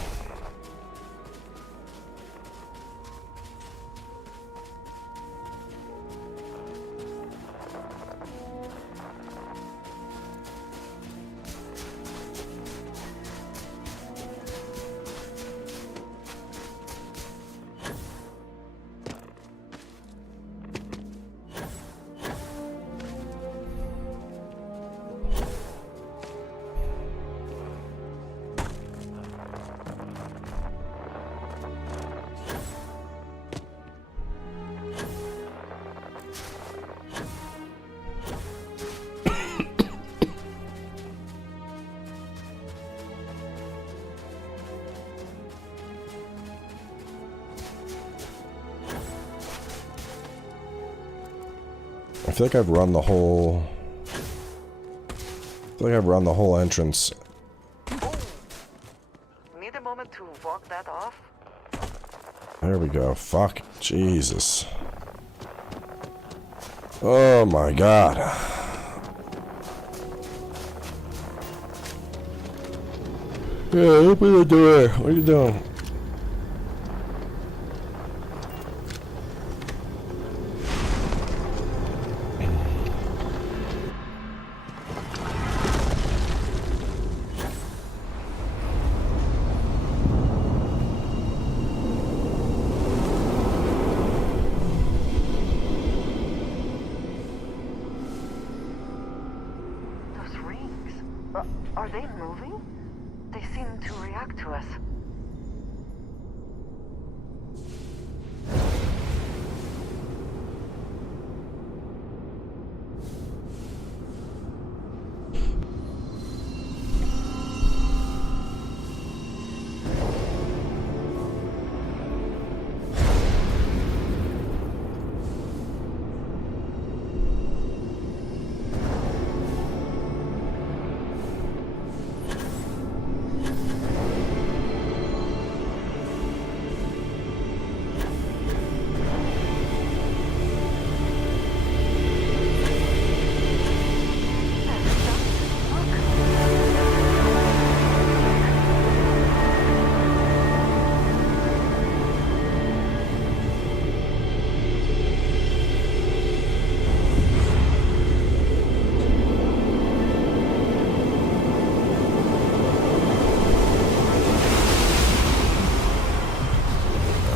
I feel like I've run the whole entrance moment to walk that off? There we go. Fuck. Jesus. Oh my god. Yeah, open the door. What are you doing? Are they moving? They seem to react to us.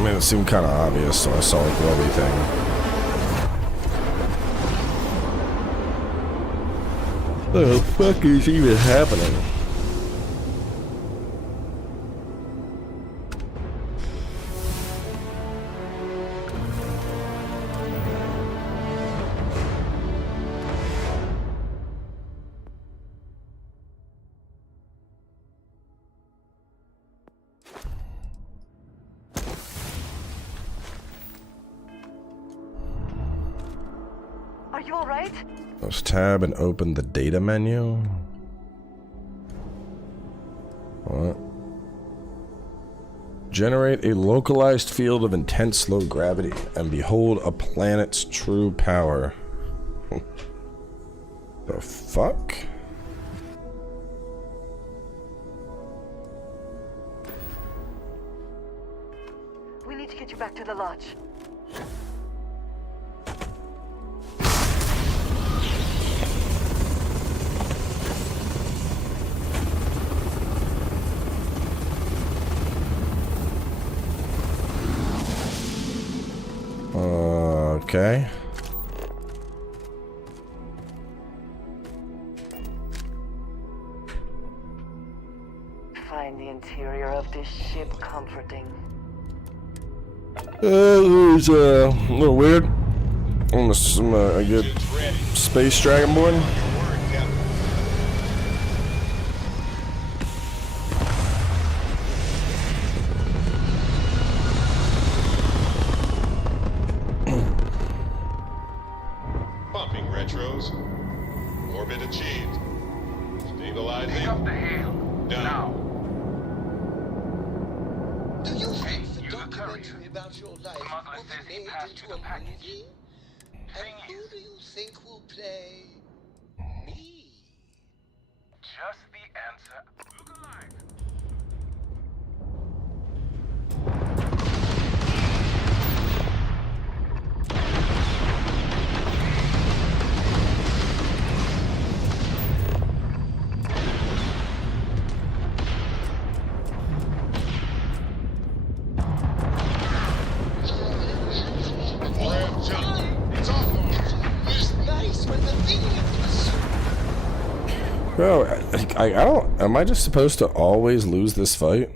It seemed kind of obvious, so I saw like the everything. What the fuck is even happening? Are you alright? Let's tab and open the data menu. What? Generate a localized field of intense low gravity and behold a planet's true power. The fuck? We need to get you back to the lodge. Okay. Find the interior of this ship comforting. It's a little weird. Almost a good space dragonborn. Retros. Orbit achieved. Stabilizing. Pick up the hail. Now. Do you Hey, think the you the courier. documentary about your life Smuggler will says be he made passed into you the a package. movie? Thing And who is, do you think will play me? just the answer. Look alive. Bro, I don't. Am I just supposed to always lose this fight?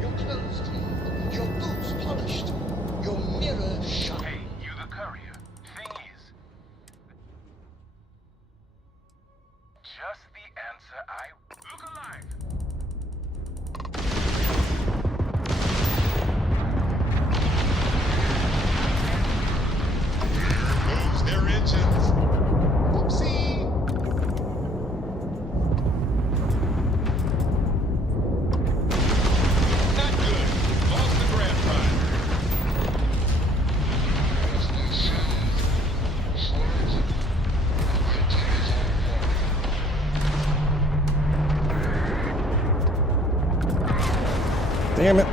Your clothes clean, your boots polished, your mirror shut. Hey, you the courier. Thing is, just the answer I look alive. Lose their engines. Whoopsie. Damn it.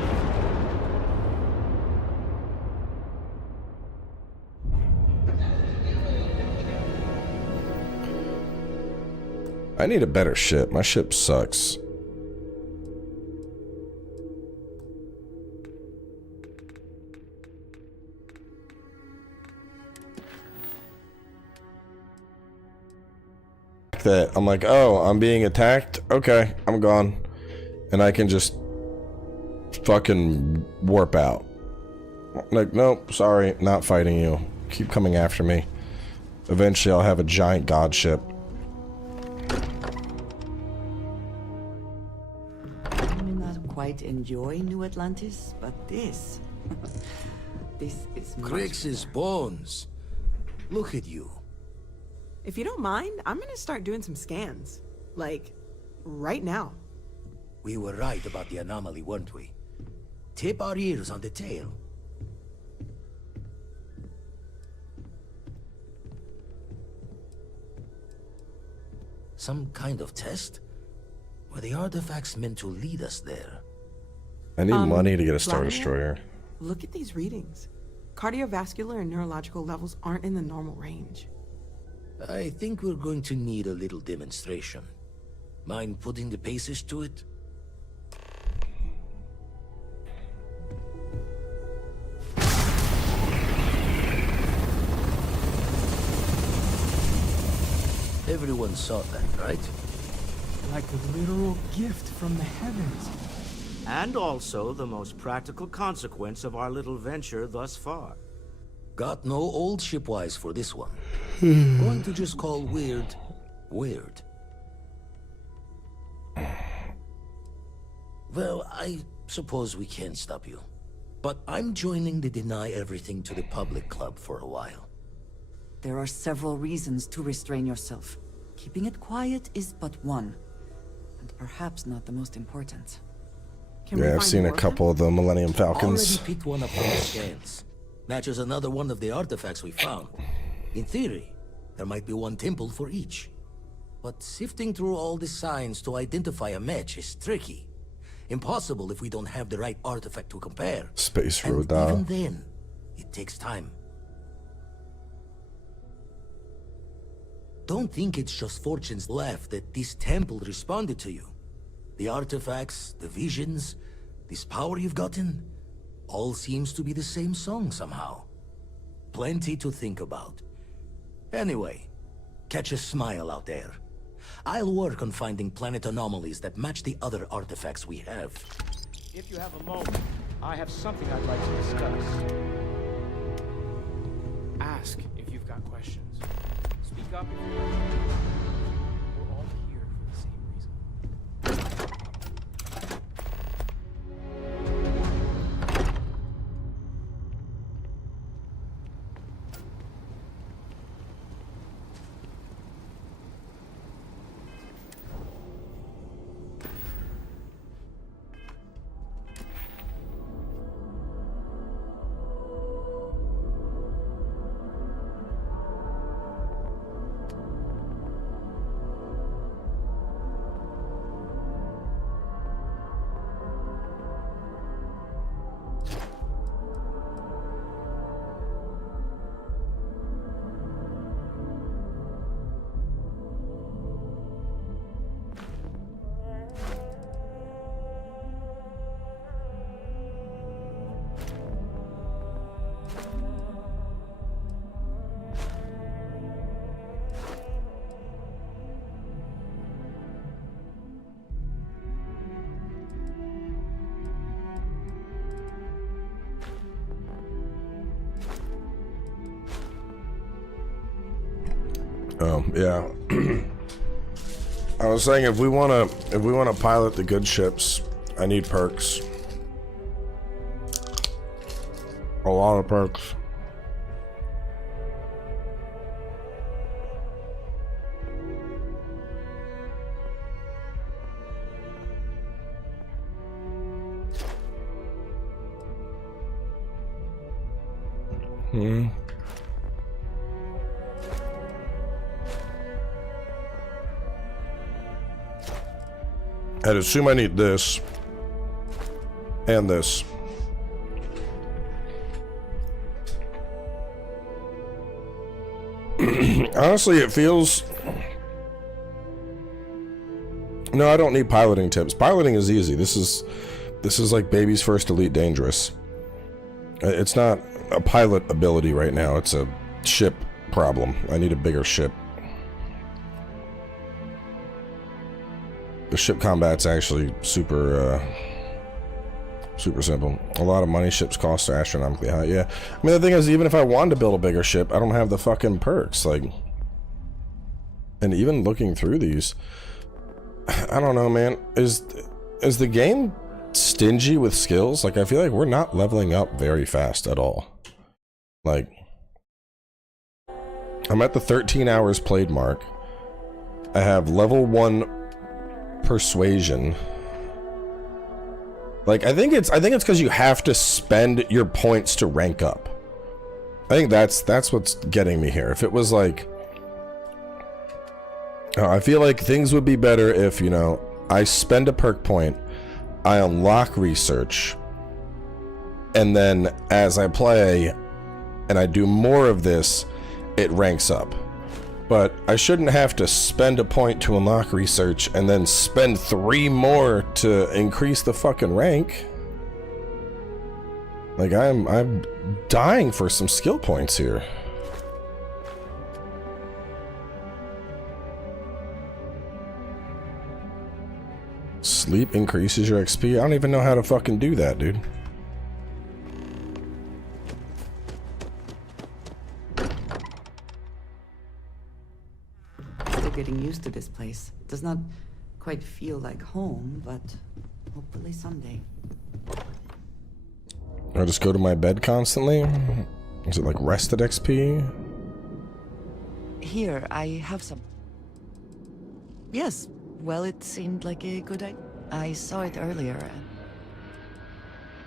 I need a better ship. My ship sucks. That I'm like, oh, I'm being attacked. Okay, I'm gone, and I can just fucking warp out. Like, nope, sorry, not fighting you. Keep coming after me. Eventually, I'll have a giant god ship. I may not quite enjoy New Atlantis, but this is Crix's bones. Look at you. If you don't mind, I'm gonna start doing some scans. Like, right now. We were right about the anomaly, weren't we? Tip our ears on the tail. Some kind of test? Were the artifacts meant to lead us there? I need money to get a Star Destroyer. Look at these readings. Cardiovascular and neurological levels aren't in the normal range. I think we're going to need a little demonstration. Mind putting the paces to it? Everyone saw that, right? Like a literal gift from the heavens. And also the most practical consequence of our little venture thus far. Got no old shipwise for this one. Going to just call weird, weird. Well, I suppose we can't stop you. But I'm joining the Deny Everything to the Public Club for a while. There are several reasons to restrain yourself. Keeping it quiet is but one. And perhaps not the most important. Yeah, I've seen a couple of the Millennium Falcons. Already picked one up from the scans. Matches another one of the artifacts we found. In theory, there might be one temple for each. But sifting through all the signs to identify a match is tricky. Impossible if we don't have the right artifact to compare. Space And Loadout. even then, it takes time. Don't think it's just fortune's laugh that this temple responded to you. The artifacts, the visions, this power you've gotten, all seems to be the same song somehow. Plenty to think about. Anyway, catch a smile out there. I'll work on finding planet anomalies that match the other artifacts we have. If you have a moment, I have something I'd like to discuss. Ask if you've got questions. Speak up if you're not. We're all here for the same reason. Yeah. I was saying if we wanna pilot the good ships, I need perks. A lot of perks. I'd assume I need this. And this. Honestly, it feels... No, I don't need piloting tips. Piloting is easy. This is like baby's first Elite Dangerous. It's not a pilot ability right now. It's a ship problem. I need a bigger ship. The ship combat's actually super simple. A lot of money. Ships cost are astronomically high. Yeah. I mean, the thing is, even if I wanted to build a bigger ship, I don't have the fucking perks. Like, and even looking through these, I don't know, man. Is the game stingy with skills? Like, I feel like we're not leveling up very fast at all. Like, I'm at the 13 hours played mark. I have level 1 persuasion. Like, I think it's because you have to spend your points to rank up. I think that's what's getting me here. If it was like, I feel like things would be better if, you know, I spend a perk point, I unlock research, and then as I play and I do more of this, it ranks up. But I shouldn't have to spend a point to unlock research and then spend 3 more to increase the fucking rank. Like, I'm dying for some skill points here. Sleep increases your XP? I don't even know how to fucking do that, dude. Still getting used to this place. Does not quite feel like home, but hopefully someday. I just go to my bed constantly? Is it like rested XP? Here, I have some. Yes, well, it seemed like a good idea. I saw it earlier.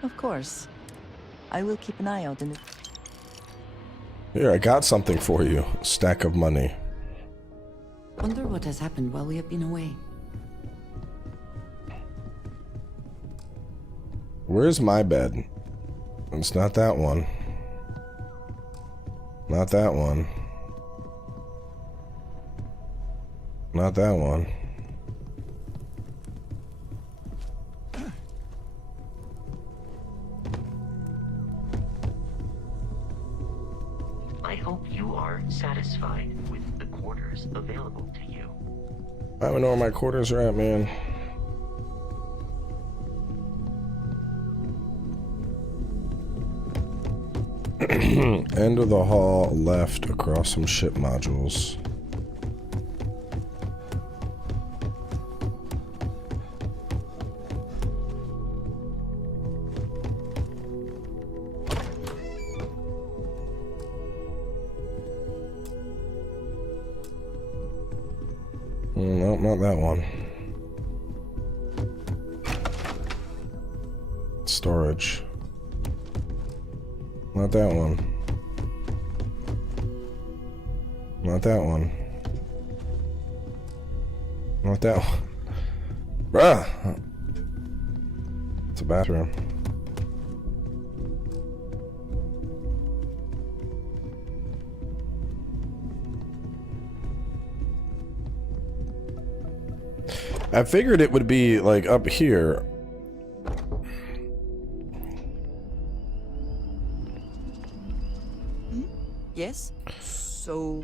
Of course. I will keep an eye out in the... Here, I got something for you. A stack of money. Wonder what has happened while we have been away. Where's my bed? It's not that one. Not that one. Not that one. I hope you are satisfied with the quarters available to you. I don't know where my quarters are at, man. End of the hall, left, across some ship modules. Nope, not that one. Storage. Not that one. Not that one. Not that one. Bruh! It's a bathroom. I figured it would be like up here. Yes? So...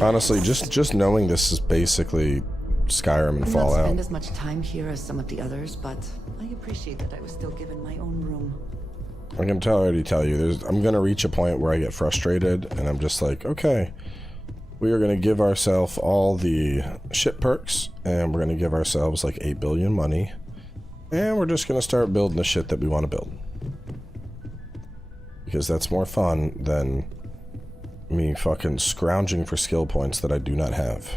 Honestly, just knowing this is basically Skyrim and I Fallout. not spend as much time here as some of the others, but I appreciate that I was still given my own room. I can already tell you, I'm gonna reach a point where I get frustrated, and I'm just like, okay, we are gonna give ourselves all the ship perks, and we're gonna give ourselves like 8 billion money, and we're just gonna start building the shit that we want to build. Because that's more fun than me fucking scrounging for skill points that I do not have.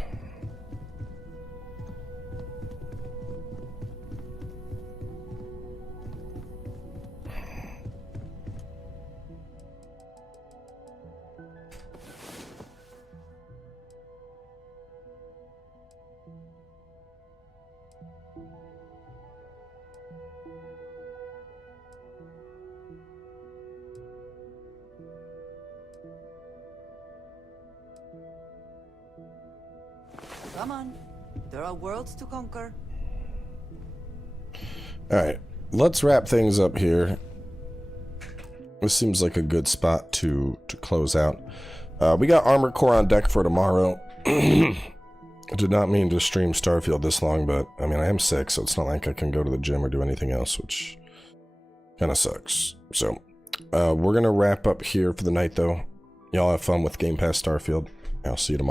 Come on. There are worlds to conquer. Alright, let's wrap things up here. This seems like a good spot to close out. We got Armored Core on deck for tomorrow. I did not mean to stream Starfield this long, but I mean, I am sick, so it's not like I can go to the gym or do anything else, which kind of sucks. So, we're going to wrap up here for the night, though. Y'all have fun with Game Pass Starfield. I'll see you tomorrow.